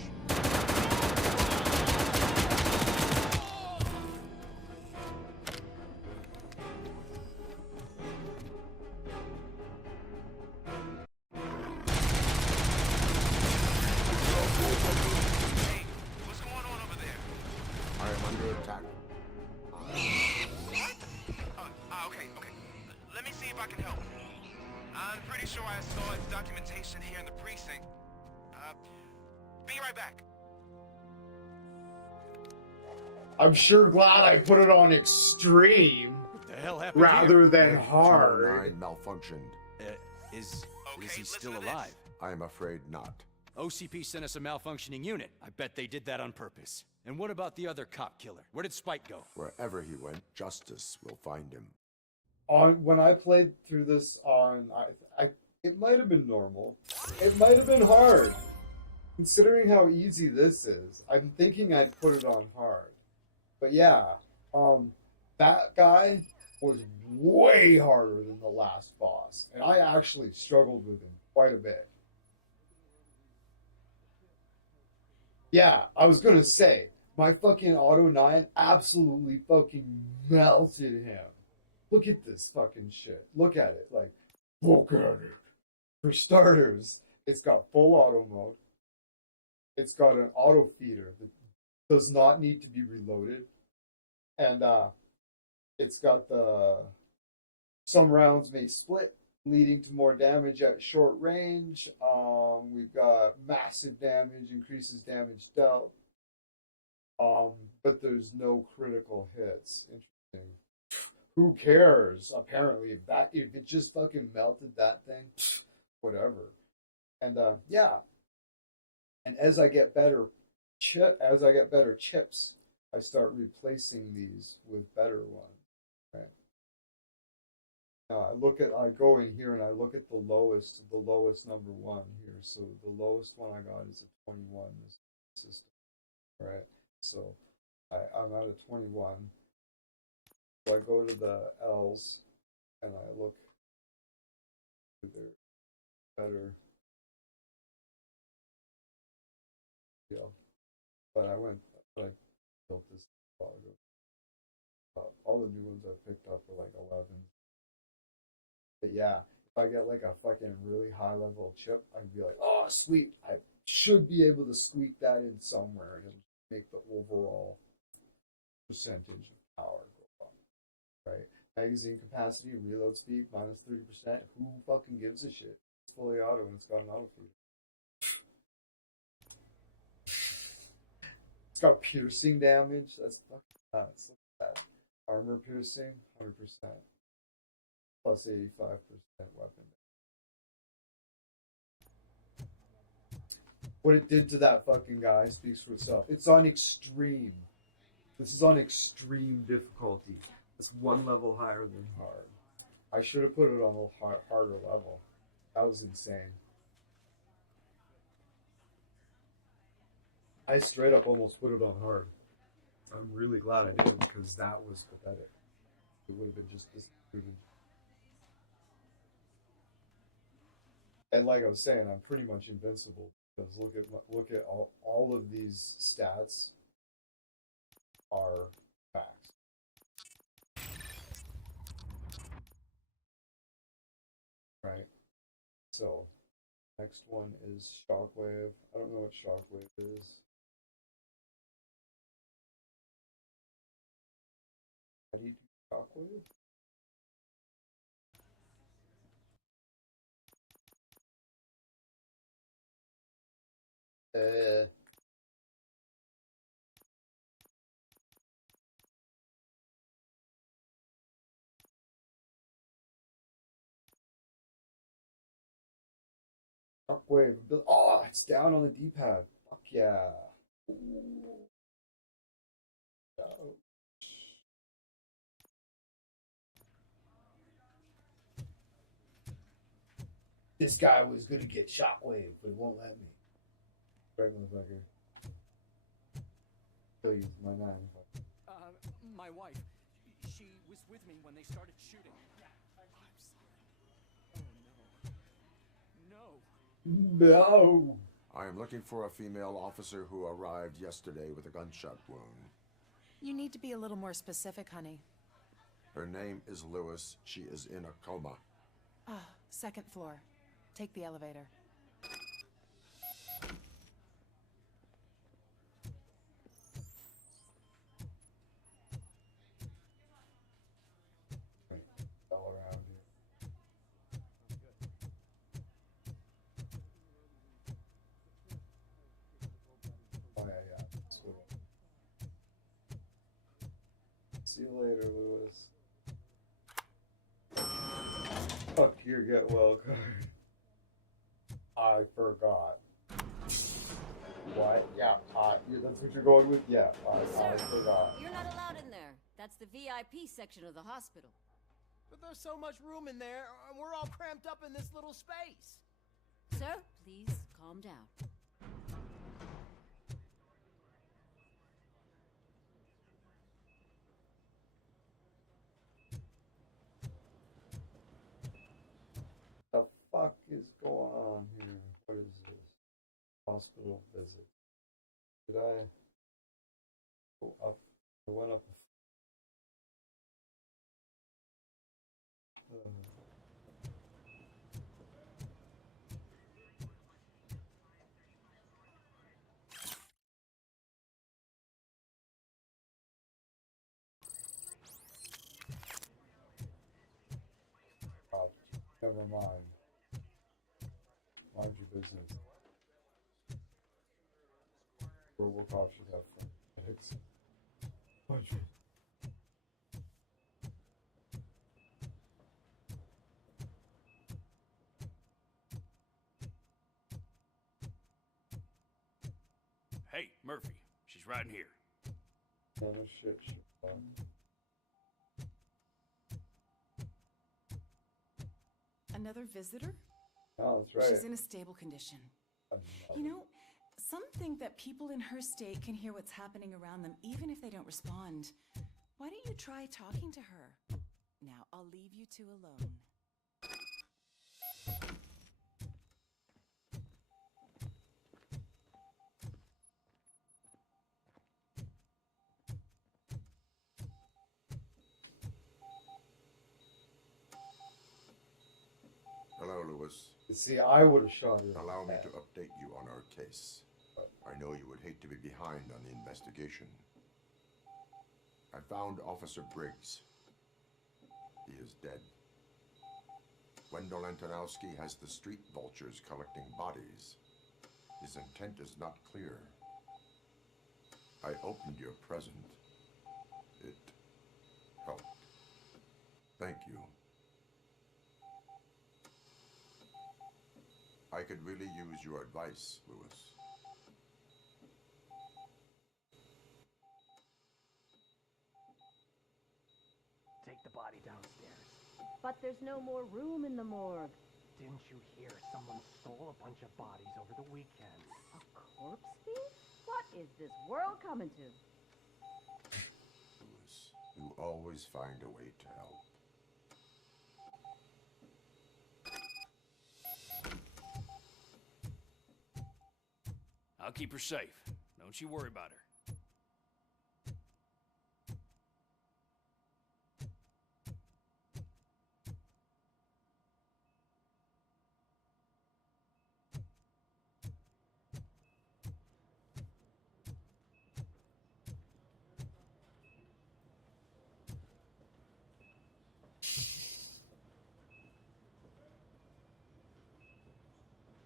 I am under attack. Okay. Let me see if I can help. I'm pretty sure I saw its documentation here in the precinct. Be right back. I'm sure glad I put it on extreme The hell happened rather here? than Egg hard. 209 malfunctioned. Is he still alive? I am afraid not. OCP sent us a malfunctioning unit. I bet they did that on purpose. And what about the other cop killer? Where did Spike go? Wherever he went, justice will find him. When I played through this on, it might have been normal. It might have been hard. Considering how easy this is, I'm thinking I'd put it on hard. But yeah, that guy was way harder than the last boss, and I actually struggled with him quite a bit. Yeah, I was gonna say, my fucking Auto 9 absolutely fucking melted him. Look at this fucking shit. Look at it. Like, look at it. For starters, it's got full auto mode. It's got an auto feeder that does not need to be reloaded. And it's got some rounds may split, leading to more damage at short range. We've got massive damage, increases damage dealt. But there's no critical hits. Interesting. Who cares? Apparently, if it just fucking melted that thing, whatever. And yeah. And as I get better chips, I start replacing these with better ones. Right. Now I go in here and I look at the lowest number one here. So the lowest one I got is a 21 system. Right. So I'm at a 21. So I go to the L's and I look for their better. Yeah. But I built this a while ago. All the new ones I picked up were like 11. But yeah, if I get like a fucking really high level chip, I'd be like, oh sweet, I should be able to squeak that in somewhere and it'll make the overall percentage of power go up. Right? Magazine capacity, reload speed, minus 30%. Who fucking gives a shit? It's fully auto and it's got an auto feed. It's got piercing damage. That's fucking nuts. Look at that. Armor piercing, 100%. Plus 85% weapon. What it did to that fucking guy speaks for itself. It's on extreme. This is on extreme difficulty. It's one level higher than hard. I should have put it on a harder level. That was insane. I straight up almost put it on hard. I'm really glad I didn't because that was pathetic. It would have been just disproven. And like I was saying, I'm pretty much invincible because look at all of these stats are facts. Right. So next one is Shockwave. I don't know what Shockwave is. How do you do Shockwave? Shockwave. Oh, it's down on the D-pad. Fuck yeah. Oh. This guy was gonna get Shockwave, but he won't let me. Right, motherfucker. Kill you, my man. My wife. was with me when they started shooting. I'm sorry. Oh, no. No. No. I am looking for a female officer who arrived yesterday with a gunshot wound. You need to be a little more specific, honey. Her name is Lewis. She is in a coma. Ah, second floor. Take the elevator. All around here. Oh yeah. Sweet. See you later, Lewis. Fuck your get well card. I forgot. What? Yeah, that's what you're going with? Yeah, I forgot. You're not allowed in there. That's the VIP section of the hospital. But there's so much room in there, and we're all cramped up in this little space. Sir, please calm down. The fuck is going on here? What is this? Hospital visit. Did I go up? I went up. Never mind. Mind your business. Robocop should have fun. Punch me. Hey, Murphy. She's right in here. No shit. Another visitor? Oh, that's right. She's in a stable condition. You know, some think that people in her state can hear what's happening around them even if they don't respond. Why don't you try talking to her? Now, I'll leave you two alone. Hello, Lewis. See, I would have shot her. Allow me to update you on our case. I know you would hate to be behind on the investigation. I found Officer Briggs. He is dead. Wendell Antonowski has the street vultures collecting bodies. His intent is not clear. I opened your present. It helped. Thank you. I could really use your advice, Lewis. Take the body downstairs. But there's no more room in the morgue. Didn't you hear someone stole a bunch of bodies over the weekend? A corpse thief? What is this world coming to? Lewis, you always find a way to help. I'll keep her safe. Don't you worry about her.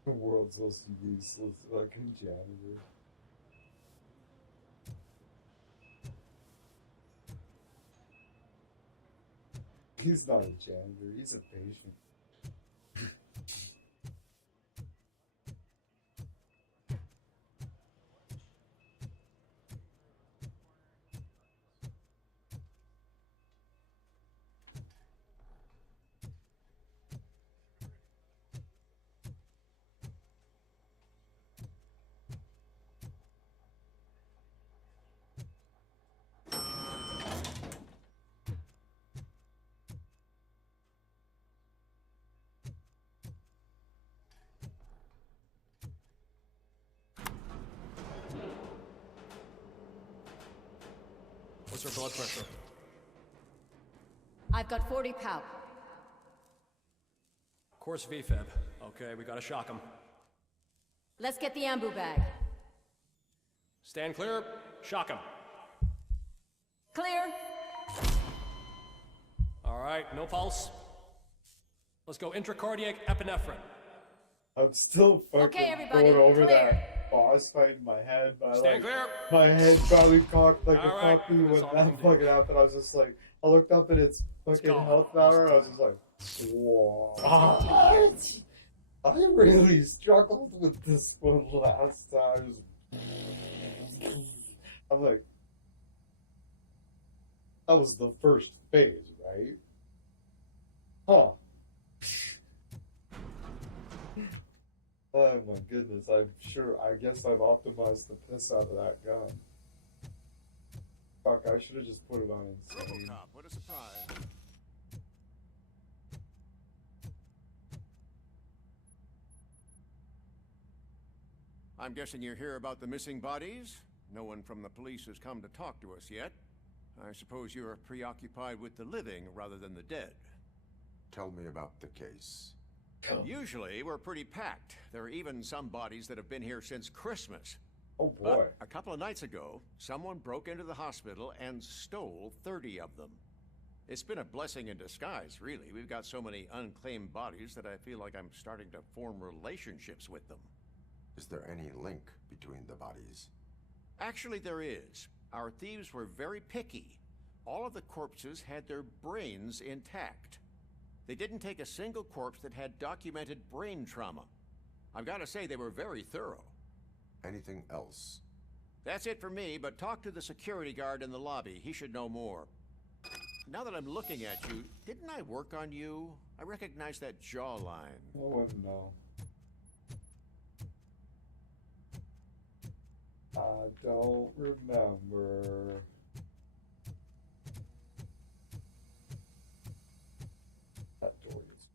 The world's most useless fucking janitor. He's not a janitor, he's a patient. What's her blood pressure? I've got 40 pow. Course VFib. Okay, we gotta shock him. Let's get the ambu bag. Stand clear. Shock him. Clear. All right, no pulse. Let's go intracardiac epinephrine. I'm still fucking everybody, going over clear. that boss fight in my head, but Stand like, clear. my head probably cocked like All a right, puppy when that's all we that can do. fucking happened. I was just like, I looked up at its fucking go. health power, and I was just like, what? I really struggled with this one last time. I'm like, that was the first phase, right? Huh. Oh my goodness, I guess I've optimized the piss out of that gun. Fuck, I should have just put it on insane. Robocop, what a surprise. I'm guessing you're here about the missing bodies? No one from the police has come to talk to us yet. I suppose you're preoccupied with the living rather than the dead. Tell me about the case. Usually, we're pretty packed. There are even some bodies that have been here since Christmas. Oh boy. But a couple of nights ago, someone broke into the hospital and stole 30 of them. It's been a blessing in disguise, really. We've got so many unclaimed bodies that I feel like I'm starting to form relationships with them. Is there any link between the bodies? Actually, there is. Our thieves were very picky. All of the corpses had their brains intact. They didn't take a single corpse that had documented brain trauma. I've got to say, they were very thorough. Anything else? That's it for me, but talk to the security guard in the lobby. He should know more. Now that I'm looking at you, didn't I work on you? I recognize that jawline. I wouldn't know. I don't remember. That door is...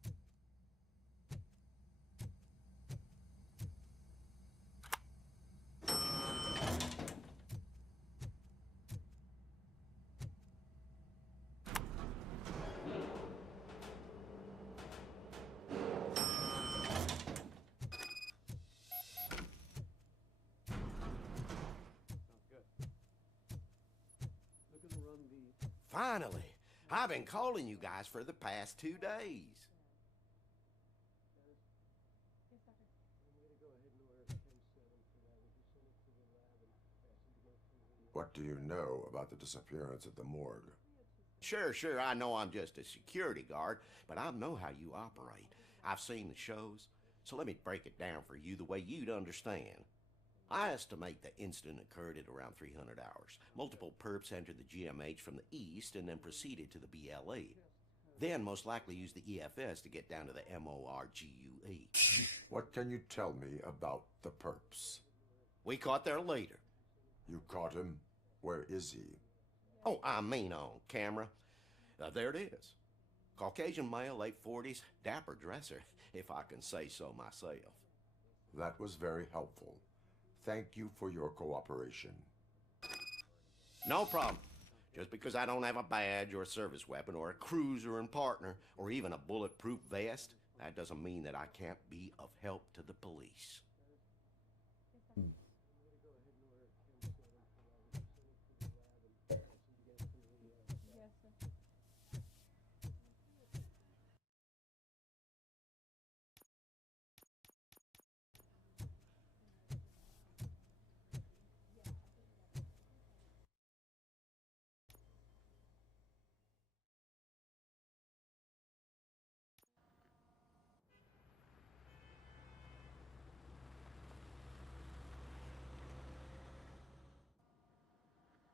Finally! I've been calling you guys for the past 2 days. What do you know about the disappearance at the morgue? Sure, I know I'm just a security guard, but I know how you operate. I've seen the shows, so let me break it down for you the way you'd understand. I estimate the incident occurred at around 300 hours. Multiple perps entered the GMH from the east and then proceeded to the BLE. Then most likely used the EFS to get down to the MORGUE. What can you tell me about the perps? We caught their leader. You caught him? Where is he? Oh, I mean on camera. There it is. Caucasian male, late 40s, dapper dresser, if I can say so myself. That was very helpful. Thank you for your cooperation. No problem. Just because I don't have a badge or a service weapon or a cruiser and partner or even a bulletproof vest, that doesn't mean that I can't be of help to the police.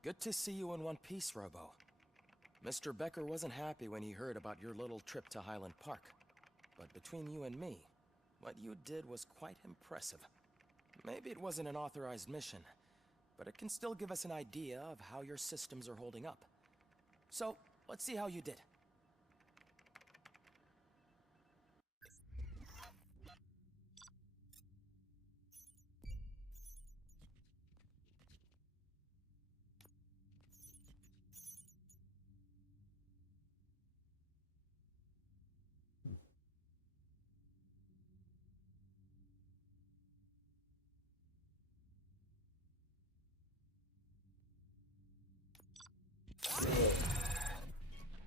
Good to see you in one piece, Robo. Mr. Becker wasn't happy when he heard about your little trip to Highland Park. But between you and me, what you did was quite impressive. Maybe it wasn't an authorized mission, but it can still give us an idea of how your systems are holding up. So, let's see how you did.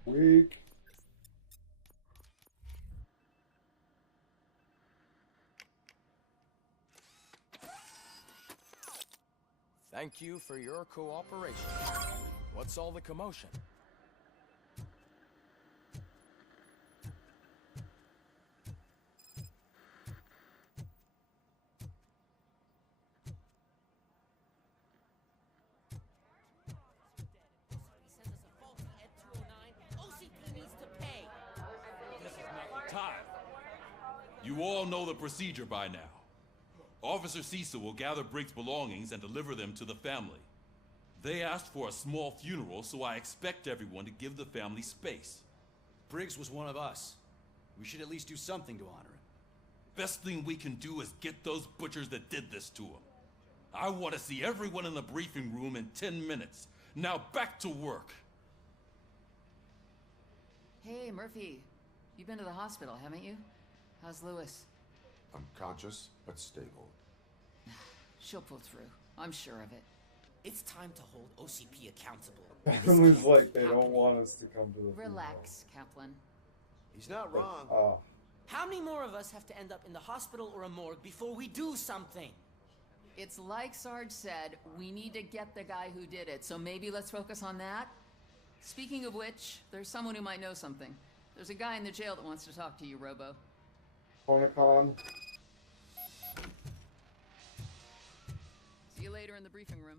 Weak. Thank you for your cooperation. What's all the commotion? You all know the procedure by now. Officer Cecil will gather Briggs' belongings and deliver them to the family. They asked for a small funeral, so I expect everyone to give the family space. Briggs was one of us. We should at least do something to honor him. Best thing we can do is get those butchers that did this to him. I want to see everyone in the briefing room in 10 minutes. Now back to work. Hey, Murphy. You've been to the hospital, haven't you? How's Lewis? Unconscious, but stable. She'll pull through. I'm sure of it. It's time to hold OCP accountable. Emily's like, they don't want us to come to the Relax, Kaplan. He's not wrong. Oh. How many more of us have to end up in the hospital or a morgue before we do something? It's like Sarge said, we need to get the guy who did it, so maybe let's focus on that? Speaking of which, there's someone who might know something. There's a guy in the jail that wants to talk to you, Robo. Ponacon. See you later in the briefing room.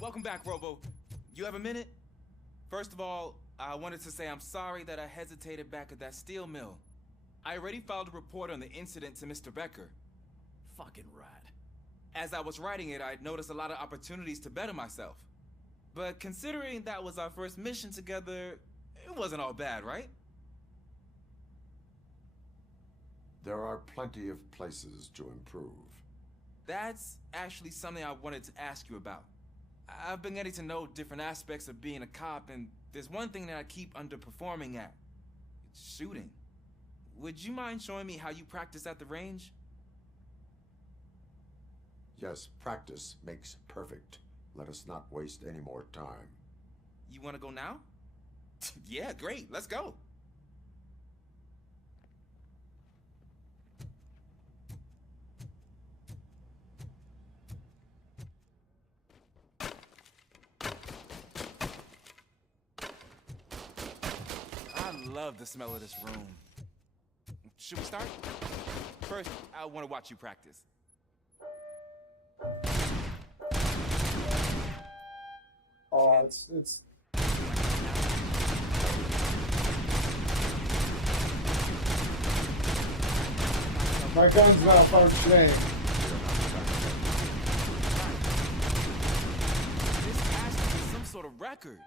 Welcome back, Robo. You have a minute? First of all, I wanted to say I'm sorry that I hesitated back at that steel mill. I already filed a report on the incident to Mr. Becker. Fucking rad. As I was writing it, I'd noticed a lot of opportunities to better myself. But considering that was our first mission together, it wasn't all bad, right? There are plenty of places to improve. That's actually something I wanted to ask you about. I've been getting to know different aspects of being a cop, and there's one thing that I keep underperforming at. It's shooting. Would you mind showing me how you practice at the range? Yes, practice makes perfect. Let us not waste any more time. You want to go now? Yeah, great. Let's go. I love the smell of this room. Should we start? First, I want to watch you practice. Oh, it's my gun's malfunctioning. This has to be some sort of record.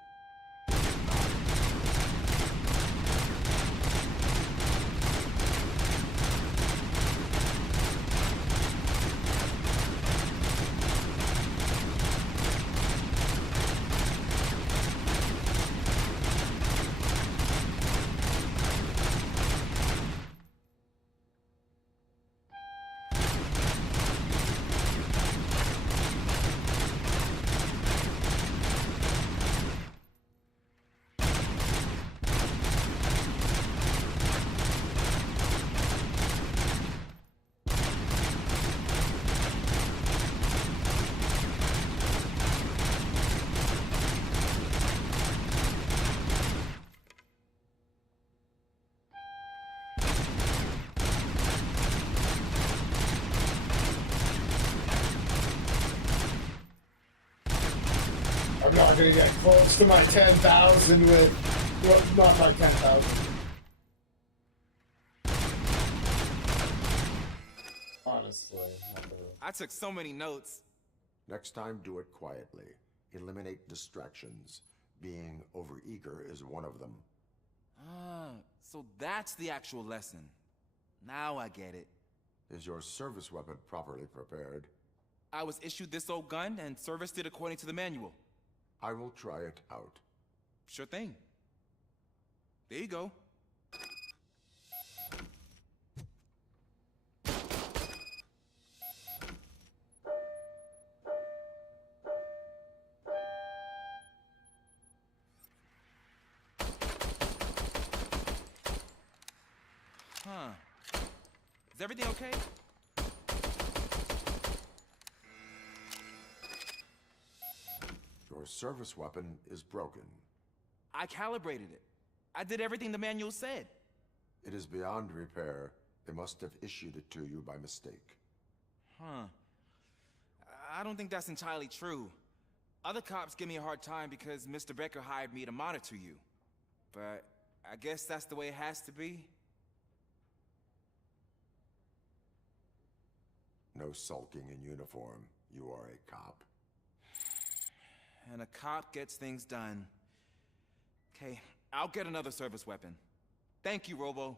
I'm not gonna get close to my 10,000 with, well, not my 10,000. way. Not the... I took so many notes. Next time, do it quietly. Eliminate distractions. Being overeager is one of them. Ah, so that's the actual lesson. Now I get it. Is your service weapon properly prepared? I was issued this old gun and serviced it according to the manual. I will try it out. Sure thing. There you go. Huh. Is everything okay? Your service weapon is broken. I calibrated it. I did everything the manual said. It is beyond repair. They must have issued it to you by mistake. Huh. I don't think that's entirely true. Other cops give me a hard time because Mr. Becker hired me to monitor you. But I guess that's the way it has to be. No sulking in uniform. You are a cop. And a cop gets things done. Okay, I'll get another service weapon. Thank you, Robo.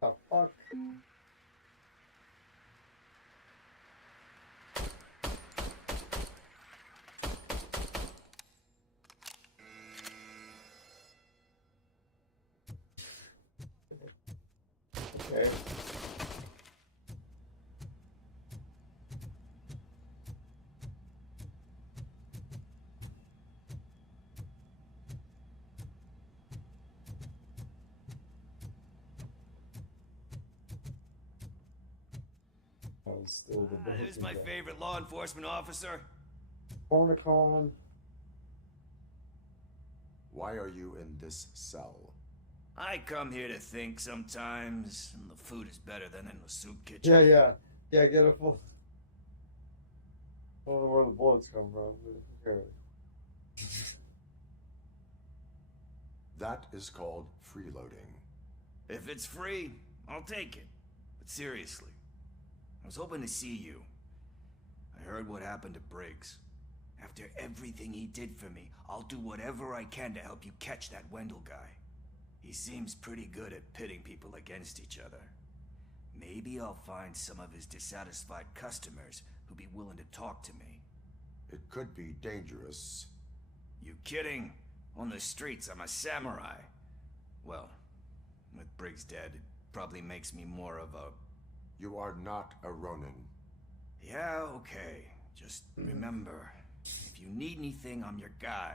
The fuck? Okay. Still the Who's my favorite law enforcement officer? Pornicon. Why are you in this cell? I come here to think sometimes, and the food is better than in the soup kitchen. Yeah. Get a full. I don't know where the bullets come from. But okay. That is called freeloading. If it's free, I'll take it. But seriously, I was hoping to see you. I heard what happened to Briggs. After everything he did for me, I'll do whatever I can to help you catch that Wendell guy. He seems pretty good at pitting people against each other. Maybe I'll find some of his dissatisfied customers who'd be willing to talk to me. It could be dangerous. You kidding? On the streets, I'm a samurai. Well, with Briggs dead, it probably makes me more of a... You are not a Ronin. Yeah, okay. Just remember, if you need anything, I'm your guy.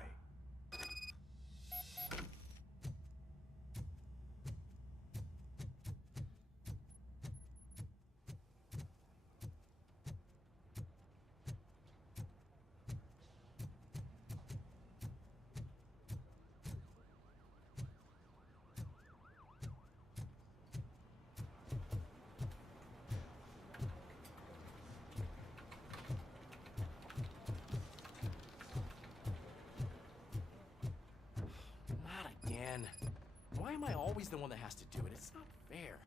Not again. Why am I always the one that has to do it? It's not fair.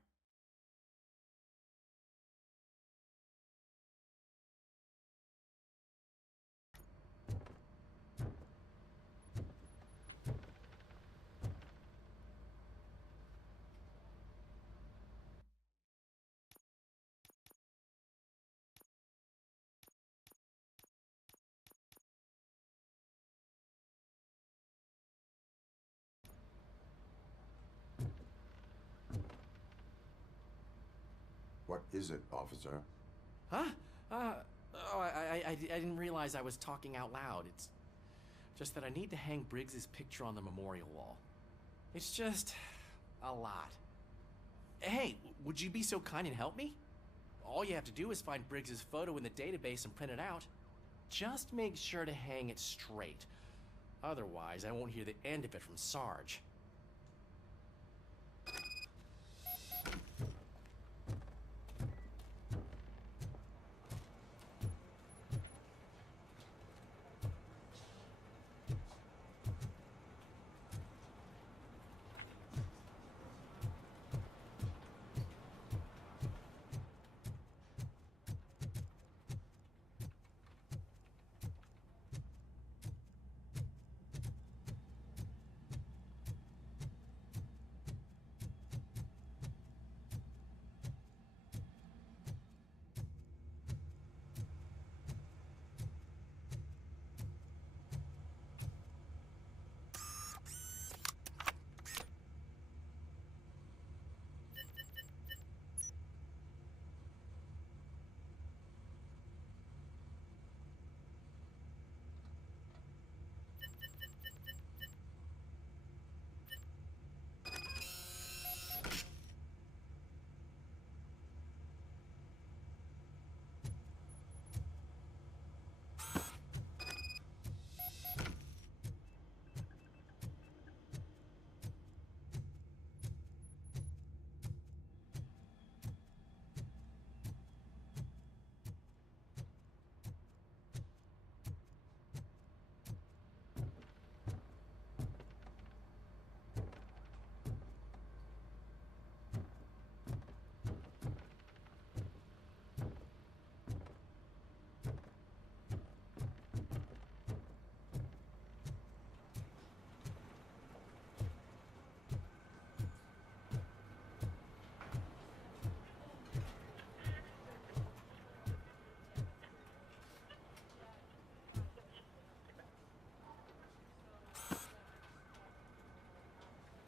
What is it, officer? Huh? Oh, I didn't realize I was talking out loud. It's just that I need to hang Briggs's picture on the memorial wall. It's just a lot. Hey, would you be so kind and help me? All you have to do is find Briggs's photo in the database and print it out. Just make sure to hang it straight. Otherwise, I won't hear the end of it from Sarge.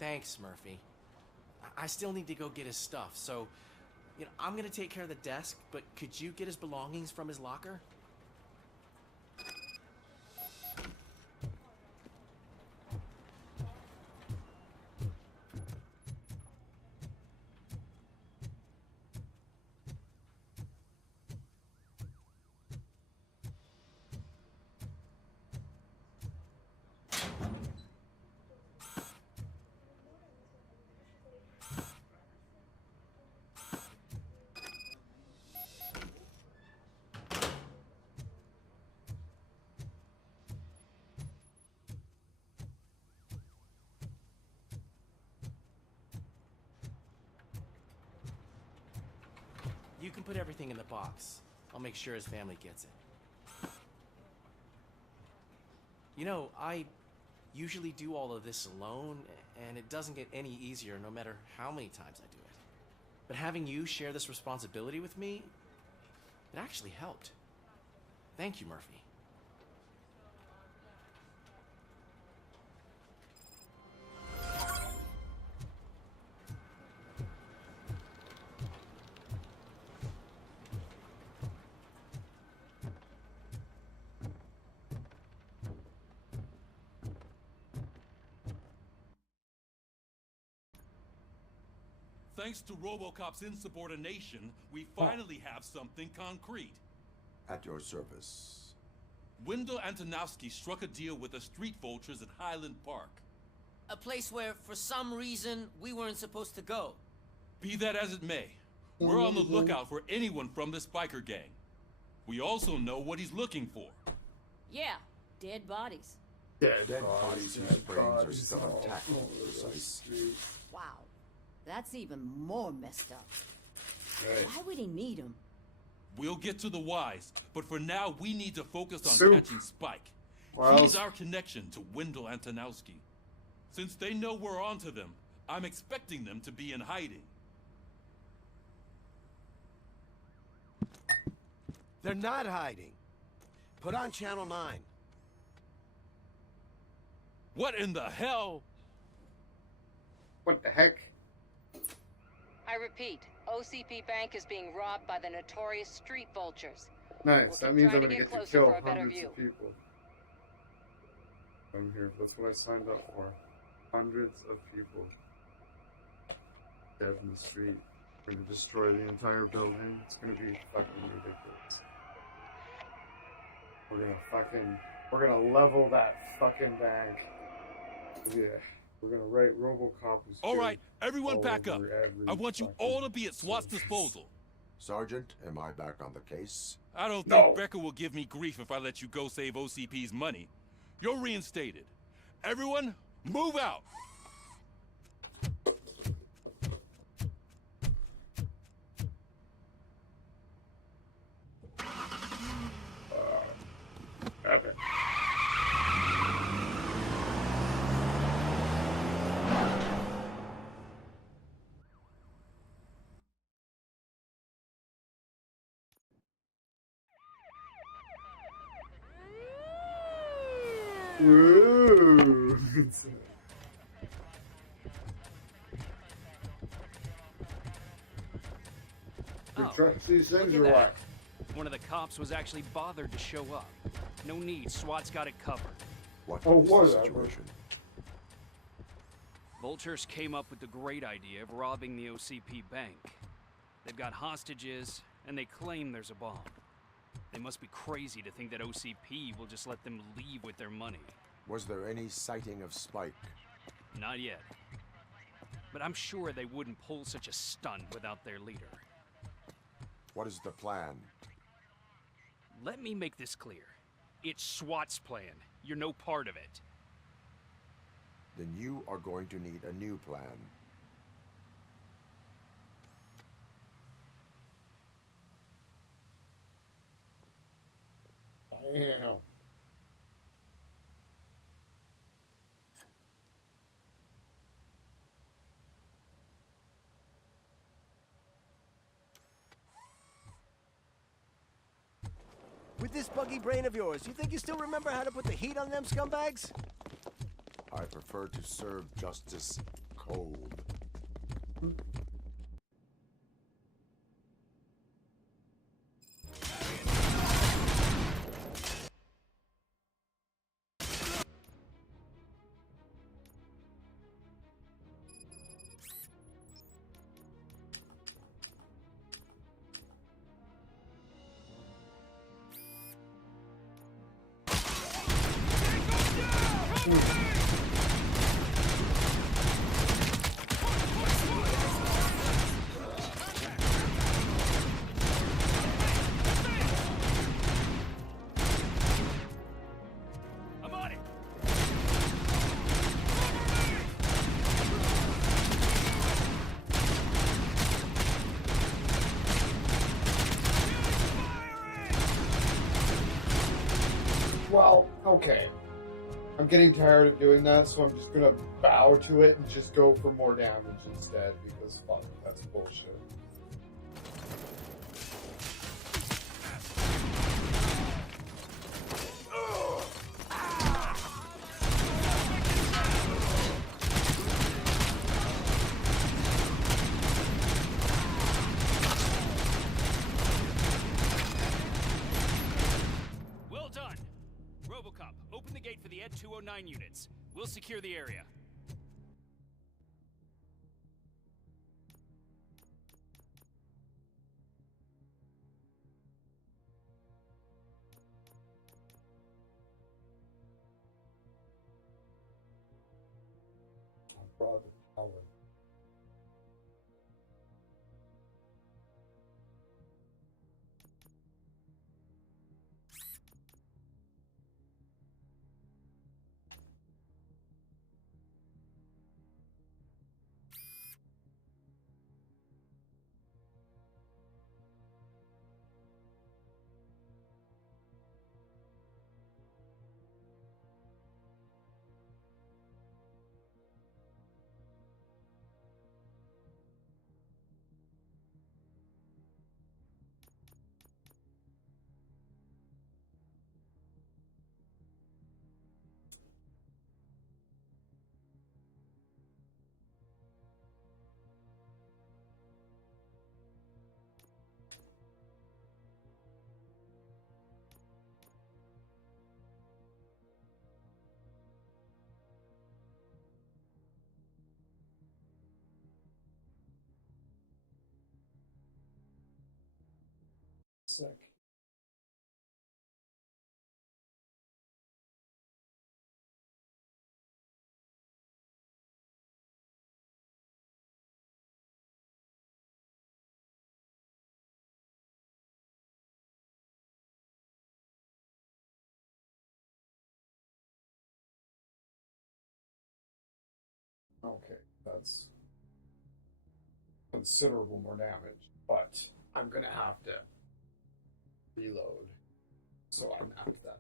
Thanks, Murphy. I still need to go get his stuff, so, I'm gonna take care of the desk, but could you get his belongings from his locker? You can put everything in the box. I'll make sure his family gets it. I usually do all of this alone, and it doesn't get any easier no matter how many times I do it. But having you share this responsibility with me, it actually helped. Thank you, Murphy. Thanks to Robocop's insubordination, we finally have something concrete. At your service. Wendell Antonowski struck a deal with the street vultures at Highland Park. A place where, for some reason, we weren't supposed to go. Be that as it may, we're on the lookout for anyone from this biker gang. We also know what he's looking for. Yeah, dead bodies. Dead bodies whose brains are still intact and precise. Wow, that's even more messed up. Right. Why would he need them? We'll get to the whys, but for now we need to focus on Soup. catching Spike. Well, He's our connection to Wendell Antonowski. Since they know we're onto them, I'm expecting them to be in hiding. They're not hiding. Put on Channel 9. What in the hell? What the heck? I repeat, OCP Bank is being robbed by the notorious street vultures. Nice. That means I'm gonna get to kill for a better hundreds view. of people. I'm here. That's what I signed up for. Hundreds of people dead in the street. We're gonna destroy the entire building. It's gonna be fucking ridiculous. We're gonna level that fucking bank. Yeah. We're gonna write Robocop who's All good right, everyone all back up. over every I want you fucking all to be at SWAT's disposal. Sergeant, am I back on the case? I don't No. think Becker will give me grief if I let you go save OCP's money. You're reinstated. Everyone, move out! Epic. Woo! Oh, These look things at are that. like, One of the cops was actually bothered to show up. No need, SWAT's got it covered. What Oh, is what the is that? situation? Vultures came up with the great idea of robbing the OCP bank. They've got hostages, and they claim there's a bomb. They must be crazy to think that OCP will just let them leave with their money. Was there any sighting of Spike? Not yet. But I'm sure they wouldn't pull such a stunt without their leader. What is the plan? Let me make this clear. It's SWAT's plan. You're no part of it. Then you are going to need a new plan. damn. With this buggy brain of yours, you think you still remember how to put the heat on them scumbags? I prefer to serve justice cold. I'm on it! Well, okay. I'm getting tired of doing that, so I'm just gonna bow to it and just go for more damage instead, because fuck, that's bullshit. Well done! Robocop, open the gate for the Ed 209 units. We'll secure the area. Brought the power. sick. Okay, that's considerable more damage, but I'm gonna have to reload, so I'm after that.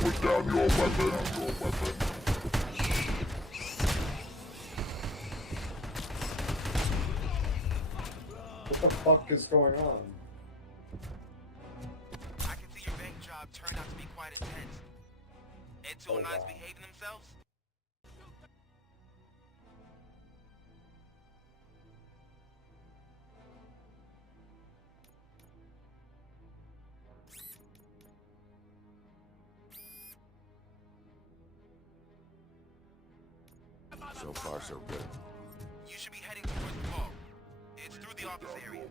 Put down your weapon. What the fuck is going on? I can see your bank job turned out to be quite intense. Ed 209's behaving themselves? So far, so good. You should be heading towards the vault. It's through the office area.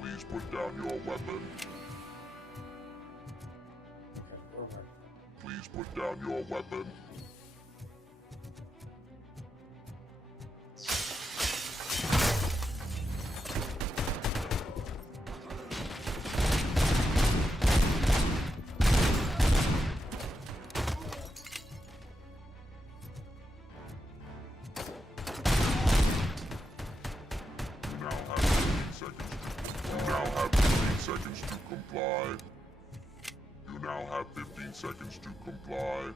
Please put down your weapon. Please put down your weapon. Seconds to comply.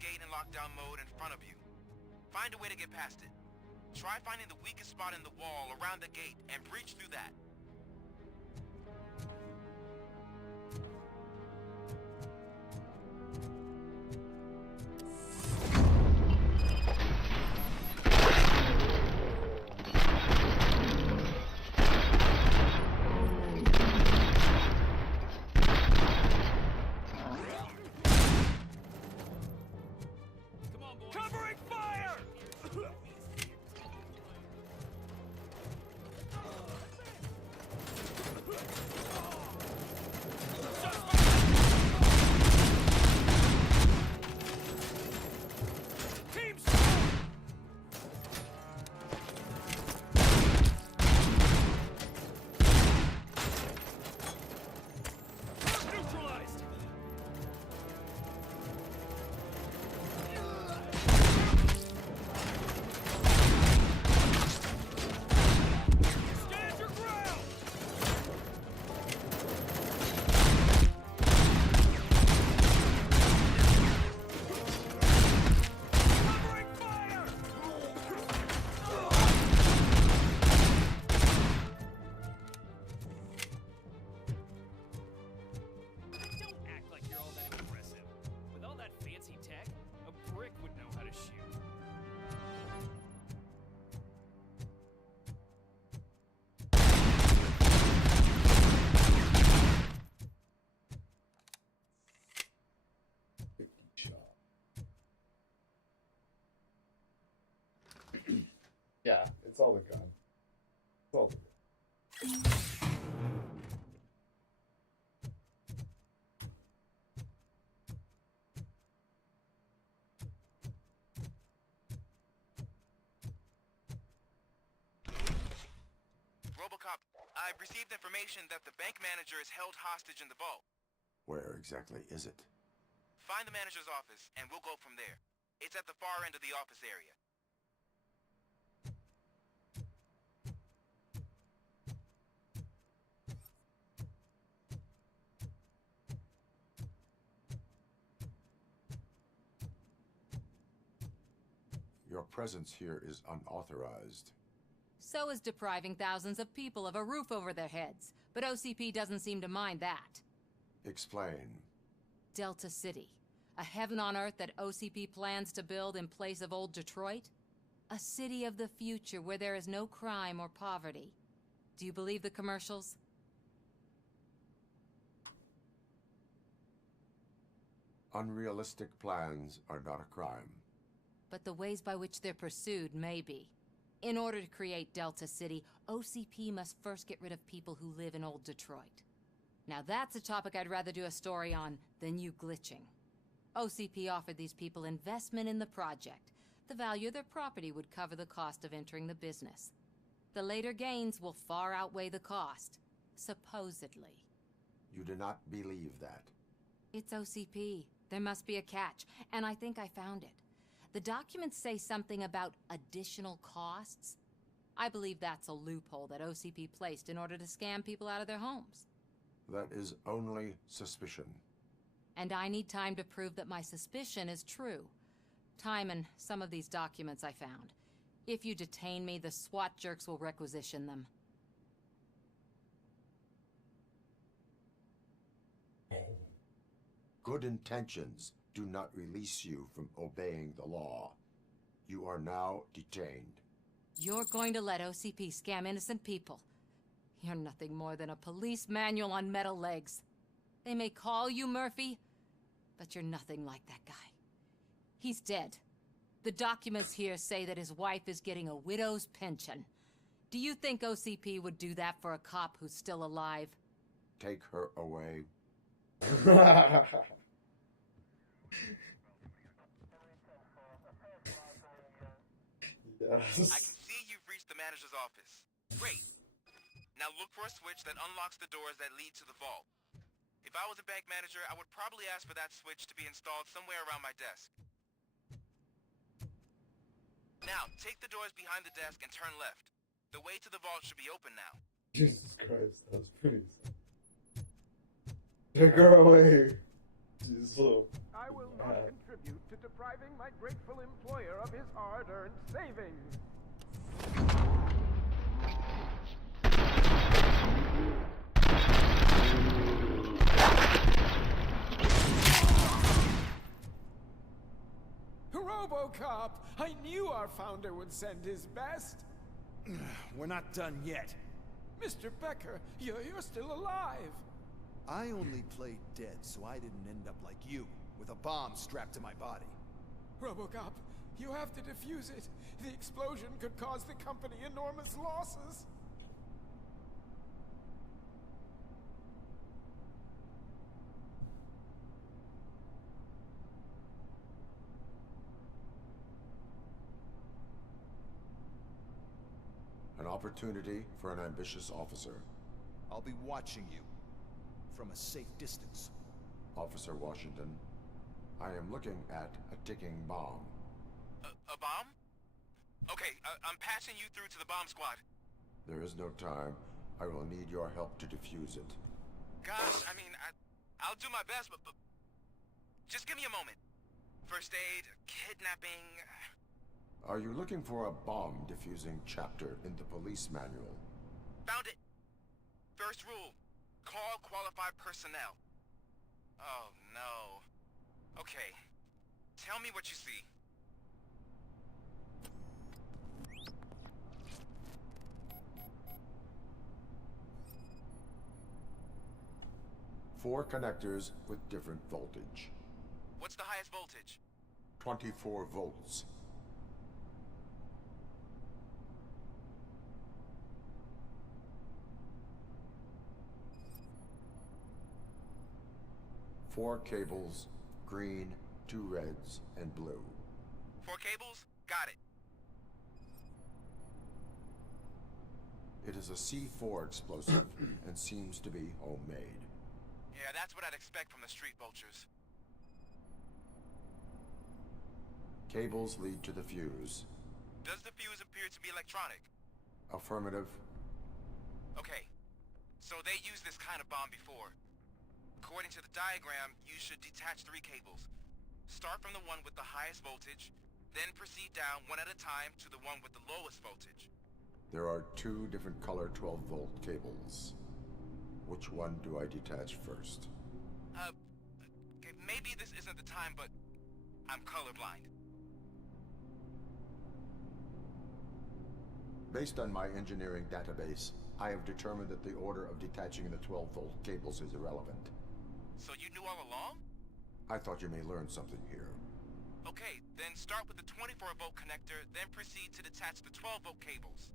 Gate in lockdown mode in front of you. Find a way to get past it. Try finding the weakest spot in the wall around the gate and breach through that. It's all the gun. It's all the gun. Robocop, I've received information that the bank manager is held hostage in the vault. Where exactly is it? Find the manager's office, and we'll go from there. It's at the far end of the office area. Your presence here is unauthorized. So is depriving thousands of people of a roof over their heads. But OCP doesn't seem to mind that. Explain. Delta City. A heaven on earth that OCP plans to build in place of old Detroit? A city of the future where there is no crime or poverty. Do you believe the commercials? Unrealistic plans are not a crime. But the ways by which they're pursued may be. In order to create Delta City, OCP must first get rid of people who live in old Detroit. Now that's a topic I'd rather do a story on than you glitching. OCP offered these people investment in the project. The value of their property would cover the cost of entering the business. The later gains will far outweigh the cost, supposedly. You do not believe that. It's OCP. There must be a catch, and I think I found it. The documents say something about additional costs. I believe that's a loophole that OCP placed in order to scam people out of their homes. That is only suspicion. And I need time to prove that my suspicion is true. Time and some of these documents I found. If you detain me, the SWAT jerks will requisition them. Good intentions do not release you from obeying the law. You are now detained. You're going to let OCP scam innocent people. You're nothing more than a police manual on metal legs. They may call you Murphy, but you're nothing like that guy. He's dead. The documents here say that his wife is getting a widow's pension. Do you think OCP would do that for a cop who's still alive? Take her away. Yes. I can see you've reached the manager's office. Great. Now look for a switch that unlocks the doors that lead to the vault. If I was a bank manager, I would probably ask for that switch to be installed somewhere around my desk. Now, take the doors behind the desk and turn left. The way to the vault should be open now. Jesus Christ, that was pretty sad. Take her away. She's so I will not contribute to depriving my grateful employer of his hard-earned savings. Robocop! I knew our founder would send his best. We're not done yet. Mr. Becker, you're still alive. I only played dead so I didn't end up like you, with a bomb strapped to my body. Robocop, you have to defuse it. The explosion could cause the company enormous losses. An opportunity for an ambitious officer. I'll be watching you from a safe distance. Officer Washington, I am looking at a ticking bomb. A bomb? Okay, I'm passing you through to the bomb squad. There is no time. I will need your help to defuse it. Gosh, I mean, I'll do my best, but just give me a moment. First aid, kidnapping... Are you looking for a bomb defusing chapter in the police manual? Found it. First rule, call qualified personnel. Oh, no. Okay, tell me what you see. Four connectors with different voltage. What's the highest voltage? 24 volts. 4 cables, green, 2 reds, and blue. 4 cables? Got it. It is a C4 explosive and seems to be homemade. Yeah, that's what I'd expect from the street vultures. Cables lead to the fuse. Does the fuse appear to be electronic? Affirmative. Okay, so they used this kind of bomb before. According to the diagram, you should detach 3 cables. Start from the one with the highest voltage, then proceed down one at a time to the one with the lowest voltage. There are 2 different color 12-volt cables. Which one do I detach first? Okay, maybe this isn't the time, but I'm colorblind. Based on my engineering database, I have determined that the order of detaching the 12-volt cables is irrelevant. So you knew all along? I thought you may learn something here. Okay, then start with the 24-volt connector, then proceed to detach the 12-volt cables.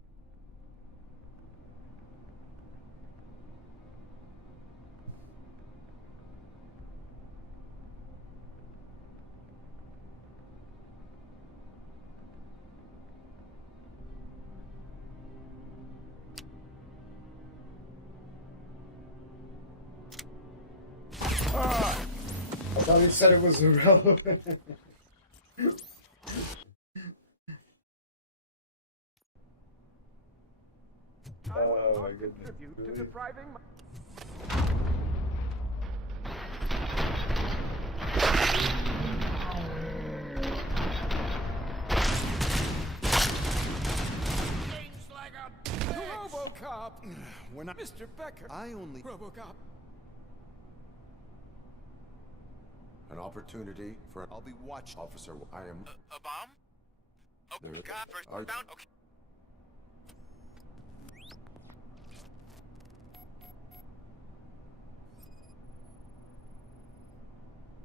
I thought he said it was irrelevant. Oh my goodness. To depriving my... Robocop! We're not Mr. Becker. I only Robocop. An opportunity for... I'll be watching. Officer, I am... A bomb? Oh, There- God, first are- bound? Okay.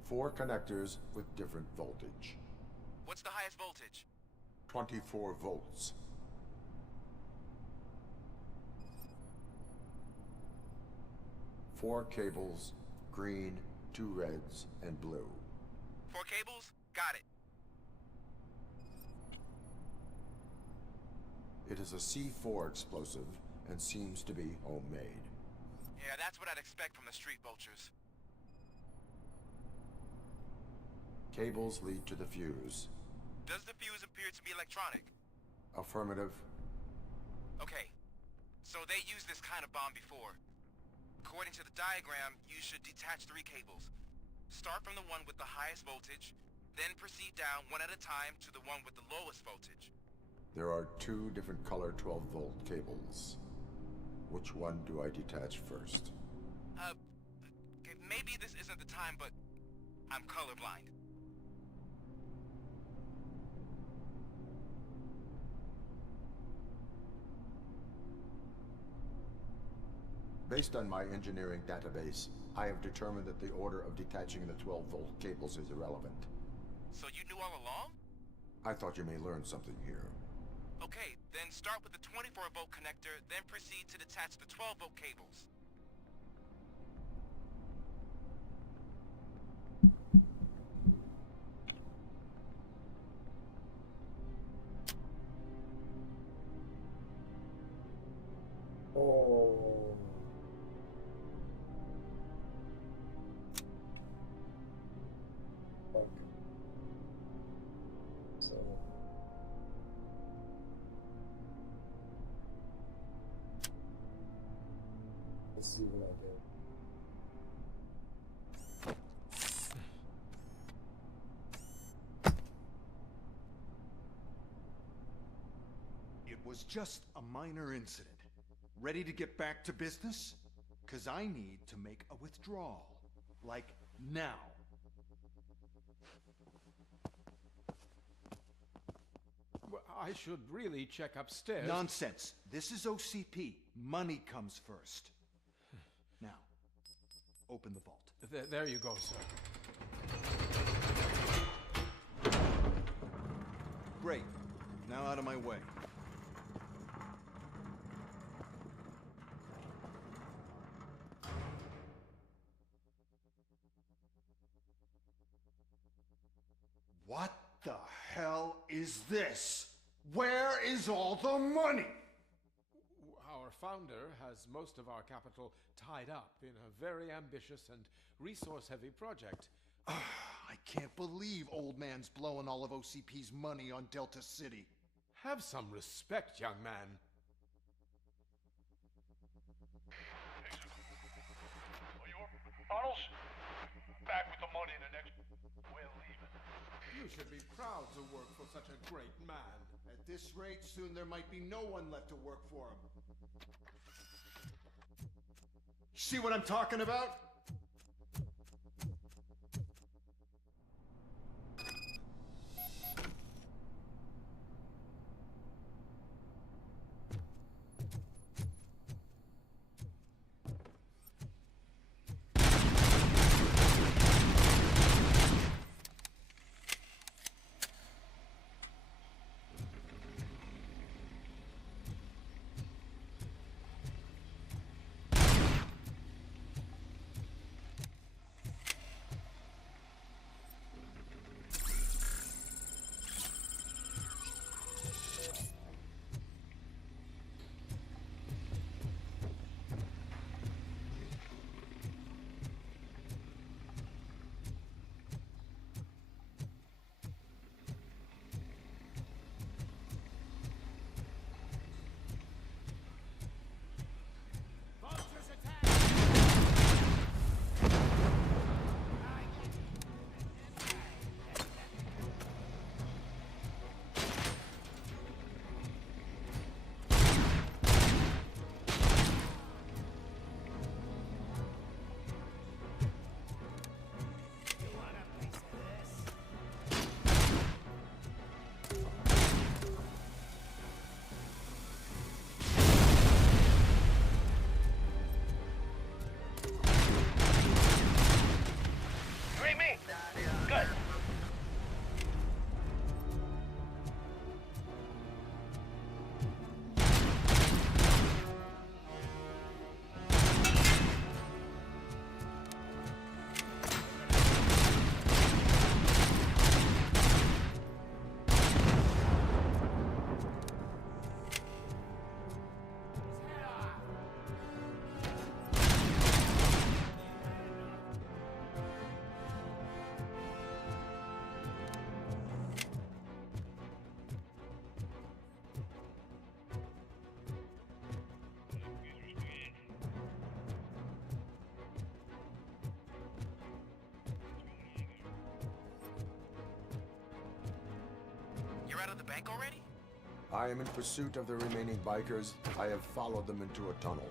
Four connectors with different voltage. What's the highest voltage? 24 volts. Four cables, green, 2 reds, and blue. 4 cables? Got it. It is a C4 explosive and seems to be homemade. Yeah, that's what I'd expect from the street vultures. Cables lead to the fuse. Does the fuse appear to be electronic? Affirmative. Okay, so they used this kind of bomb before. According to the diagram, you should detach 3 cables. Start from the one with the highest voltage, then proceed down one at a time to the one with the lowest voltage. There are 2 different color 12-volt cables. Which one do I detach first? Okay, maybe this isn't the time, but I'm colorblind. Based on my engineering database, I have determined that the order of detaching the 12-volt cables is irrelevant. So you knew all along? I thought you may learn something here. Okay, then start with the 24-volt connector, then proceed to detach the 12-volt cables. Oh. Fuck. So. Let's see what I did. It was just a minor incident. Ready to get back to business? 'Cause I need to make a withdrawal. Like, now. Well, I should really check upstairs. Nonsense. This is OCP. Money comes first. Now, open the vault. There you go, sir. Great. Now out of my way. is this? Where is all the money? Our founder has most of our capital tied up in a very ambitious and resource-heavy project. I can't believe old man's blowing all of OCP's money on Delta City. Have some respect, young man. Arnold's back with the money in the next... We're leaving. You should be proud to work for such a great man. At this rate, soon there might be no one left to work for him. See what I'm talking about? You're out of the bank already? I am in pursuit of the remaining bikers. I have followed them into a tunnel.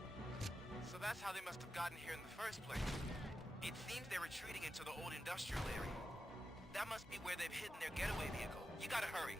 So that's how they must have gotten here in the first place. It seems they're retreating into the old industrial area. That must be where they've hidden their getaway vehicle. You gotta hurry.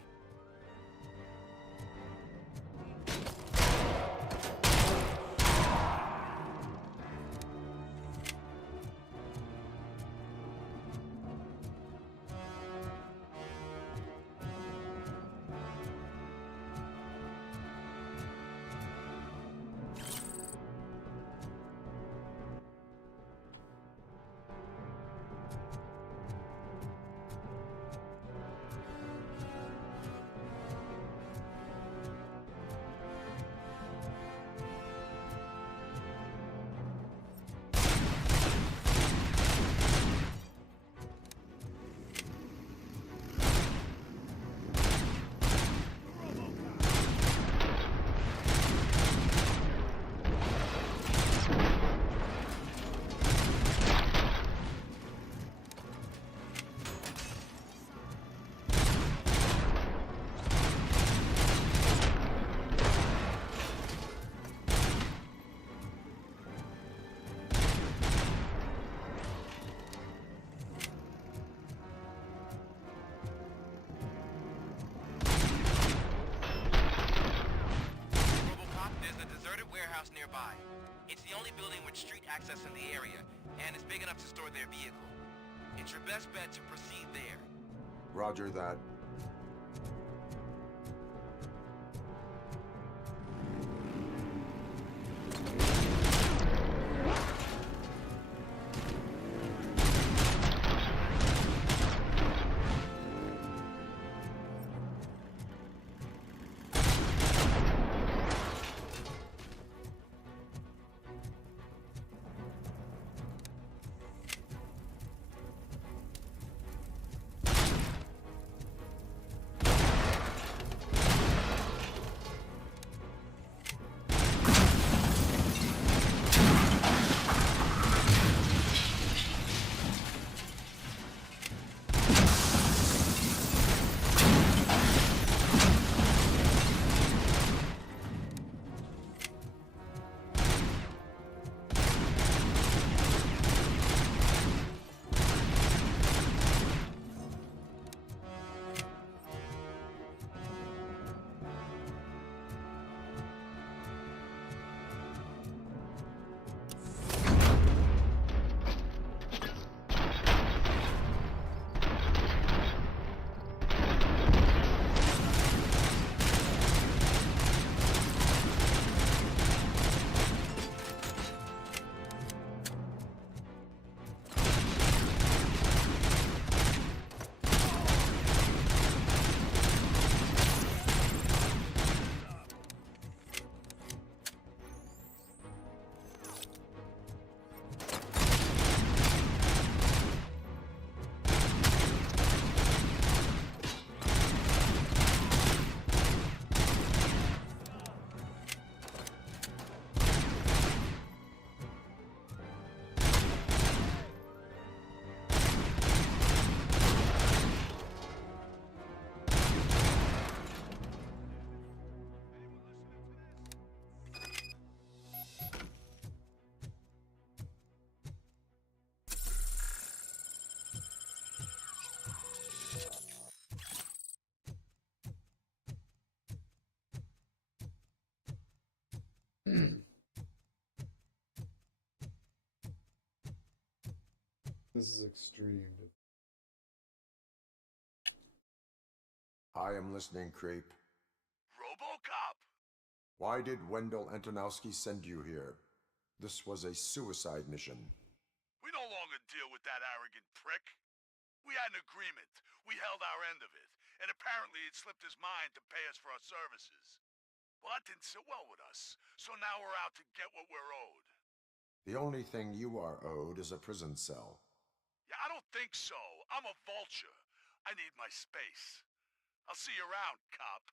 Nearby. It's the only building with street access in the area, and it's big enough to store their vehicle. It's your best bet to proceed there. Roger that. This is extreme. I am listening, creep. Robocop! Why did Wendell Antonowski send you here? This was a suicide mission. We no longer deal with that arrogant prick. We had an agreement. We held our end of it. And apparently it slipped his mind to pay us for our services. Well, that didn't sit well with us. So now we're out to get what we're owed. The only thing you are owed is a prison cell. Yeah, I don't think so. I'm a vulture. I need my space. I'll see you around, cop.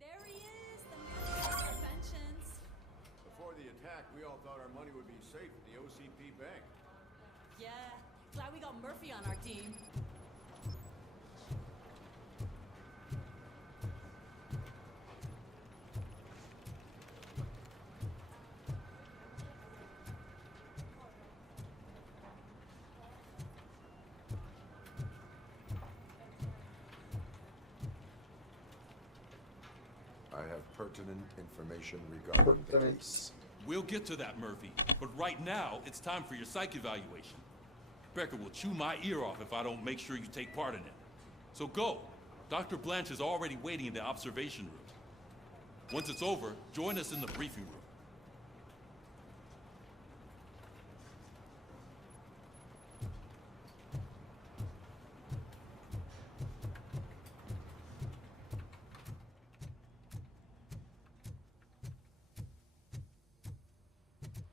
There he is, the man of inventions. Before the attack, we all thought our money would be safe at the OCP bank. Yeah, glad we got Murphy on our team. I have pertinent information regarding the case. We'll get to that, Murphy. But right now, it's time for your psych evaluation. Becker will chew my ear off if I don't make sure you take part in it. So go. Dr. Blanche is already waiting in the observation room. Once it's over, join us in the briefing room.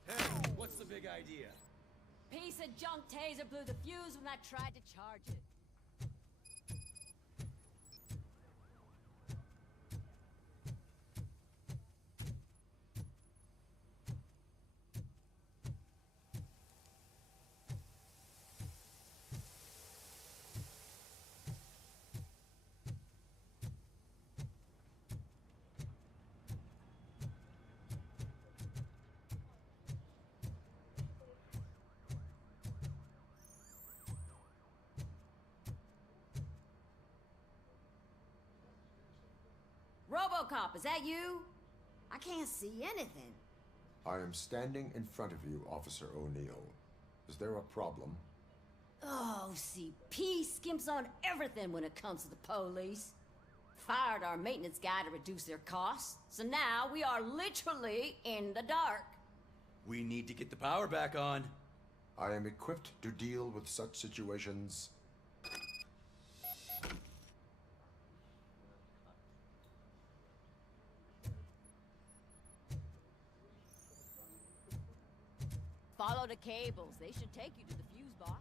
Hey, what's the big idea? Piece of junk taser blew the fuse when I tried to charge it. Robocop, is that you? I can't see anything. I am standing in front of you, Officer O'Neill. Is there a problem? Oh, OCP skimps on everything when it comes to the police. Fired our maintenance guy to reduce their costs, so now we are literally in the dark. We need to get the power back on. I am equipped to deal with such situations. Follow the cables. They should take you to the fuse box.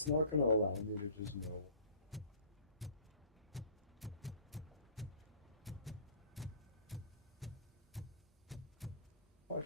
It's not gonna allow me to just know. What?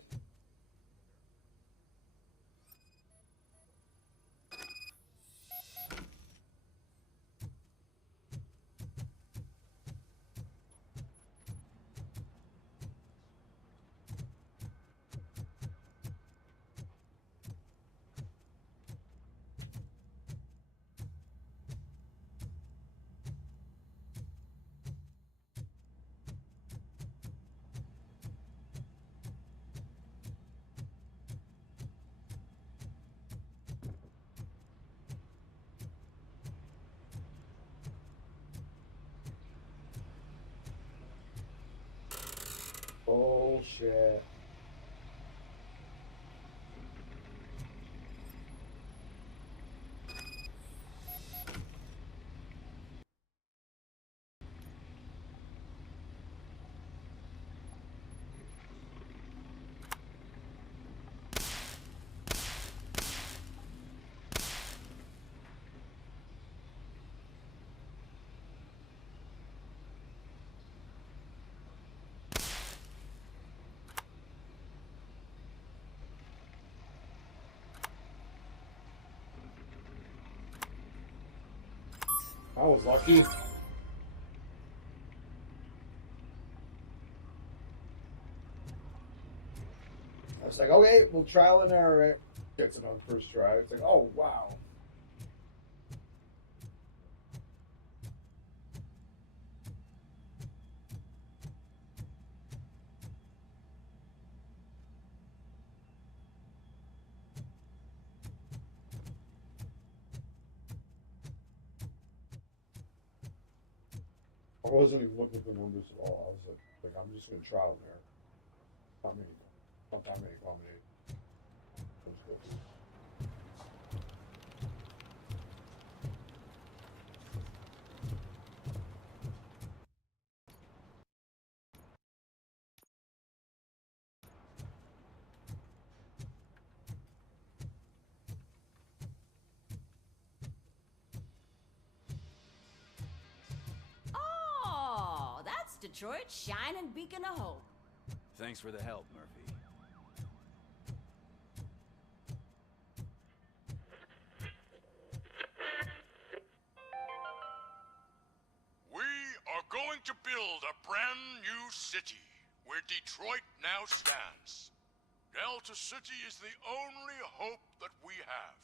shit. I was lucky. I was like, okay, we'll trial and error it. Gets it on first try. It's like, oh, wow. I wasn't even looking for numbers at all. I was like I'm just gonna trial and error. Not that many combinations. Let's go through. Oh, that's Detroit's shining beacon of hope. Thanks for the help, Murphy. We are going to build a brand new city where Detroit now stands. Delta City is the only hope that we have.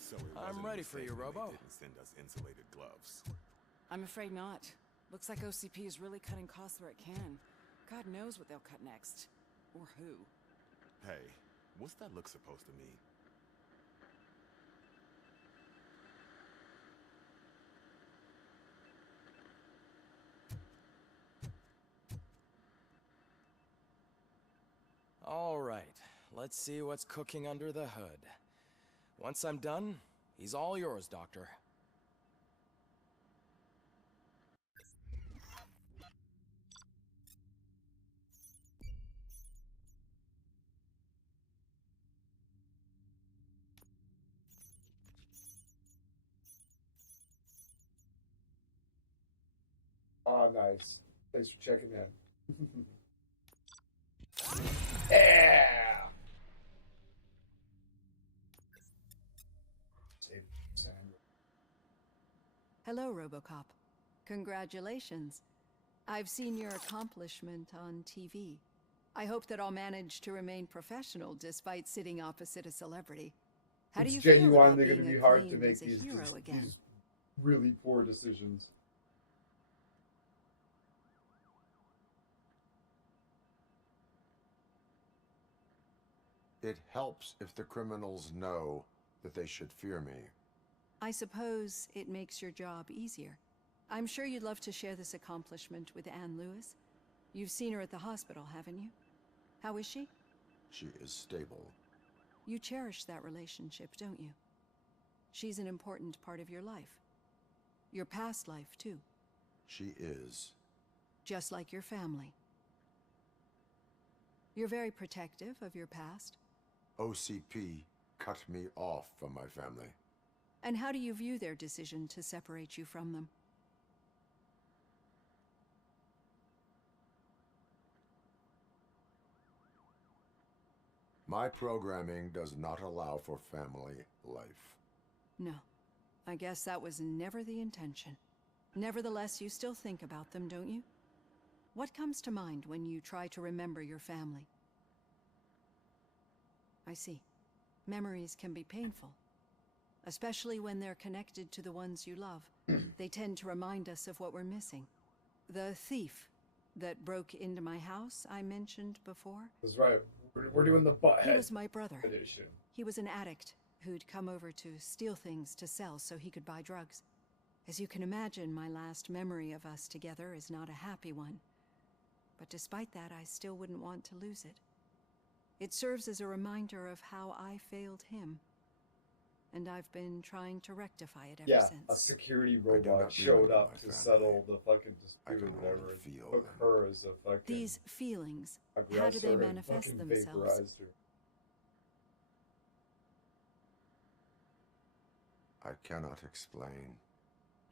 So it I'm wasn't ready a for you, mistake when Robo. they didn't send us insulated gloves. I'm afraid not. Looks like OCP is really cutting costs where it can. God knows what they'll cut next. Or who. Hey, what's that look supposed to mean? All right, let's see what's cooking under the hood. Once I'm done, he's all yours, Doctor. Oh, nice. Thanks for checking in. Yeah. Save Sandra. Hello, Robocop. Congratulations. I've seen your accomplishment on TV. I hope that I'll manage to remain professional despite sitting opposite a celebrity. How do It's you feel about genuinely being going to be hard to acclaimed make as a these hero again? really poor decisions. It helps if the criminals know that they should fear me. I suppose it makes your job easier. I'm sure you'd love to share this accomplishment with Anne Lewis. You've seen her at the hospital, haven't you? How is she? She is stable. You cherish that relationship, don't you? She's an important part of your life. Your past life, too. She is. Just like your family. You're very protective of your past. OCP cut me off from my family. And how do you view their decision to separate you from them? My programming does not allow for family life. No. I guess that was never the intention. Nevertheless, you still think about them, don't you? What comes to mind when you try to remember your family? I see. Memories can be painful. Especially when they're connected to the ones you love. They tend to remind us of what we're missing. The thief. that broke into my house I mentioned before? That's right. We're doing the butthead He was my brother. edition. He was an addict who'd come over to steal things to sell so he could buy drugs. As you can imagine, my last memory of us together is not a happy one. But despite that, I still wouldn't want to lose it. It serves as a reminder of how I failed him. And I've been trying to rectify it ever since. A security robot showed up to settle the fucking dispute or whatever. And took her as a fucking These feelings, aggressor how do they and manifest fucking themselves? vaporized her. I cannot explain,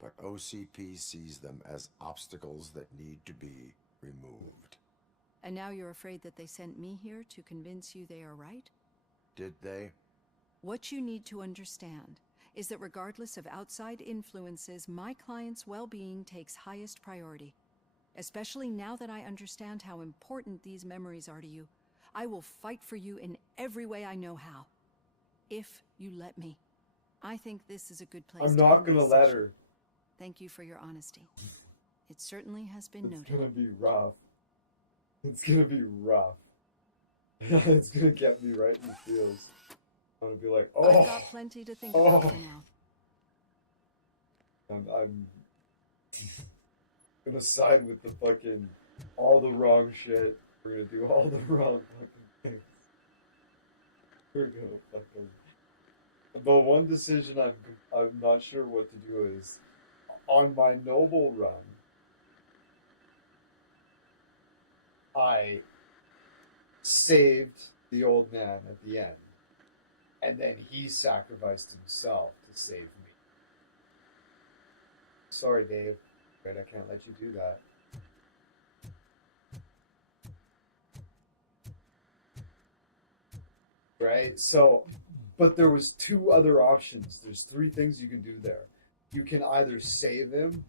but OCP sees them as obstacles that need to be removed. And now you're afraid that they sent me here to convince you they are right? Did they? What you need to understand is that regardless of outside influences, my client's well-being takes highest priority. Especially now that I understand how important these memories are to you, I will fight for you in every way I know how. If you let me. I think this is a good place I'm to not end gonna this let session. her. Thank you for your honesty. It certainly has been It's noted. gonna be rough. It's gonna be rough. It's gonna get me right in the feels. I'm gonna be like, oh. I've got plenty to think about for now. I'm gonna side with the fucking all the wrong shit. We're gonna do all the wrong fucking things. We're gonna fucking. The one decision I'm not sure what to do is on my noble run. I saved the old man at the end, and then he sacrificed himself to save me. Sorry, Dave, but I can't let you do that. Right? So, but there was two other options. There's three things you can do there. You can either save him,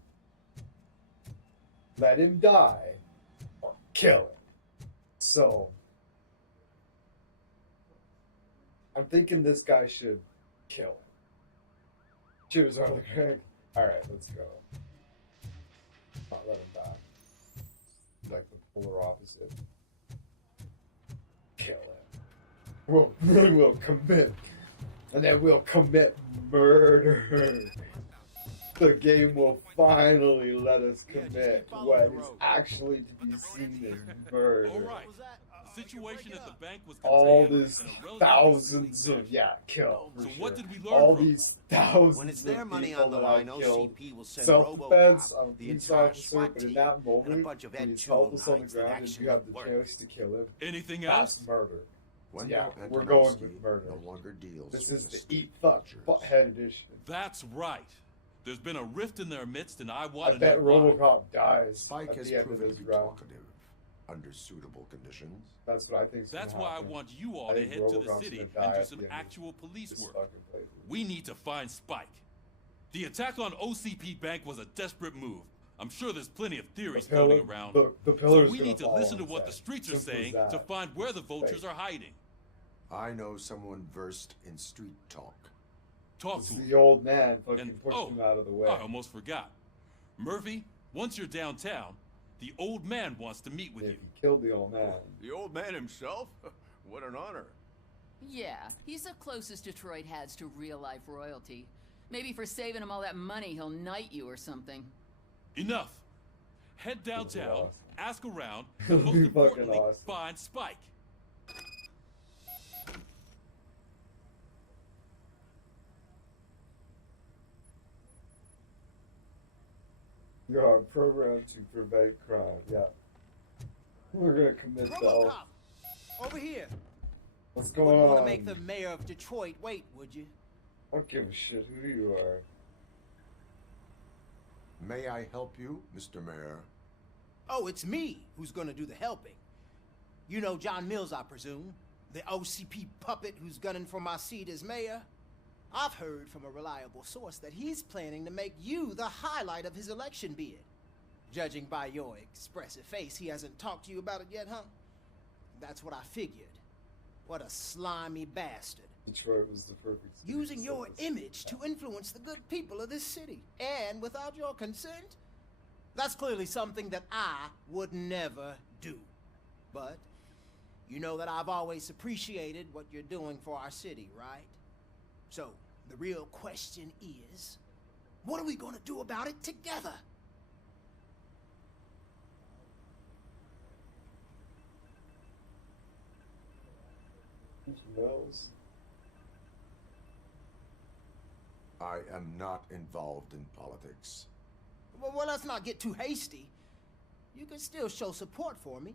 let him die, or kill him. So, I'm thinking this guy should kill him. Cheers, Arthur Craig. Alright, let's go. Not let him die. Like the polar opposite. Kill him. We'll commit. And then we'll commit murder. The game will finally let us commit what is actually to be seen as murder. All right. The situation at the bank was All contained these in a relatively thousands short of kill. So for what sure. did we learn All from it? these thousands When it's their of money people on the that line, I killed. OCP will send Self-defense. Robocop, I'm a the police entire officer, SWAT but in team, that and a moment, bunch of when he's helpless on the Ed 209s that ground and you actually have the work. chance to kill him. Anything That's else? murder. Wendell Yeah, we're Antonowski going with murder. no longer deals This with is the the eat, fuck, butthead edition. That's right. There's been a rift in their midst, and I want I to bet know why. Robocop dies Spike at has the end of proven this to be round. talkative under suitable conditions. That's what I think is That's gonna why I happen. want you all I to think head to the Robocop's city gonna and die do at some the end of actual police this work. fucking playthrough. We need to find Spike. The attack on OCP Bank was a desperate move. I'm sure there's plenty of theories The pillar- floating around. the So pillar's we gonna need to fall listen to on what its the head. streets are Simple as saying that. to find where the vultures Right. are hiding. I know someone versed in street talk. Talk It's to him. the old man fucking And- pushed oh, him out of the way. I almost forgot. Murphy, once you're downtown, the old man wants to meet with If you. he killed the old man. The old man himself? What an honor. Yeah, he's the closest Detroit has to real-life royalty. Maybe for saving him all that money, he'll knight you or something. Enough. Head downtown, awesome. ask around, It'll and most be fucking importantly, awesome. find Spike. You are programmed to prevent crime. Yeah. We're gonna commit the. Robocop! Over here! What's You going wouldn't want on? to make the mayor of Detroit wait, would you? I don't give a shit who you are. May I help you, Mr. Mayor? Oh, it's me who's gonna do the helping. You know John Mills, I presume? The OCP puppet who's gunning for my seat as mayor? I've heard from a reliable source that he's planning to make you the highlight of his election bid. Judging by your expressive face, he hasn't talked to you about it yet, huh? That's what I figured. What a slimy bastard. Detroit was the perfect city Using to your set this. image to influence the good people of this city. And without your consent, That's clearly something that I would never do. But you know that I've always appreciated what you're doing for our city, right? So, the real question is, what are we gonna do about it together? Mills. I am not involved in politics. Well, let's not get too hasty. You can still show support for me,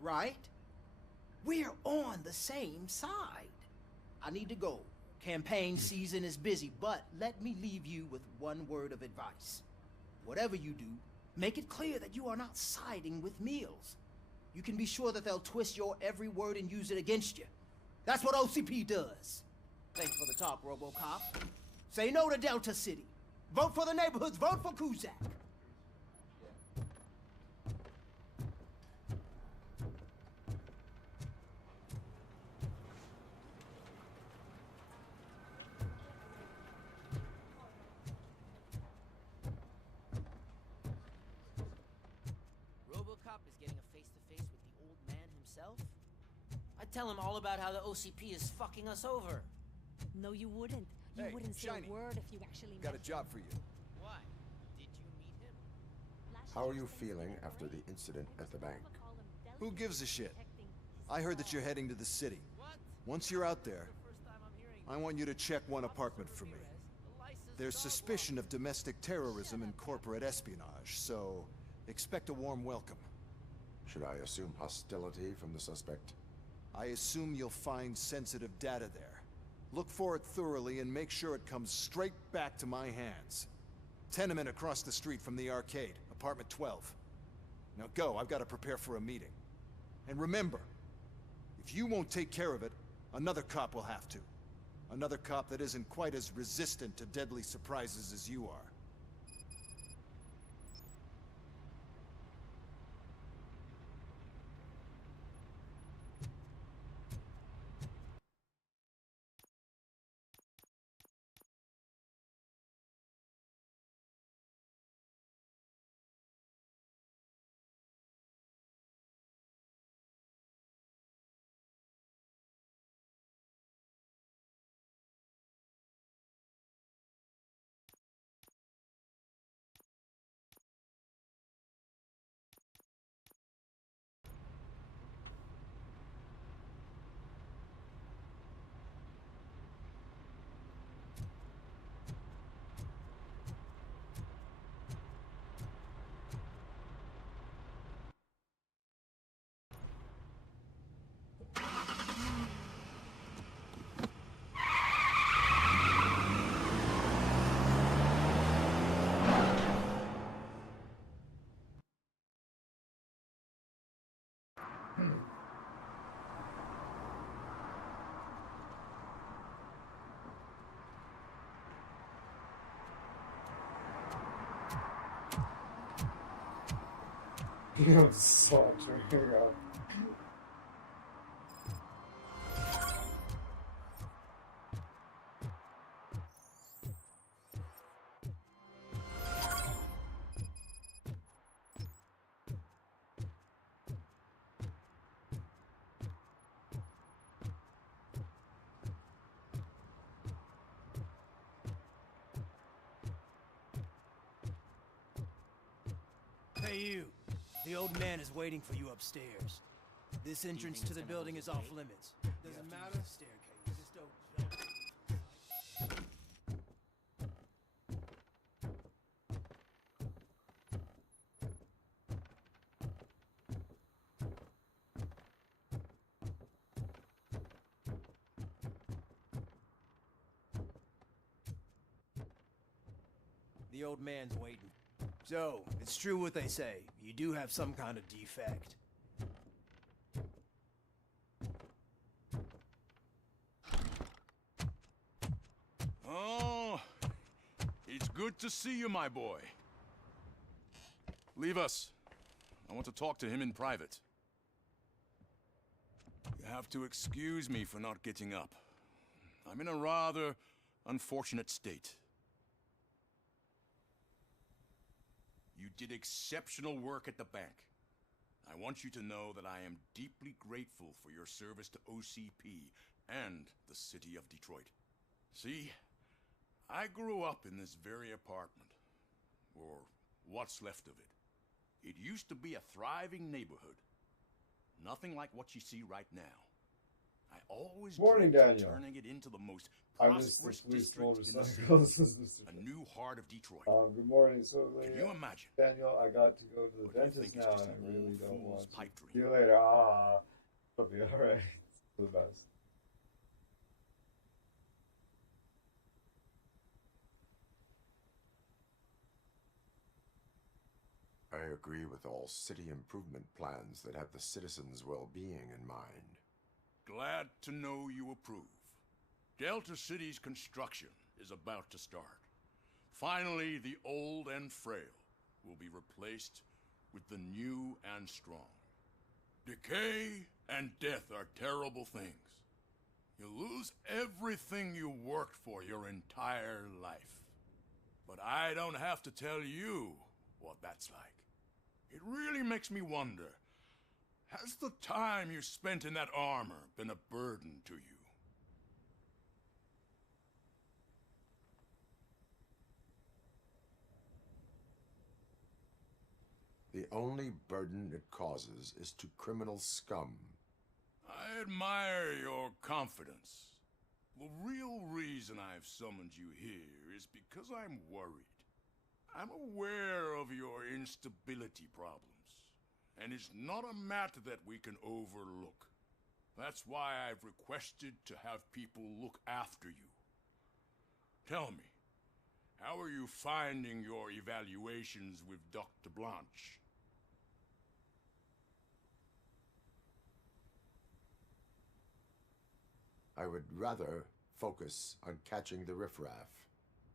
right? We're on the same side. I need to go. Campaign season is busy, but let me leave you with one word of advice. Whatever you do, make it clear that you are not siding with Mills. You can be sure that they'll twist your every word and use it against you. That's what OCP does. Thanks for the talk, Robocop. Say no to Delta City. Vote for the neighborhoods. Vote for Kuzak. Robocop is getting a face-to-face with the old man himself? I'd tell him all about how the OCP is fucking us over. No, you wouldn't. You Hey, wouldn't say Shiny. a word if you actually Got a met job for you. Why? Did you meet him? How are you feeling after the incident at the bank? Who gives a shit? I heard that you're heading to the city. Once you're out there, I want you to check one apartment for me. There's suspicion of domestic terrorism and corporate espionage, so expect a warm welcome. Should I assume hostility from the suspect? I assume you'll find sensitive data there. Look for it thoroughly and make sure it comes straight back to my hands. Tenement across the street from the arcade, apartment 12. Now go, I've got to prepare for a meeting. And remember, if you won't take care of it, another cop will have to. Another cop that isn't quite as resistant to deadly surprises as you are. I'm such a hero. Hey, you. The old man is waiting for you upstairs. This entrance to the building is off limits. Doesn't matter. Staircase. Just don't jump. The old man's waiting. So, it's true what they say. You do have some kind of defect. Oh, it's good to see you, my boy. Leave us. I want to talk to him in private. You have to excuse me for not getting up. I'm in a rather unfortunate state. You did exceptional work at the bank. I want you to know that I am deeply grateful for your service to OCP and the city of Detroit. See, I grew up in this very apartment, or what's left of it. It used to be a thriving neighborhood. Nothing like what you see right now. I always Morning, dreamt of Daniel. turning it into the most I missed the prosperous police district in the motorcycles. city. A new heart of Detroit. Good morning. So, Can you imagine? Daniel, I got to go to the Or do you dentist think it's now, just and I an really old don't fool's want to. pipe dream? See you later. Ah, it'll be all right. For the best. I agree with all city improvement plans that have the citizens' well-being in mind. Glad to know you approve. Delta City's construction is about to start. Finally, the old and frail will be replaced with the new and strong. Decay and death are terrible things. You lose everything you worked for your entire life. But I don't have to tell you what that's like. It really makes me wonder, has the time you spent in that armor been a burden to you? The only burden it causes is to criminal scum. I admire your confidence. The real reason I've summoned you here is because I'm worried. I'm aware of your instability problems, and it's not a matter that we can overlook. That's why I've requested to have people look after you. Tell me, how are you finding your evaluations with Dr. Blanche? I would rather focus on catching the riffraff.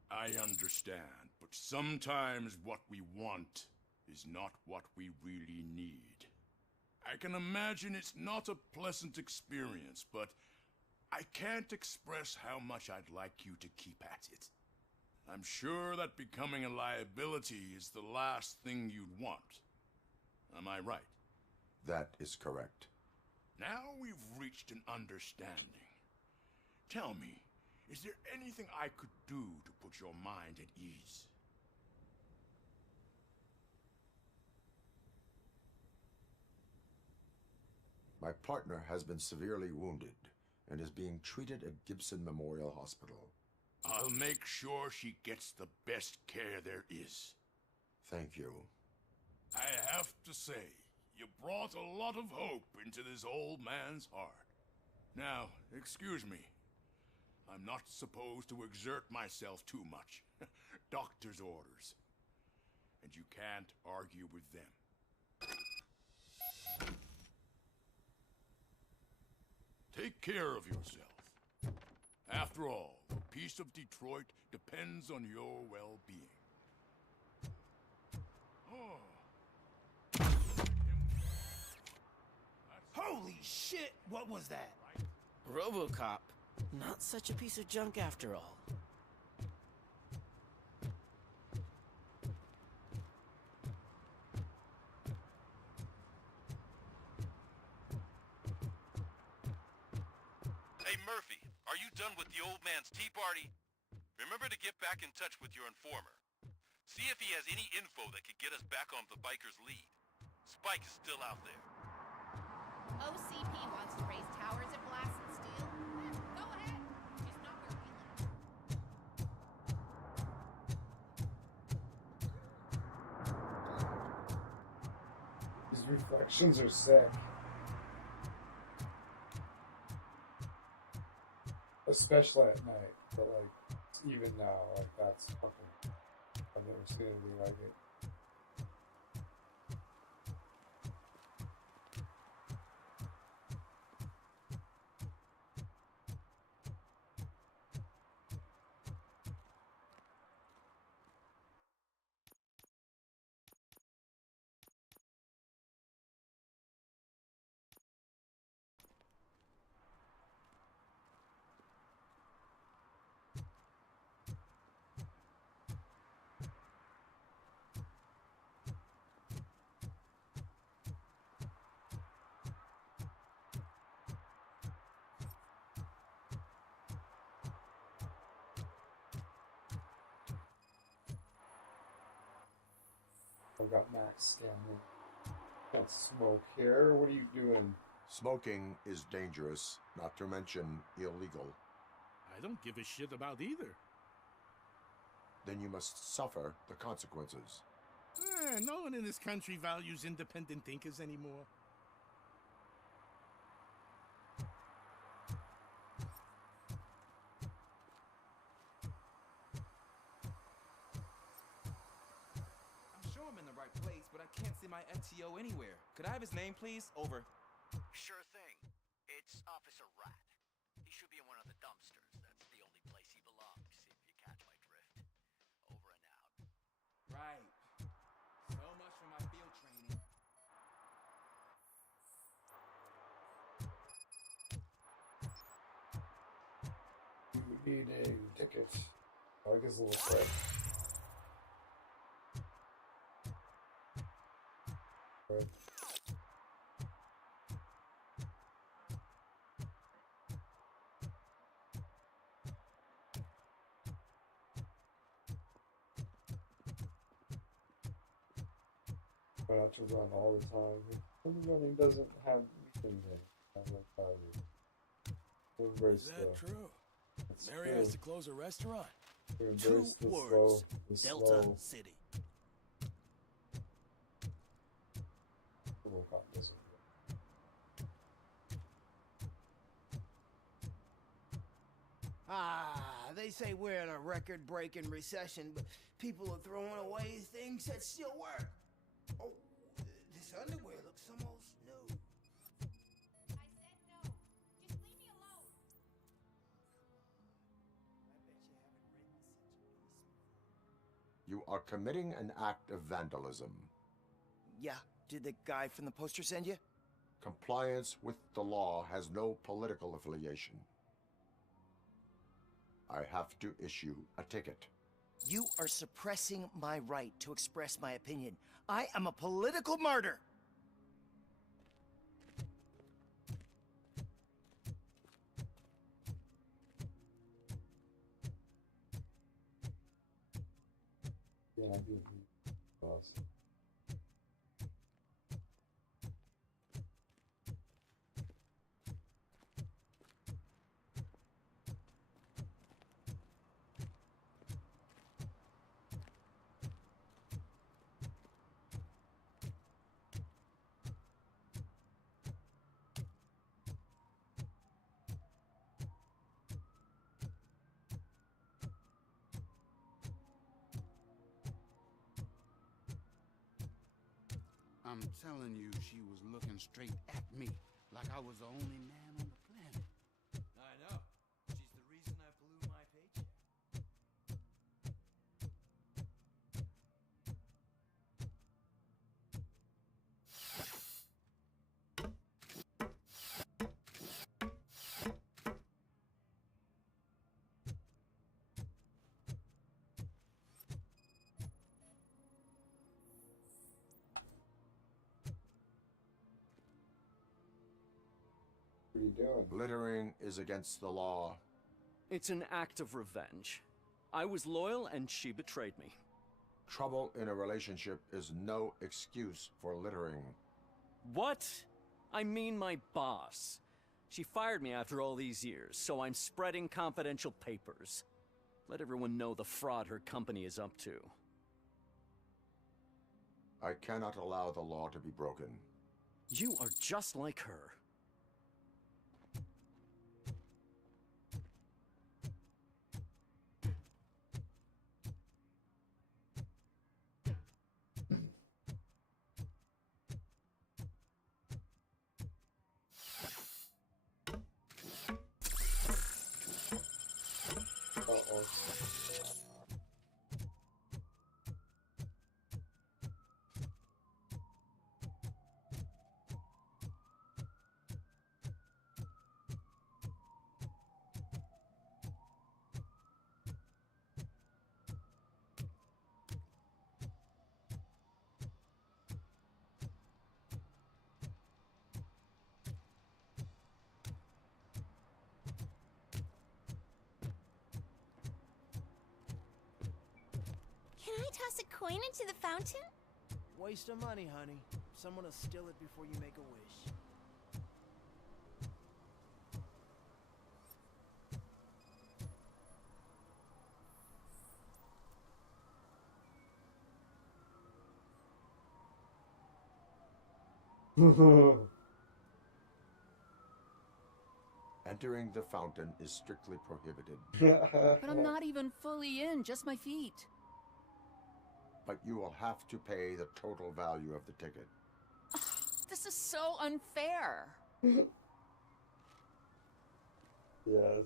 I understand, but sometimes what we want is not what we really need. I can imagine it's not a pleasant experience, but I can't express how much I'd like you to keep at it. I'm sure that becoming a liability is the last thing you'd want. Am I right? That is correct. Now we've reached an understanding. Tell me, is there anything I could do to put your mind at ease? My partner has been severely wounded and is being treated at Gibson Memorial Hospital. I'll make sure she gets the best care there is. Thank you. I have to say, you brought a lot of hope into this old man's heart. Now, excuse me. I'm not supposed to exert myself too much. Doctor's orders. And you can't argue with them. Take care of yourself. After all, the peace of Detroit depends on your well-being. Holy shit! What was that? Robocop. Not such a piece of junk after all. Hey Murphy, are you done with the old man's tea party? Remember to get back in touch with your informer. See if he has any info that could get us back on the biker's lead. Spike is still out there. OCP wants to raise towers at Blast and Steel. Go ahead. Just not where we live. These reflections are sick. Especially at night, but like, even now, like, that's fucking, I've never seen anything like it. I got Max scanning. Can't smoke here. What are you doing? Smoking is dangerous, not to mention illegal. I don't give a shit about either. Then you must suffer the consequences. No one in this country values independent thinkers anymore. I'm sure I'm in the right place, but I can't see my FTO anywhere. Could I have his name, please? Over. Sure thing. It's Officer Rat. He should be in one of the dumpsters. That's the only place he belongs, if you catch my drift. Over and out. Right. So much for my field training. You need a ticket. I like his little clip. Right. Try not to run all the time. Running doesn't have anything there. I'm like Is that true? Mary has to close a restaurant. Two words. Delta slow. City. Robocop doesn't work. They say we're in a record-breaking recession, but people are throwing away things that still work. Oh, this underwear looks almost new. I said no. Just leave me alone. I bet you haven't written such a piece. You are committing an act of vandalism. Yeah, did the guy from the poster send you? Compliance with the law has no political affiliation. I have to issue a ticket. You are suppressing my right to express my opinion. I am a political martyr. Yeah, I do. Awesome. I'm telling you, she was looking straight at me, like I was the only man on the planet. I know. She's the reason I blew my paycheck. What are you doing? Littering is against the law. It's an act of revenge. I was loyal and she betrayed me. Trouble in a relationship is no excuse for littering. What? I mean my boss. She fired me after all these years, so I'm spreading confidential papers. Let everyone know the fraud her company is up to. I cannot allow the law to be broken. You are just like her. Uh-oh. Can I toss a coin into the fountain? Waste of money, honey. Someone will steal it before you make a wish. Entering the fountain is strictly prohibited. But I'm not even fully in, just my feet. But you will have to pay the total value of the ticket. This is so unfair. Yes.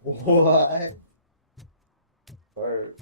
What? Alright.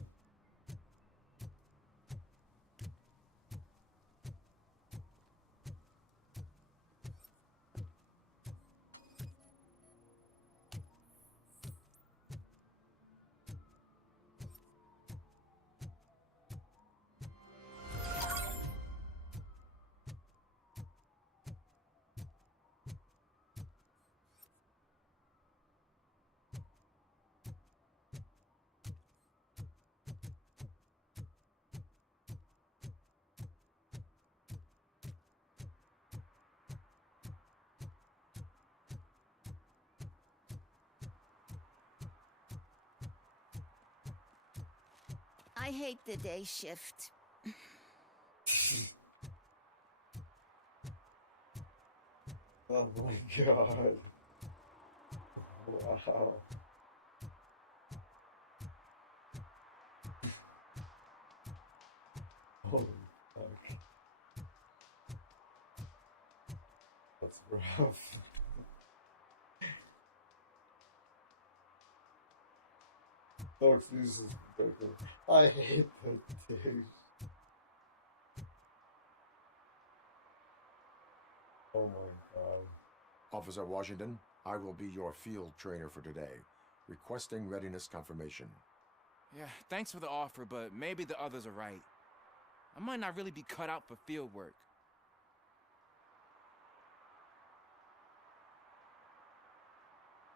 I hate the day shift. Oh my god. Wow. Holy fuck. That's rough. Folks, this is ridiculous. I hate the douche. Oh my god. Officer Washington, I will be your field trainer for today. Requesting readiness confirmation. Yeah, thanks for the offer, but maybe the others are right. I might not really be cut out for field work.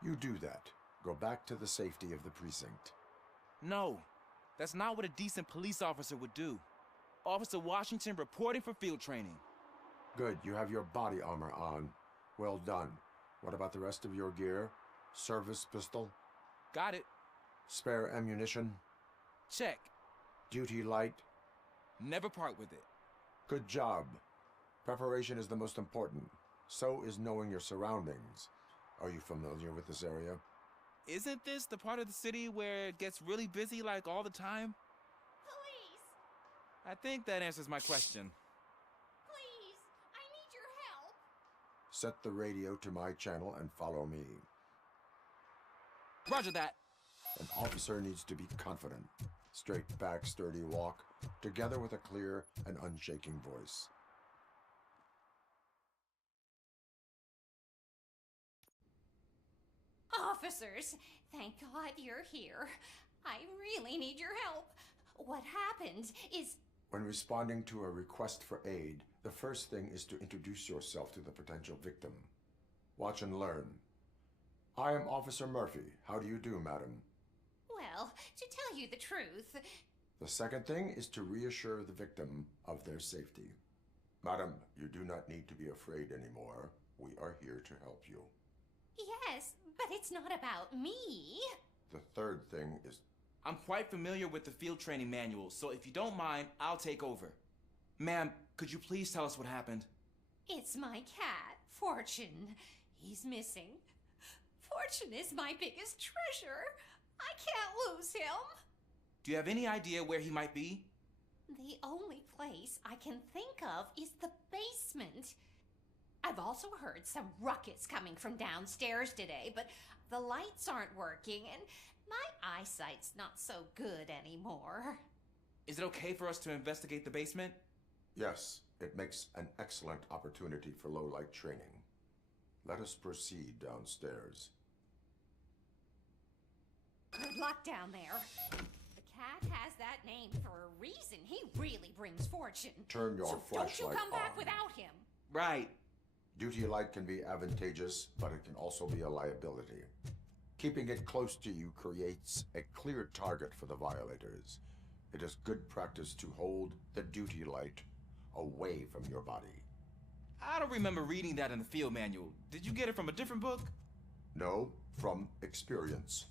You do that. Go back to the safety of the precinct. No, that's not what a decent police officer would do. Officer Washington reporting for field training. Good, you have your body armor on. Well done. What about the rest of your gear? Service pistol? Got it. Spare ammunition? Check. Duty light? Never part with it. Good job. Preparation is the most important. So is knowing your surroundings. Are you familiar with this area? Isn't this the part of the city where it gets really busy like all the time? Police! I think that answers my question. Please, I need your help. Set the radio to my channel and follow me. Roger that. An officer needs to be confident. Straight back, sturdy walk, together with a clear and unshaking voice. Officers, thank God you're here. I really need your help. What happened is... When responding to a request for aid, the first thing is to introduce yourself to the potential victim. Watch and learn. I am Officer Murphy. How do you do, madam? Well, to tell you the truth... The second thing is to reassure the victim of their safety. Madam, you do not need to be afraid anymore. We are here to help you. Yes, but it's not about me. The third thing is... I'm quite familiar with the field training manual, so if you don't mind, I'll take over. Ma'am, could you please tell us what happened? It's my cat, Fortune. He's missing. Fortune is my biggest treasure. I can't lose him. Do you have any idea where he might be? The only place I can think of is the basement. I've also heard some ruckus coming from downstairs today, but the lights aren't working and my eyesight's not so good anymore. Is it okay for us to investigate the basement? Yes, it makes an excellent opportunity for low-light training. Let us proceed downstairs. Good luck down there. The cat has that name for a reason. He really brings Fortune fortune. Turn your So don't you flashlight come back on. without him. Right. Duty light can be advantageous, but it can also be a liability. Keeping it close to you creates a clear target for the violators. It is good practice to hold the duty light away from your body. I don't remember reading that in the field manual. Did you get it from a different book? No, from experience.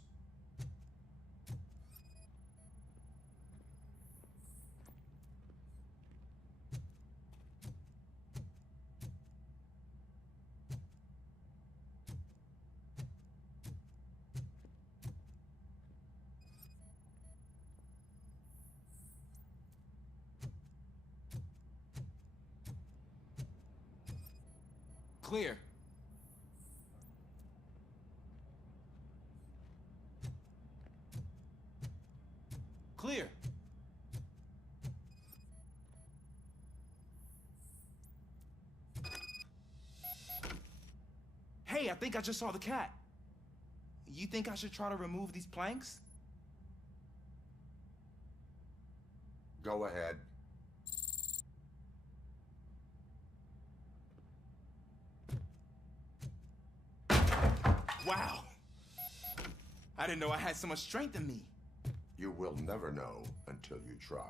Clear. Clear. Hey, I think I just saw the cat. You think I should try to remove these planks? Go ahead. Wow. I didn't know I had so much strength in me. You will never know until you try.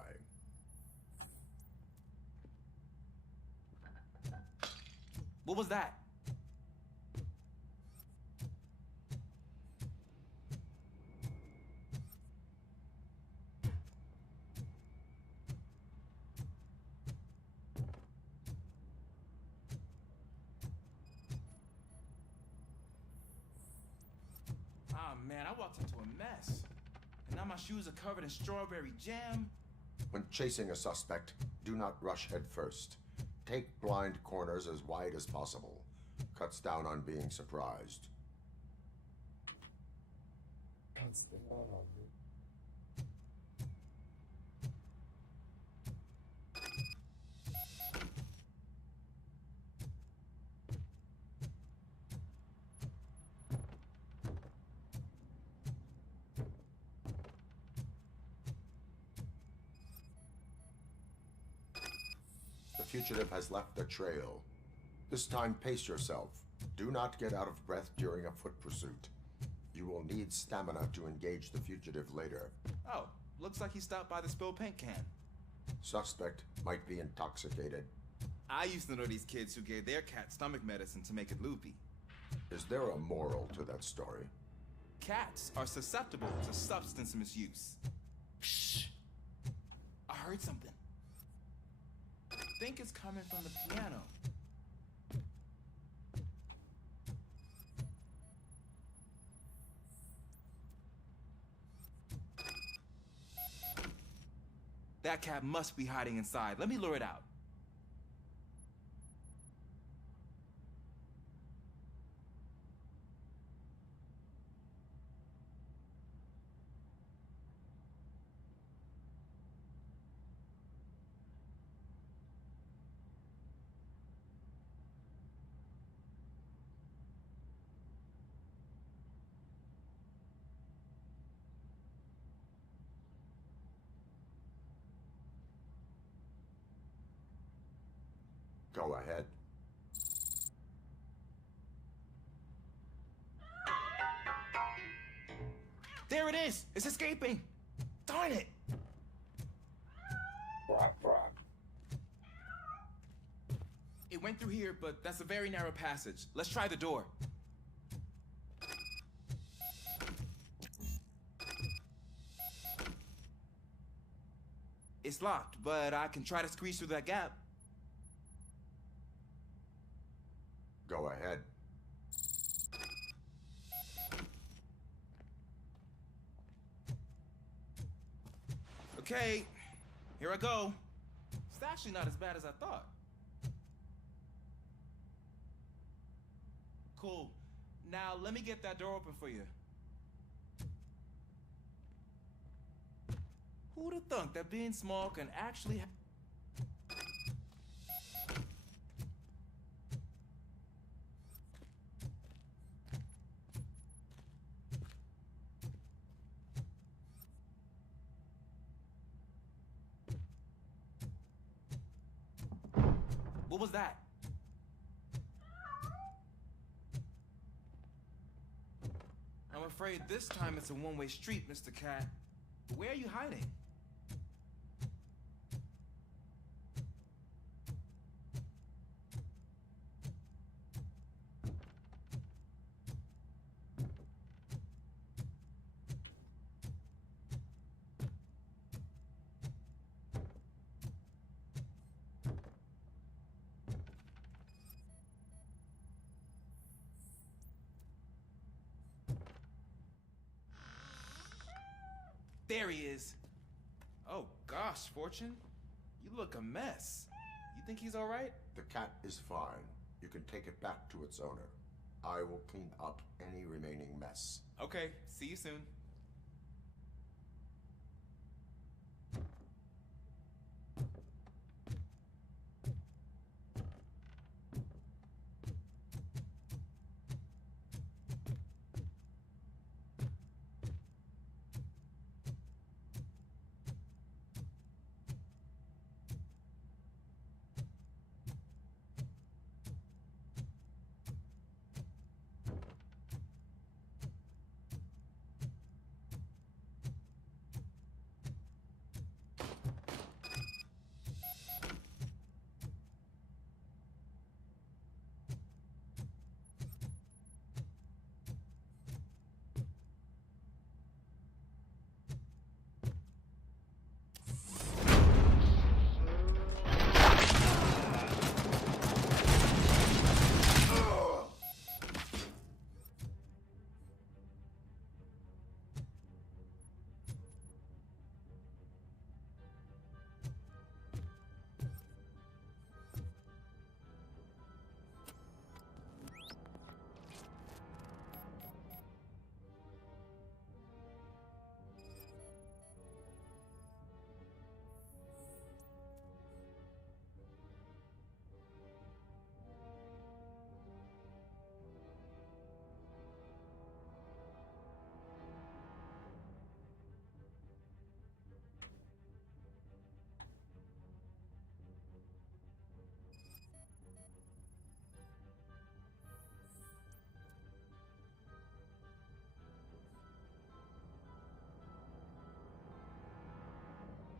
What was that? Ah, man, I walked into a mess. And now my shoes are covered in strawberry jam. When chasing a suspect, do not rush head first. Take blind corners as wide as possible. Cuts down on being surprised. The fugitive has left the trail. This time, pace yourself. Do not get out of breath during a foot pursuit. You will need stamina to engage the fugitive later. Oh, looks like he stopped by the spilled paint can. Suspect might be intoxicated. I used to know these kids who gave their cat stomach medicine to make it loopy. Is there a moral to that story? Cats are susceptible to substance misuse. Shh! I heard something. I think it's coming from the piano. That cat must be hiding inside. Let me lure it out. Go ahead. There it is! It's escaping! Darn it! It went through here, but that's a very narrow passage. Let's try the door. It's locked, but I can try to squeeze through that gap. Go ahead. Okay, here I go. It's actually not as bad as I thought. Cool. Now let me get that door open for you. Who'd have thunk that being small can actually What was that? I'm afraid this time it's a one-way street, Mr. Cat. Where are you hiding? There he is. Oh gosh, Fortune. You look a mess. You think he's all right? The cat is fine. You can take it back to its owner. I will clean up any remaining mess. Okay, see you soon.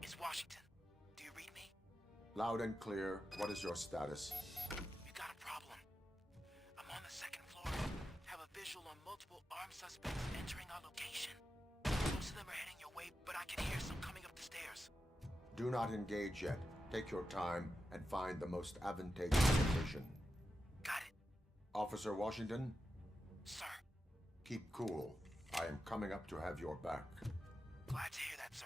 It's Washington. Do you read me? Loud and clear. What is your status? We got a problem. I'm on the second floor. Have a visual on multiple armed suspects entering our location. Most of them are heading your way, but I can hear some coming up the stairs. Do not engage yet. Take your time and find the most advantageous position. Got it. Officer Washington? Sir. Keep cool. I am coming up to have your back. Glad to hear that, sir.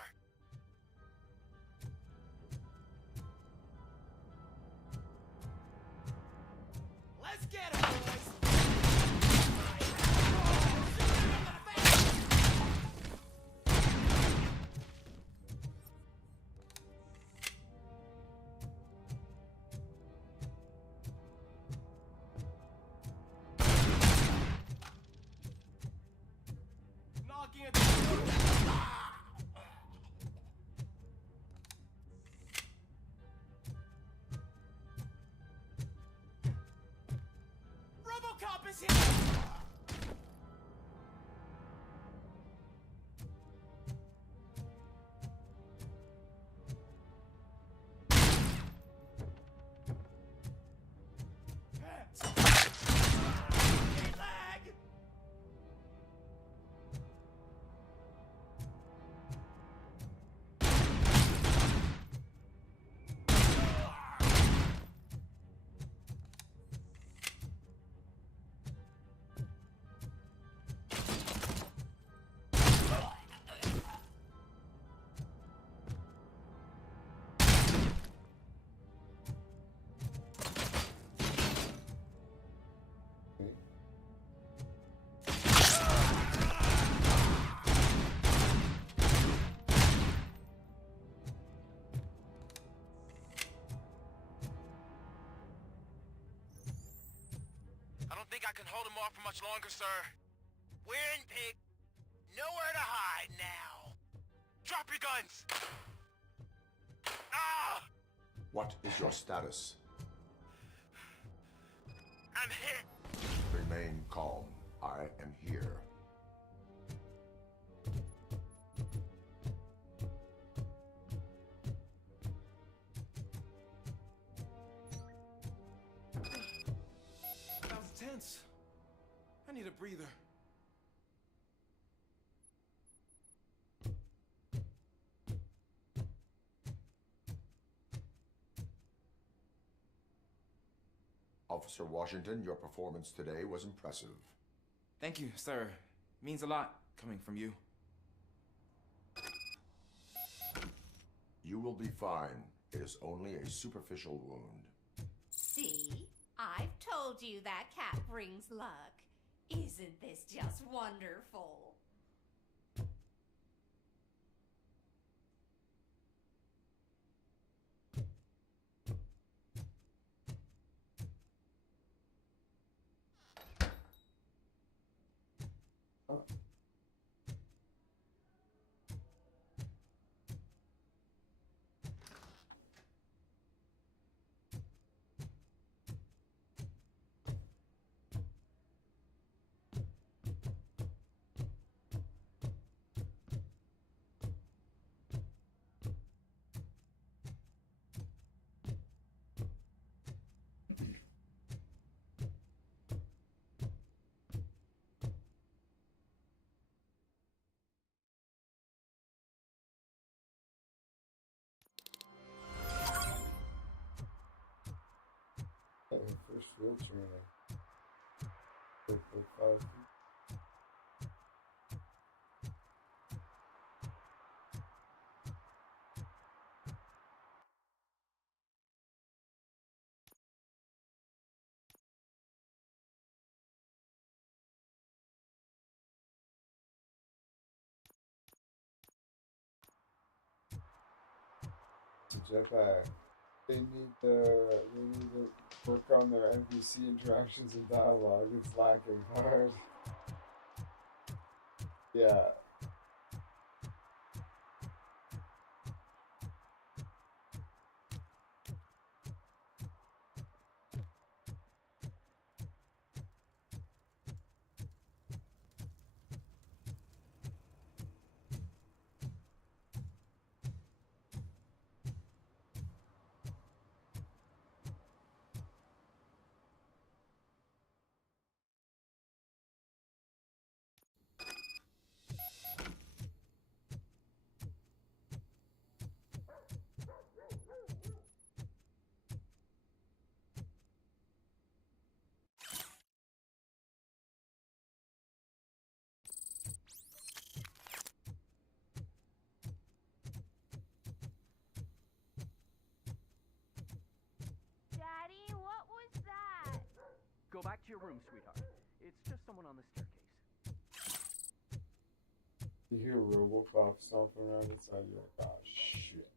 Let's get him, boys! Knocking at the Robocop is here! I don't think I can hold him off for much longer, sir. We're in, pig. Nowhere to hide now. Drop your guns! Ah! What is your status? I'm hit. Remain calm. I am here. That was tense. I need a breather. Officer Washington, your performance today was impressive. Thank you, sir. Means a lot coming from you. You will be fine. It is only a superficial wound. See? I've told you that cat brings luck. Isn't this just wonderful? First wheelchair. Like 5 feet. Jetpack. They need to work on their NPC interactions and dialogue. It's lacking hard. Yeah. Daddy, what was that? Go back to your room, sweetheart. It's just someone on the staircase. You hear Robocop stomping around inside, you're like, oh shit.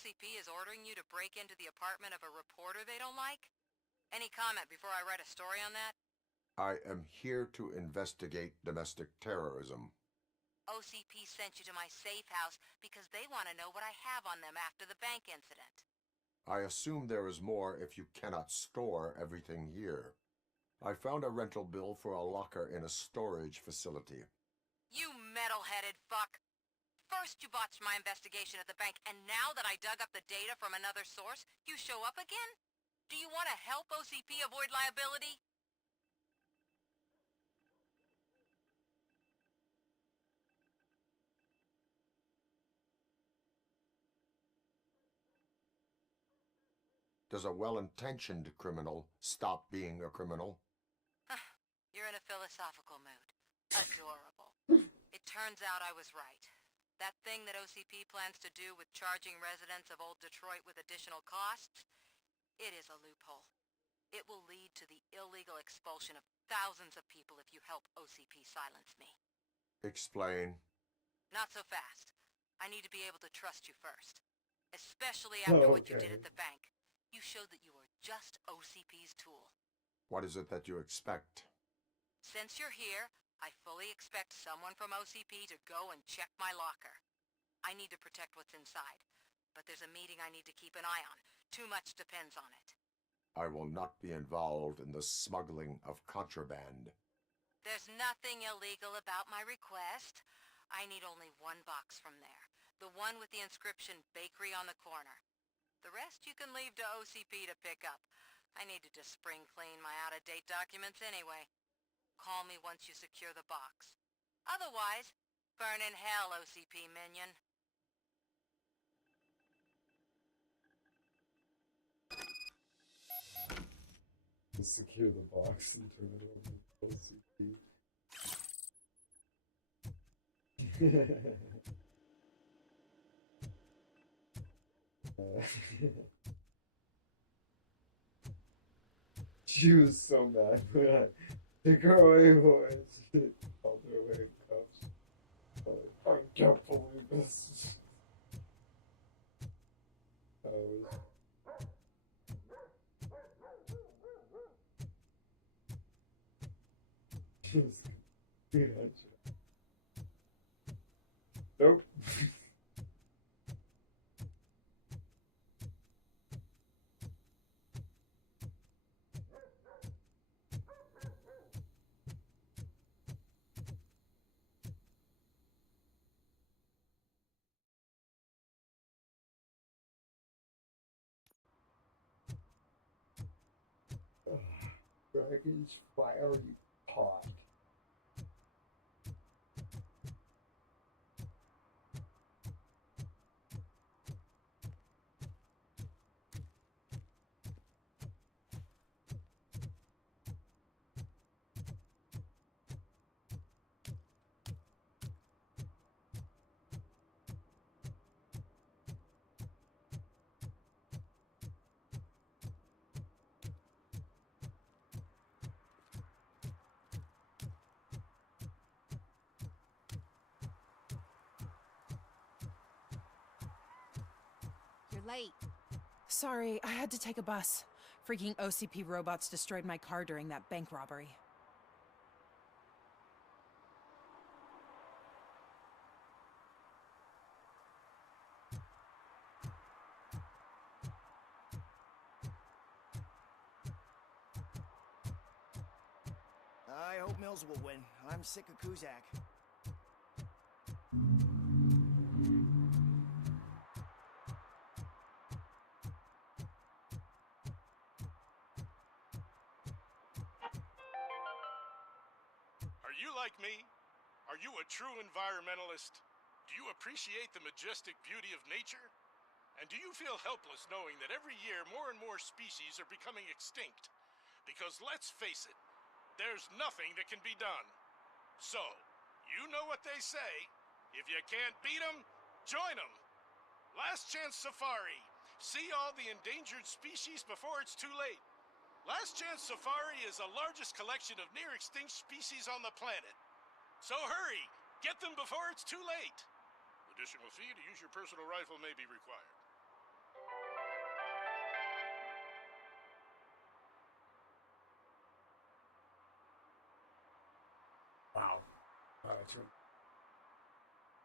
OCP is ordering you to break into the apartment of a reporter they don't like? Any comment before I write a story on that? I am here to investigate domestic terrorism. OCP sent you to my safe house because they want to know what I have on them after the bank incident. I assume there is more if you cannot store everything here. I found a rental bill for a locker in a storage facility. You metal-headed fuck! First you botched my investigation at the bank, and now that I dug up the data from another source, you show up again? Do you want to help OCP avoid liability? Does a well-intentioned criminal stop being a criminal? You're in a philosophical mood. Adorable. It turns out I was right. That thing that OCP plans to do with charging residents of Old Detroit with additional costs, it is a loophole. It will lead to the illegal expulsion of thousands of people if you help OCP silence me. Explain. Not so fast. I need to be able to trust you first. Especially after what you did at the bank. You showed that you were just OCP's tool. What is it that you expect? Since you're here, I fully expect someone from OCP to go and check my locker. I need to protect what's inside, but there's a meeting I need to keep an eye on. Too much depends on it. I will not be involved in the smuggling of contraband. There's nothing illegal about my request. I need only one box from there. The one with the inscription Bakery on the corner. The rest you can leave to OCP to pick up. I needed to spring clean my out-of-date documents anyway. Call me once you secure the box. Otherwise, burn in hell, OCP minion. Secure the box and turn it over to OCP. She was so mad when I took her away, boys. Held her away in cuffs. I can't believe this. Just nope. Dragon's fiery pot. Late. Sorry, I had to take a bus. Freaking OCP robots destroyed my car during that bank robbery. I hope Mills will win. I'm sick of Kuzak. Are you like me? Are you a true environmentalist? Do you appreciate the majestic beauty of nature? And do you feel helpless knowing that every year more and more species are becoming extinct? Because let's face it, there's nothing that can be done. So, you know what they say. If you can't beat 'em, join 'em. Last Chance Safari. See all the endangered species before it's too late. Last Chance Safari is the largest collection of near-extinct species on the planet. So hurry, get them before it's too late. Additional fee to use your personal rifle may be required.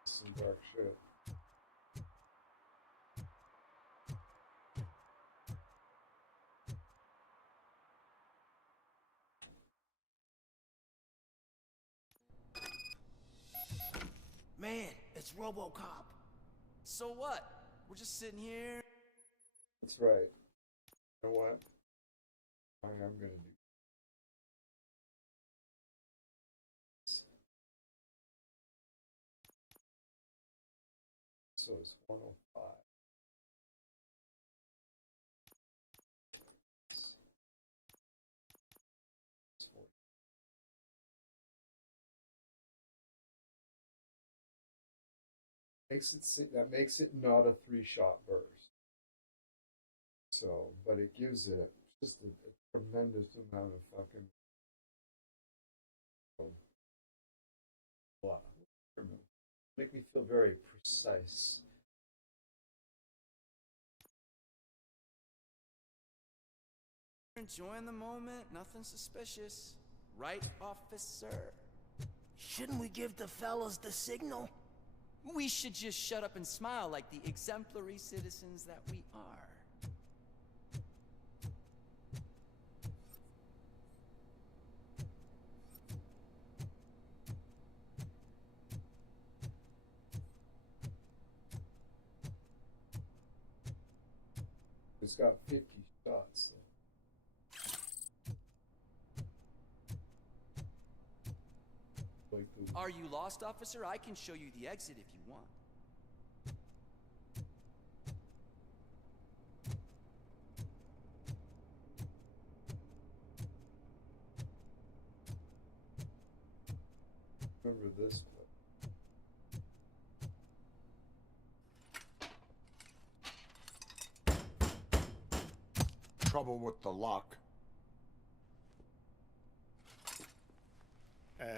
Some dark shit. Man, it's Robocop. So what? We're just sitting here. That's right. You know what? I'm gonna do. So it's 105. That makes it not a 3-shot burst. So, but it gives it just a tremendous amount of fucking. Wow. Make me feel very precise. Enjoying the moment, nothing suspicious. Right, officer? Shouldn't we give the fellas the signal? We should just shut up and smile like the exemplary citizens that we are. It's got 50 shots. Are you lost, officer? I can show you the exit if you want. Remember this clip. Trouble with the lock.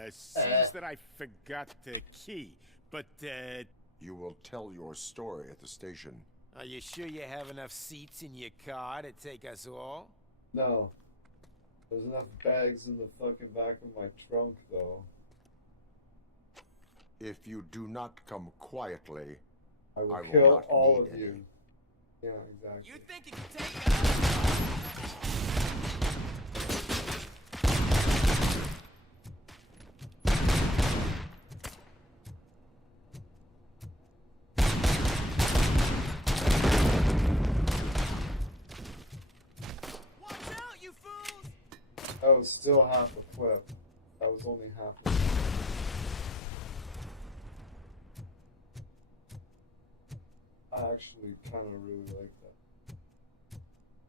Seems that I forgot the key, but, You will tell your story at the station. Are you sure you have enough seats in your car to take us all? No. There's enough bags in the fucking back of my trunk, though. If you do not come quietly, I will not kill all need of any. you. Yeah, exactly. You think you can take us? That was still half a clip. That was only half a clip. I actually kind of really like that.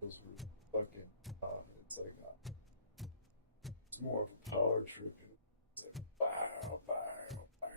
Those were fucking, it's like, it's more of a power trip. It's like, wow, wow, wow.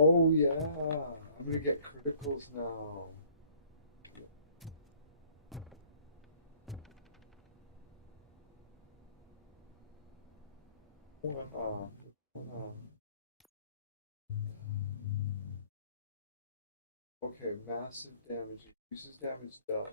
Oh yeah, I'm gonna get criticals now. going on? What's going on? Okay, massive damage. Increases damage dealt.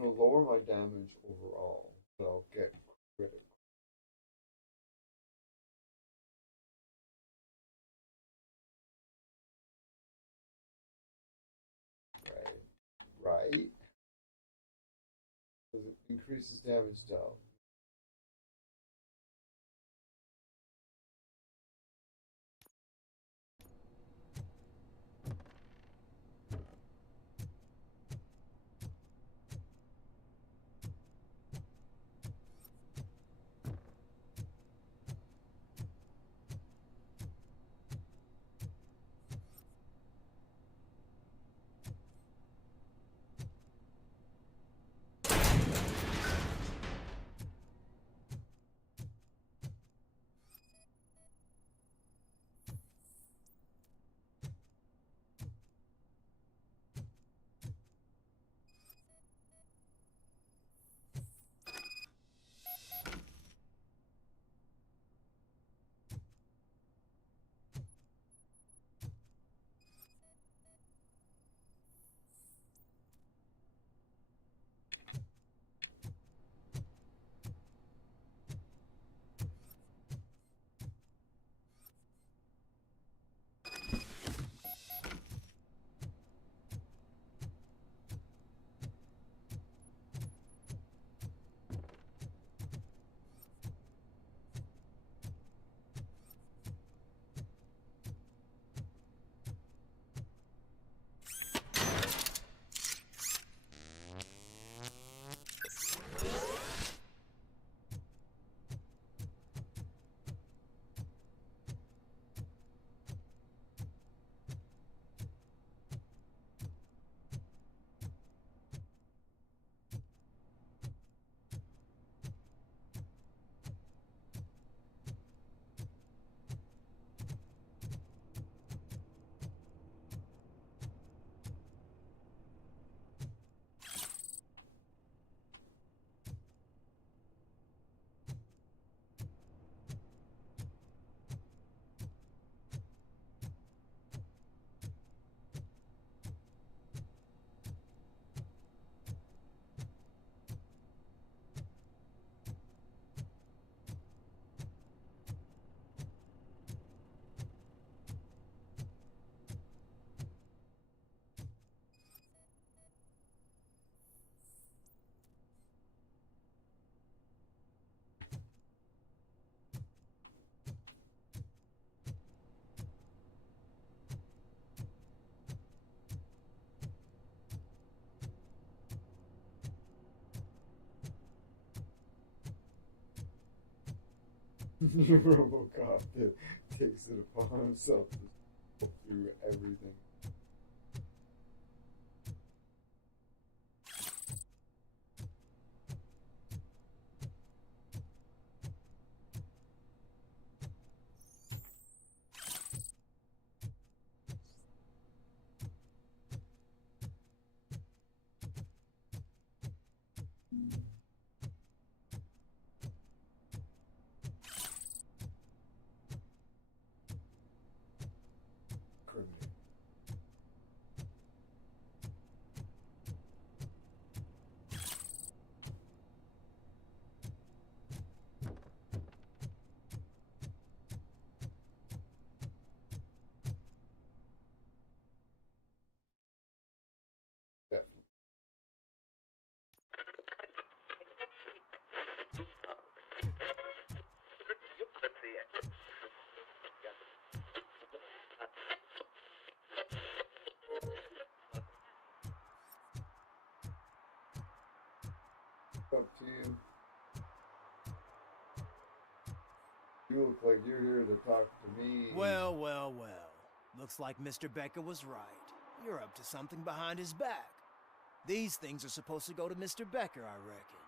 I'm gonna lower my damage overall, but I'll get critical. Right? Because it increases damage dealt. Robocop takes it upon himself to go through everything. Up to you. You look like you're here to talk to me. Well, well, well. Looks like Mr. Becker was right. You're up to something behind his back. These things are supposed to go to Mr. Becker, I reckon.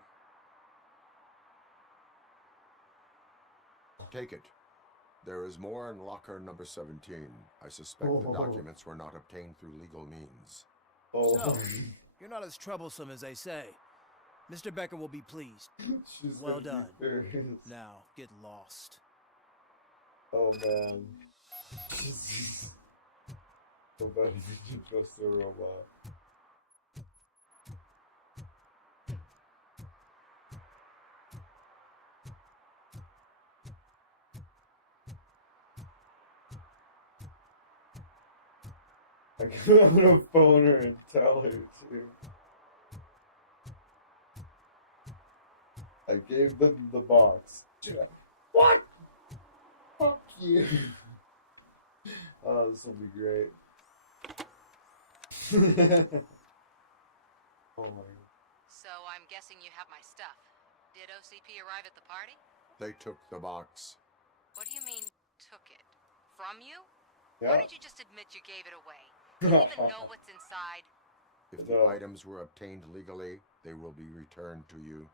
Take it. There is more in locker number 17. I suspect the documents were not obtained through legal means. So, you're not as troublesome as they say. Mr. Becker will be pleased. Well done. Now, get lost. Oh man. So bad you trust a robot. I'm gonna phone her and tell her too. I gave them the box. What? Fuck you. Oh, this will be great. Oh my god. So I'm guessing you have my stuff. Did OCP arrive at the party? They took the box. What do you mean, took it? From you? Yeah. Why did you just admit you gave it away? Do you even know what's inside? If the items were obtained legally, they will be returned to you.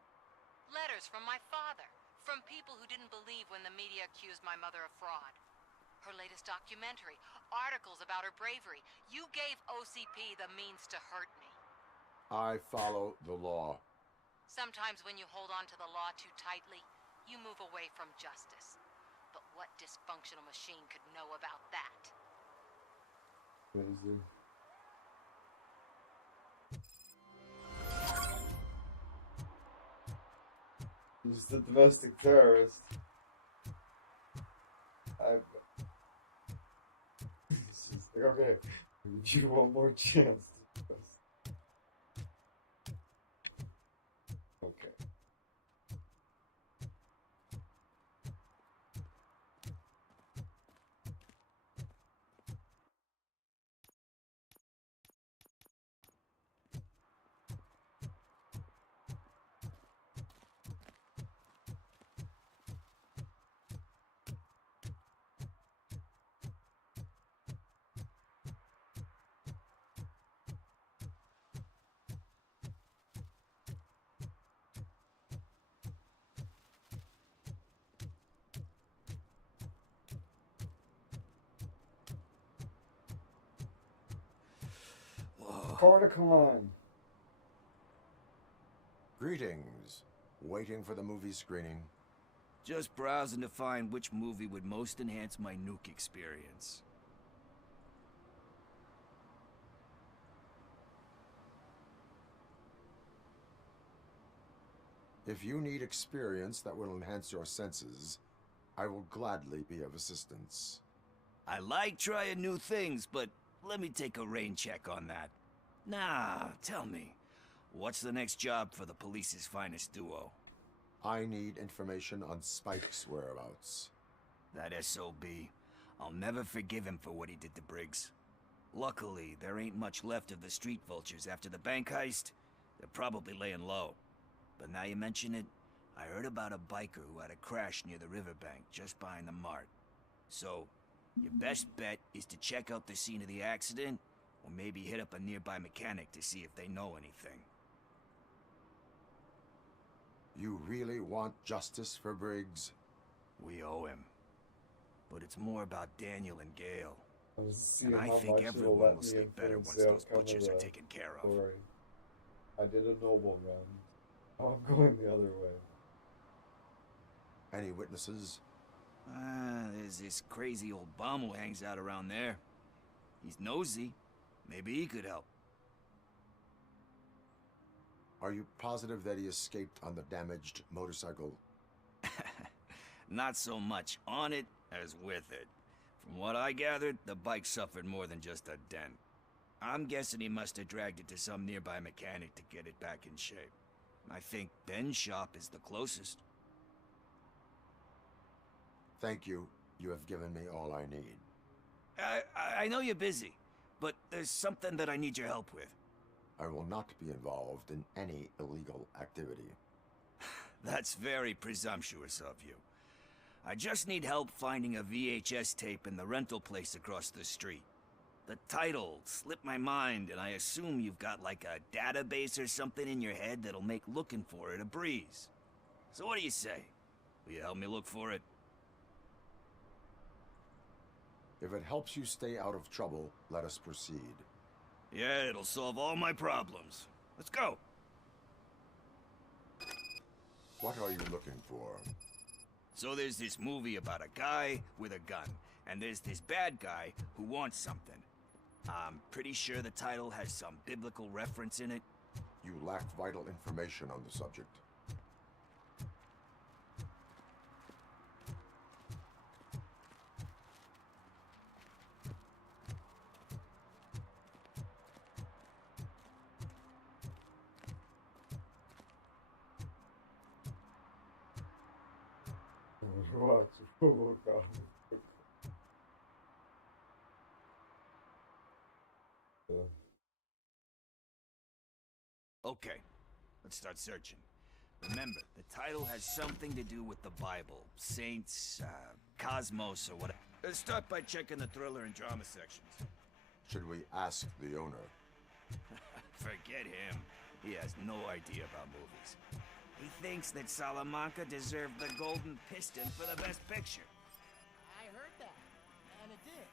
Letters from my father. From people who didn't believe when the media accused my mother of fraud. Her latest documentary. Articles about her bravery. You gave OCP the means to hurt me. I follow the law. Sometimes when you hold on to the law too tightly, you move away from justice. But what dysfunctional machine could know about that? Crazy. He's the domestic terrorist. It's just like, okay, I'll give you one more chance to do this. Okay. Corticon. Greetings. Waiting for the movie screening. Just browsing to find which movie would most enhance my nuke experience. If you need experience that will enhance your senses, I will gladly be of assistance. I like trying new things, but let me take a rain check on that. Nah, tell me, what's the next job for the police's finest duo? I need information on Spike's whereabouts. That SOB. I'll never forgive him for what he did to Briggs. Luckily, there ain't much left of the street vultures after the bank heist. They're probably laying low. But now you mention it, I heard about a biker who had a crash near the riverbank just behind the mart. So, your best bet is to check out the scene of the accident, or maybe hit up a nearby mechanic to see if they know anything. You really want justice for Briggs? We owe him. But it's more about Daniel and Gale. I was And seeing I how think much it'll everyone let will me sleep better influence once the those outcome of butchers are the taken care of. story. I did a noble run. Now I'm going the other way. Any witnesses? There's this crazy old bum who hangs out around there. He's nosy. Maybe he could help. Are you positive that he escaped on the damaged motorcycle? Not so much on it as with it. From what I gathered, the bike suffered more than just a dent. I'm guessing he must have dragged it to some nearby mechanic to get it back in shape. I think Ben's shop is the closest. Thank you. You have given me all I need. I know you're busy, but there's something that I need your help with. I will not be involved in any illegal activity. That's very presumptuous of you. I just need help finding a VHS tape in the rental place across the street. The title slipped my mind, and I assume you've got like a database or something in your head that'll make looking for it a breeze. So what do you say? Will you help me look for it? If it helps you stay out of trouble, let us proceed. Yeah, it'll solve all my problems. Let's go. What are you looking for? So there's this movie about a guy with a gun, and there's this bad guy who wants something. I'm pretty sure the title has some biblical reference in it. You lack vital information on the subject. Watch Robocop. Okay, let's start searching. Remember, the title has something to do with the Bible, saints, cosmos, or whatever. Let's start by checking the thriller and drama sections. Should we ask the owner? Forget him. He has no idea about movies. He thinks that Salamanca deserved the Golden Piston for the Best Picture. I heard that, and it did.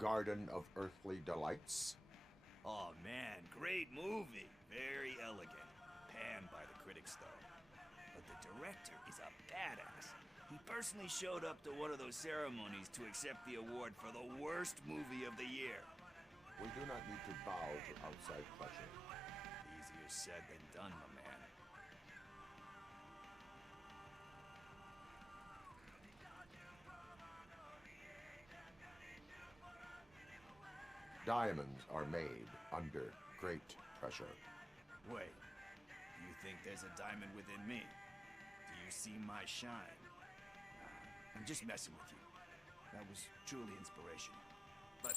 Garden of Earthly Delights? Oh man, great movie. Very elegant. Panned by the critics though. But the director is a badass. He personally showed up to one of those ceremonies to accept the award for the worst movie of the year. We do not need to bow to outside pressure. Easier said than done, my man. Diamonds are made under great pressure. Wait, you think there's a diamond within me? Do you see my shine? I'm just messing with you. That was truly inspirational. But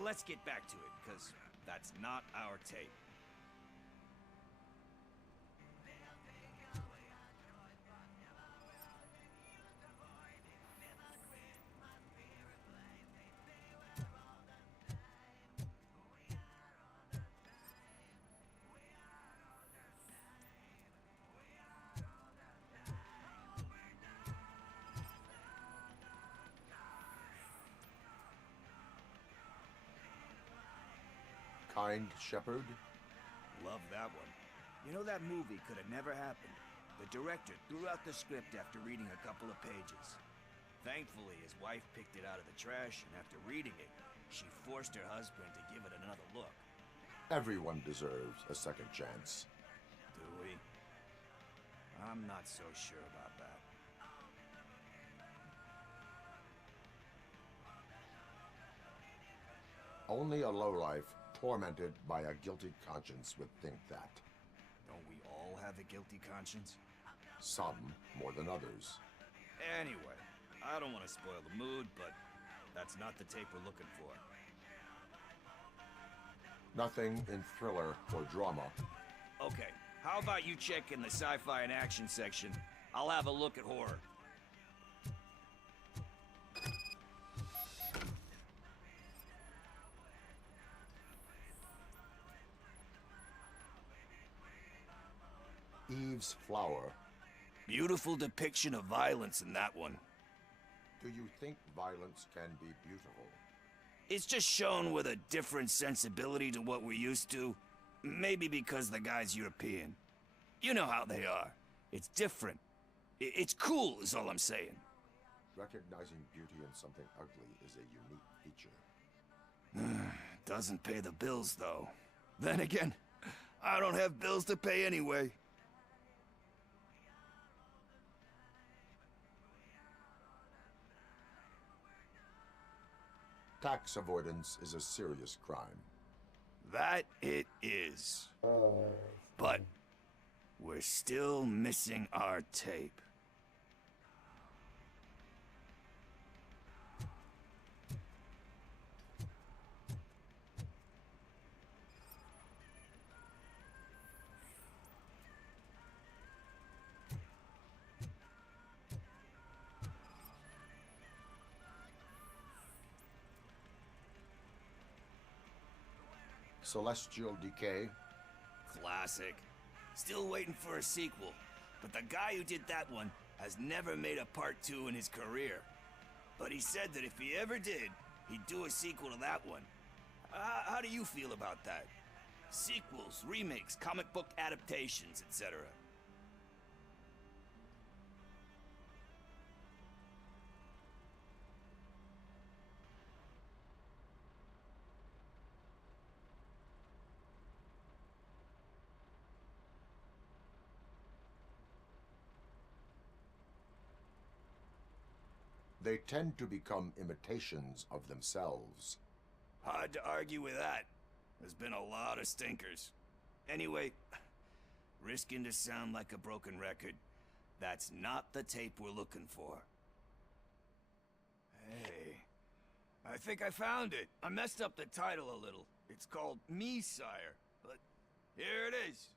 let's get back to it, because that's not our tape. Kind Shepherd? Love that one. You know, that movie could have never happened. The director threw out the script after reading a couple of pages. Thankfully, his wife picked it out of the trash, and after reading it, she forced her husband to give it another look. Everyone deserves a second chance. Do we? I'm not so sure about that. Only a lowlife tormented by a guilty conscience would think that. Don't we all have a guilty conscience? Some more than others. Anyway, I don't want to spoil the mood, but that's not the tape we're looking for. Nothing in thriller or drama. Okay, how about you check in the sci-fi and action section? I'll have a look at horror. Eve's Flower. Beautiful depiction of violence in that one. Do you think violence can be beautiful? It's just shown with a different sensibility to what we're used to. Maybe because the guy's European. You know how they are. It's different. It's cool, is all I'm saying. Recognizing beauty in something ugly is a unique feature. Doesn't pay the bills, though. Then again, I don't have bills to pay anyway. Tax avoidance is a serious crime. That it is. But we're still missing our tape. Celestial Decay. Classic. Still waiting for a sequel. But the guy who did that one has never made a part 2 in his career. But he said that if he ever did, he'd do a sequel to that one. How do you feel about that? Sequels, remakes, comic book adaptations, etc. They tend to become imitations of themselves. Hard to argue with that. There's been a lot of stinkers. Anyway, risking to sound like a broken record, that's not the tape we're looking for. Hey, I think I found it. I messed up the title a little. It's called Me, Sire, but here it is.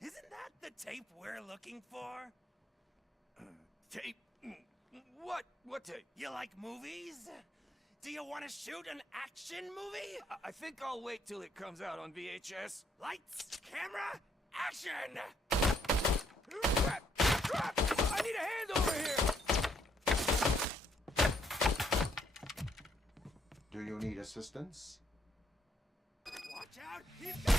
Isn't that the tape we're looking for? Tape? What tape? You like movies? Do you want to shoot an action movie? I think I'll wait till it comes out on VHS. Lights, camera, action! Crap! I need a hand over here! Do you need assistance? Watch out! He's got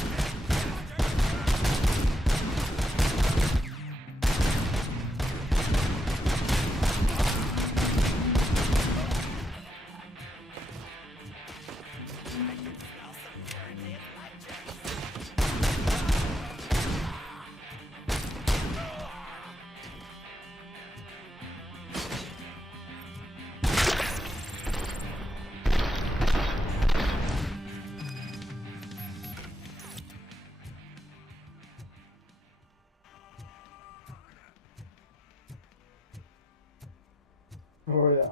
Oh yeah.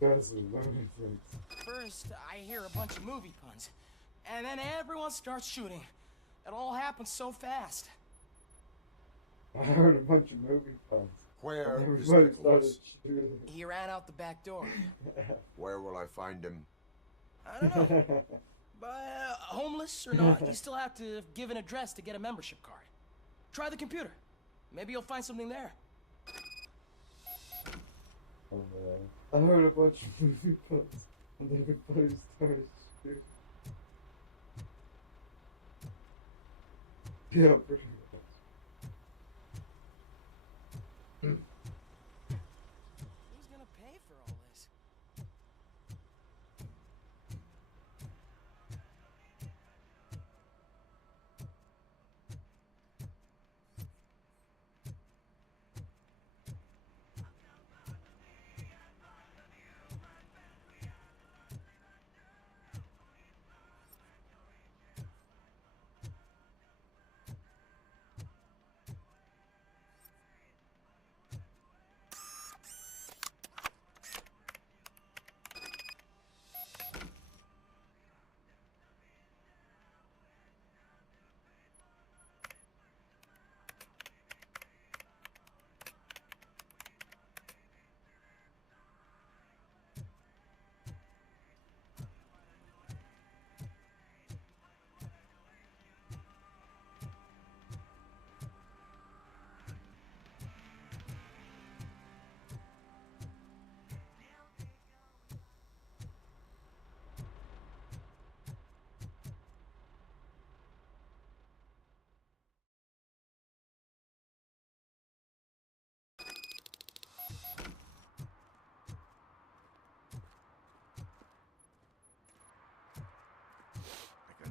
That's loaded things. First, I hear a bunch of movie puns, and then everyone starts shooting. It all happens so fast. I heard a bunch of movie puns. Where And is everybody started Nicholas? shooting. He ran out the back door. Where will I find him? I don't know. But homeless or not, you still have to give an address to get a membership card. Try the computer. Maybe you'll find something there. Oh man. I heard a bunch of movie puns and everybody started shooting. Yeah, pretty much. Who's gonna pay for all this?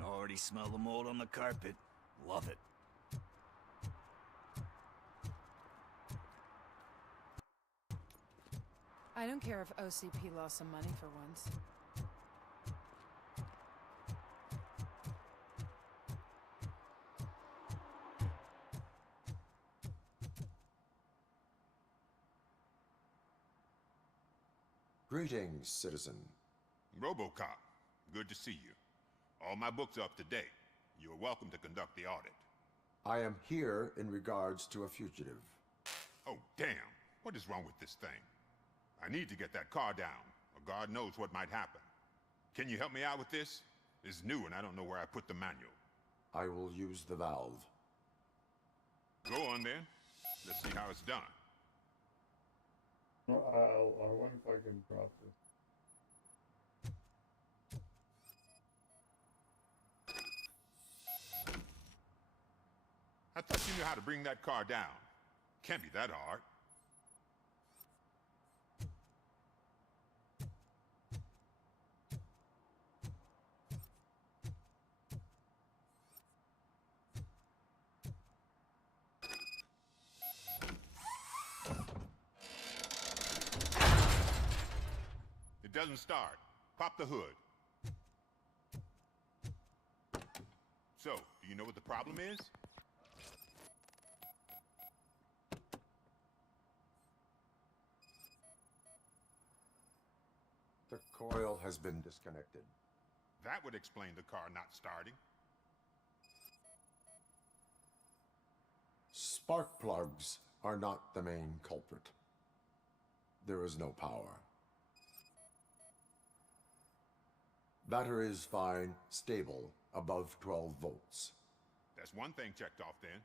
Already smell the mold on the carpet. Love it. I don't care if OCP lost some money for once. Greetings, citizen. Robocop, good to see you. All my books are up to date. You are welcome to conduct the audit. I am here in regards to a fugitive. Oh, damn. What is wrong with this thing? I need to get that car down, or God knows what might happen. Can you help me out with this? It's new and I don't know where I put the manual. I will use the valve. Go on then. Let's see how it's done. I wonder if I can drop this. I thought you knew how to bring that car down. Can't be that hard. It doesn't start. Pop the hood. So, do you know what the problem is? The coil has been disconnected. That would explain the car not starting. Spark plugs are not the main culprit. There is no power. Battery is fine, stable, above 12 volts. That's one thing checked off then.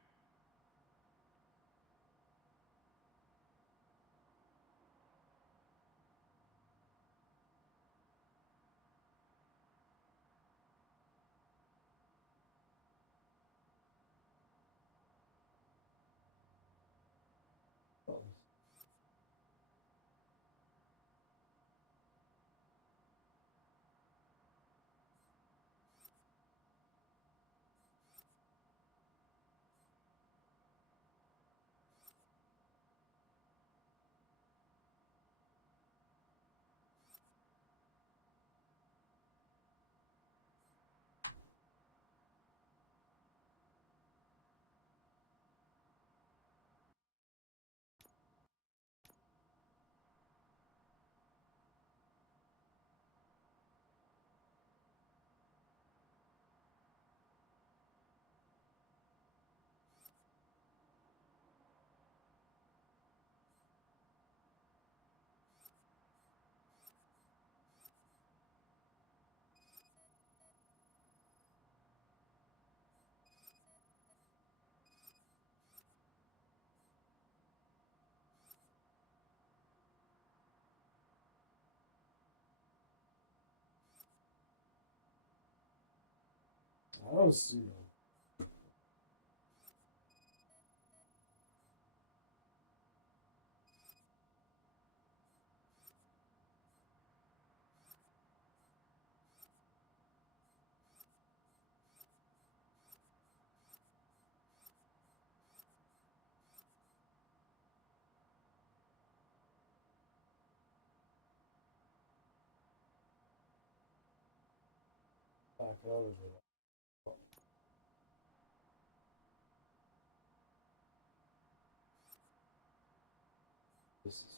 I don't see no. Back out of it. This is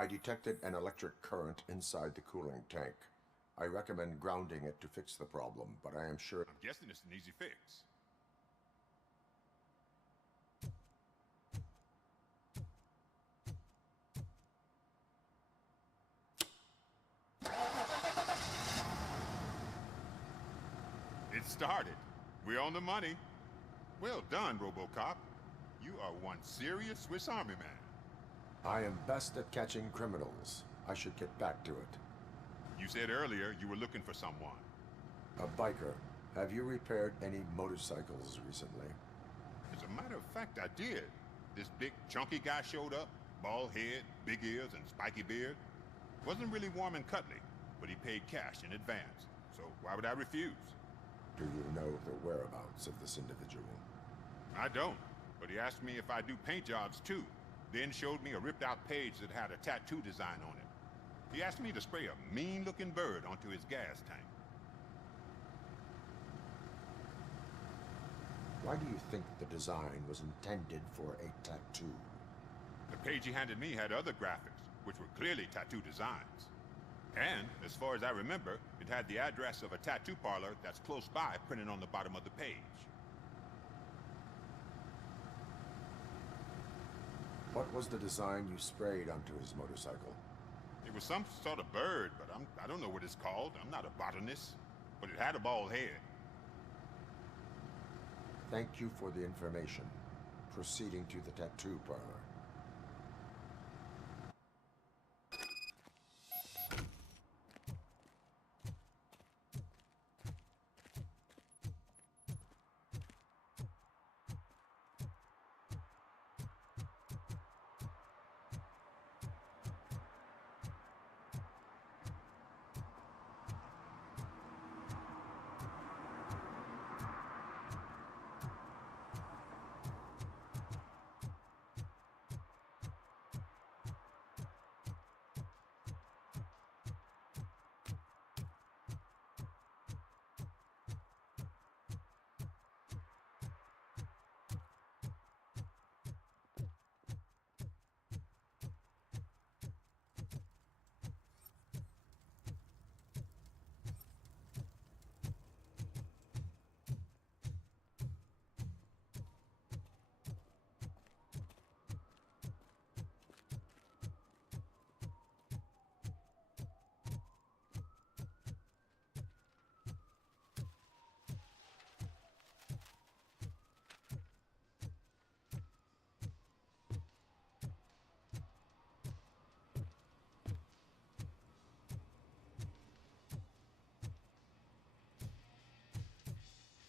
I detected an electric current inside the cooling tank. I recommend grounding it to fix the problem, but I am sure... I'm guessing it's an easy fix. It started. We're on the money. Well done, Robocop. You are one serious Swiss Army man. I am best at catching criminals. I should get back to it. You said earlier you were looking for someone. A biker. Have you repaired any motorcycles recently? As a matter of fact, I did. This big, chunky guy showed up. Bald head, big ears, and spiky beard. Wasn't really warm and cuddly, but he paid cash in advance. So why would I refuse? Do you know the whereabouts of this individual? I don't, but he asked me if I do paint jobs too. Then showed me a ripped-out page that had a tattoo design on it. He asked me to spray a mean-looking bird onto his gas tank. Why do you think the design was intended for a tattoo? The page he handed me had other graphics, which were clearly tattoo designs. And, as far as I remember, it had the address of a tattoo parlor that's close by printed on the bottom of the page. What was the design you sprayed onto his motorcycle? It was some sort of bird, but I don't know what it's called. I'm not a botanist. But it had a bald head. Thank you for the information. Proceeding to the tattoo parlor.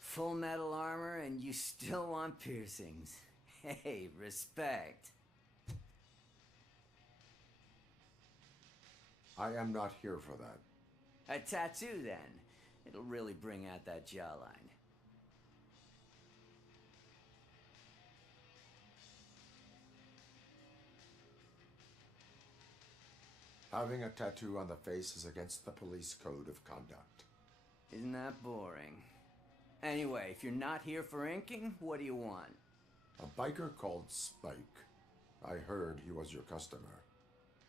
Full metal armor and you still want piercings. Hey, respect. I am not here for that. A tattoo, then. It'll really bring out that jawline. Having a tattoo on the face is against the police code of conduct. Isn't that boring? Anyway, if you're not here for inking, what do you want? A biker called Spike. I heard he was your customer.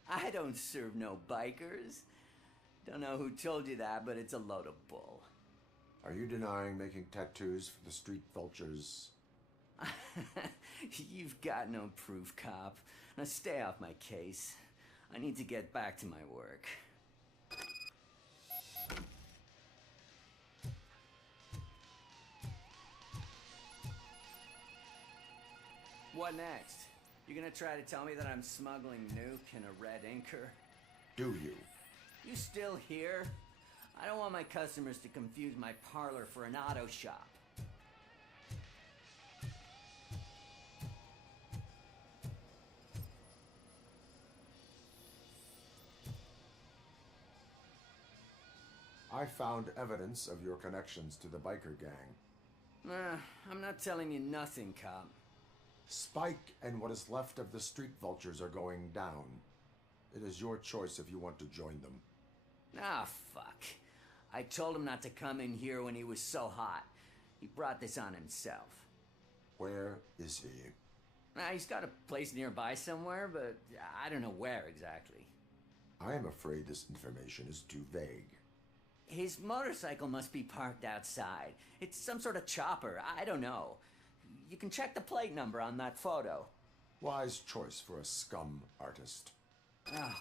I don't serve no bikers. Don't know who told you that, but it's a load of bull. Are you denying making tattoos for the street vultures? You've got no proof, cop. Now stay off my case. I need to get back to my work. What next? You gonna try to tell me that I'm smuggling nuke in a red inker? Do you? You still here? I don't want my customers to confuse my parlor for an auto shop. I found evidence of your connections to the biker gang. I'm not telling you nothing, cop. Spike and what is left of the street vultures are going down. It is your choice if you want to join them. Ah, fuck. I told him not to come in here when he was so hot. He brought this on himself. Where is he? He's got a place nearby somewhere, but I don't know where exactly. I am afraid this information is too vague. His motorcycle must be parked outside. It's some sort of chopper. I don't know. You can check the plate number on that photo. Wise choice for a scum artist. Oh,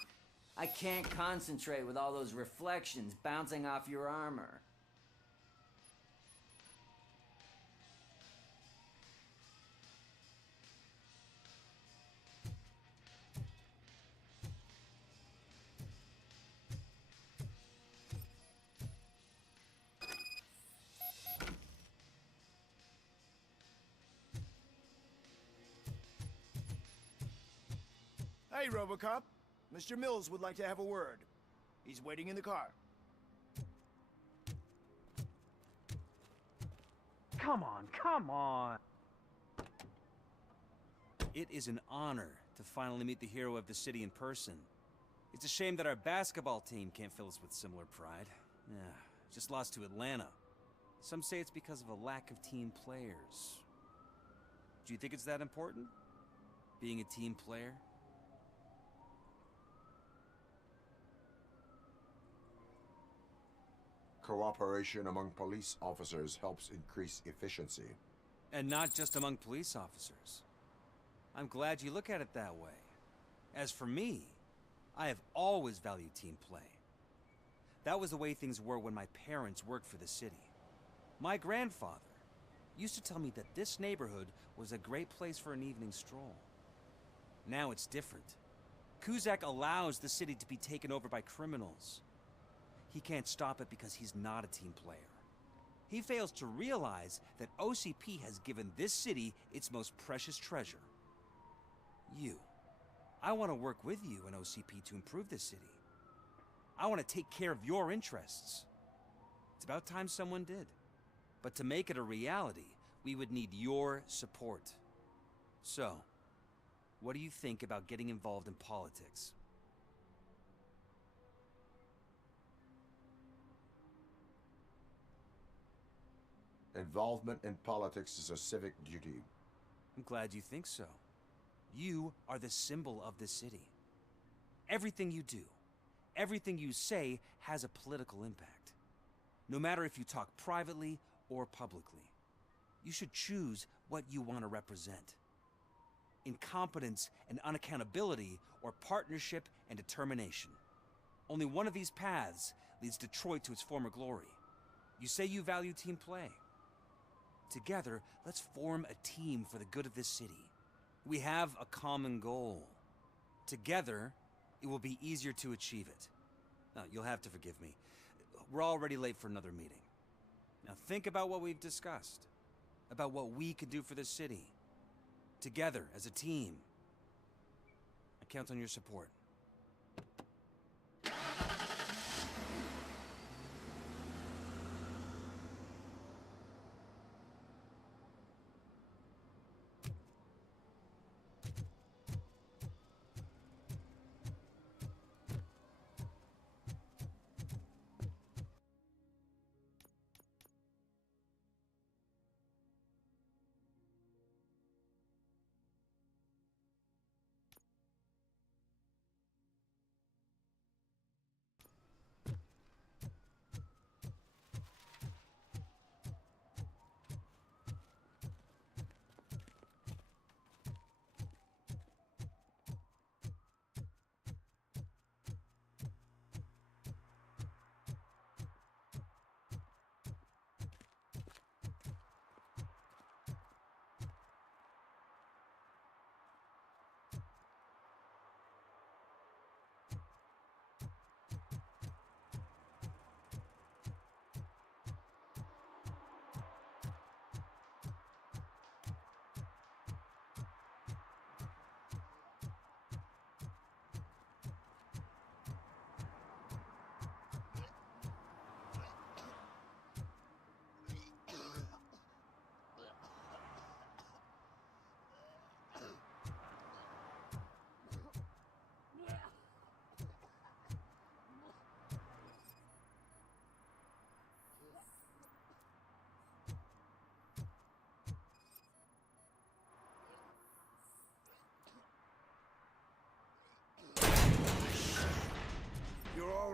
I can't concentrate with all those reflections bouncing off your armor. Hey, Robocop. Mr. Mills would like to have a word. He's waiting in the car. Come on, come on! It is an honor to finally meet the hero of the city in person. It's a shame that our basketball team can't fill us with similar pride. Yeah, just lost to Atlanta. Some say it's because of a lack of team players. Do you think it's that important? Being a team player? Cooperation among police officers helps increase efficiency. And not just among police officers. I'm glad you look at it that way. As for me, I have always valued team play. That was the way things were when my parents worked for the city. My grandfather used to tell me that this neighborhood was a great place for an evening stroll. Now it's different. Kuzak allows the city to be taken over by criminals. He can't stop it because he's not a team player. He fails to realize that OCP has given this city its most precious treasure. You. I want to work with you and OCP to improve this city. I want to take care of your interests. It's about time someone did. But to make it a reality, we would need your support. So, what do you think about getting involved in politics? Involvement in politics is a civic duty. I'm glad you think so. You are the symbol of the city. Everything you do, everything you say has a political impact. No matter if you talk privately or publicly, you should choose what you want to represent. Incompetence and unaccountability, or partnership and determination. Only one of these paths leads Detroit to its former glory. You say you value team play. Together, let's form a team for the good of this city. We have a common goal. Together, it will be easier to achieve it. Now, you'll have to forgive me. We're already late for another meeting. Now think about what we've discussed. About what we could do for this city. Together, as a team. I count on your support.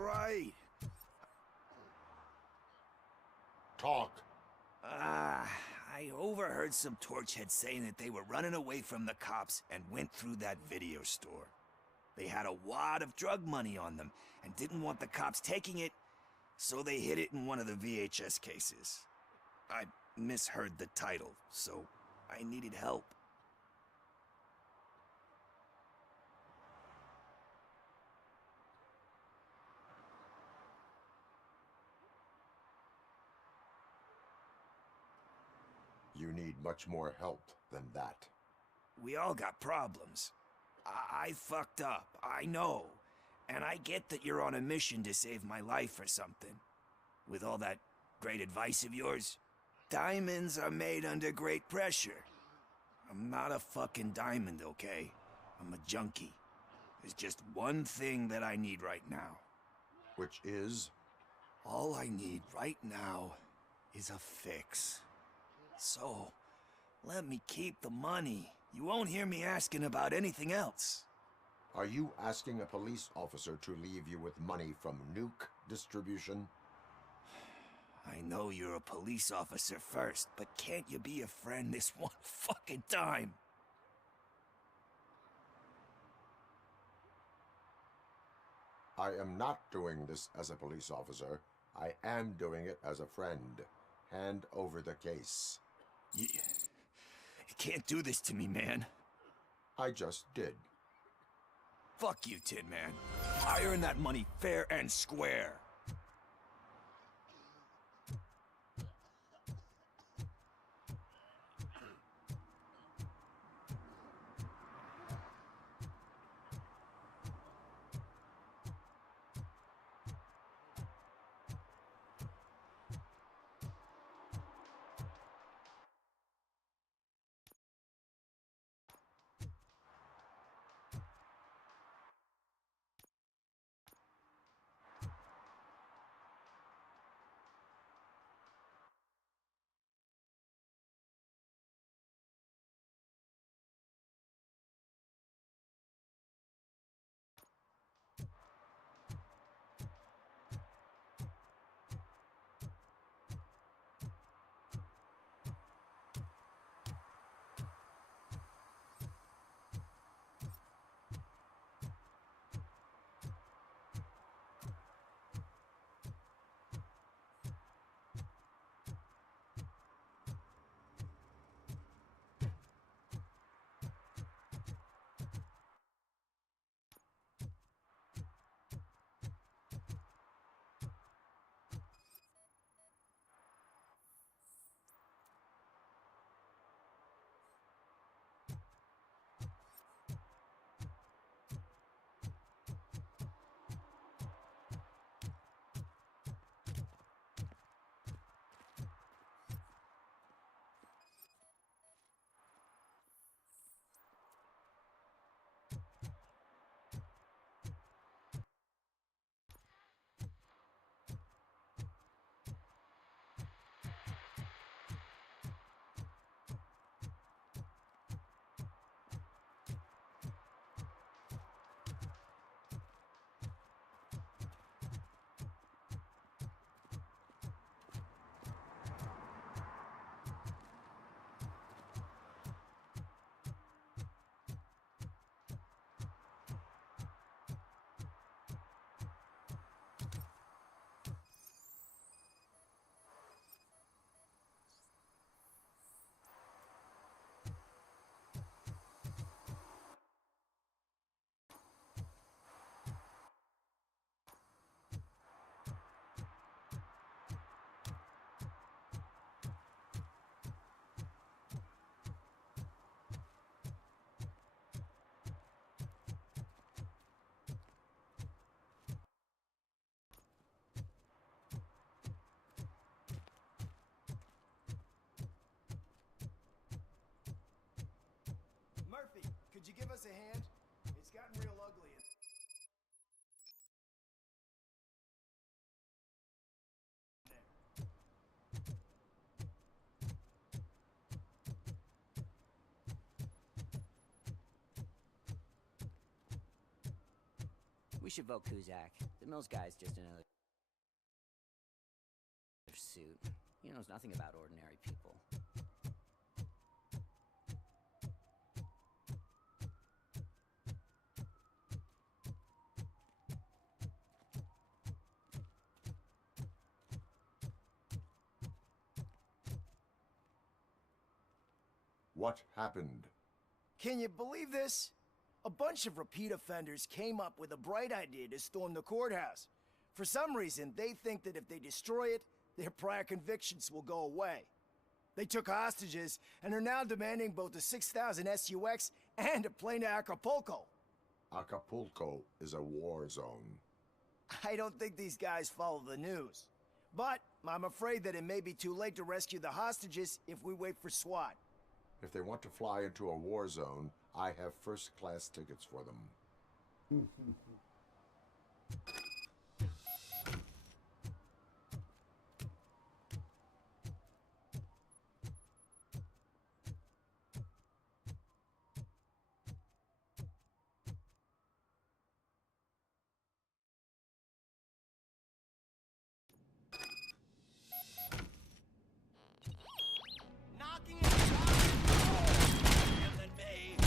right. Talk. I overheard some torchheads saying that they were running away from the cops and went through that video store. They had a wad of drug money on them and didn't want the cops taking it, so they hid it in one of the VHS cases. I misheard the title, so I needed help. You need much more help than that. We all got problems. I fucked up, I know. And I get that you're on a mission to save my life or something. With all that great advice of yours, diamonds are made under great pressure. I'm not a fucking diamond, okay? I'm a junkie. There's just one thing that I need right now. Which is? All I need right now is a fix. So, let me keep the money. You won't hear me asking about anything else. Are you asking a police officer to leave you with money from nuke distribution? I know you're a police officer first, but can't you be a friend this one fucking time? I am not doing this as a police officer. I am doing it as a friend. Hand over the case. You can't do this to me, man. I just did. Fuck you, Tin Man. I earn that money fair and square. Murphy, could you give us a hand? It's gotten real ugly in We should vote Kuzak. The Mills guy's just another suit. He knows nothing about ordinary people. What happened? Can you believe this? A bunch of repeat offenders came up with a bright idea to storm the courthouse. For some reason, they think that if they destroy it, their prior convictions will go away. They took hostages and are now demanding both a 6,000 SUX and a plane to Acapulco. Acapulco is a war zone. I don't think these guys follow the news. But I'm afraid that it may be too late to rescue the hostages if we wait for SWAT. If they want to fly into a war zone, I have first-class tickets for them. Knocking at the door than me.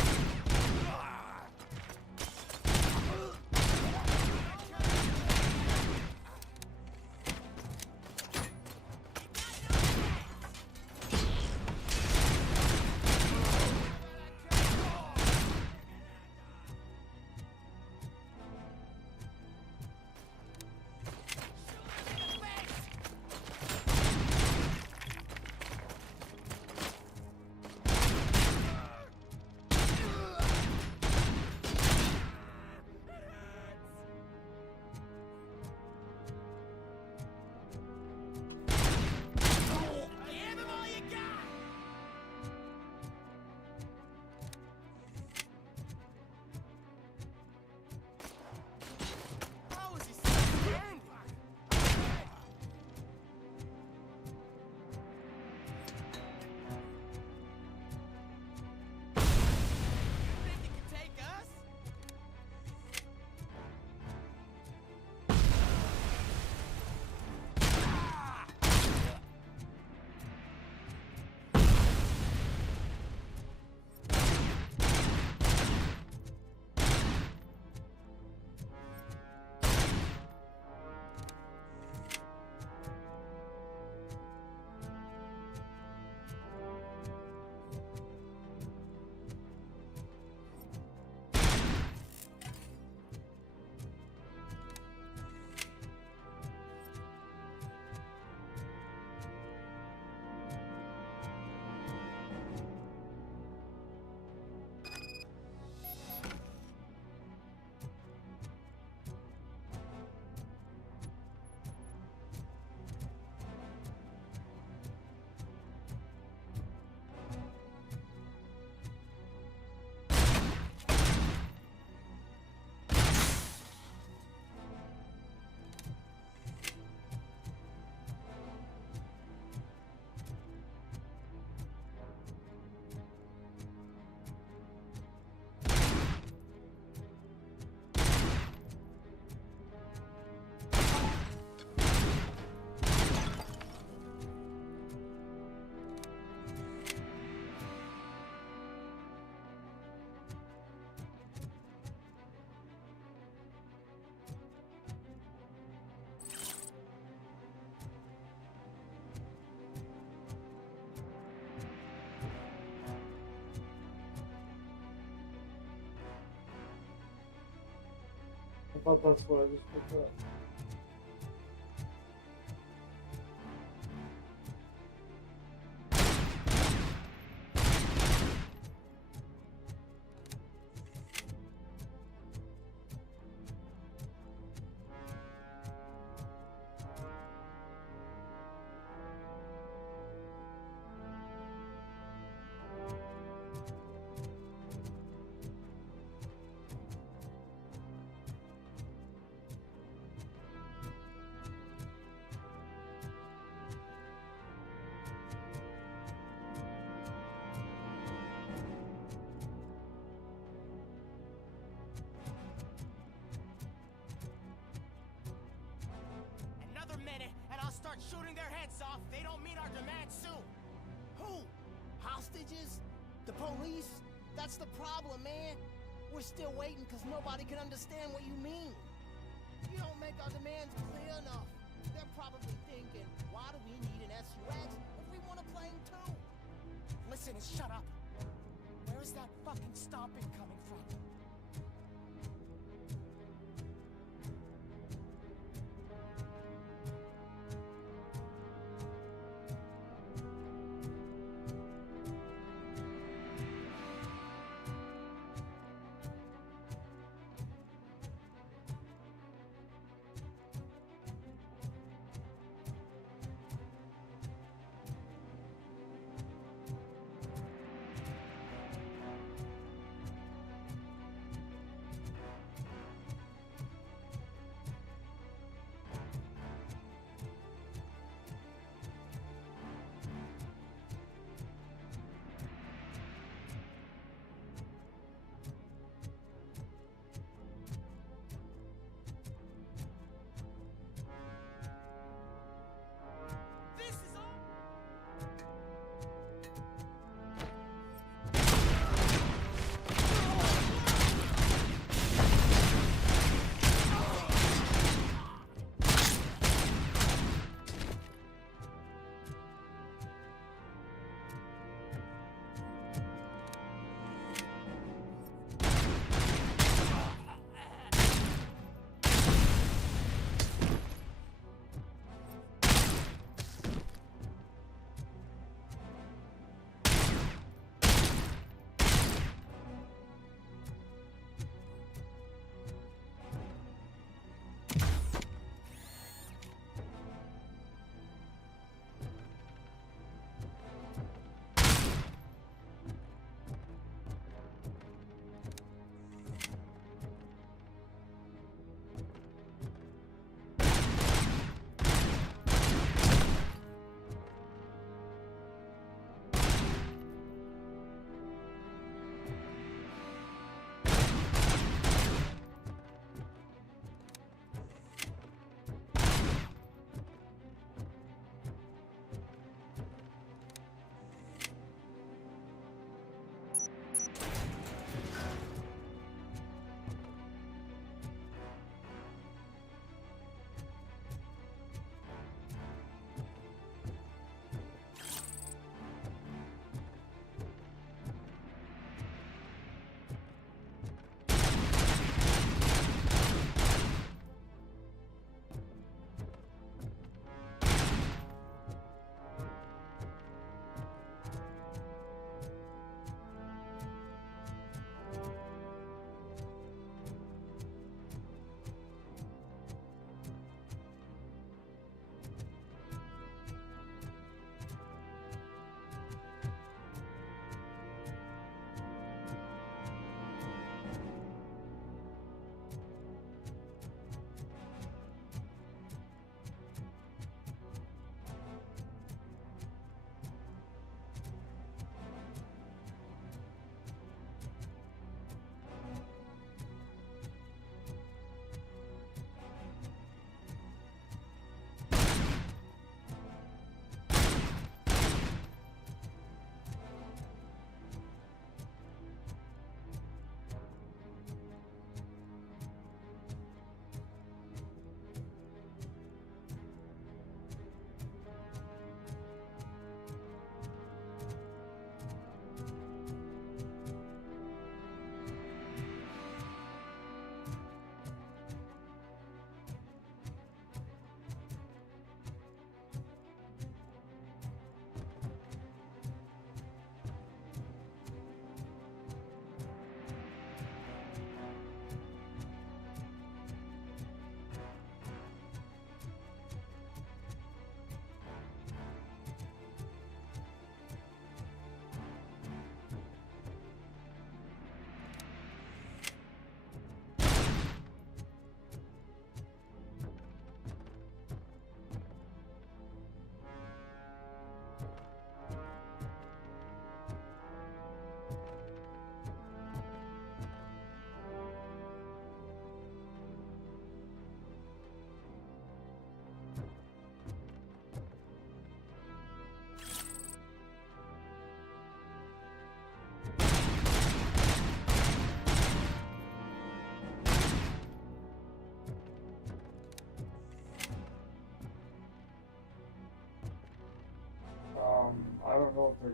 I thought that's what I just picked up. shooting their heads off, they don't meet our demands soon. Who? Hostages? The police? That's the problem, man. We're still waiting because nobody can understand what you mean. You don't make our demands clear enough. They're probably thinking, why do we need an SUX if we want a plane too? Listen and shut up. Where is that fucking stomping coming from?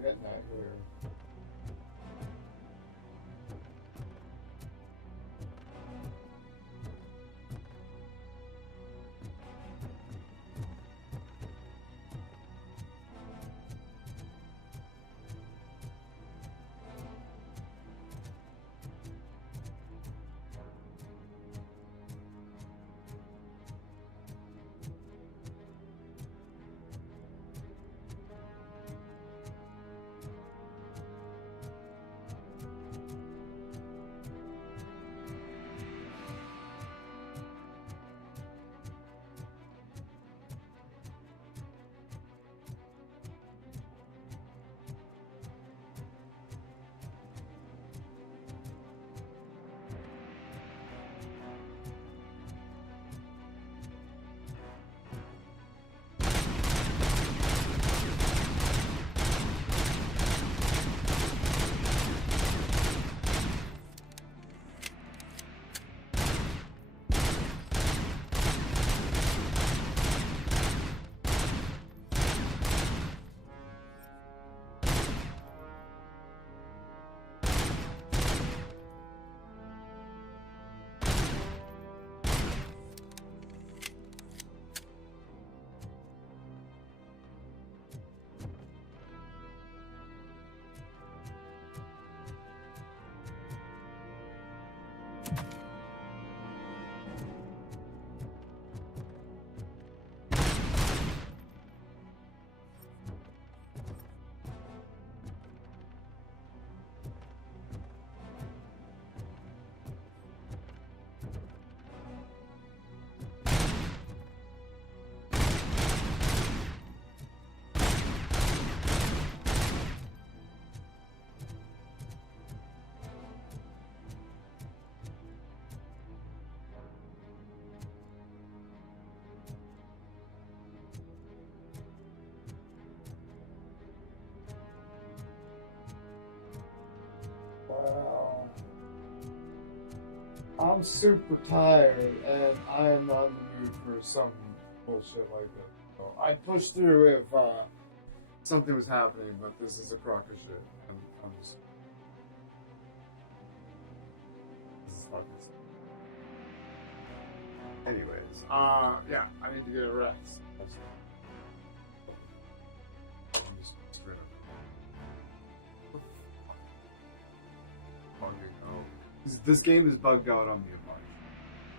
getting at here. Wow. I'm super tired, and I am not in the mood for some bullshit like this. So I'd push through if something was happening, but this is a crock of shit. I'm just... This is fucking... Anyways, yeah, I need to get a rest. I'm just straight up. This game is bugged out on me a bunch.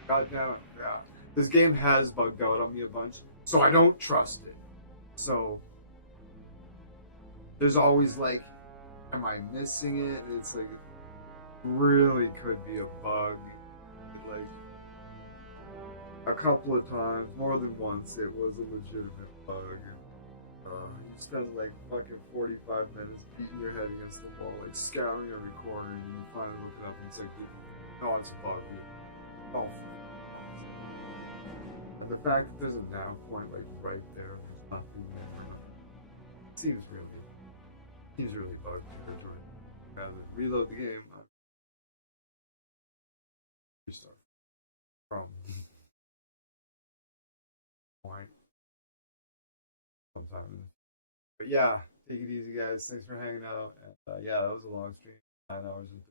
God damn it, yeah. This game has bugged out on me a bunch, so I don't trust it. So, there's always like, am I missing it? It's like, it really could be a bug. Like, a couple of times, more than once, it was a legitimate bug. You spend like fucking 45 minutes beating your head against the wall, like scouring every corner, and you finally look it up and it's like, no, it's a bug. Oh. And the fact that there's a nav point like right there, there's nothing there. Seems really bugged territory. Rather than reload the game, restart. Point. Sometime. But yeah, take it easy, guys. Thanks for hanging out. And yeah, that was a long stream. 9 hours and